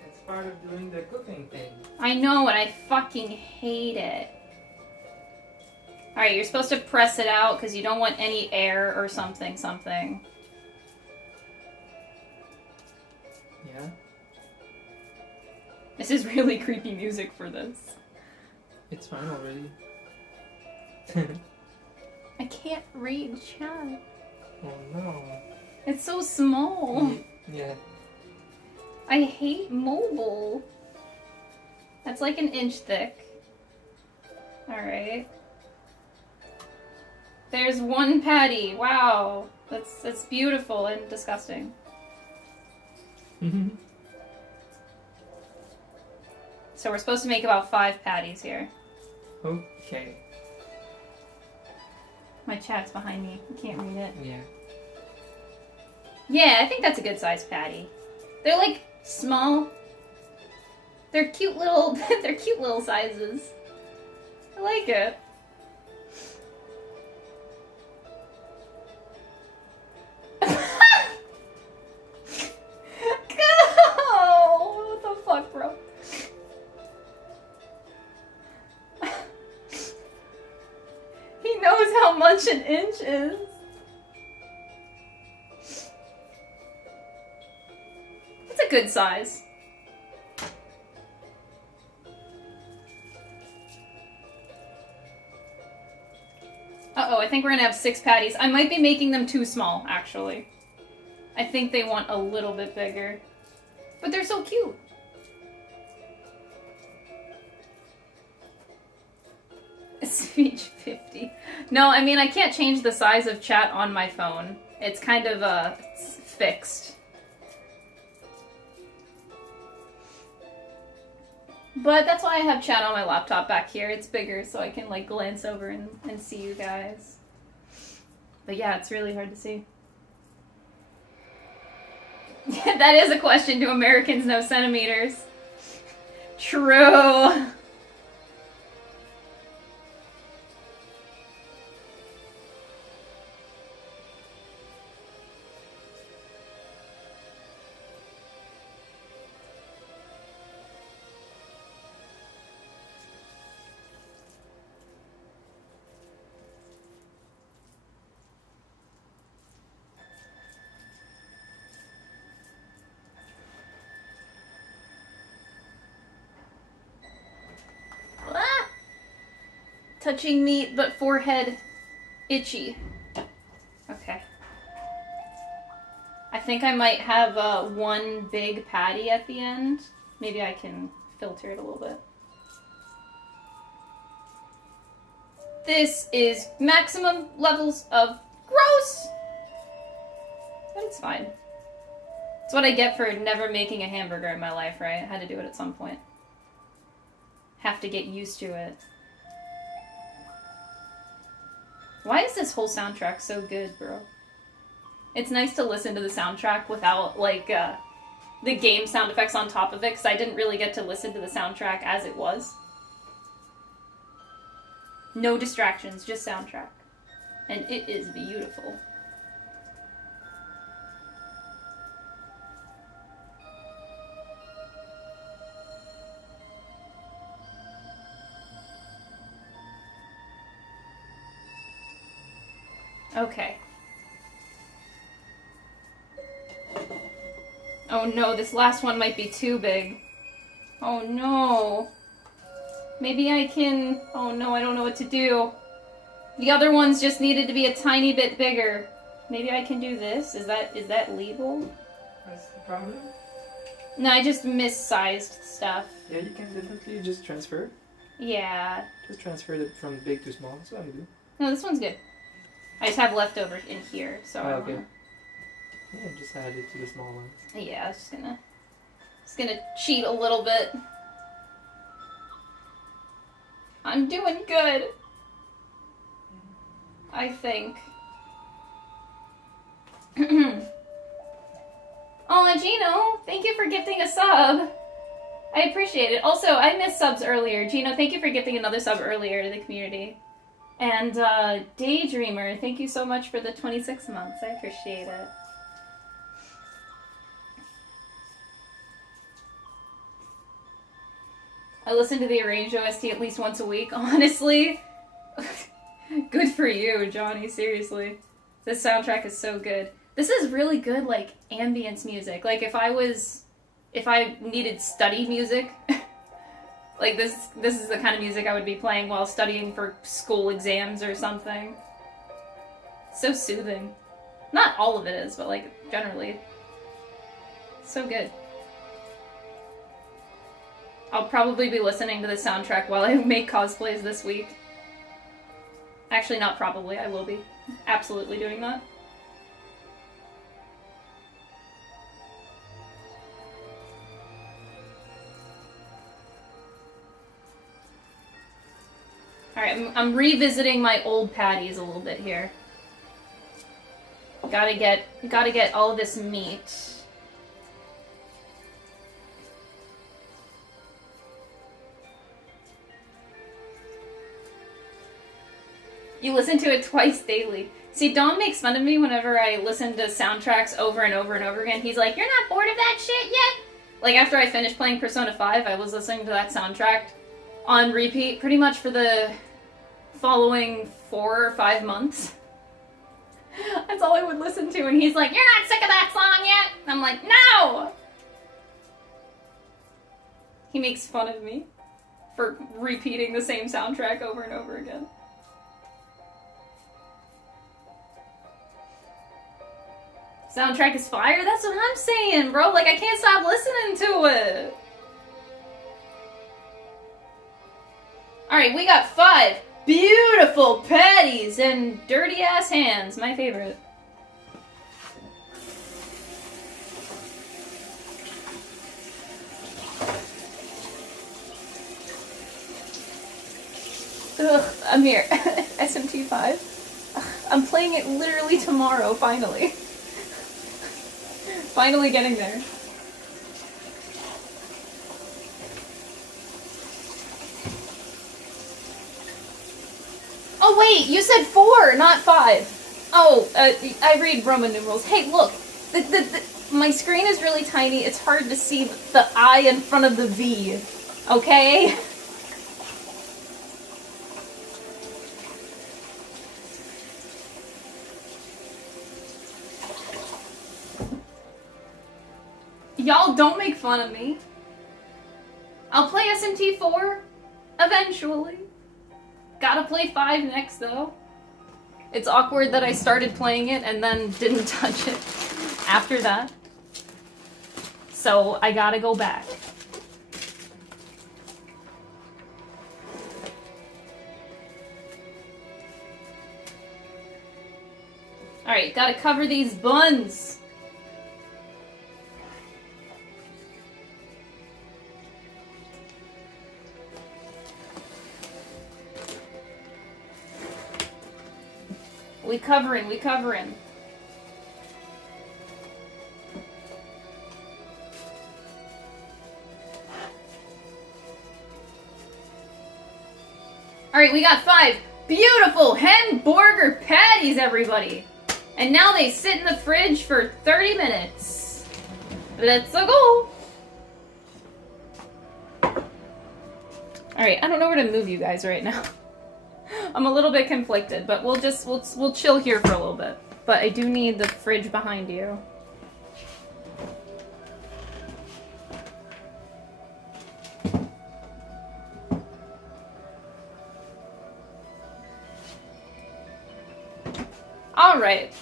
It's part of doing the cooking thing. I know, and I fucking hate it. Alright, you're supposed to press it out because you don't want any air or something. Yeah. This is really creepy music for this. It's fine already. I can't read chat. Oh no. It's so small. Yeah. I hate mobile. That's like an inch thick. Alright. There's one patty. Wow. That's beautiful and disgusting. So we're supposed to make about 5 patties here. Okay. My chat's behind me. You can't read it. Yeah. Yeah, I think that's a good sized patty. They're like small. They're cute little they're cute little sizes. I like it. Go! What the fuck, bro? He knows how much an inch is. It's a good size. Uh-oh, I think we're gonna have 6 patties. I might be making them too small, actually. I think they want a little bit bigger. But they're so cute. Speech 50. No, I mean, I can't change the size of chat on my phone. It's kind of, it's fixed. But that's why I have chat on my laptop back here. It's bigger, so I can, like, glance over and see you guys. But yeah, it's really hard to see. That is a question. Do Americans know centimeters? True. Touching meat, but forehead itchy. Okay. I think I might have one big patty at the end. Maybe I can filter it a little bit. This is maximum levels of gross! But it's fine. It's what I get for never making a hamburger in my life, right? I had to do it at some point. Have to get used to it. Why is this whole soundtrack so good, bro? It's nice to listen to the soundtrack without, like, the game sound effects on top of it, because I didn't really get to listen to the soundtrack as it was. No distractions, just soundtrack. And it is beautiful. Okay. Oh no, this last one might be too big. Oh no. Maybe I can... Oh no, I don't know what to do. The other ones just needed to be a tiny bit bigger. Maybe I can do this? Is that legal? That's the problem. No, I just missized stuff. Yeah, you can definitely just transfer. Yeah. Just transfer it from big to small. That's what I do. No, this one's good. I just have leftover in here, so I okay. wanna... Yeah, just add it to the small one. Yeah, I was just gonna cheat a little bit. I'm doing good. I think. Oh, Gino, thank you for gifting a sub. I appreciate it. Also, I missed subs earlier. Gino, thank you for gifting another sub earlier to the community. And Daydreamer, thank you so much for the 26 months. I appreciate it. I listen to the arranged OST at least once a week, honestly. Good for you, Johnny, seriously. This soundtrack is so good. This is really good, like, ambience music. Like, if I needed study music, like, this is the kind of music I would be playing while studying for school exams or something. So soothing. Not all of it is, but, like, generally. So good. I'll probably be listening to the soundtrack while I make cosplays this week. Actually, not probably. I will be absolutely doing that. Alright, I'm revisiting my old patties a little bit here. Gotta get all this meat. You listen to it twice daily. See, Dom makes fun of me whenever I listen to soundtracks over and over and over again. He's like, you're not bored of that shit yet? Like, after I finished playing Persona 5, I was listening to that soundtrack on repeat pretty much for the following 4 or 5 months. That's all I would listen to, and he's like, you're not sick of that song yet? And I'm like, no! He makes fun of me for repeating the same soundtrack over and over again. Soundtrack is fire? That's what I'm saying, bro. Like, I can't stop listening to it. Alright, we got 5 beautiful patties and dirty-ass hands. My favorite. Ugh, I'm here. SMT5. I'm playing it literally tomorrow, finally. Finally getting there. Oh wait, you said 4, not 5. Oh, I read Roman numerals. Hey, look, my screen is really tiny. It's hard to see the I in front of the V. Okay? Y'all don't make fun of me. I'll play SMT4 eventually. Gotta play 5 next, though. It's awkward that I started playing it and then didn't touch it after that. So I gotta go back. Alright, gotta cover these buns. We covering. Alright, we got 5 beautiful Hamburger patties, everybody! And now they sit in the fridge for 30 minutes. Let's go! Alright, I don't know where to move you guys right now. I'm a little bit conflicted, but we'll chill here for a little bit. But I do need the fridge behind you. Alright.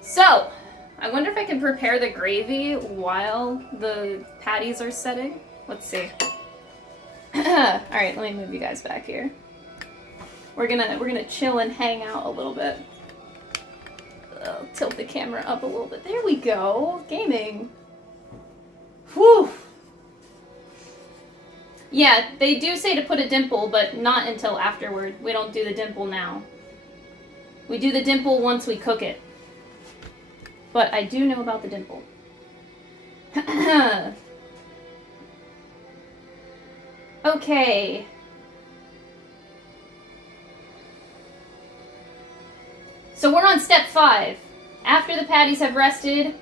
So, I wonder if I can prepare the gravy while the patties are setting. Let's see. Alright, let me move you guys back here. We're gonna chill and hang out a little bit. I'll tilt the camera up a little bit. There we go. Gaming. Whew. Yeah, they do say to put a dimple, but not until afterward. We don't do the dimple now. We do the dimple once we cook it. But I do know about the dimple. Okay. So we're on step 5. After the patties have rested,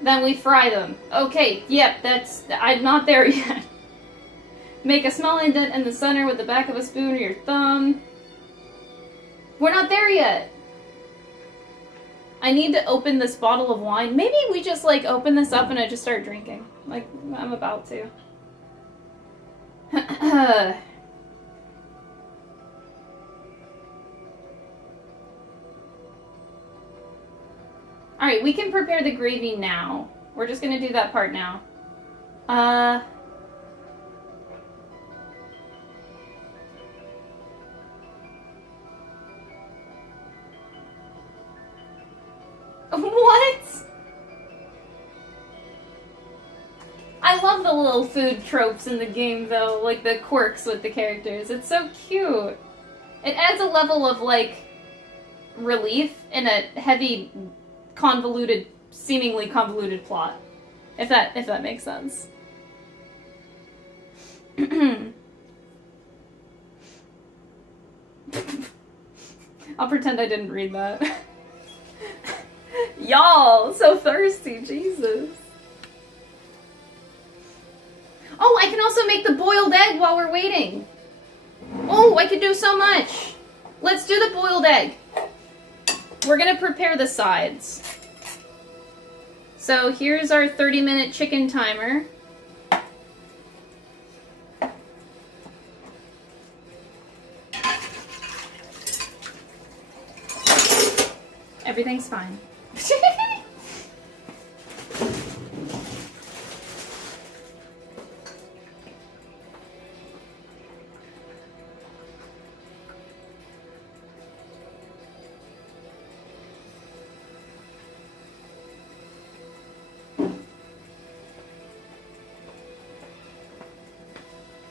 then we fry them. Okay, yep, I'm not there yet. Make a small indent in the center with the back of a spoon or your thumb. We're not there yet. I need to open this bottle of wine. Maybe we just, like, open this up and I just start drinking. Like, I'm about to. Alright, we can prepare the gravy now. We're just gonna do that part now. What? I love the little food tropes in the game, though, like the quirks with the characters. It's so cute. It adds a level of, like, relief in a heavy, convoluted, seemingly convoluted plot. If that makes sense. I'll pretend I didn't read that. Y'all, so thirsty, Jesus. Oh, I can also make the boiled egg while we're waiting. Oh, I could do so much. Let's do the boiled egg. We're gonna prepare the sides. So here's our 30-minute chicken timer. Everything's fine.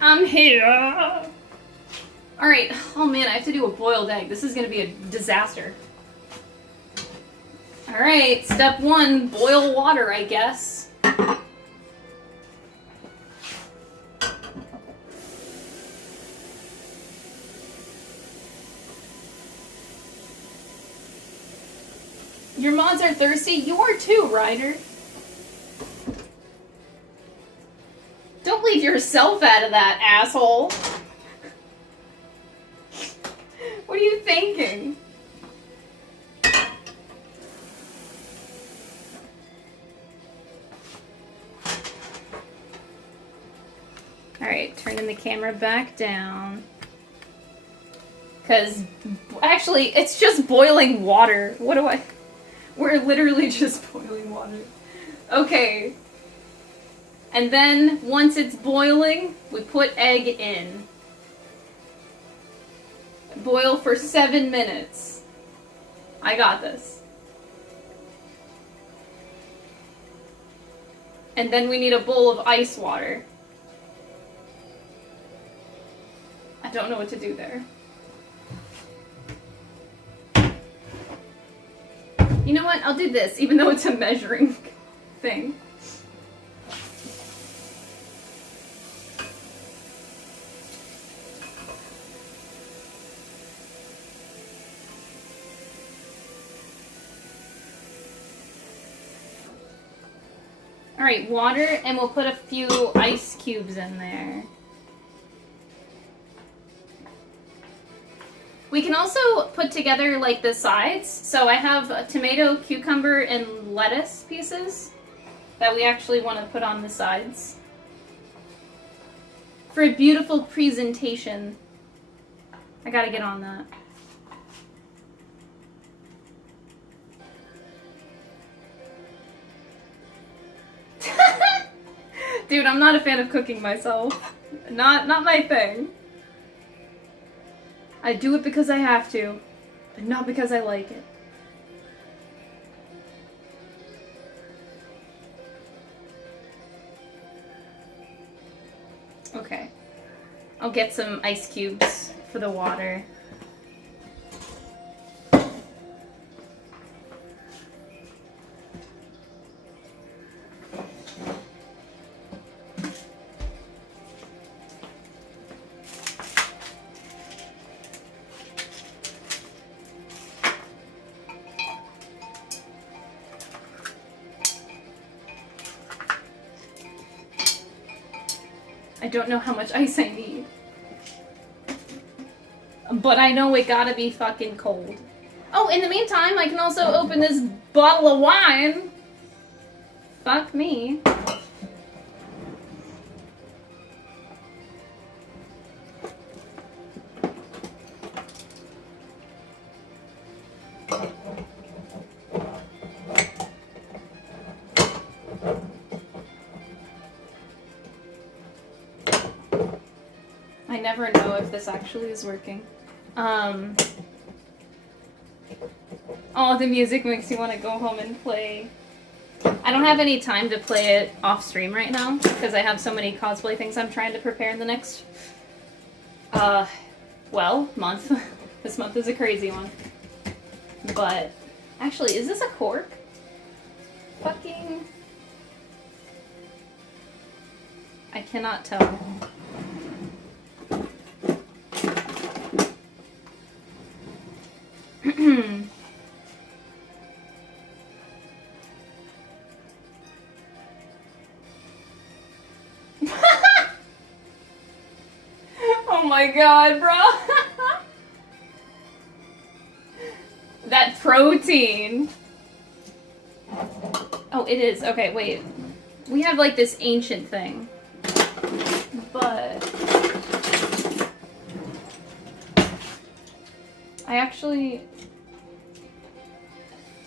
I'm here. Alright, oh man, I have to do a boiled egg. This is gonna be a disaster. Alright, step 1, boil water, I guess. Your mods are thirsty? You are too, Ryder. Don't leave yourself out of that, asshole. What are you thinking? Alright, turning the camera back down. Because, actually, it's just boiling water. What do I... We're literally just boiling water. Okay. And then, once it's boiling, we put egg in. Boil for 7 minutes. I got this. And then we need a bowl of ice water. I don't know what to do there. You know what? I'll do this, even though it's a measuring thing. Alright, water, and we'll put a few ice cubes in there. We can also put together, like, the sides. So I have a tomato, cucumber, and lettuce pieces that we actually want to put on the sides. For a beautiful presentation. I gotta get on that. Dude, I'm not a fan of cooking myself. Not my thing. I do it because I have to, but not because I like it. Okay. I'll get some ice cubes for the water. I don't know how much ice I need. But I know it gotta be fucking cold. Oh, in the meantime, I can also open this bottle of wine. Fuck me. I never know if this actually is working. Oh, the music makes you want to go home and play. I don't have any time to play it off stream right now because I have so many cosplay things I'm trying to prepare in the next, month. This month is a crazy one. But, actually, is this a cork? Fucking... I cannot tell. Oh my god, bro. That protein. Oh, it is. Okay, wait. We have like this ancient thing. But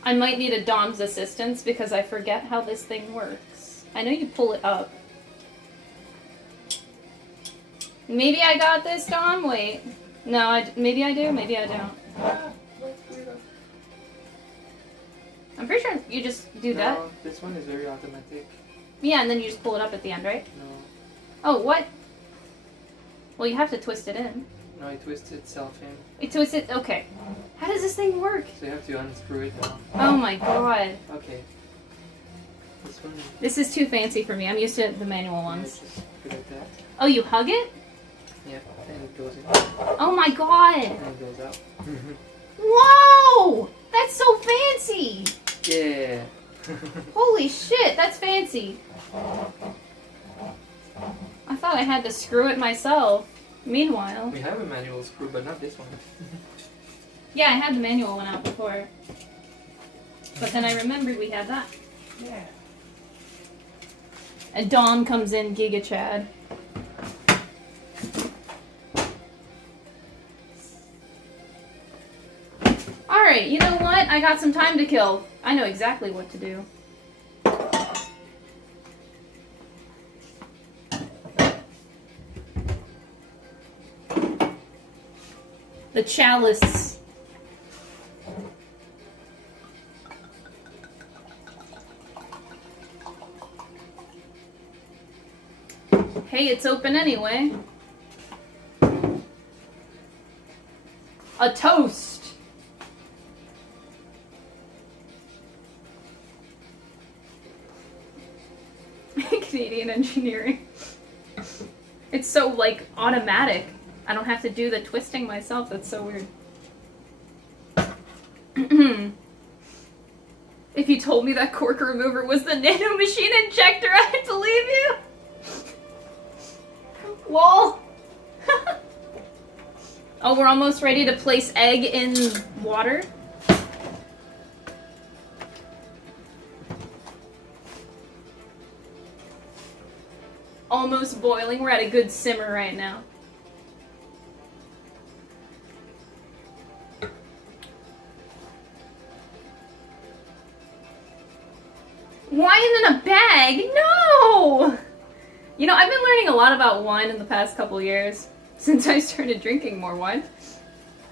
I might need a Dom's assistance because I forget how this thing works. I know you pull it up. Maybe I got this, Dom? Wait. No, maybe I do, maybe I don't. I'm pretty sure you just do that. No, this one is very automatic. Yeah, and then you just pull it up at the end, right? No. Oh, what? Well, you have to twist it in. No, it twists itself in. It twists it? Okay. How does this thing work? So you have to unscrew it now. Oh my god. Okay. This one. This is too fancy for me. I'm used to the manual ones. Yeah, just put it like that. Oh, you hug it? Yeah, and it goes in. Oh my god. And it goes out. Whoa! That's so fancy! Yeah. Holy shit, that's fancy. I thought I had to screw it myself. Meanwhile... We have a manual screw, but not this one. Yeah, I had the manual one out before. But then I remembered we had that. Yeah. And Dom comes in, Giga Chad. Alright, you know what? I got some time to kill. I know exactly what to do. The chalice. Hey, it's open anyway. A toast. Canadian engineering. It's so, like, automatic. I don't have to do the twisting myself. That's so weird. If you told me that cork remover was the nano machine injector, I'd believe you. Lol. Oh, we're almost ready to place egg in water. Almost boiling. We're at a good simmer right now. Why in a bag? No! You know, I've been learning a lot about wine in the past couple years, since I started drinking more wine.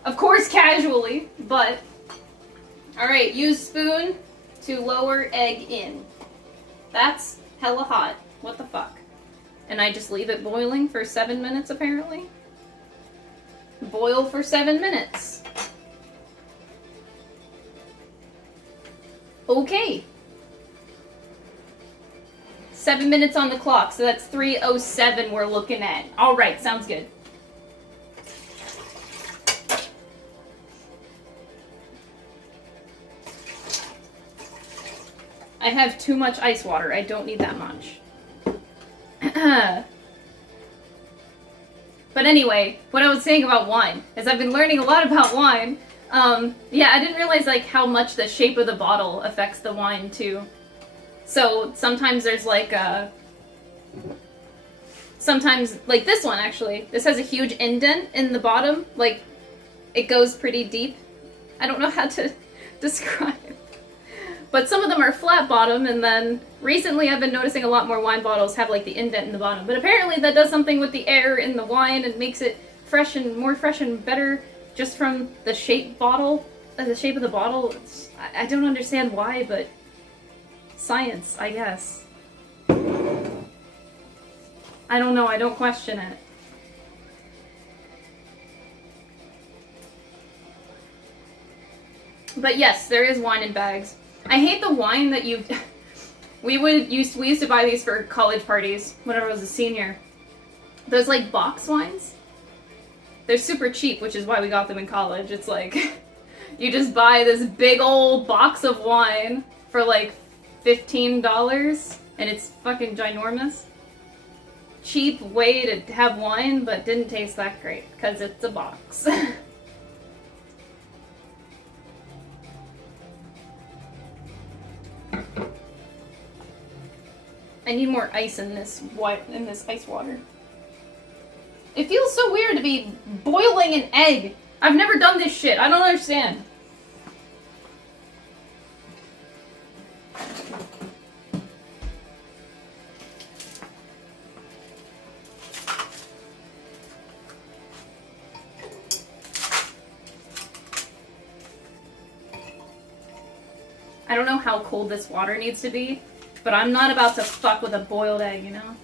Of course, casually, but... Alright, use spoon to lower egg in. That's hella hot. What the fuck? And I just leave it boiling for 7 minutes, apparently? Boil for 7 minutes. Okay. 7 minutes on the clock, so that's 3:07 we're looking at. Alright, sounds good. I have too much ice water. I don't need that much. But anyway, what I was saying about wine is I've been learning a lot about wine. Yeah, I didn't realize like how much the shape of the bottle affects the wine too. So sometimes there's like sometimes like this one actually. This has a huge indent in the bottom. Like it goes pretty deep. I don't know how to describe. But some of them are flat bottom, and then recently I've been noticing a lot more wine bottles have like the indent in the bottom. But apparently that does something with the air in the wine and makes it fresh and more fresh and better just from the shape bottle, the shape of the bottle. I don't understand why, but science, I guess. I don't know, I don't question it. But yes, there is wine in bags. I hate the wine that you... We used to buy these for college parties whenever I was a senior. Those like box wines. They're super cheap, which is why we got them in college. It's like you just buy this big old box of wine for like $15 and it's fucking ginormous. Cheap way to have wine, but didn't taste that great because it's a box. I need more ice in this ice water. It feels so weird to be boiling an egg. I've never done this shit. I don't understand. I don't know how cold this water needs to be. But I'm not about to fuck with a boiled egg, you know?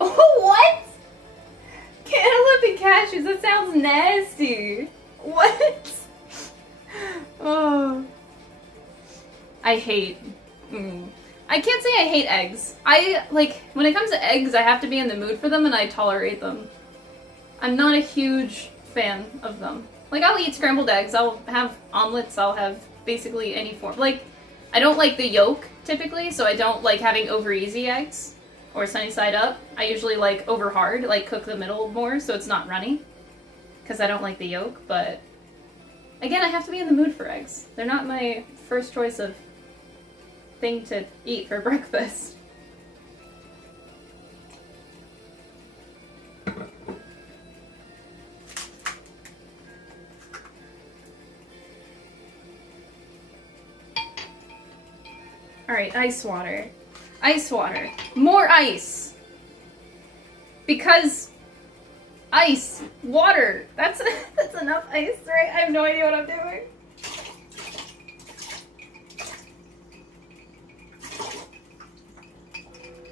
Oh, what? Cantaloupe and cashews, that sounds nasty. What? Oh. I hate... I can't say I hate eggs. When it comes to eggs, I have to be in the mood for them and I tolerate them. I'm not a huge fan of them. Like, I'll eat scrambled eggs, I'll have omelets, I'll have basically any form. Like, I don't like the yolk, typically, so I don't like having over easy eggs. Or sunny side up. I usually like over hard, like cook the middle more so it's not runny. Because I don't like the yolk, but... Again, I have to be in the mood for eggs. They're not my first choice of thing to eat for breakfast. Alright, ice water. Ice water. More ice! Because ice, water, that's enough ice, right? I have no idea what I'm doing.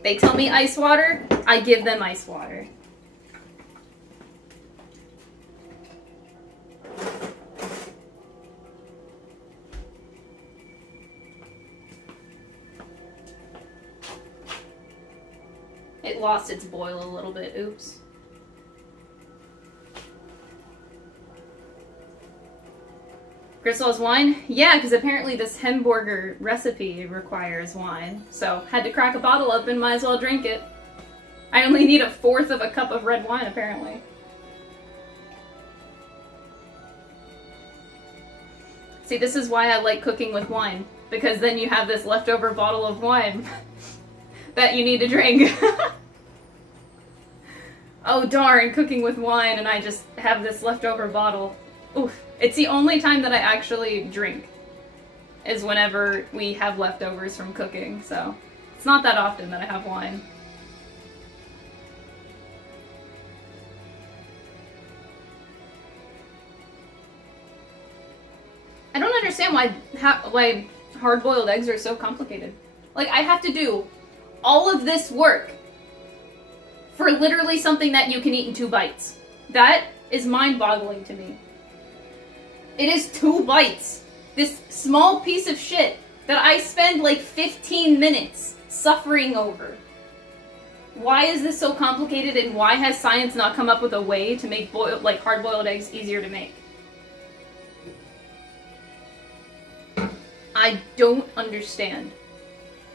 They tell me ice water, I give them ice water. It lost its boil a little bit, oops. Crystal's wine? Yeah, because apparently this Hemborger recipe requires wine. So, had to crack a bottle open, might as well drink it. I only need 1/4 of a cup of red wine, apparently. See, this is why I like cooking with wine. Because then you have this leftover bottle of wine that you need to drink. Oh darn, cooking with wine and I just have this leftover bottle. Oof. It's the only time that I actually drink, is whenever we have leftovers from cooking, so it's not that often that I have wine. I don't understand why hard-boiled eggs are so complicated. Like, I have to do all of this work for literally something that you can eat in 2 bites. That is mind-boggling to me. It is 2 bites. This small piece of shit that I spend like 15 minutes suffering over. Why is this so complicated, and why has science not come up with a way to make hard-boiled eggs easier to make? I don't understand.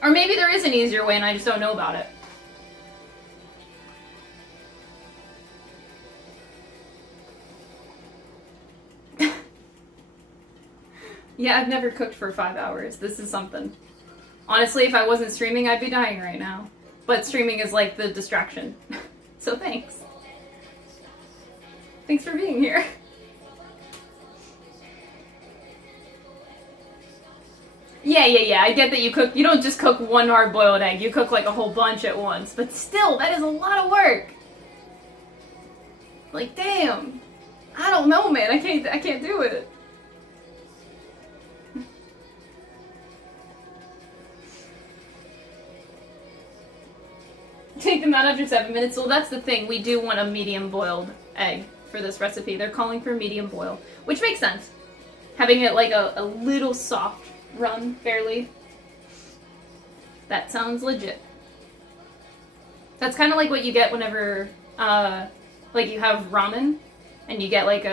Or maybe there is an easier way and I just don't know about it. Yeah, I've never cooked for 5 hours. This is something. Honestly, if I wasn't streaming, I'd be dying right now. But streaming is like the distraction. So thanks. Thanks for being here. Yeah, I get that you cook. You don't just cook 1 hard-boiled egg. You cook like a whole bunch at once. But still, that is a lot of work. Like, damn. I don't know, man. I can't do it. Take them out after 7 minutes. So that's the thing. We do want a medium-boiled egg for this recipe. They're calling for medium boil, which makes sense. Having it like a little soft run, barely. That sounds legit. That's kind of like what you get whenever, like you have ramen, and you get like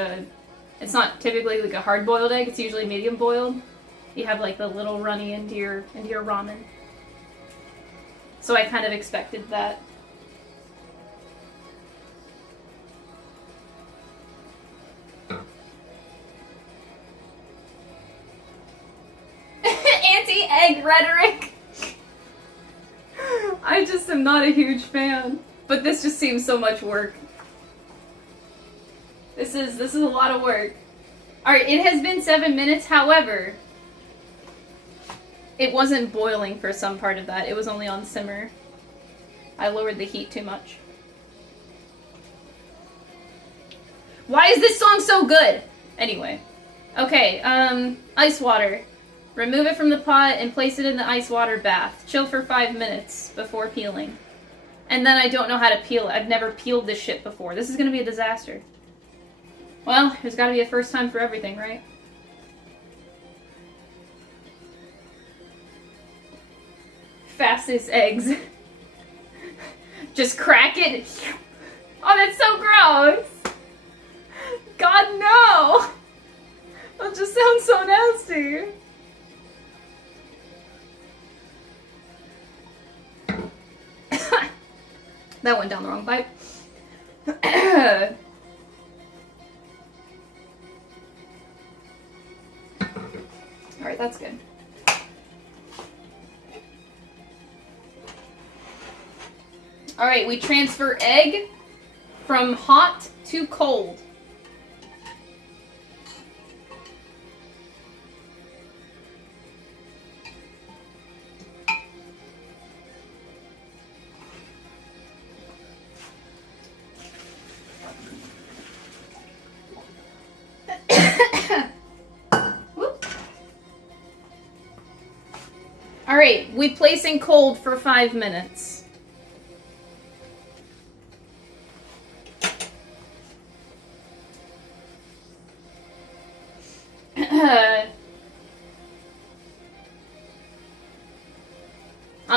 it's not typically like a hard-boiled egg. It's usually medium-boiled. You have like the little runny into your ramen. So I kind of expected that. Anti-egg rhetoric! I just am not a huge fan. But this just seems so much work. This is a lot of work. Alright, it has been 7 minutes, however, it wasn't boiling for some part of that. It was only on simmer. I lowered the heat too much. Why is this song so good? Anyway. Okay, ice water. Remove it from the pot and place it in the ice water bath. Chill for 5 minutes before peeling. And then I don't know how to peel it. I've never peeled this shit before. This is gonna be a disaster. Well, there's gotta be a first time for everything, right? Fastest eggs. Just crack it. Oh, that's so gross. God, no. That just sounds so nasty. That went down the wrong pipe. Alright, that's good. Alright, we transfer egg from hot to cold. Alright, we place in cold for 5 minutes.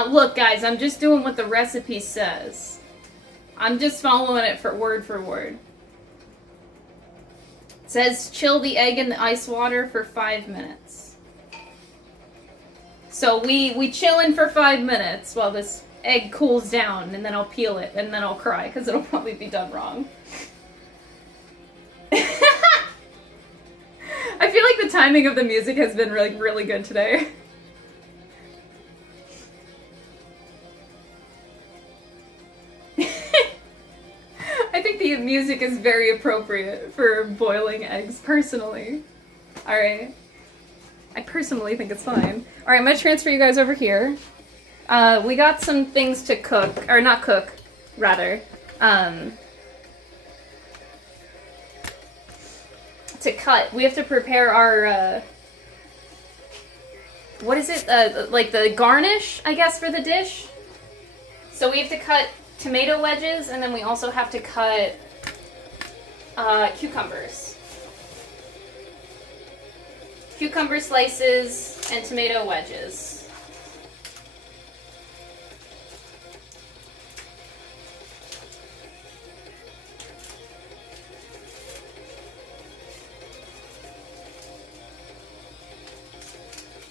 Look, guys, I'm just doing what the recipe says. I'm just following it for word. It says chill the egg in the ice water for 5 minutes. So we chillin' for 5 minutes while this egg cools down, and then I'll peel it, and then I'll cry, because it'll probably be done wrong. I feel like the timing of the music has been really good today. music is very appropriate for boiling eggs, personally. Alright. I personally think it's fine. Alright, I'm gonna transfer you guys over here. We got some things to cook, or not cook, rather. To cut. We have to prepare our, what is it? Like the garnish, I guess, for the dish. So we have to cut tomato wedges, and then we also have to cut cucumbers. Cucumber slices and tomato wedges.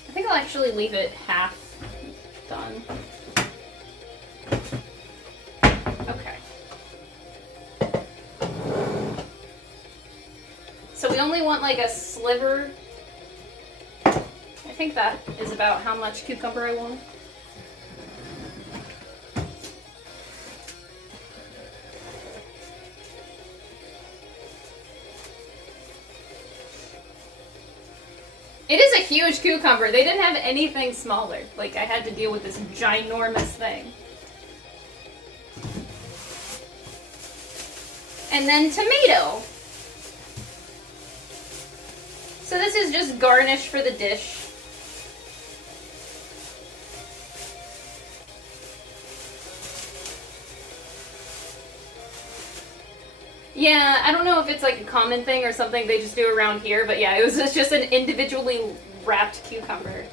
I think I'll actually leave it half done. Okay. So we only want like a sliver. I think that is about how much cucumber I want. It is a huge cucumber. They didn't have anything smaller. Like, I had to deal with this ginormous thing. And then tomato. So this is just garnish for the dish. Yeah, I don't know if it's like a common thing or something they just do around here, but yeah, it was just an individually wrapped cucumber.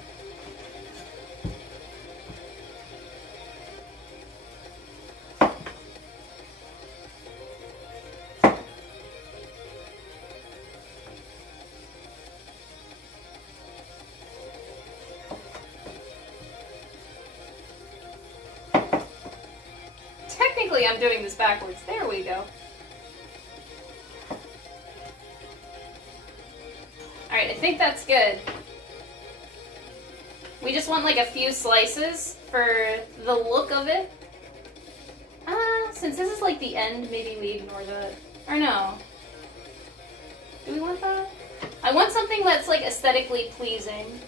Technically, I'm doing this backwards. There we go. Alright, I think that's good. We just want like a few slices for the look of it. Since this is like the end, maybe we ignore that. Or no. Do we want that? I want something that's like aesthetically pleasing.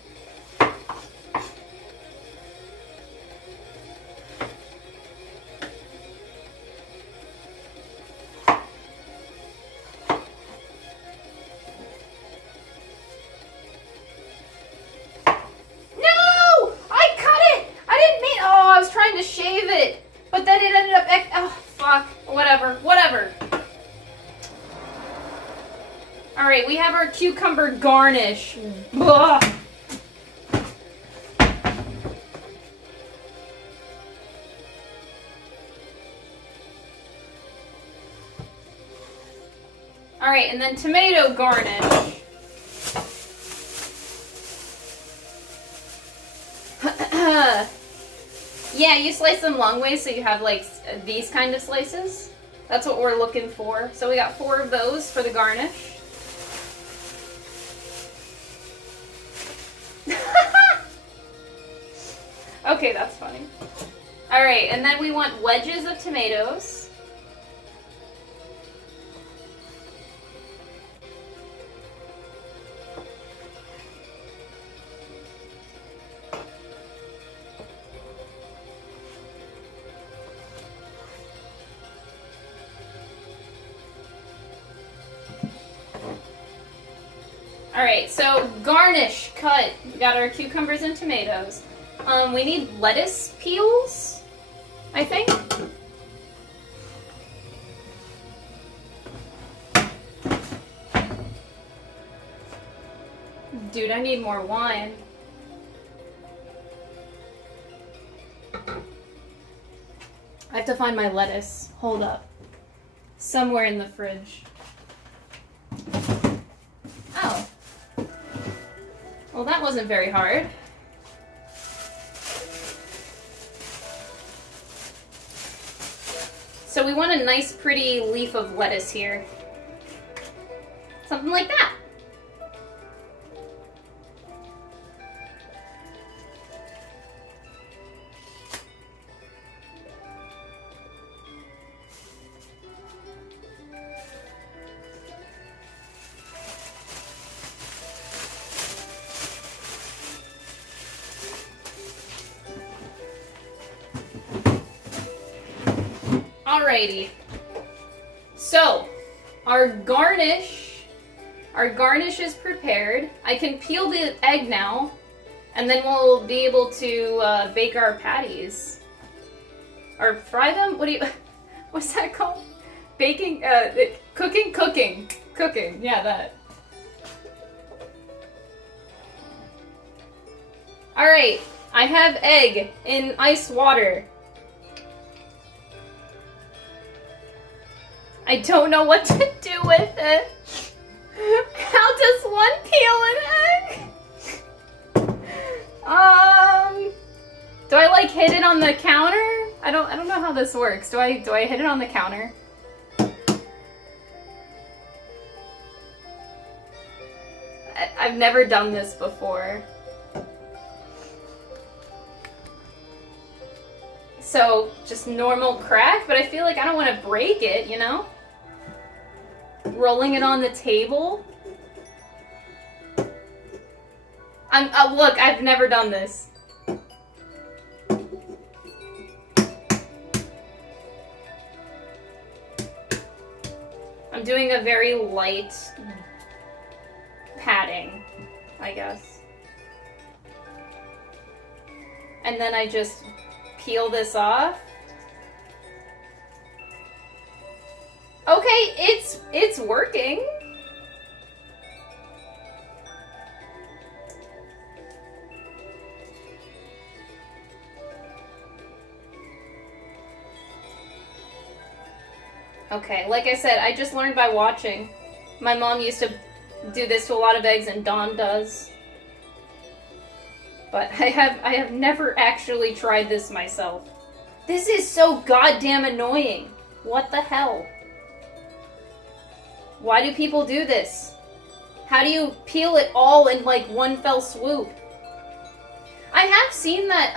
To shave it, but then it ended up. Oh, fuck. Whatever. Alright, we have our cucumber garnish. Blah. Alright, and then tomato garnish. Yeah, you slice them long ways so you have like these kind of slices. That's what we're looking for. So we got 4 of those for the garnish. Okay, that's funny. Alright, and then we want wedges of tomatoes. Alright, so garnish, cut. We got our cucumbers and tomatoes. We need lettuce peels, I think. Dude, I need more wine. I have to find my lettuce. Hold up. Somewhere in the fridge. Oh. Well, that wasn't very hard. So we want a nice, pretty leaf of lettuce here. Something like that. Alrighty. So, our garnish is prepared. I can peel the egg now, and then we'll be able to bake our patties. Or fry them? What's that called? Baking, cooking, yeah, that. Alright, I have egg in ice water. I don't know what to do with it. How does one peel an egg? Do I like hit it on the counter? I don't know how this works. Do I hit it on the counter? I've never done this before. So, just normal crack, but I feel like I don't want to break it, you know? Rolling it on the table. Look, I've never done this. I'm doing a very light patting, I guess. And then I just peel this off. Okay, it's working. Okay, like I said, I just learned by watching. My mom used to do this to a lot of eggs, and Dawn does. But I have never actually tried this myself. This is so goddamn annoying. What the hell? Why do people do this? How do you peel it all in like one fell swoop? I have seen that,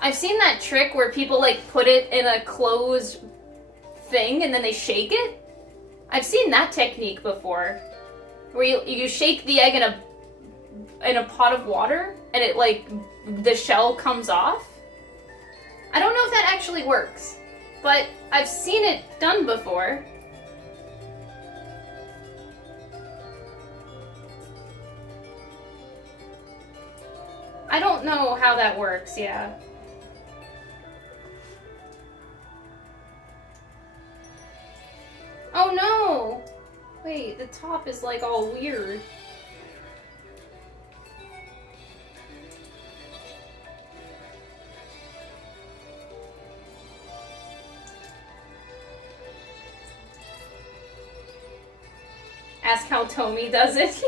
I've seen that trick where people like put it in a closed thing and then they shake it. I've seen that technique before. Where you shake the egg in a pot of water and it like, the shell comes off. I don't know if that actually works, but I've seen it done before. I don't know how that works, yeah. Oh no! Wait, the top is like all weird. Ask how Tomy does it.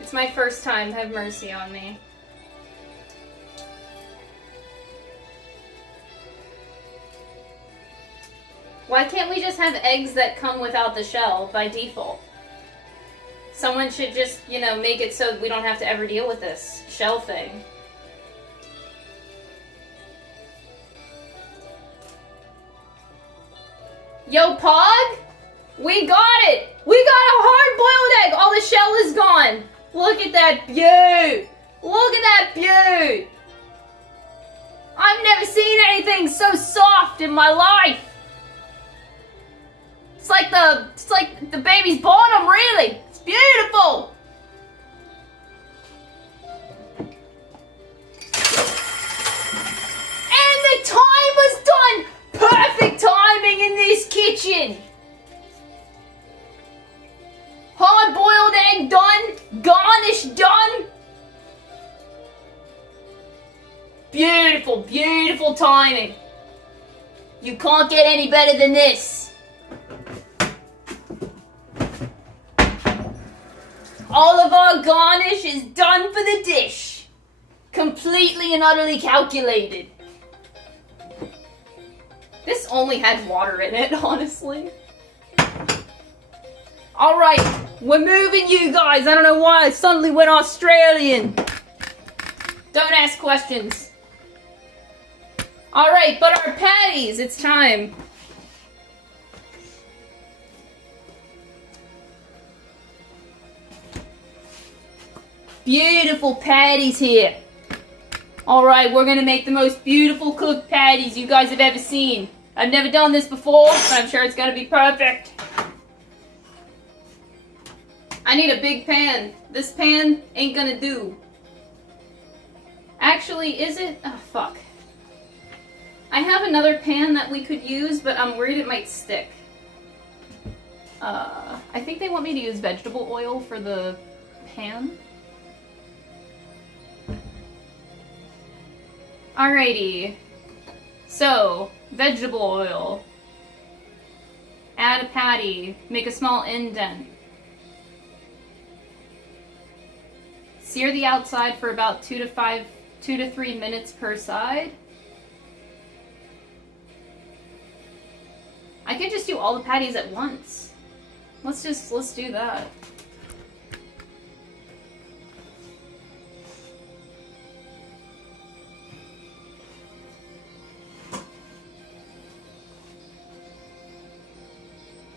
It's my first time. Have mercy on me. Why can't we just have eggs that come without the shell by default? Someone should just, you know, make it so we don't have to ever deal with this shell thing. Yo, Pog! We got it! We got a hard-boiled egg! All the shell is gone! Look at that beaut! Look at that beaut! I've never seen anything so soft in my life! It's like the baby's bottom, really! It's beautiful! And the time was done! Perfect timing in this kitchen! Hard-boiled egg done, garnish done. Beautiful, beautiful timing. You can't get any better than this. All of our garnish is done for the dish. Completely and utterly calculated. This only had water in it, honestly. Alright, we're moving you guys. I don't know why I suddenly went Australian. Don't ask questions. Alright, but our patties, it's time. beautiful patties here. Alright, we're gonna make the most beautiful cooked patties you guys have ever seen. I've never done this before, but I'm sure it's gonna be perfect. I need a big pan. This pan ain't gonna do. Actually, is it? Oh, fuck. I have another pan that we could use, but I'm worried it might stick. I think they want me to use vegetable oil for the pan. Alrighty. So, vegetable oil. Add a patty. Make a small indent. Sear the outside for about 2 to 3 minutes per side. I could just do all the patties at once. Let's do that.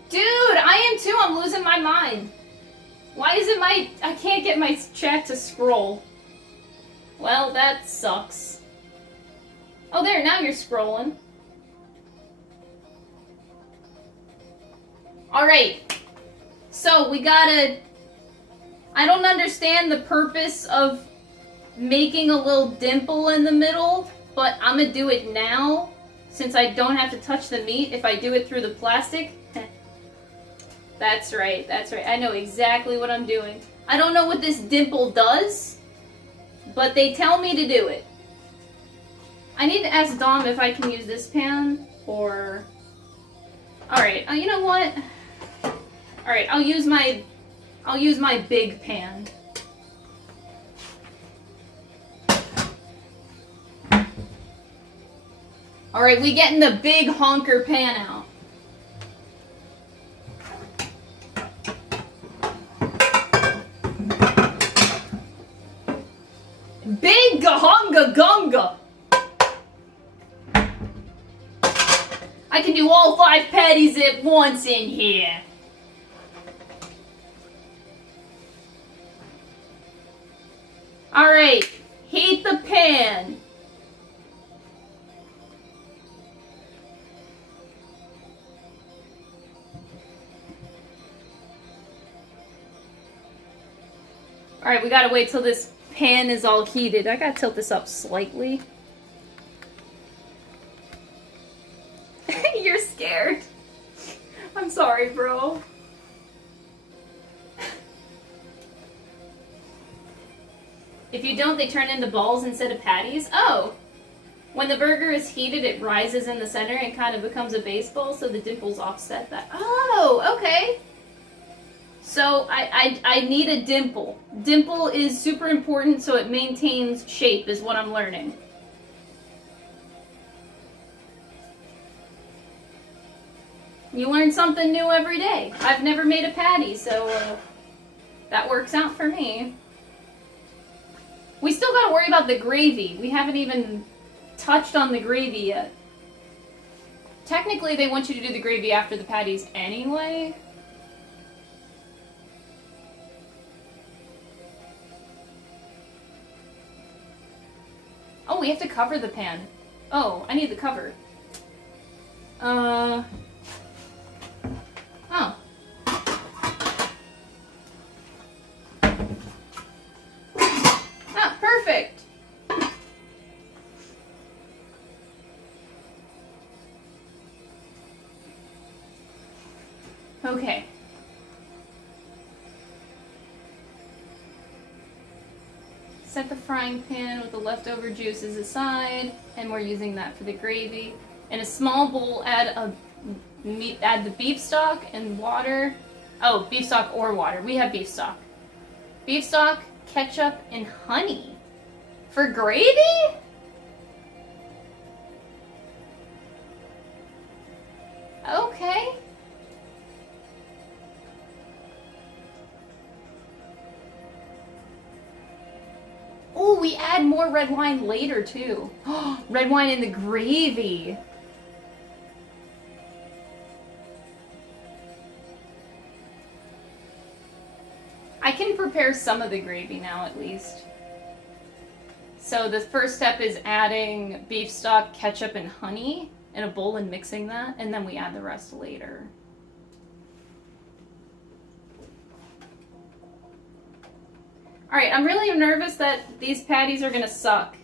Dude, I am too. I'm losing my mind. Why is it I can't get my chat to scroll. Well, that sucks. Oh, there, now you're scrolling. Alright. So, we gotta... I don't understand the purpose of making a little dimple in the middle, but I'm gonna do it now, since I don't have to touch the meat if I do it through the plastic. That's right, that's right. I know exactly what I'm doing. I don't know what this dimple does, but they tell me to do it. I need to ask Dom if I can use this pan, or... Alright, you know what? Alright, I'll use my big pan. Alright, we getting the big honker pan out. Big gahunga gunga! I can do all 5 patties at once in here. Alright, heat the pan. Alright, we gotta wait till this pan is all heated. I gotta tilt this up slightly. You're scared. I'm sorry, bro. If you don't, they turn into balls instead of patties. Oh! When the burger is heated, it rises in the center and kind of becomes a baseball, so the dimples offset that. Oh, okay. So, I need a dimple. Dimple is super important so it maintains shape, is what I'm learning. You learn something new every day. I've never made a patty, so that works out for me. We still gotta worry about the gravy. We haven't even touched on the gravy yet. Technically, they want you to do the gravy after the patties anyway. Oh, we have to cover the pan. Oh, I need the cover. Oh. Ah, perfect! Okay. Set the frying pan with the leftover juices aside, and we're using that for the gravy. In a small bowl, add the beef stock and water. Oh, beef stock or water. We have beef stock. Beef stock, ketchup, and honey. For gravy? Okay. Oh, we add more red wine later, too. Red wine in the gravy. I can prepare some of the gravy now, at least. So the first step is adding beef stock, ketchup, and honey in a bowl and mixing that, and then we add the rest later. Alright, I'm really nervous that these patties are gonna suck.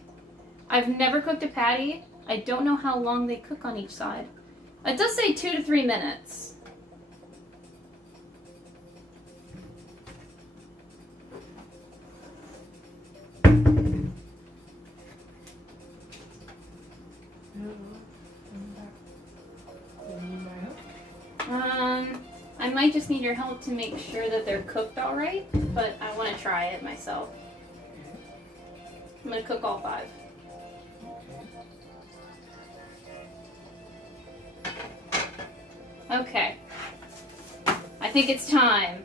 I've never cooked a patty. I don't know how long they cook on each side. It does say 2 to 3 minutes. I might just need your help to make sure that they're cooked all right, but I want to try it myself. I'm going to cook all 5. Okay. I think it's time.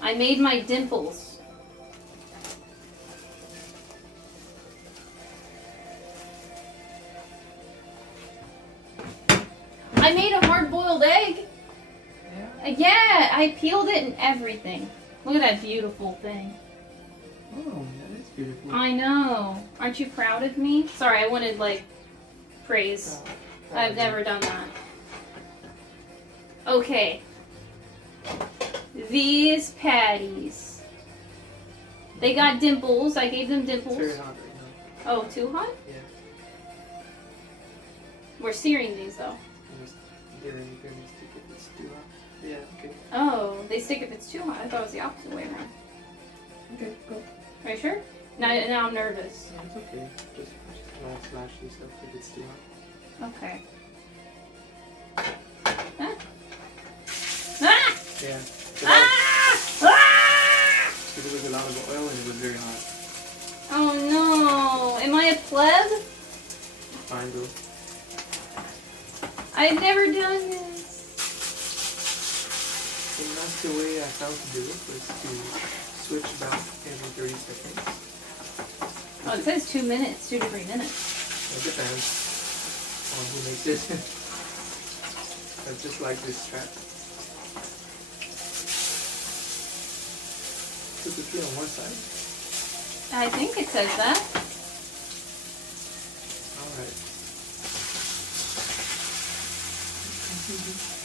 I made my dimples. I made a hard-boiled egg. Yeah, I peeled it and everything. Look at that beautiful thing. Oh, that is beautiful. I know. Aren't you proud of me? Sorry, I wanted, like, praise. I've never done that. Okay. These patties. They got dimples. I gave them dimples. It's very hot right now. Oh, too hot? Yeah. We're searing these, though. They're stick if it's too hot. Yeah, okay. Oh, they stick if it's too hot. I thought it was the opposite way around. Okay, go. Are you sure? Now I'm nervous. Yeah, it's okay. Just not slash yourself if it's too hot. Okay. Ah! Ah! Yeah. Ah! Ah! There was a lot of oil and it was very hot. Oh no! Am I a pleb? Fine though. I've never done this. And that's the way I found to do it, was to switch back every 30 seconds. Oh, it says 2 minutes, 2 to 3 minutes. It depends on who makes it. I just like this strap. 2 to 3 on one side. I think it says that. Alright.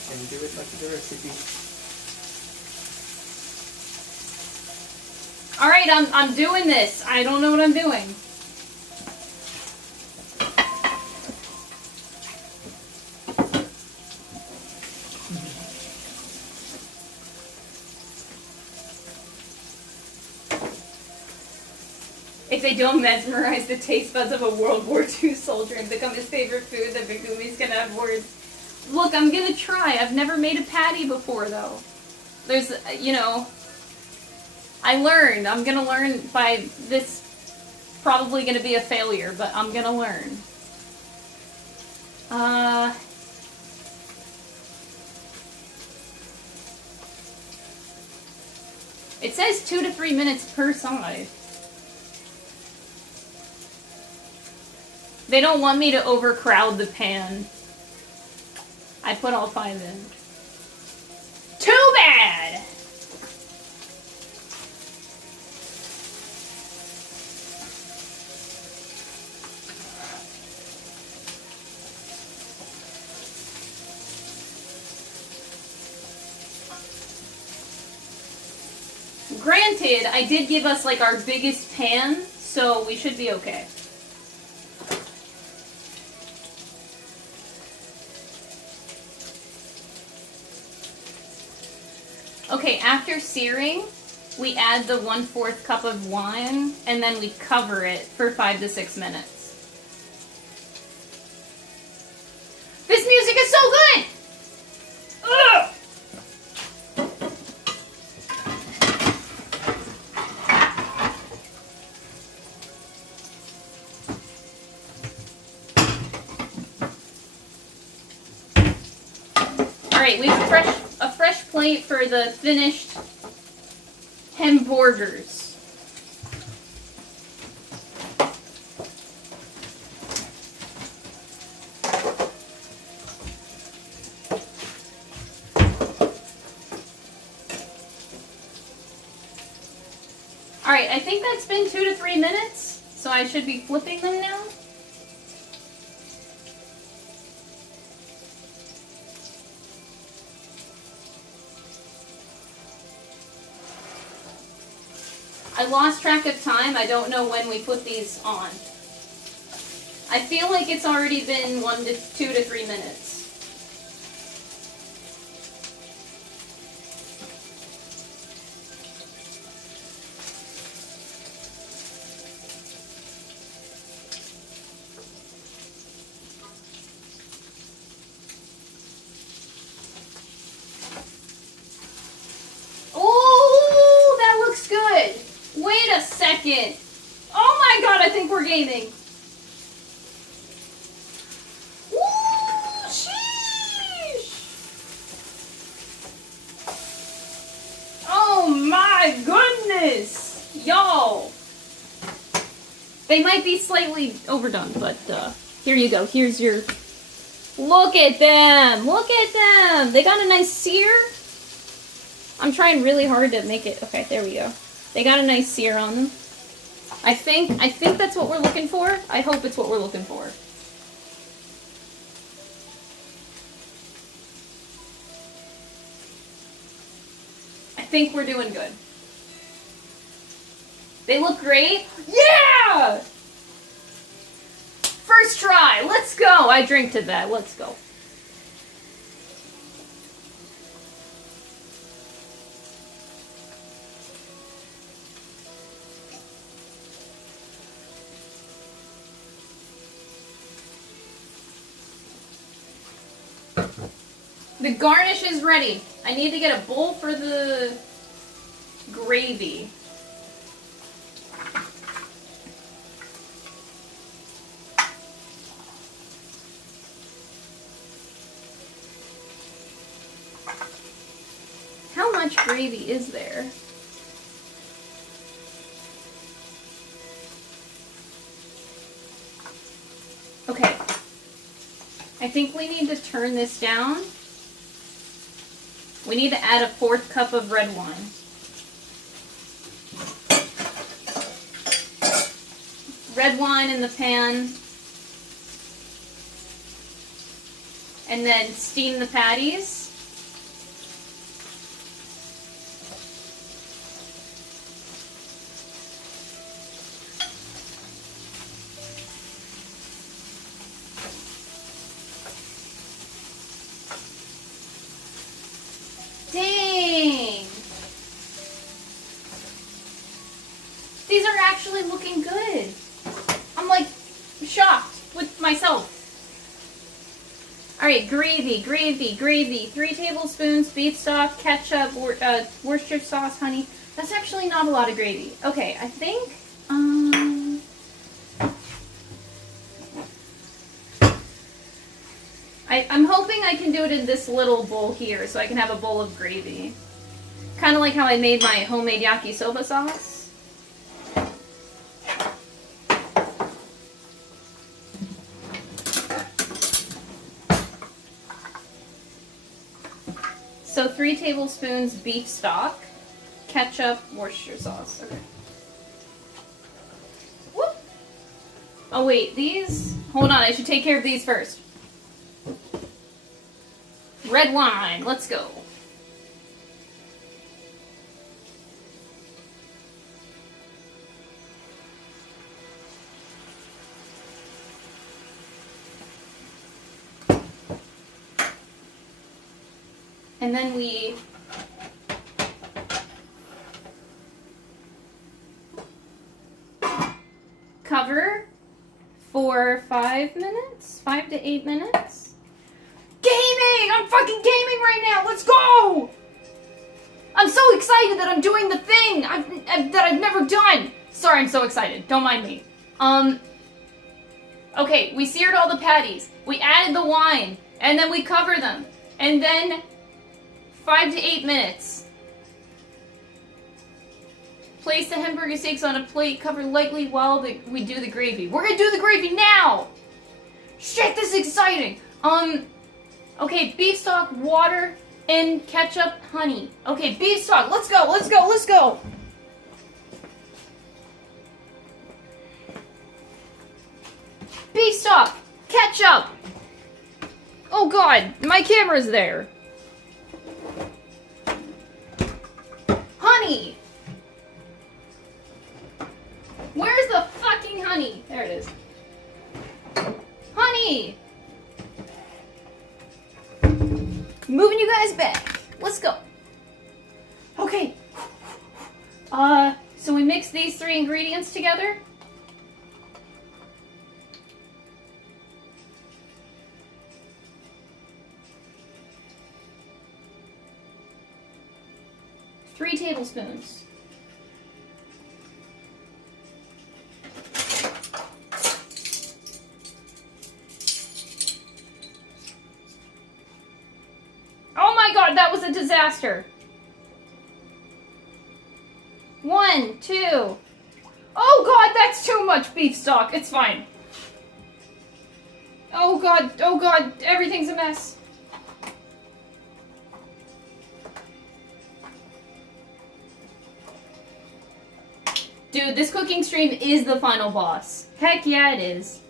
And do it like the recipe. Alright, I'm doing this. I don't know what I'm doing. If they don't mesmerize the taste buds of a World War II soldier and become his favorite food, then Megumi's gonna have words. Look, I'm gonna try. I've never made a patty before, though. There's, you know, I learned. I'm gonna learn by this. Probably gonna be a failure, but I'm gonna learn. It says 2 to 3 minutes per side. They don't want me to overcrowd the pan. I put all 5 in. Too bad! Granted, I did give us like our biggest pan, so we should be okay. Okay, after searing, we add the 1/4 cup of wine, and then we cover it for 5 to 6 minutes. This music is so good! Ugh! Alright, we have a fresh plate for the finished Hemborgers. Alright, I think that's been 2 to 3 minutes, so I should be flipping them now. I lost track of time. I don't know when we put these on. I feel like it's already been 2 to 3 minutes. Oh, that looks good. Wait a second. Oh my god, I think we're gaming. My goodness! Y'all! They might be slightly overdone, but here you go. Here's your... Look at them! Look at them! They got a nice sear. I'm trying really hard to make it... Okay, there we go. They got a nice sear on them. I think that's what we're looking for. I hope it's what we're looking for. I think we're doing good. They look great. Yeah! First try. Let's go. I drink to that. Let's go. The garnish is ready. I need to get a bowl for the gravy. How much gravy is there? Okay. I think we need to turn this down. We need to add a 4th cup of red wine. Red wine in the pan. And then steam the patties. Dang! These are actually looking good. I'm like shocked with myself. Alright, gravy, gravy, gravy. 3 tablespoons, beef stock, ketchup, Worcestershire sauce, honey. That's actually not a lot of gravy. Okay, I think, I'm hoping I can do it in this little bowl here so I can have a bowl of gravy. Kind of like how I made my homemade yakisoba sauce. So 3 tablespoons beef stock, ketchup, Worcestershire sauce. Okay. Whoop. Oh wait, these? Hold on, I should take care of these first. Red wine, let's go. And then we cover for 5 minutes, 5 to 8 minutes. Gaming! I'm fucking gaming right now! Let's go! I'm so excited that I'm doing the thing that I've never done. Sorry, I'm so excited. Don't mind me. Okay, we seared all the patties. We added the wine. And then we cover them. And then 5 to 8 minutes. Place the Hamburger steaks on a plate, cover lightly while we do the gravy. We're gonna do the gravy now! Shit, this is exciting! Okay, beef stock, water, and ketchup, honey. Okay, beef stock, let's go, let's go, let's go! Beef stock! Ketchup! Oh god, my camera's there. Honey! Where's the fucking honey? There it is. Honey! Moving you guys back. Let's go. Okay. So we mix these 3 ingredients together. Three tablespoons. Oh my god, that was a disaster. 1, 2. Oh god, that's too much beef stock. It's fine. Oh god, everything's a mess. Dude, this cooking stream is the final boss. Heck yeah, it is.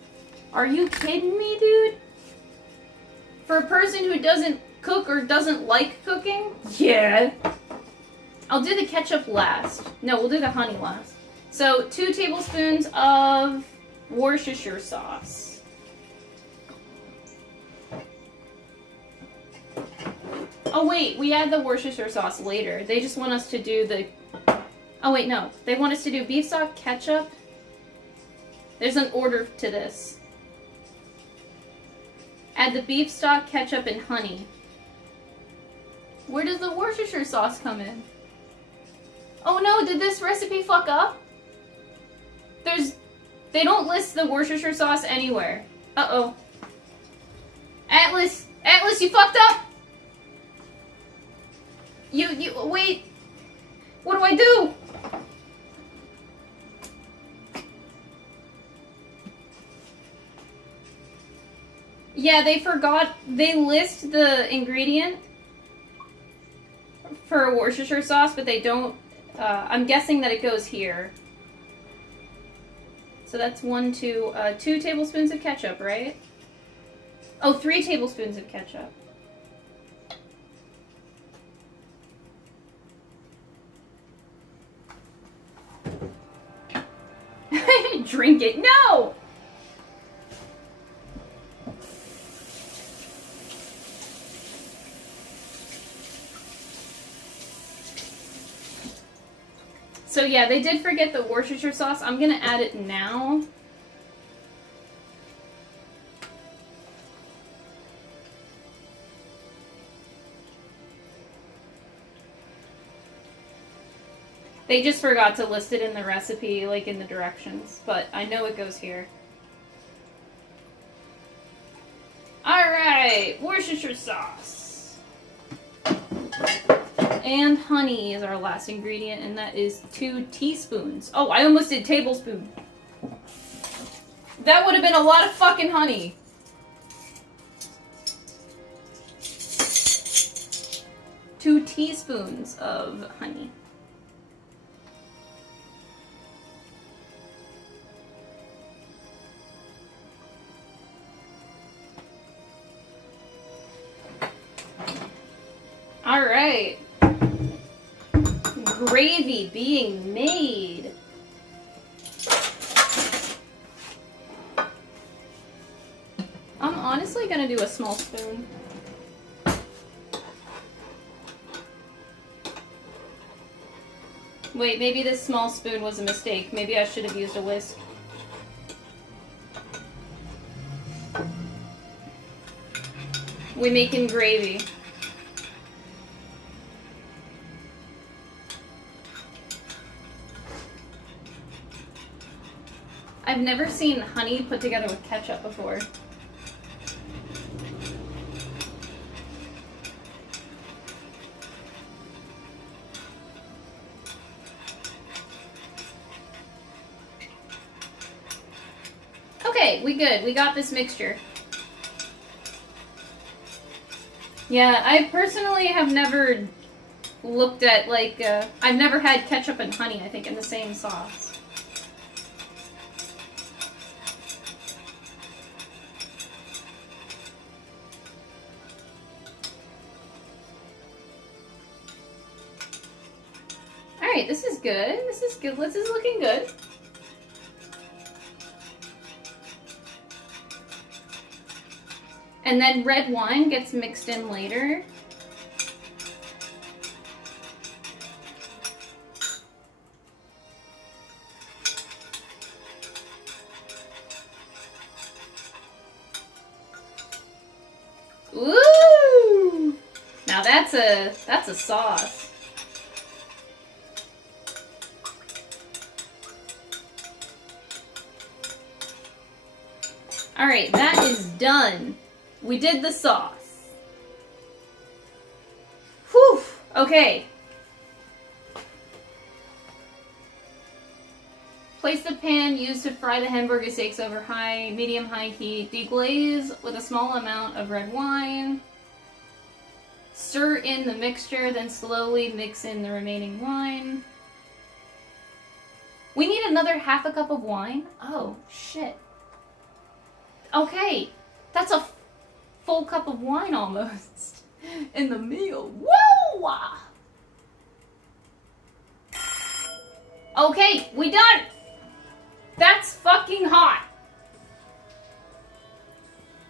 Are you kidding me, dude? For a person who doesn't cook or doesn't like cooking? Yeah. I'll do the ketchup last. No, we'll do the honey last. So, 2 tablespoons of Worcestershire sauce. Oh wait, we add the Worcestershire sauce later. They just want us to do the... Oh wait, no. They want us to do beef stock, ketchup. There's an order to this. Add the beef stock, ketchup, and honey. Where does the Worcestershire sauce come in? Oh no, did this recipe fuck up? They don't list the Worcestershire sauce anywhere. Uh-oh. Atlus, you fucked up! Wait. What do I do? Yeah, they forgot. They list the ingredient for Worcestershire sauce, but they don't. I'm guessing that it goes here. So that's 2 tablespoons of ketchup, right? Oh, 3 tablespoons of ketchup. Drink it. No! So yeah, they did forget the Worcestershire sauce. I'm gonna add it now. They just forgot to list it in the recipe, like in the directions, but I know it goes here. Alright, Worcestershire sauce. And honey is our last ingredient, and that is 2 teaspoons. Oh, I almost did tablespoon. That would have been a lot of fucking honey. Two teaspoons of honey. All right. Gravy being made. I'm honestly gonna do a small spoon. Wait, maybe this small spoon was a mistake. Maybe I should have used a whisk. We making gravy. I've never seen honey put together with ketchup before. Okay, we good. We got this mixture. Yeah, I personally have never looked at, like, I've never had ketchup and honey, I think, in the same sauce. Alright, this is good. This is good. This is looking good. And then red wine gets mixed in later. Ooh! Now that's a sauce. Alright, that is done. We did the sauce. Whew! Okay. Place the pan used to fry the Hamburger steaks over medium-high heat. Deglaze with a small amount of red wine. Stir in the mixture, then slowly mix in the remaining wine. We need another half a cup of wine? Oh, shit. Okay, that's a full cup of wine almost in the meal. Whoa! Okay, we done! That's fucking hot.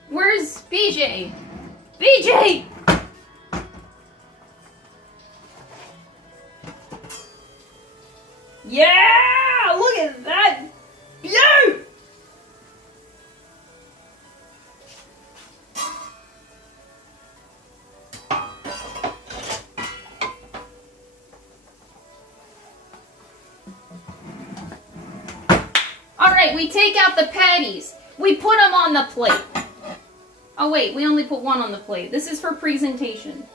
Where's BJ? BJ! Yeah! Look at that! Beaut! Alright, we take out the patties. We put them on the plate. Oh wait, we only put one on the plate. This is for presentation.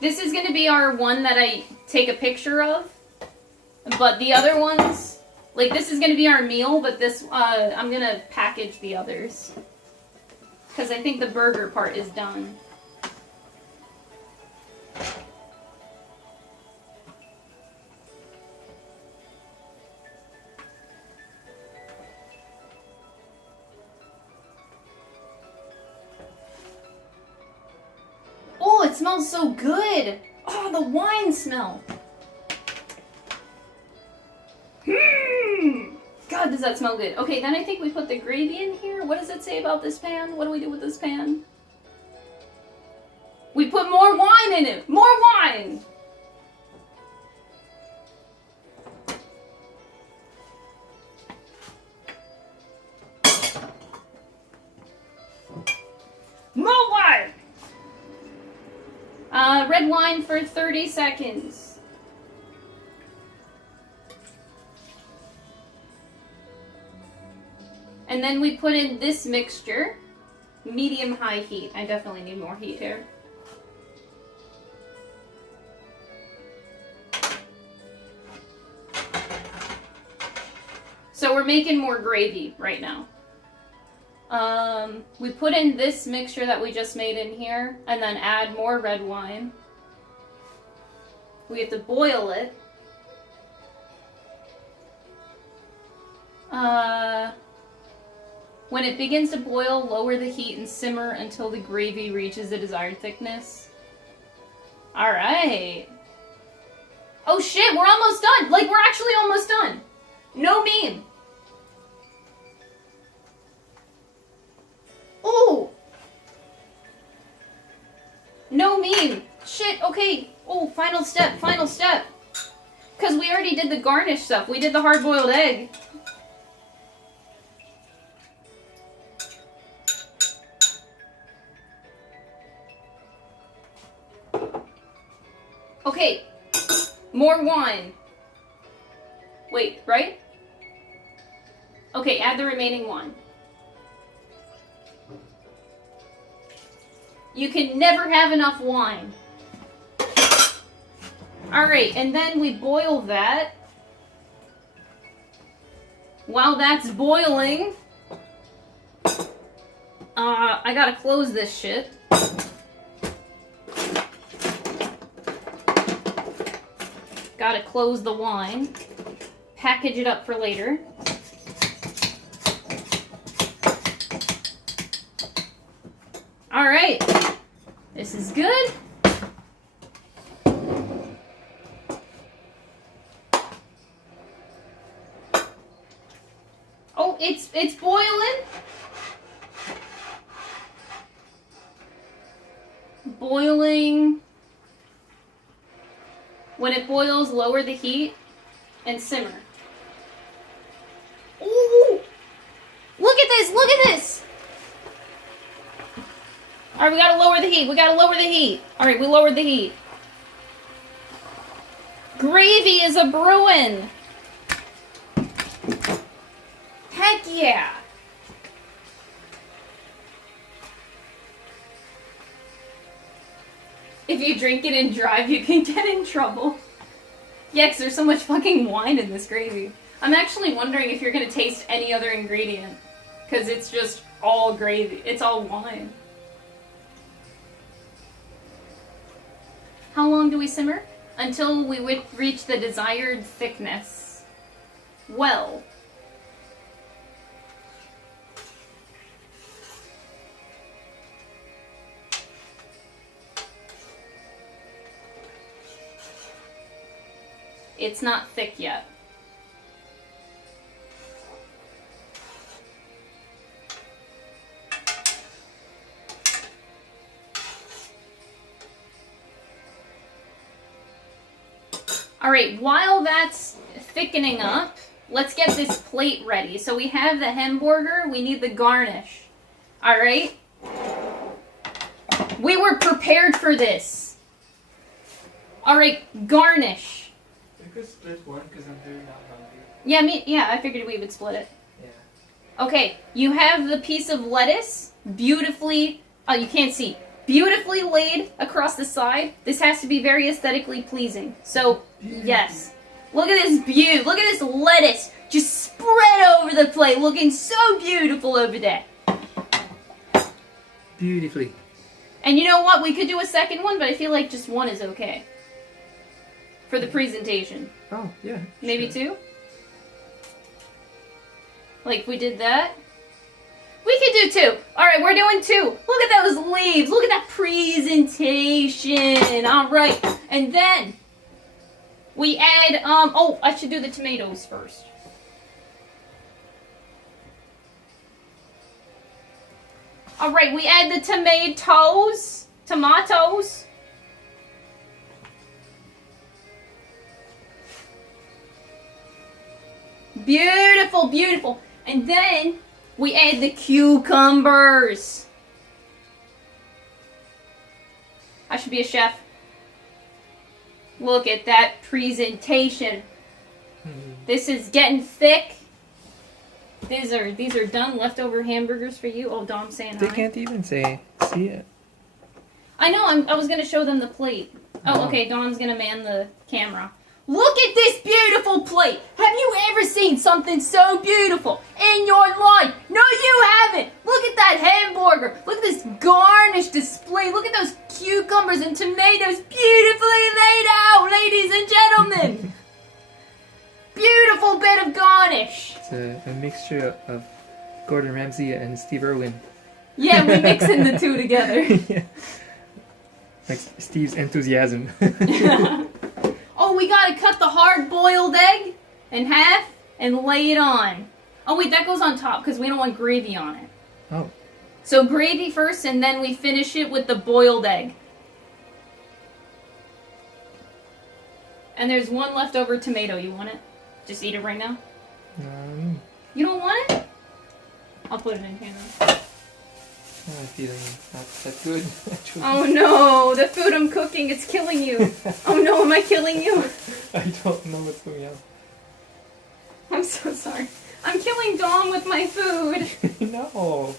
This is going to be our one that I take a picture of. But the other ones, like this is going to be our meal, but this, I'm going to package the others. Because I think the burger part is done. Oh, it smells so good! Oh, the wine smell! God, does that smell good. Okay, then I think we put the gravy in here. What does it say about this pan? What do we do with this pan? We put more wine in it! More wine! More wine! Red wine for 30 seconds. And then we put in this mixture, medium-high heat. I definitely need more heat here. So we're making more gravy right now. We put in this mixture that we just made in here, and then add more red wine. We have to boil it. When it begins to boil, lower the heat and simmer until the gravy reaches the desired thickness. Alright. Oh shit, we're almost done! Like, we're actually almost done! No meme! Oh! No meme! Shit, okay. Oh, final step, final step. Because we already did the garnish stuff. We did the hard-boiled egg. Okay, more wine. Wait, right? Okay, add the remaining wine. You can never have enough wine. Alright, and then we boil that. While that's boiling, I gotta close this shit. Gotta close the wine. Package it up for later. Alright. This is good. Oh, it's boiling. Boiling. When it boils, lower the heat and simmer. Ooh! Look at this! Look at this! Alright, we gotta lower the heat. We gotta lower the heat. Alright, we lowered the heat. Gravy is a brewing. Heck yeah! If you drink it and drive, you can get in trouble. Yeah, 'cause there's so much fucking wine in this gravy. I'm actually wondering if you're gonna taste any other ingredient. 'Cause it's just all gravy. It's all wine. How long do we simmer? Until we reach the desired thickness. Well. It's not thick yet. Alright, while that's thickening up, let's get this plate ready. So we have the Hemborger, we need the garnish. Alright? We were prepared for this. Alright, garnish. We could split one because I'm very not hungry. Yeah, I figured we would split it. Yeah. Okay, you have the piece of lettuce beautifully, oh, you can't see, beautifully laid across the side. This has to be very aesthetically pleasing. So, yes. Look at this look at this lettuce just spread over the plate, looking so beautiful over there. Beautifully. And you know what? We could do a second one, but I feel like just one is okay. For the presentation. Oh, yeah. Maybe sure. 2? Like if we did that. We could do 2. Alright, we're doing 2. Look at those leaves. Look at that presentation. Alright. And then we add, oh, I should do the tomatoes first. Alright, we add the tomatoes. Beautiful, beautiful. And then we add the cucumbers. I should be a chef. Look at that presentation. This is getting thick. These are done leftover hamburgers for you. Oh, Dom's saying They hi. can't even see it. I know. I was gonna show them the plate. Oh, Oh. okay. Dom's gonna man the camera. Look at this beautiful plate. Have you ever seen something so beautiful in your life? No, you haven't. Look at that hamburger. Look at this garnish display. Look at those cucumbers and tomatoes beautifully laid out, ladies and gentlemen. Beautiful bit of garnish. It's a mixture of Gordon Ramsay and Steve Irwin. Yeah, we're mixing the two together. Yeah. Like Steve's enthusiasm. Oh, we gotta cut the hard-boiled egg in half and lay it on. Oh wait, that goes on top because we don't want gravy on it. Oh. So gravy first and then we finish it with the boiled egg. And there's one leftover tomato. You want it? Just eat it right now? You don't want it? I'll put it in here then. I'm feeling not that good, actually. Oh no, the food I'm cooking, it's killing you. Oh no, am I killing you? I don't know what's going on. I'm so sorry. I'm killing Dom with my food. No.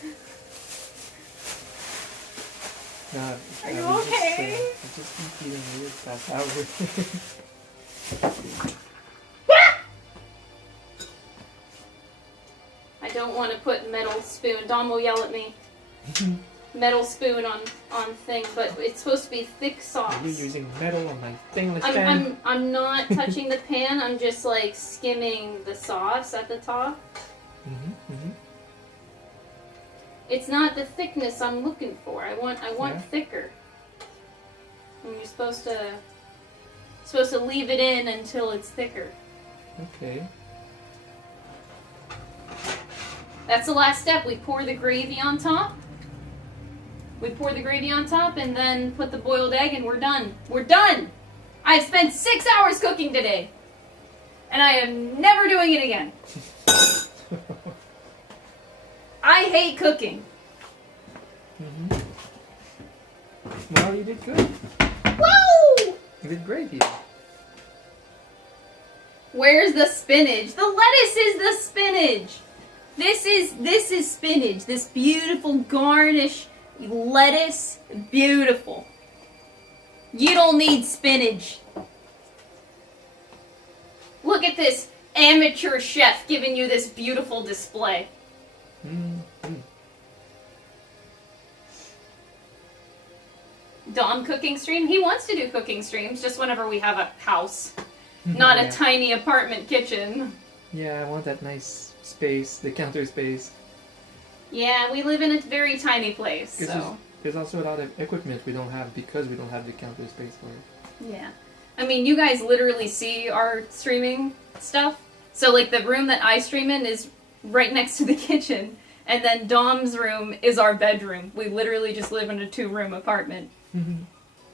No. Are you okay? I've just been feeling weird past hours. I don't want to put metal spoon. Dom will yell at me. Metal spoon on thing, but it's supposed to be thick sauce. You're using metal on my stainless pan. I'm not touching the pan. I'm just like skimming the sauce at the top. It's not the thickness I'm looking for. I want Yeah. thicker. And you're supposed to leave it in until it's thicker. Okay. That's the last step. We pour the gravy on top. And then put the boiled egg, and we're done. We're done! I've spent 6 hours cooking today. And I am never doing it again. I hate cooking. Mm-hmm. Well, you did good. Woo! You did great, Eva. Where's the spinach? The lettuce is the spinach. This is spinach. This beautiful garnish lettuce, beautiful. You don't need spinach. Look at this amateur chef giving you this beautiful display. Mm-hmm. Dom cooking stream? He wants to do cooking streams just whenever we have a house. Not a tiny apartment kitchen. Yeah, I want that nice space, the counter space. Yeah, we live in a very tiny place, so... There's also a lot of equipment we don't have because we don't have the counter space for it. Yeah. I mean, you guys literally see our streaming stuff. So, like, the room that I stream in is right next to the kitchen. And then Dom's room is our bedroom. We literally just live in a 2-room apartment. Mm-hmm.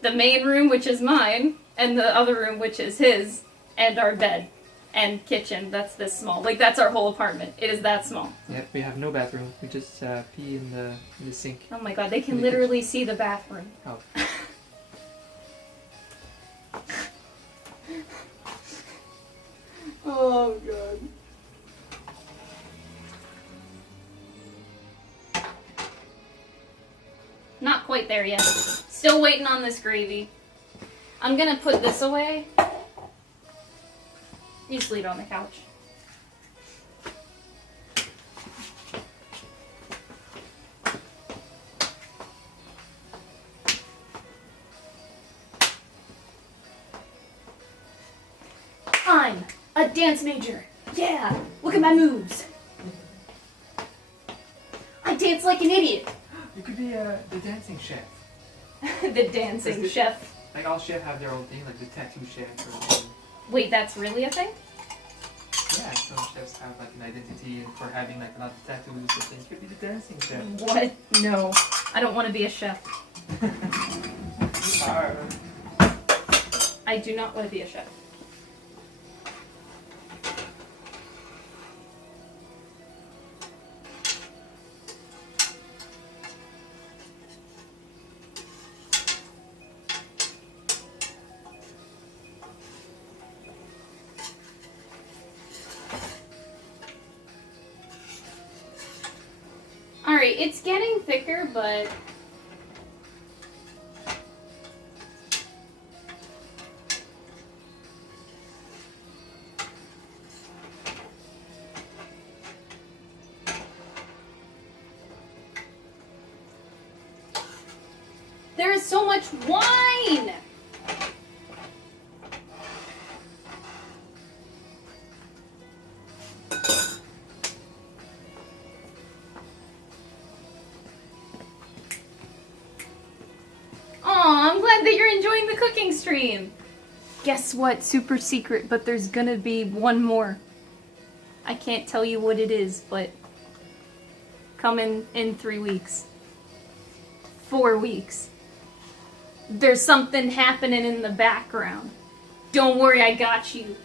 The main room, which is mine, and the other room, which is his, and our bed. And kitchen, that's this small. Like, that's our whole apartment. It is that small. Yeah, we have no bathroom. We just pee in the sink. Oh my god, they can literally see the bathroom. Oh. Oh god. Not quite there yet. Still waiting on this gravy. I'm gonna put this away. You just leave it on the couch. I'm a dance major. Yeah, look at my moves. I dance like an idiot. You could be the dancing chef. The dancing chef. Like all chefs have their own thing, like the tattoo chef or something. Wait, that's really a thing? Yeah, some chefs have like an identity and for having like a lot of tattoos and things. You could be the dancing chef. What? No. I don't want to be a chef. You are. I do not want to be a chef. Alright, it's getting thicker, but... there is so much wine! I'm glad that you're enjoying the cooking stream. Guess what? Super secret, but there's gonna be one more. I can't tell you what it is, but coming in 3 weeks. 4 weeks. There's something happening in the background. Don't worry, I got you.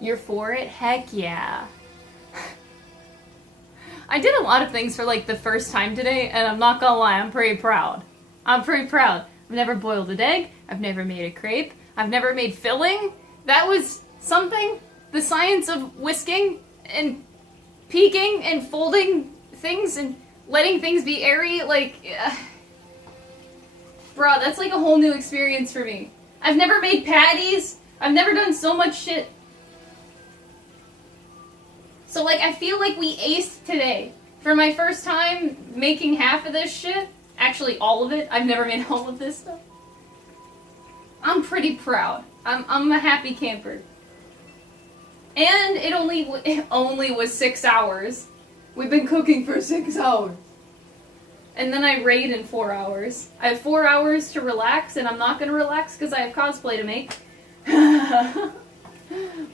You're for it? Heck yeah. I did a lot of things for like the first time today, and I'm not gonna lie, I'm pretty proud. I'm pretty proud. I've never boiled an egg, I've never made a crepe, I've never made filling. That was something. The science of whisking and peeking and folding things and letting things be airy, like... bruh, that's like a whole new experience for me. I've never made patties. I've never done so much shit. So, like, I feel like we aced today. For my first time making half of this shit, actually all of it, I've never made all of this stuff. I'm pretty proud. I'm a happy camper. And it only was 6 hours. We've been cooking for 6 hours. And then I raid in 4 hours. I have 4 hours to relax, and I'm not gonna relax because I have cosplay to make.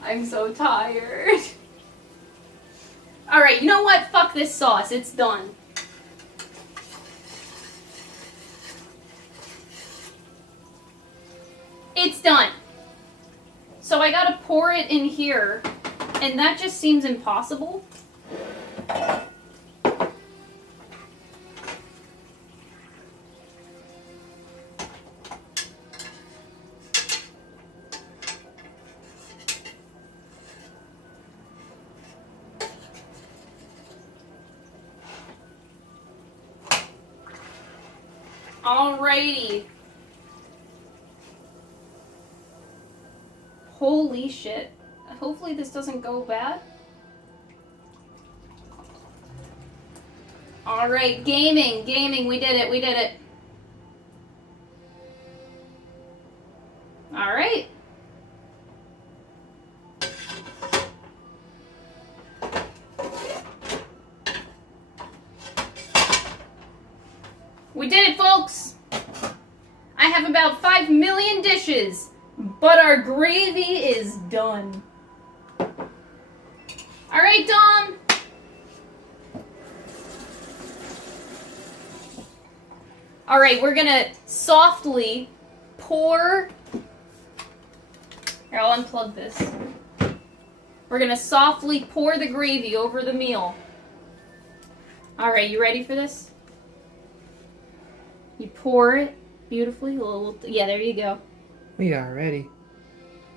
I'm so tired. Alright, you know what? Fuck this sauce. It's done. It's done. So I gotta pour it in here, and that just seems impossible. Alrighty. Holy shit. Hopefully this doesn't go bad. Alright, gaming, we did it. Alright. We did it, folks! I have about 5 million dishes, but our gravy is done. Alright, Dom! Alright, we're gonna softly pour... Here, I'll unplug this. We're gonna softly pour the gravy over the meal. Alright, you ready for this? You pour it beautifully. Yeah, there you go. We are ready.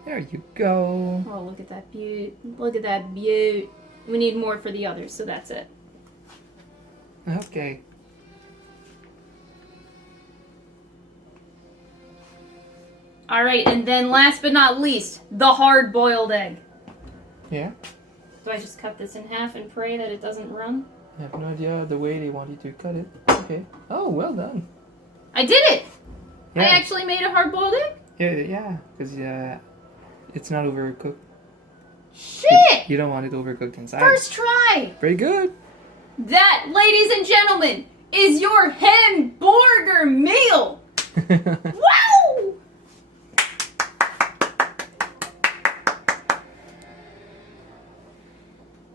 There you go. Oh, look at that beaut. Look at that beaut. We need more for the others, so that's it. Okay. Alright, and then last but not least, the hard-boiled egg. Yeah? Do I just cut this in half and pray that it doesn't run? I have no idea the way they want you to cut it. Okay. Oh, well done. I did it! Yeah. I actually made a hard-boiled egg? Yeah, because it's not overcooked. Shit! You don't want it overcooked inside. First try! Pretty good. That, ladies and gentlemen, is your Hamburger meal! Wow!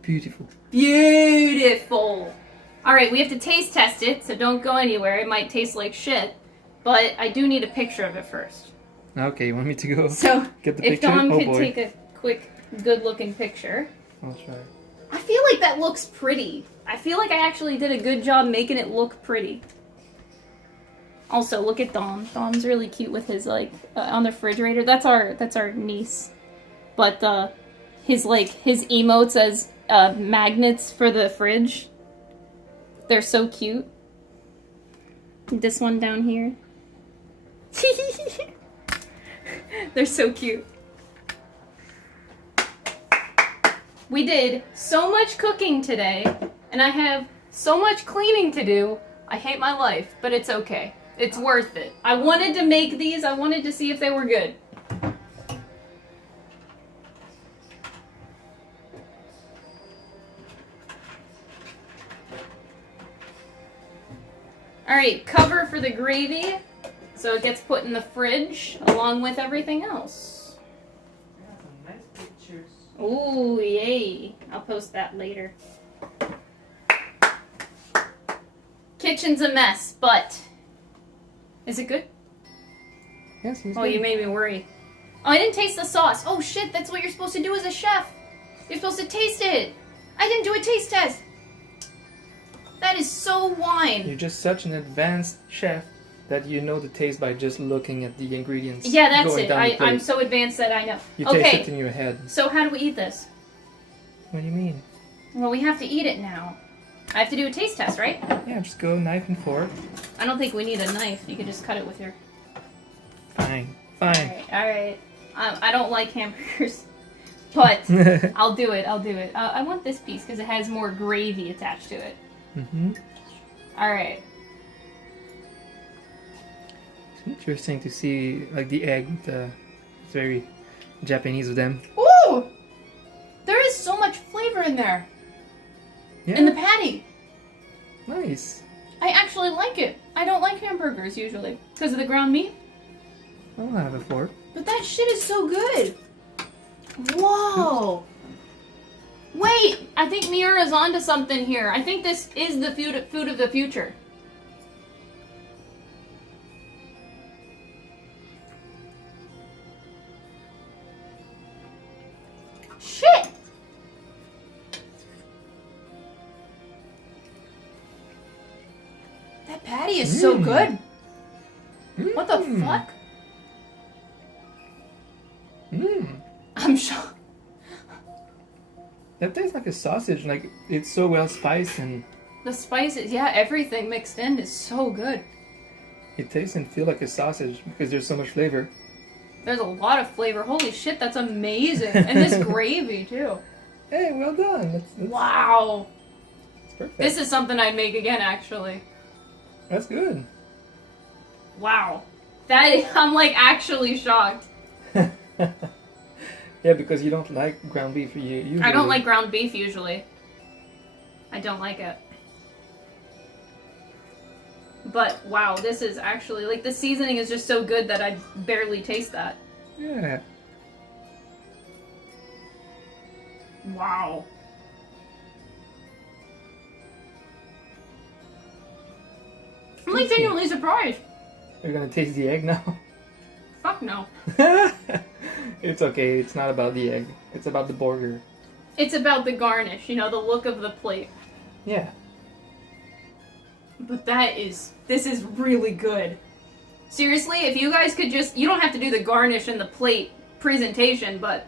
Beautiful. Beautiful! Alright, we have to taste test it, so don't go anywhere. It might taste like shit. But I do need a picture of it first. Okay, you want me to go So, get the if picture? Dawn Oh, could boy. take a quick, good-looking picture. I'll try. I feel like that looks pretty. I feel like I actually did a good job making it look pretty. Also, look at Dom. Dom's really cute with his, like, on the refrigerator. That's our niece. But, his emotes as, magnets for the fridge. They're so cute. This one down here. They're so cute. We did so much cooking today, and I have so much cleaning to do. I hate my life, but it's okay. It's worth it. I wanted to make these. I wanted to see if they were good. Alright, cover for the gravy so it gets put in the fridge along with everything else. I got some nice pictures. Ooh, yay. I'll post that later. Kitchen's a mess, but... Is it good? Yes, it's Oh, good. you made me worry. Oh, I didn't taste the sauce. Oh, shit, that's what you're supposed to do as a chef. You're supposed to taste it. I didn't do a taste test. That is so wine. You're just such an advanced chef that you know the taste by just looking at the ingredients. Yeah, that's going it. down the plate. I'm so advanced that I know. You taste Okay, it in your head. so how do we eat this? What do you mean? Well, we have to eat it now. I have to do a taste test, right? Yeah, just go knife and fork. I don't think we need a knife. You can just cut it with your... Fine, fine. Alright. I don't like hamburgers. But I'll do it. I want this piece because it has more gravy attached to it. Alright. It's interesting to see, like, the egg. It's very Japanese of them. Ooh! There is so much flavor in there. Yeah. In the patty. Nice. I actually like it. I don't like hamburgers usually because of the ground meat. I'll have a fork. But that shit is so good. Whoa. Wait, I think Miura's onto something here. I think this is the food of the future. Shit! That patty is so good. What the fuck? I'm shocked. That tastes like a sausage. Like, it's so well spiced and The spices, yeah, everything mixed in is so good. it tastes and feels like a sausage because there's so much flavor. There's a lot of flavor. Holy shit, that's amazing. And this gravy, too. Hey, well done. That's Wow. It's perfect. This is something I'd make again, actually. That's good. Wow. I'm like actually shocked. Yeah, because you don't like ground beef. Usually. I don't like ground beef usually. I don't like it. But wow, this is actually, like, the seasoning is just so good that I barely taste that. Yeah. Wow. I'm like genuinely surprised. You're gonna taste the egg now? Fuck no. It's okay. It's not about the egg. It's about the burger. It's about the garnish, you know, the look of the plate. Yeah. But this is really good. Seriously, if you guys could you don't have to do the garnish and the plate presentation, but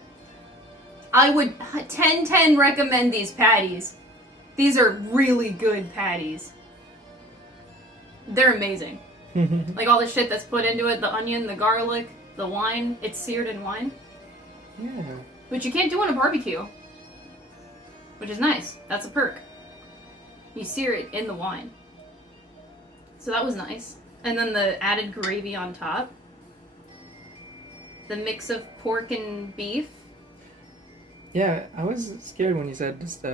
I would 10/10 recommend these patties. These are really good patties. They're amazing. Like all the shit that's put into it, the onion, the garlic, the wine, it's seared in wine. Yeah. Which you can't do on a barbecue. Which is nice. That's a perk. You sear it in the wine. So that was nice. And then the added gravy on top. The mix of pork and beef. Yeah, I was scared when you said just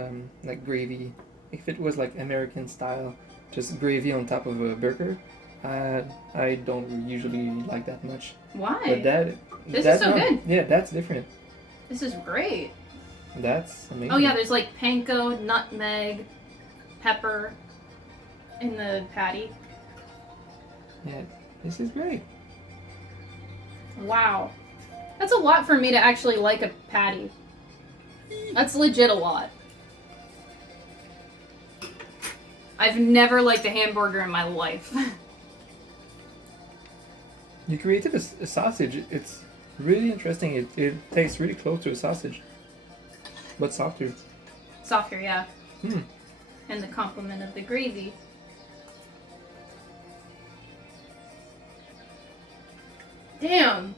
like gravy. If it was like American style, just gravy on top of a burger, I don't usually like that much. Why? But This is so good. Yeah, that's different. This is great. That's amazing. Oh yeah, there's like panko, nutmeg, pepper in the patty. Yeah, this is great. Wow. That's a lot for me to actually like a patty. That's legit a lot. I've never liked a hamburger in my life. You created a sausage. It's really interesting. It tastes really close to a sausage, but softer. Softer, yeah. Hmm. And the complement of the gravy. Damn.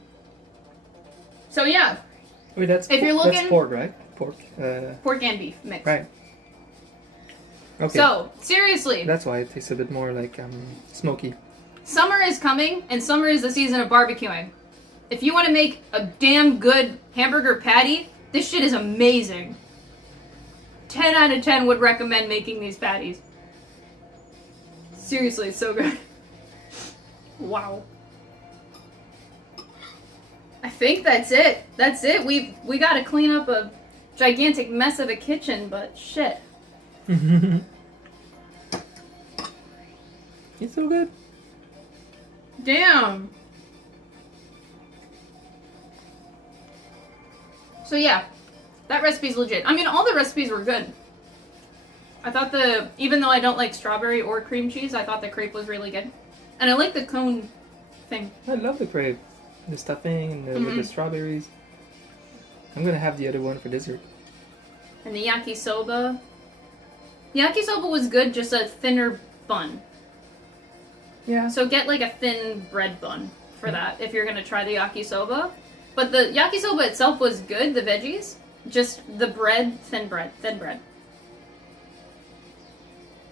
So yeah. Wait, that's If you're looking- that's pork, right? Pork. Pork and beef mixed. Right. Okay. So, seriously. That's why it tastes a bit more like smoky. Summer is coming, and summer is the season of barbecuing. If you want to make a damn good hamburger patty, this shit is amazing. 10 out of 10 would recommend making these patties. Seriously, it's so good. Wow. I think that's it. That's it. We gotta clean up a gigantic mess of a kitchen, but shit. It's so good. Damn. So yeah, that recipe's legit. I mean, all the recipes were good. I thought even though I don't like strawberry or cream cheese, I thought the crepe was really good. And I like the cone thing. I love the crepe. The stuffing and with the strawberries. I'm gonna have the other one for dessert. And the yakisoba. The yakisoba was good, just a thinner bun. Yeah. So get like a thin bread bun for that if you're gonna try the yakisoba. But the yakisoba itself was good, the veggies. Just the bread, thin bread, thin bread.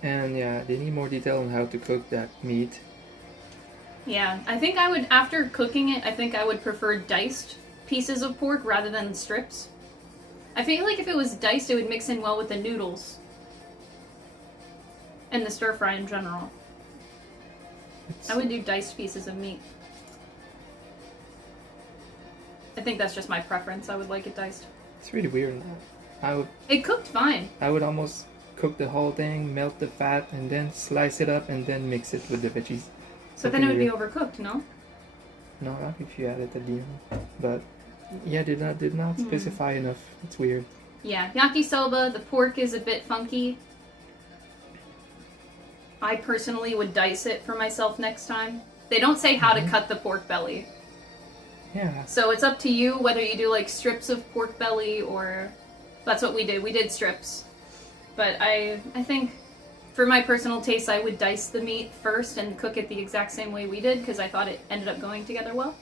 And yeah, they need more detail on how to cook that meat. Yeah, I think I would, after cooking it, I think I would prefer diced pieces of pork rather than strips. I feel like if it was diced, it would mix in well with the noodles. And the stir fry in general. I would do diced pieces of meat. I think that's just my preference. I would like it diced. It's really weird. It cooked fine. I would almost cook the whole thing, melt the fat, and then slice it up, and then mix it with the veggies. But then it would be overcooked, no? No, not if you add it at the end. But yeah, did not specify enough. It's weird. Yeah, yakisoba. The pork is a bit funky. I personally would dice it for myself next time. They don't say how to cut the pork belly. Yeah. So it's up to you whether you do like strips of pork belly or... That's what we did. We did strips. But I think, for my personal taste, I would dice the meat first and cook it the exact same way we did, because I thought it ended up going together well.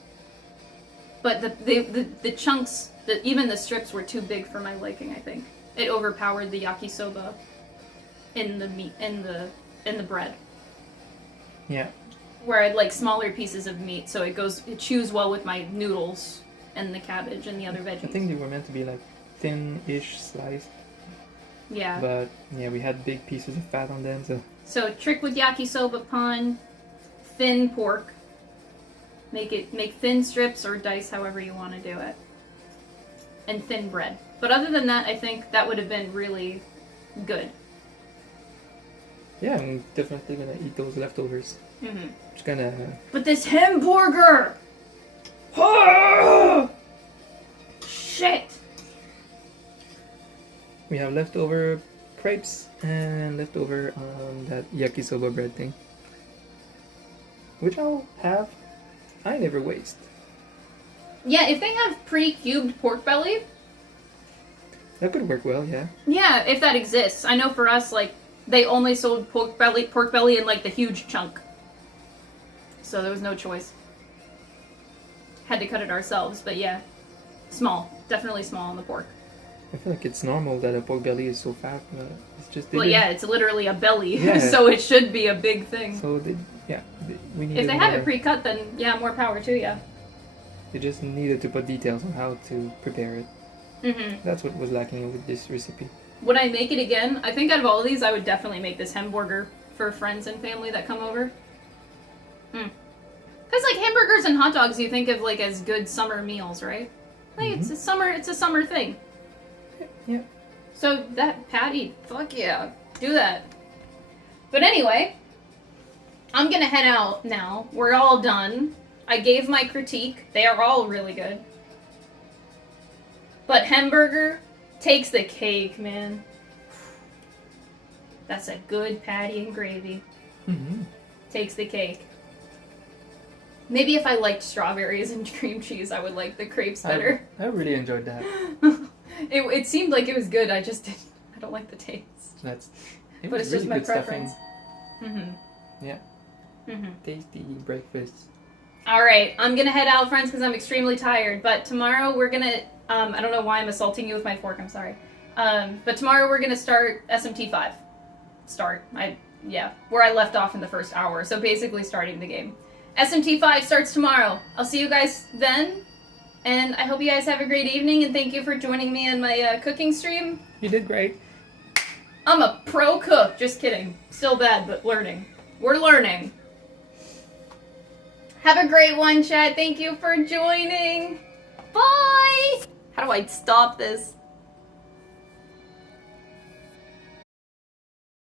But the chunks, even the strips were too big for my liking, I think. It overpowered the yakisoba in the meat, in the bread. Yeah. Where I'd like smaller pieces of meat, so it chews well with my noodles and the cabbage and the other veggies. I think they were meant to be like thin-ish sliced. Yeah. But yeah, we had big pieces of fat on them, so. So trick with yakisoba pan, thin pork. Make thin strips or dice however you want to do it. And thin bread. But other than that, I think that would have been really good. Yeah, I'm definitely gonna eat those leftovers. Mm-hmm. Just gonna. But this Hamburger! Shit! We have leftover crepes and leftover that yakisoba bread thing, which I'll have. I never waste. Yeah, if they have pre-cubed pork belly, That could work well, yeah. yeah, if that exists. I know for us, like, they only sold pork belly in like the huge chunk. So there was no choice. Had to cut it ourselves, but yeah, small, definitely small on the pork. I feel like it's normal that a pork belly is so fat. It's just Well, yeah, it's literally a belly, Yeah. so it should be a big thing. So we need. If they have it pre-cut, then yeah, more power to you. They just needed to put details on how to prepare it. Mm-hmm. That's what was lacking with this recipe. Would I make it again? I think out of all of these, I would definitely make this Hemborger for friends and family that come over. Because like hamburgers and hot dogs, you think of like as good summer meals, right? Like it's a summer thing. Yeah. So that patty, fuck yeah, do that. But anyway, I'm gonna head out now. We're all done. I gave my critique. They are all really good. But Hamburger takes the cake, man. That's a good patty and gravy. Mm-hmm. Takes the cake. Maybe if I liked strawberries and cream cheese, I would like the crepes better. I really enjoyed that. It seemed like it was good. I just didn't. I don't like the taste. But But was it's really just my good preference. stuffing. Mm-hmm. Yeah. Mm-hmm. Tasty breakfast. All right, I'm gonna head out, friends, because I'm extremely tired. But tomorrow we're gonna. I don't know why I'm assaulting you with my fork. I'm sorry. But tomorrow we're gonna start SMT5. Where I left off in the first hour. So basically starting the game. SMT5 starts tomorrow. I'll see you guys then. And I hope you guys have a great evening, and thank you for joining me on my cooking stream. You did great. I'm a pro cook. Just kidding. Still bad, but learning. We're learning. Have a great one, chat. Thank you for joining. Bye! How do I stop this?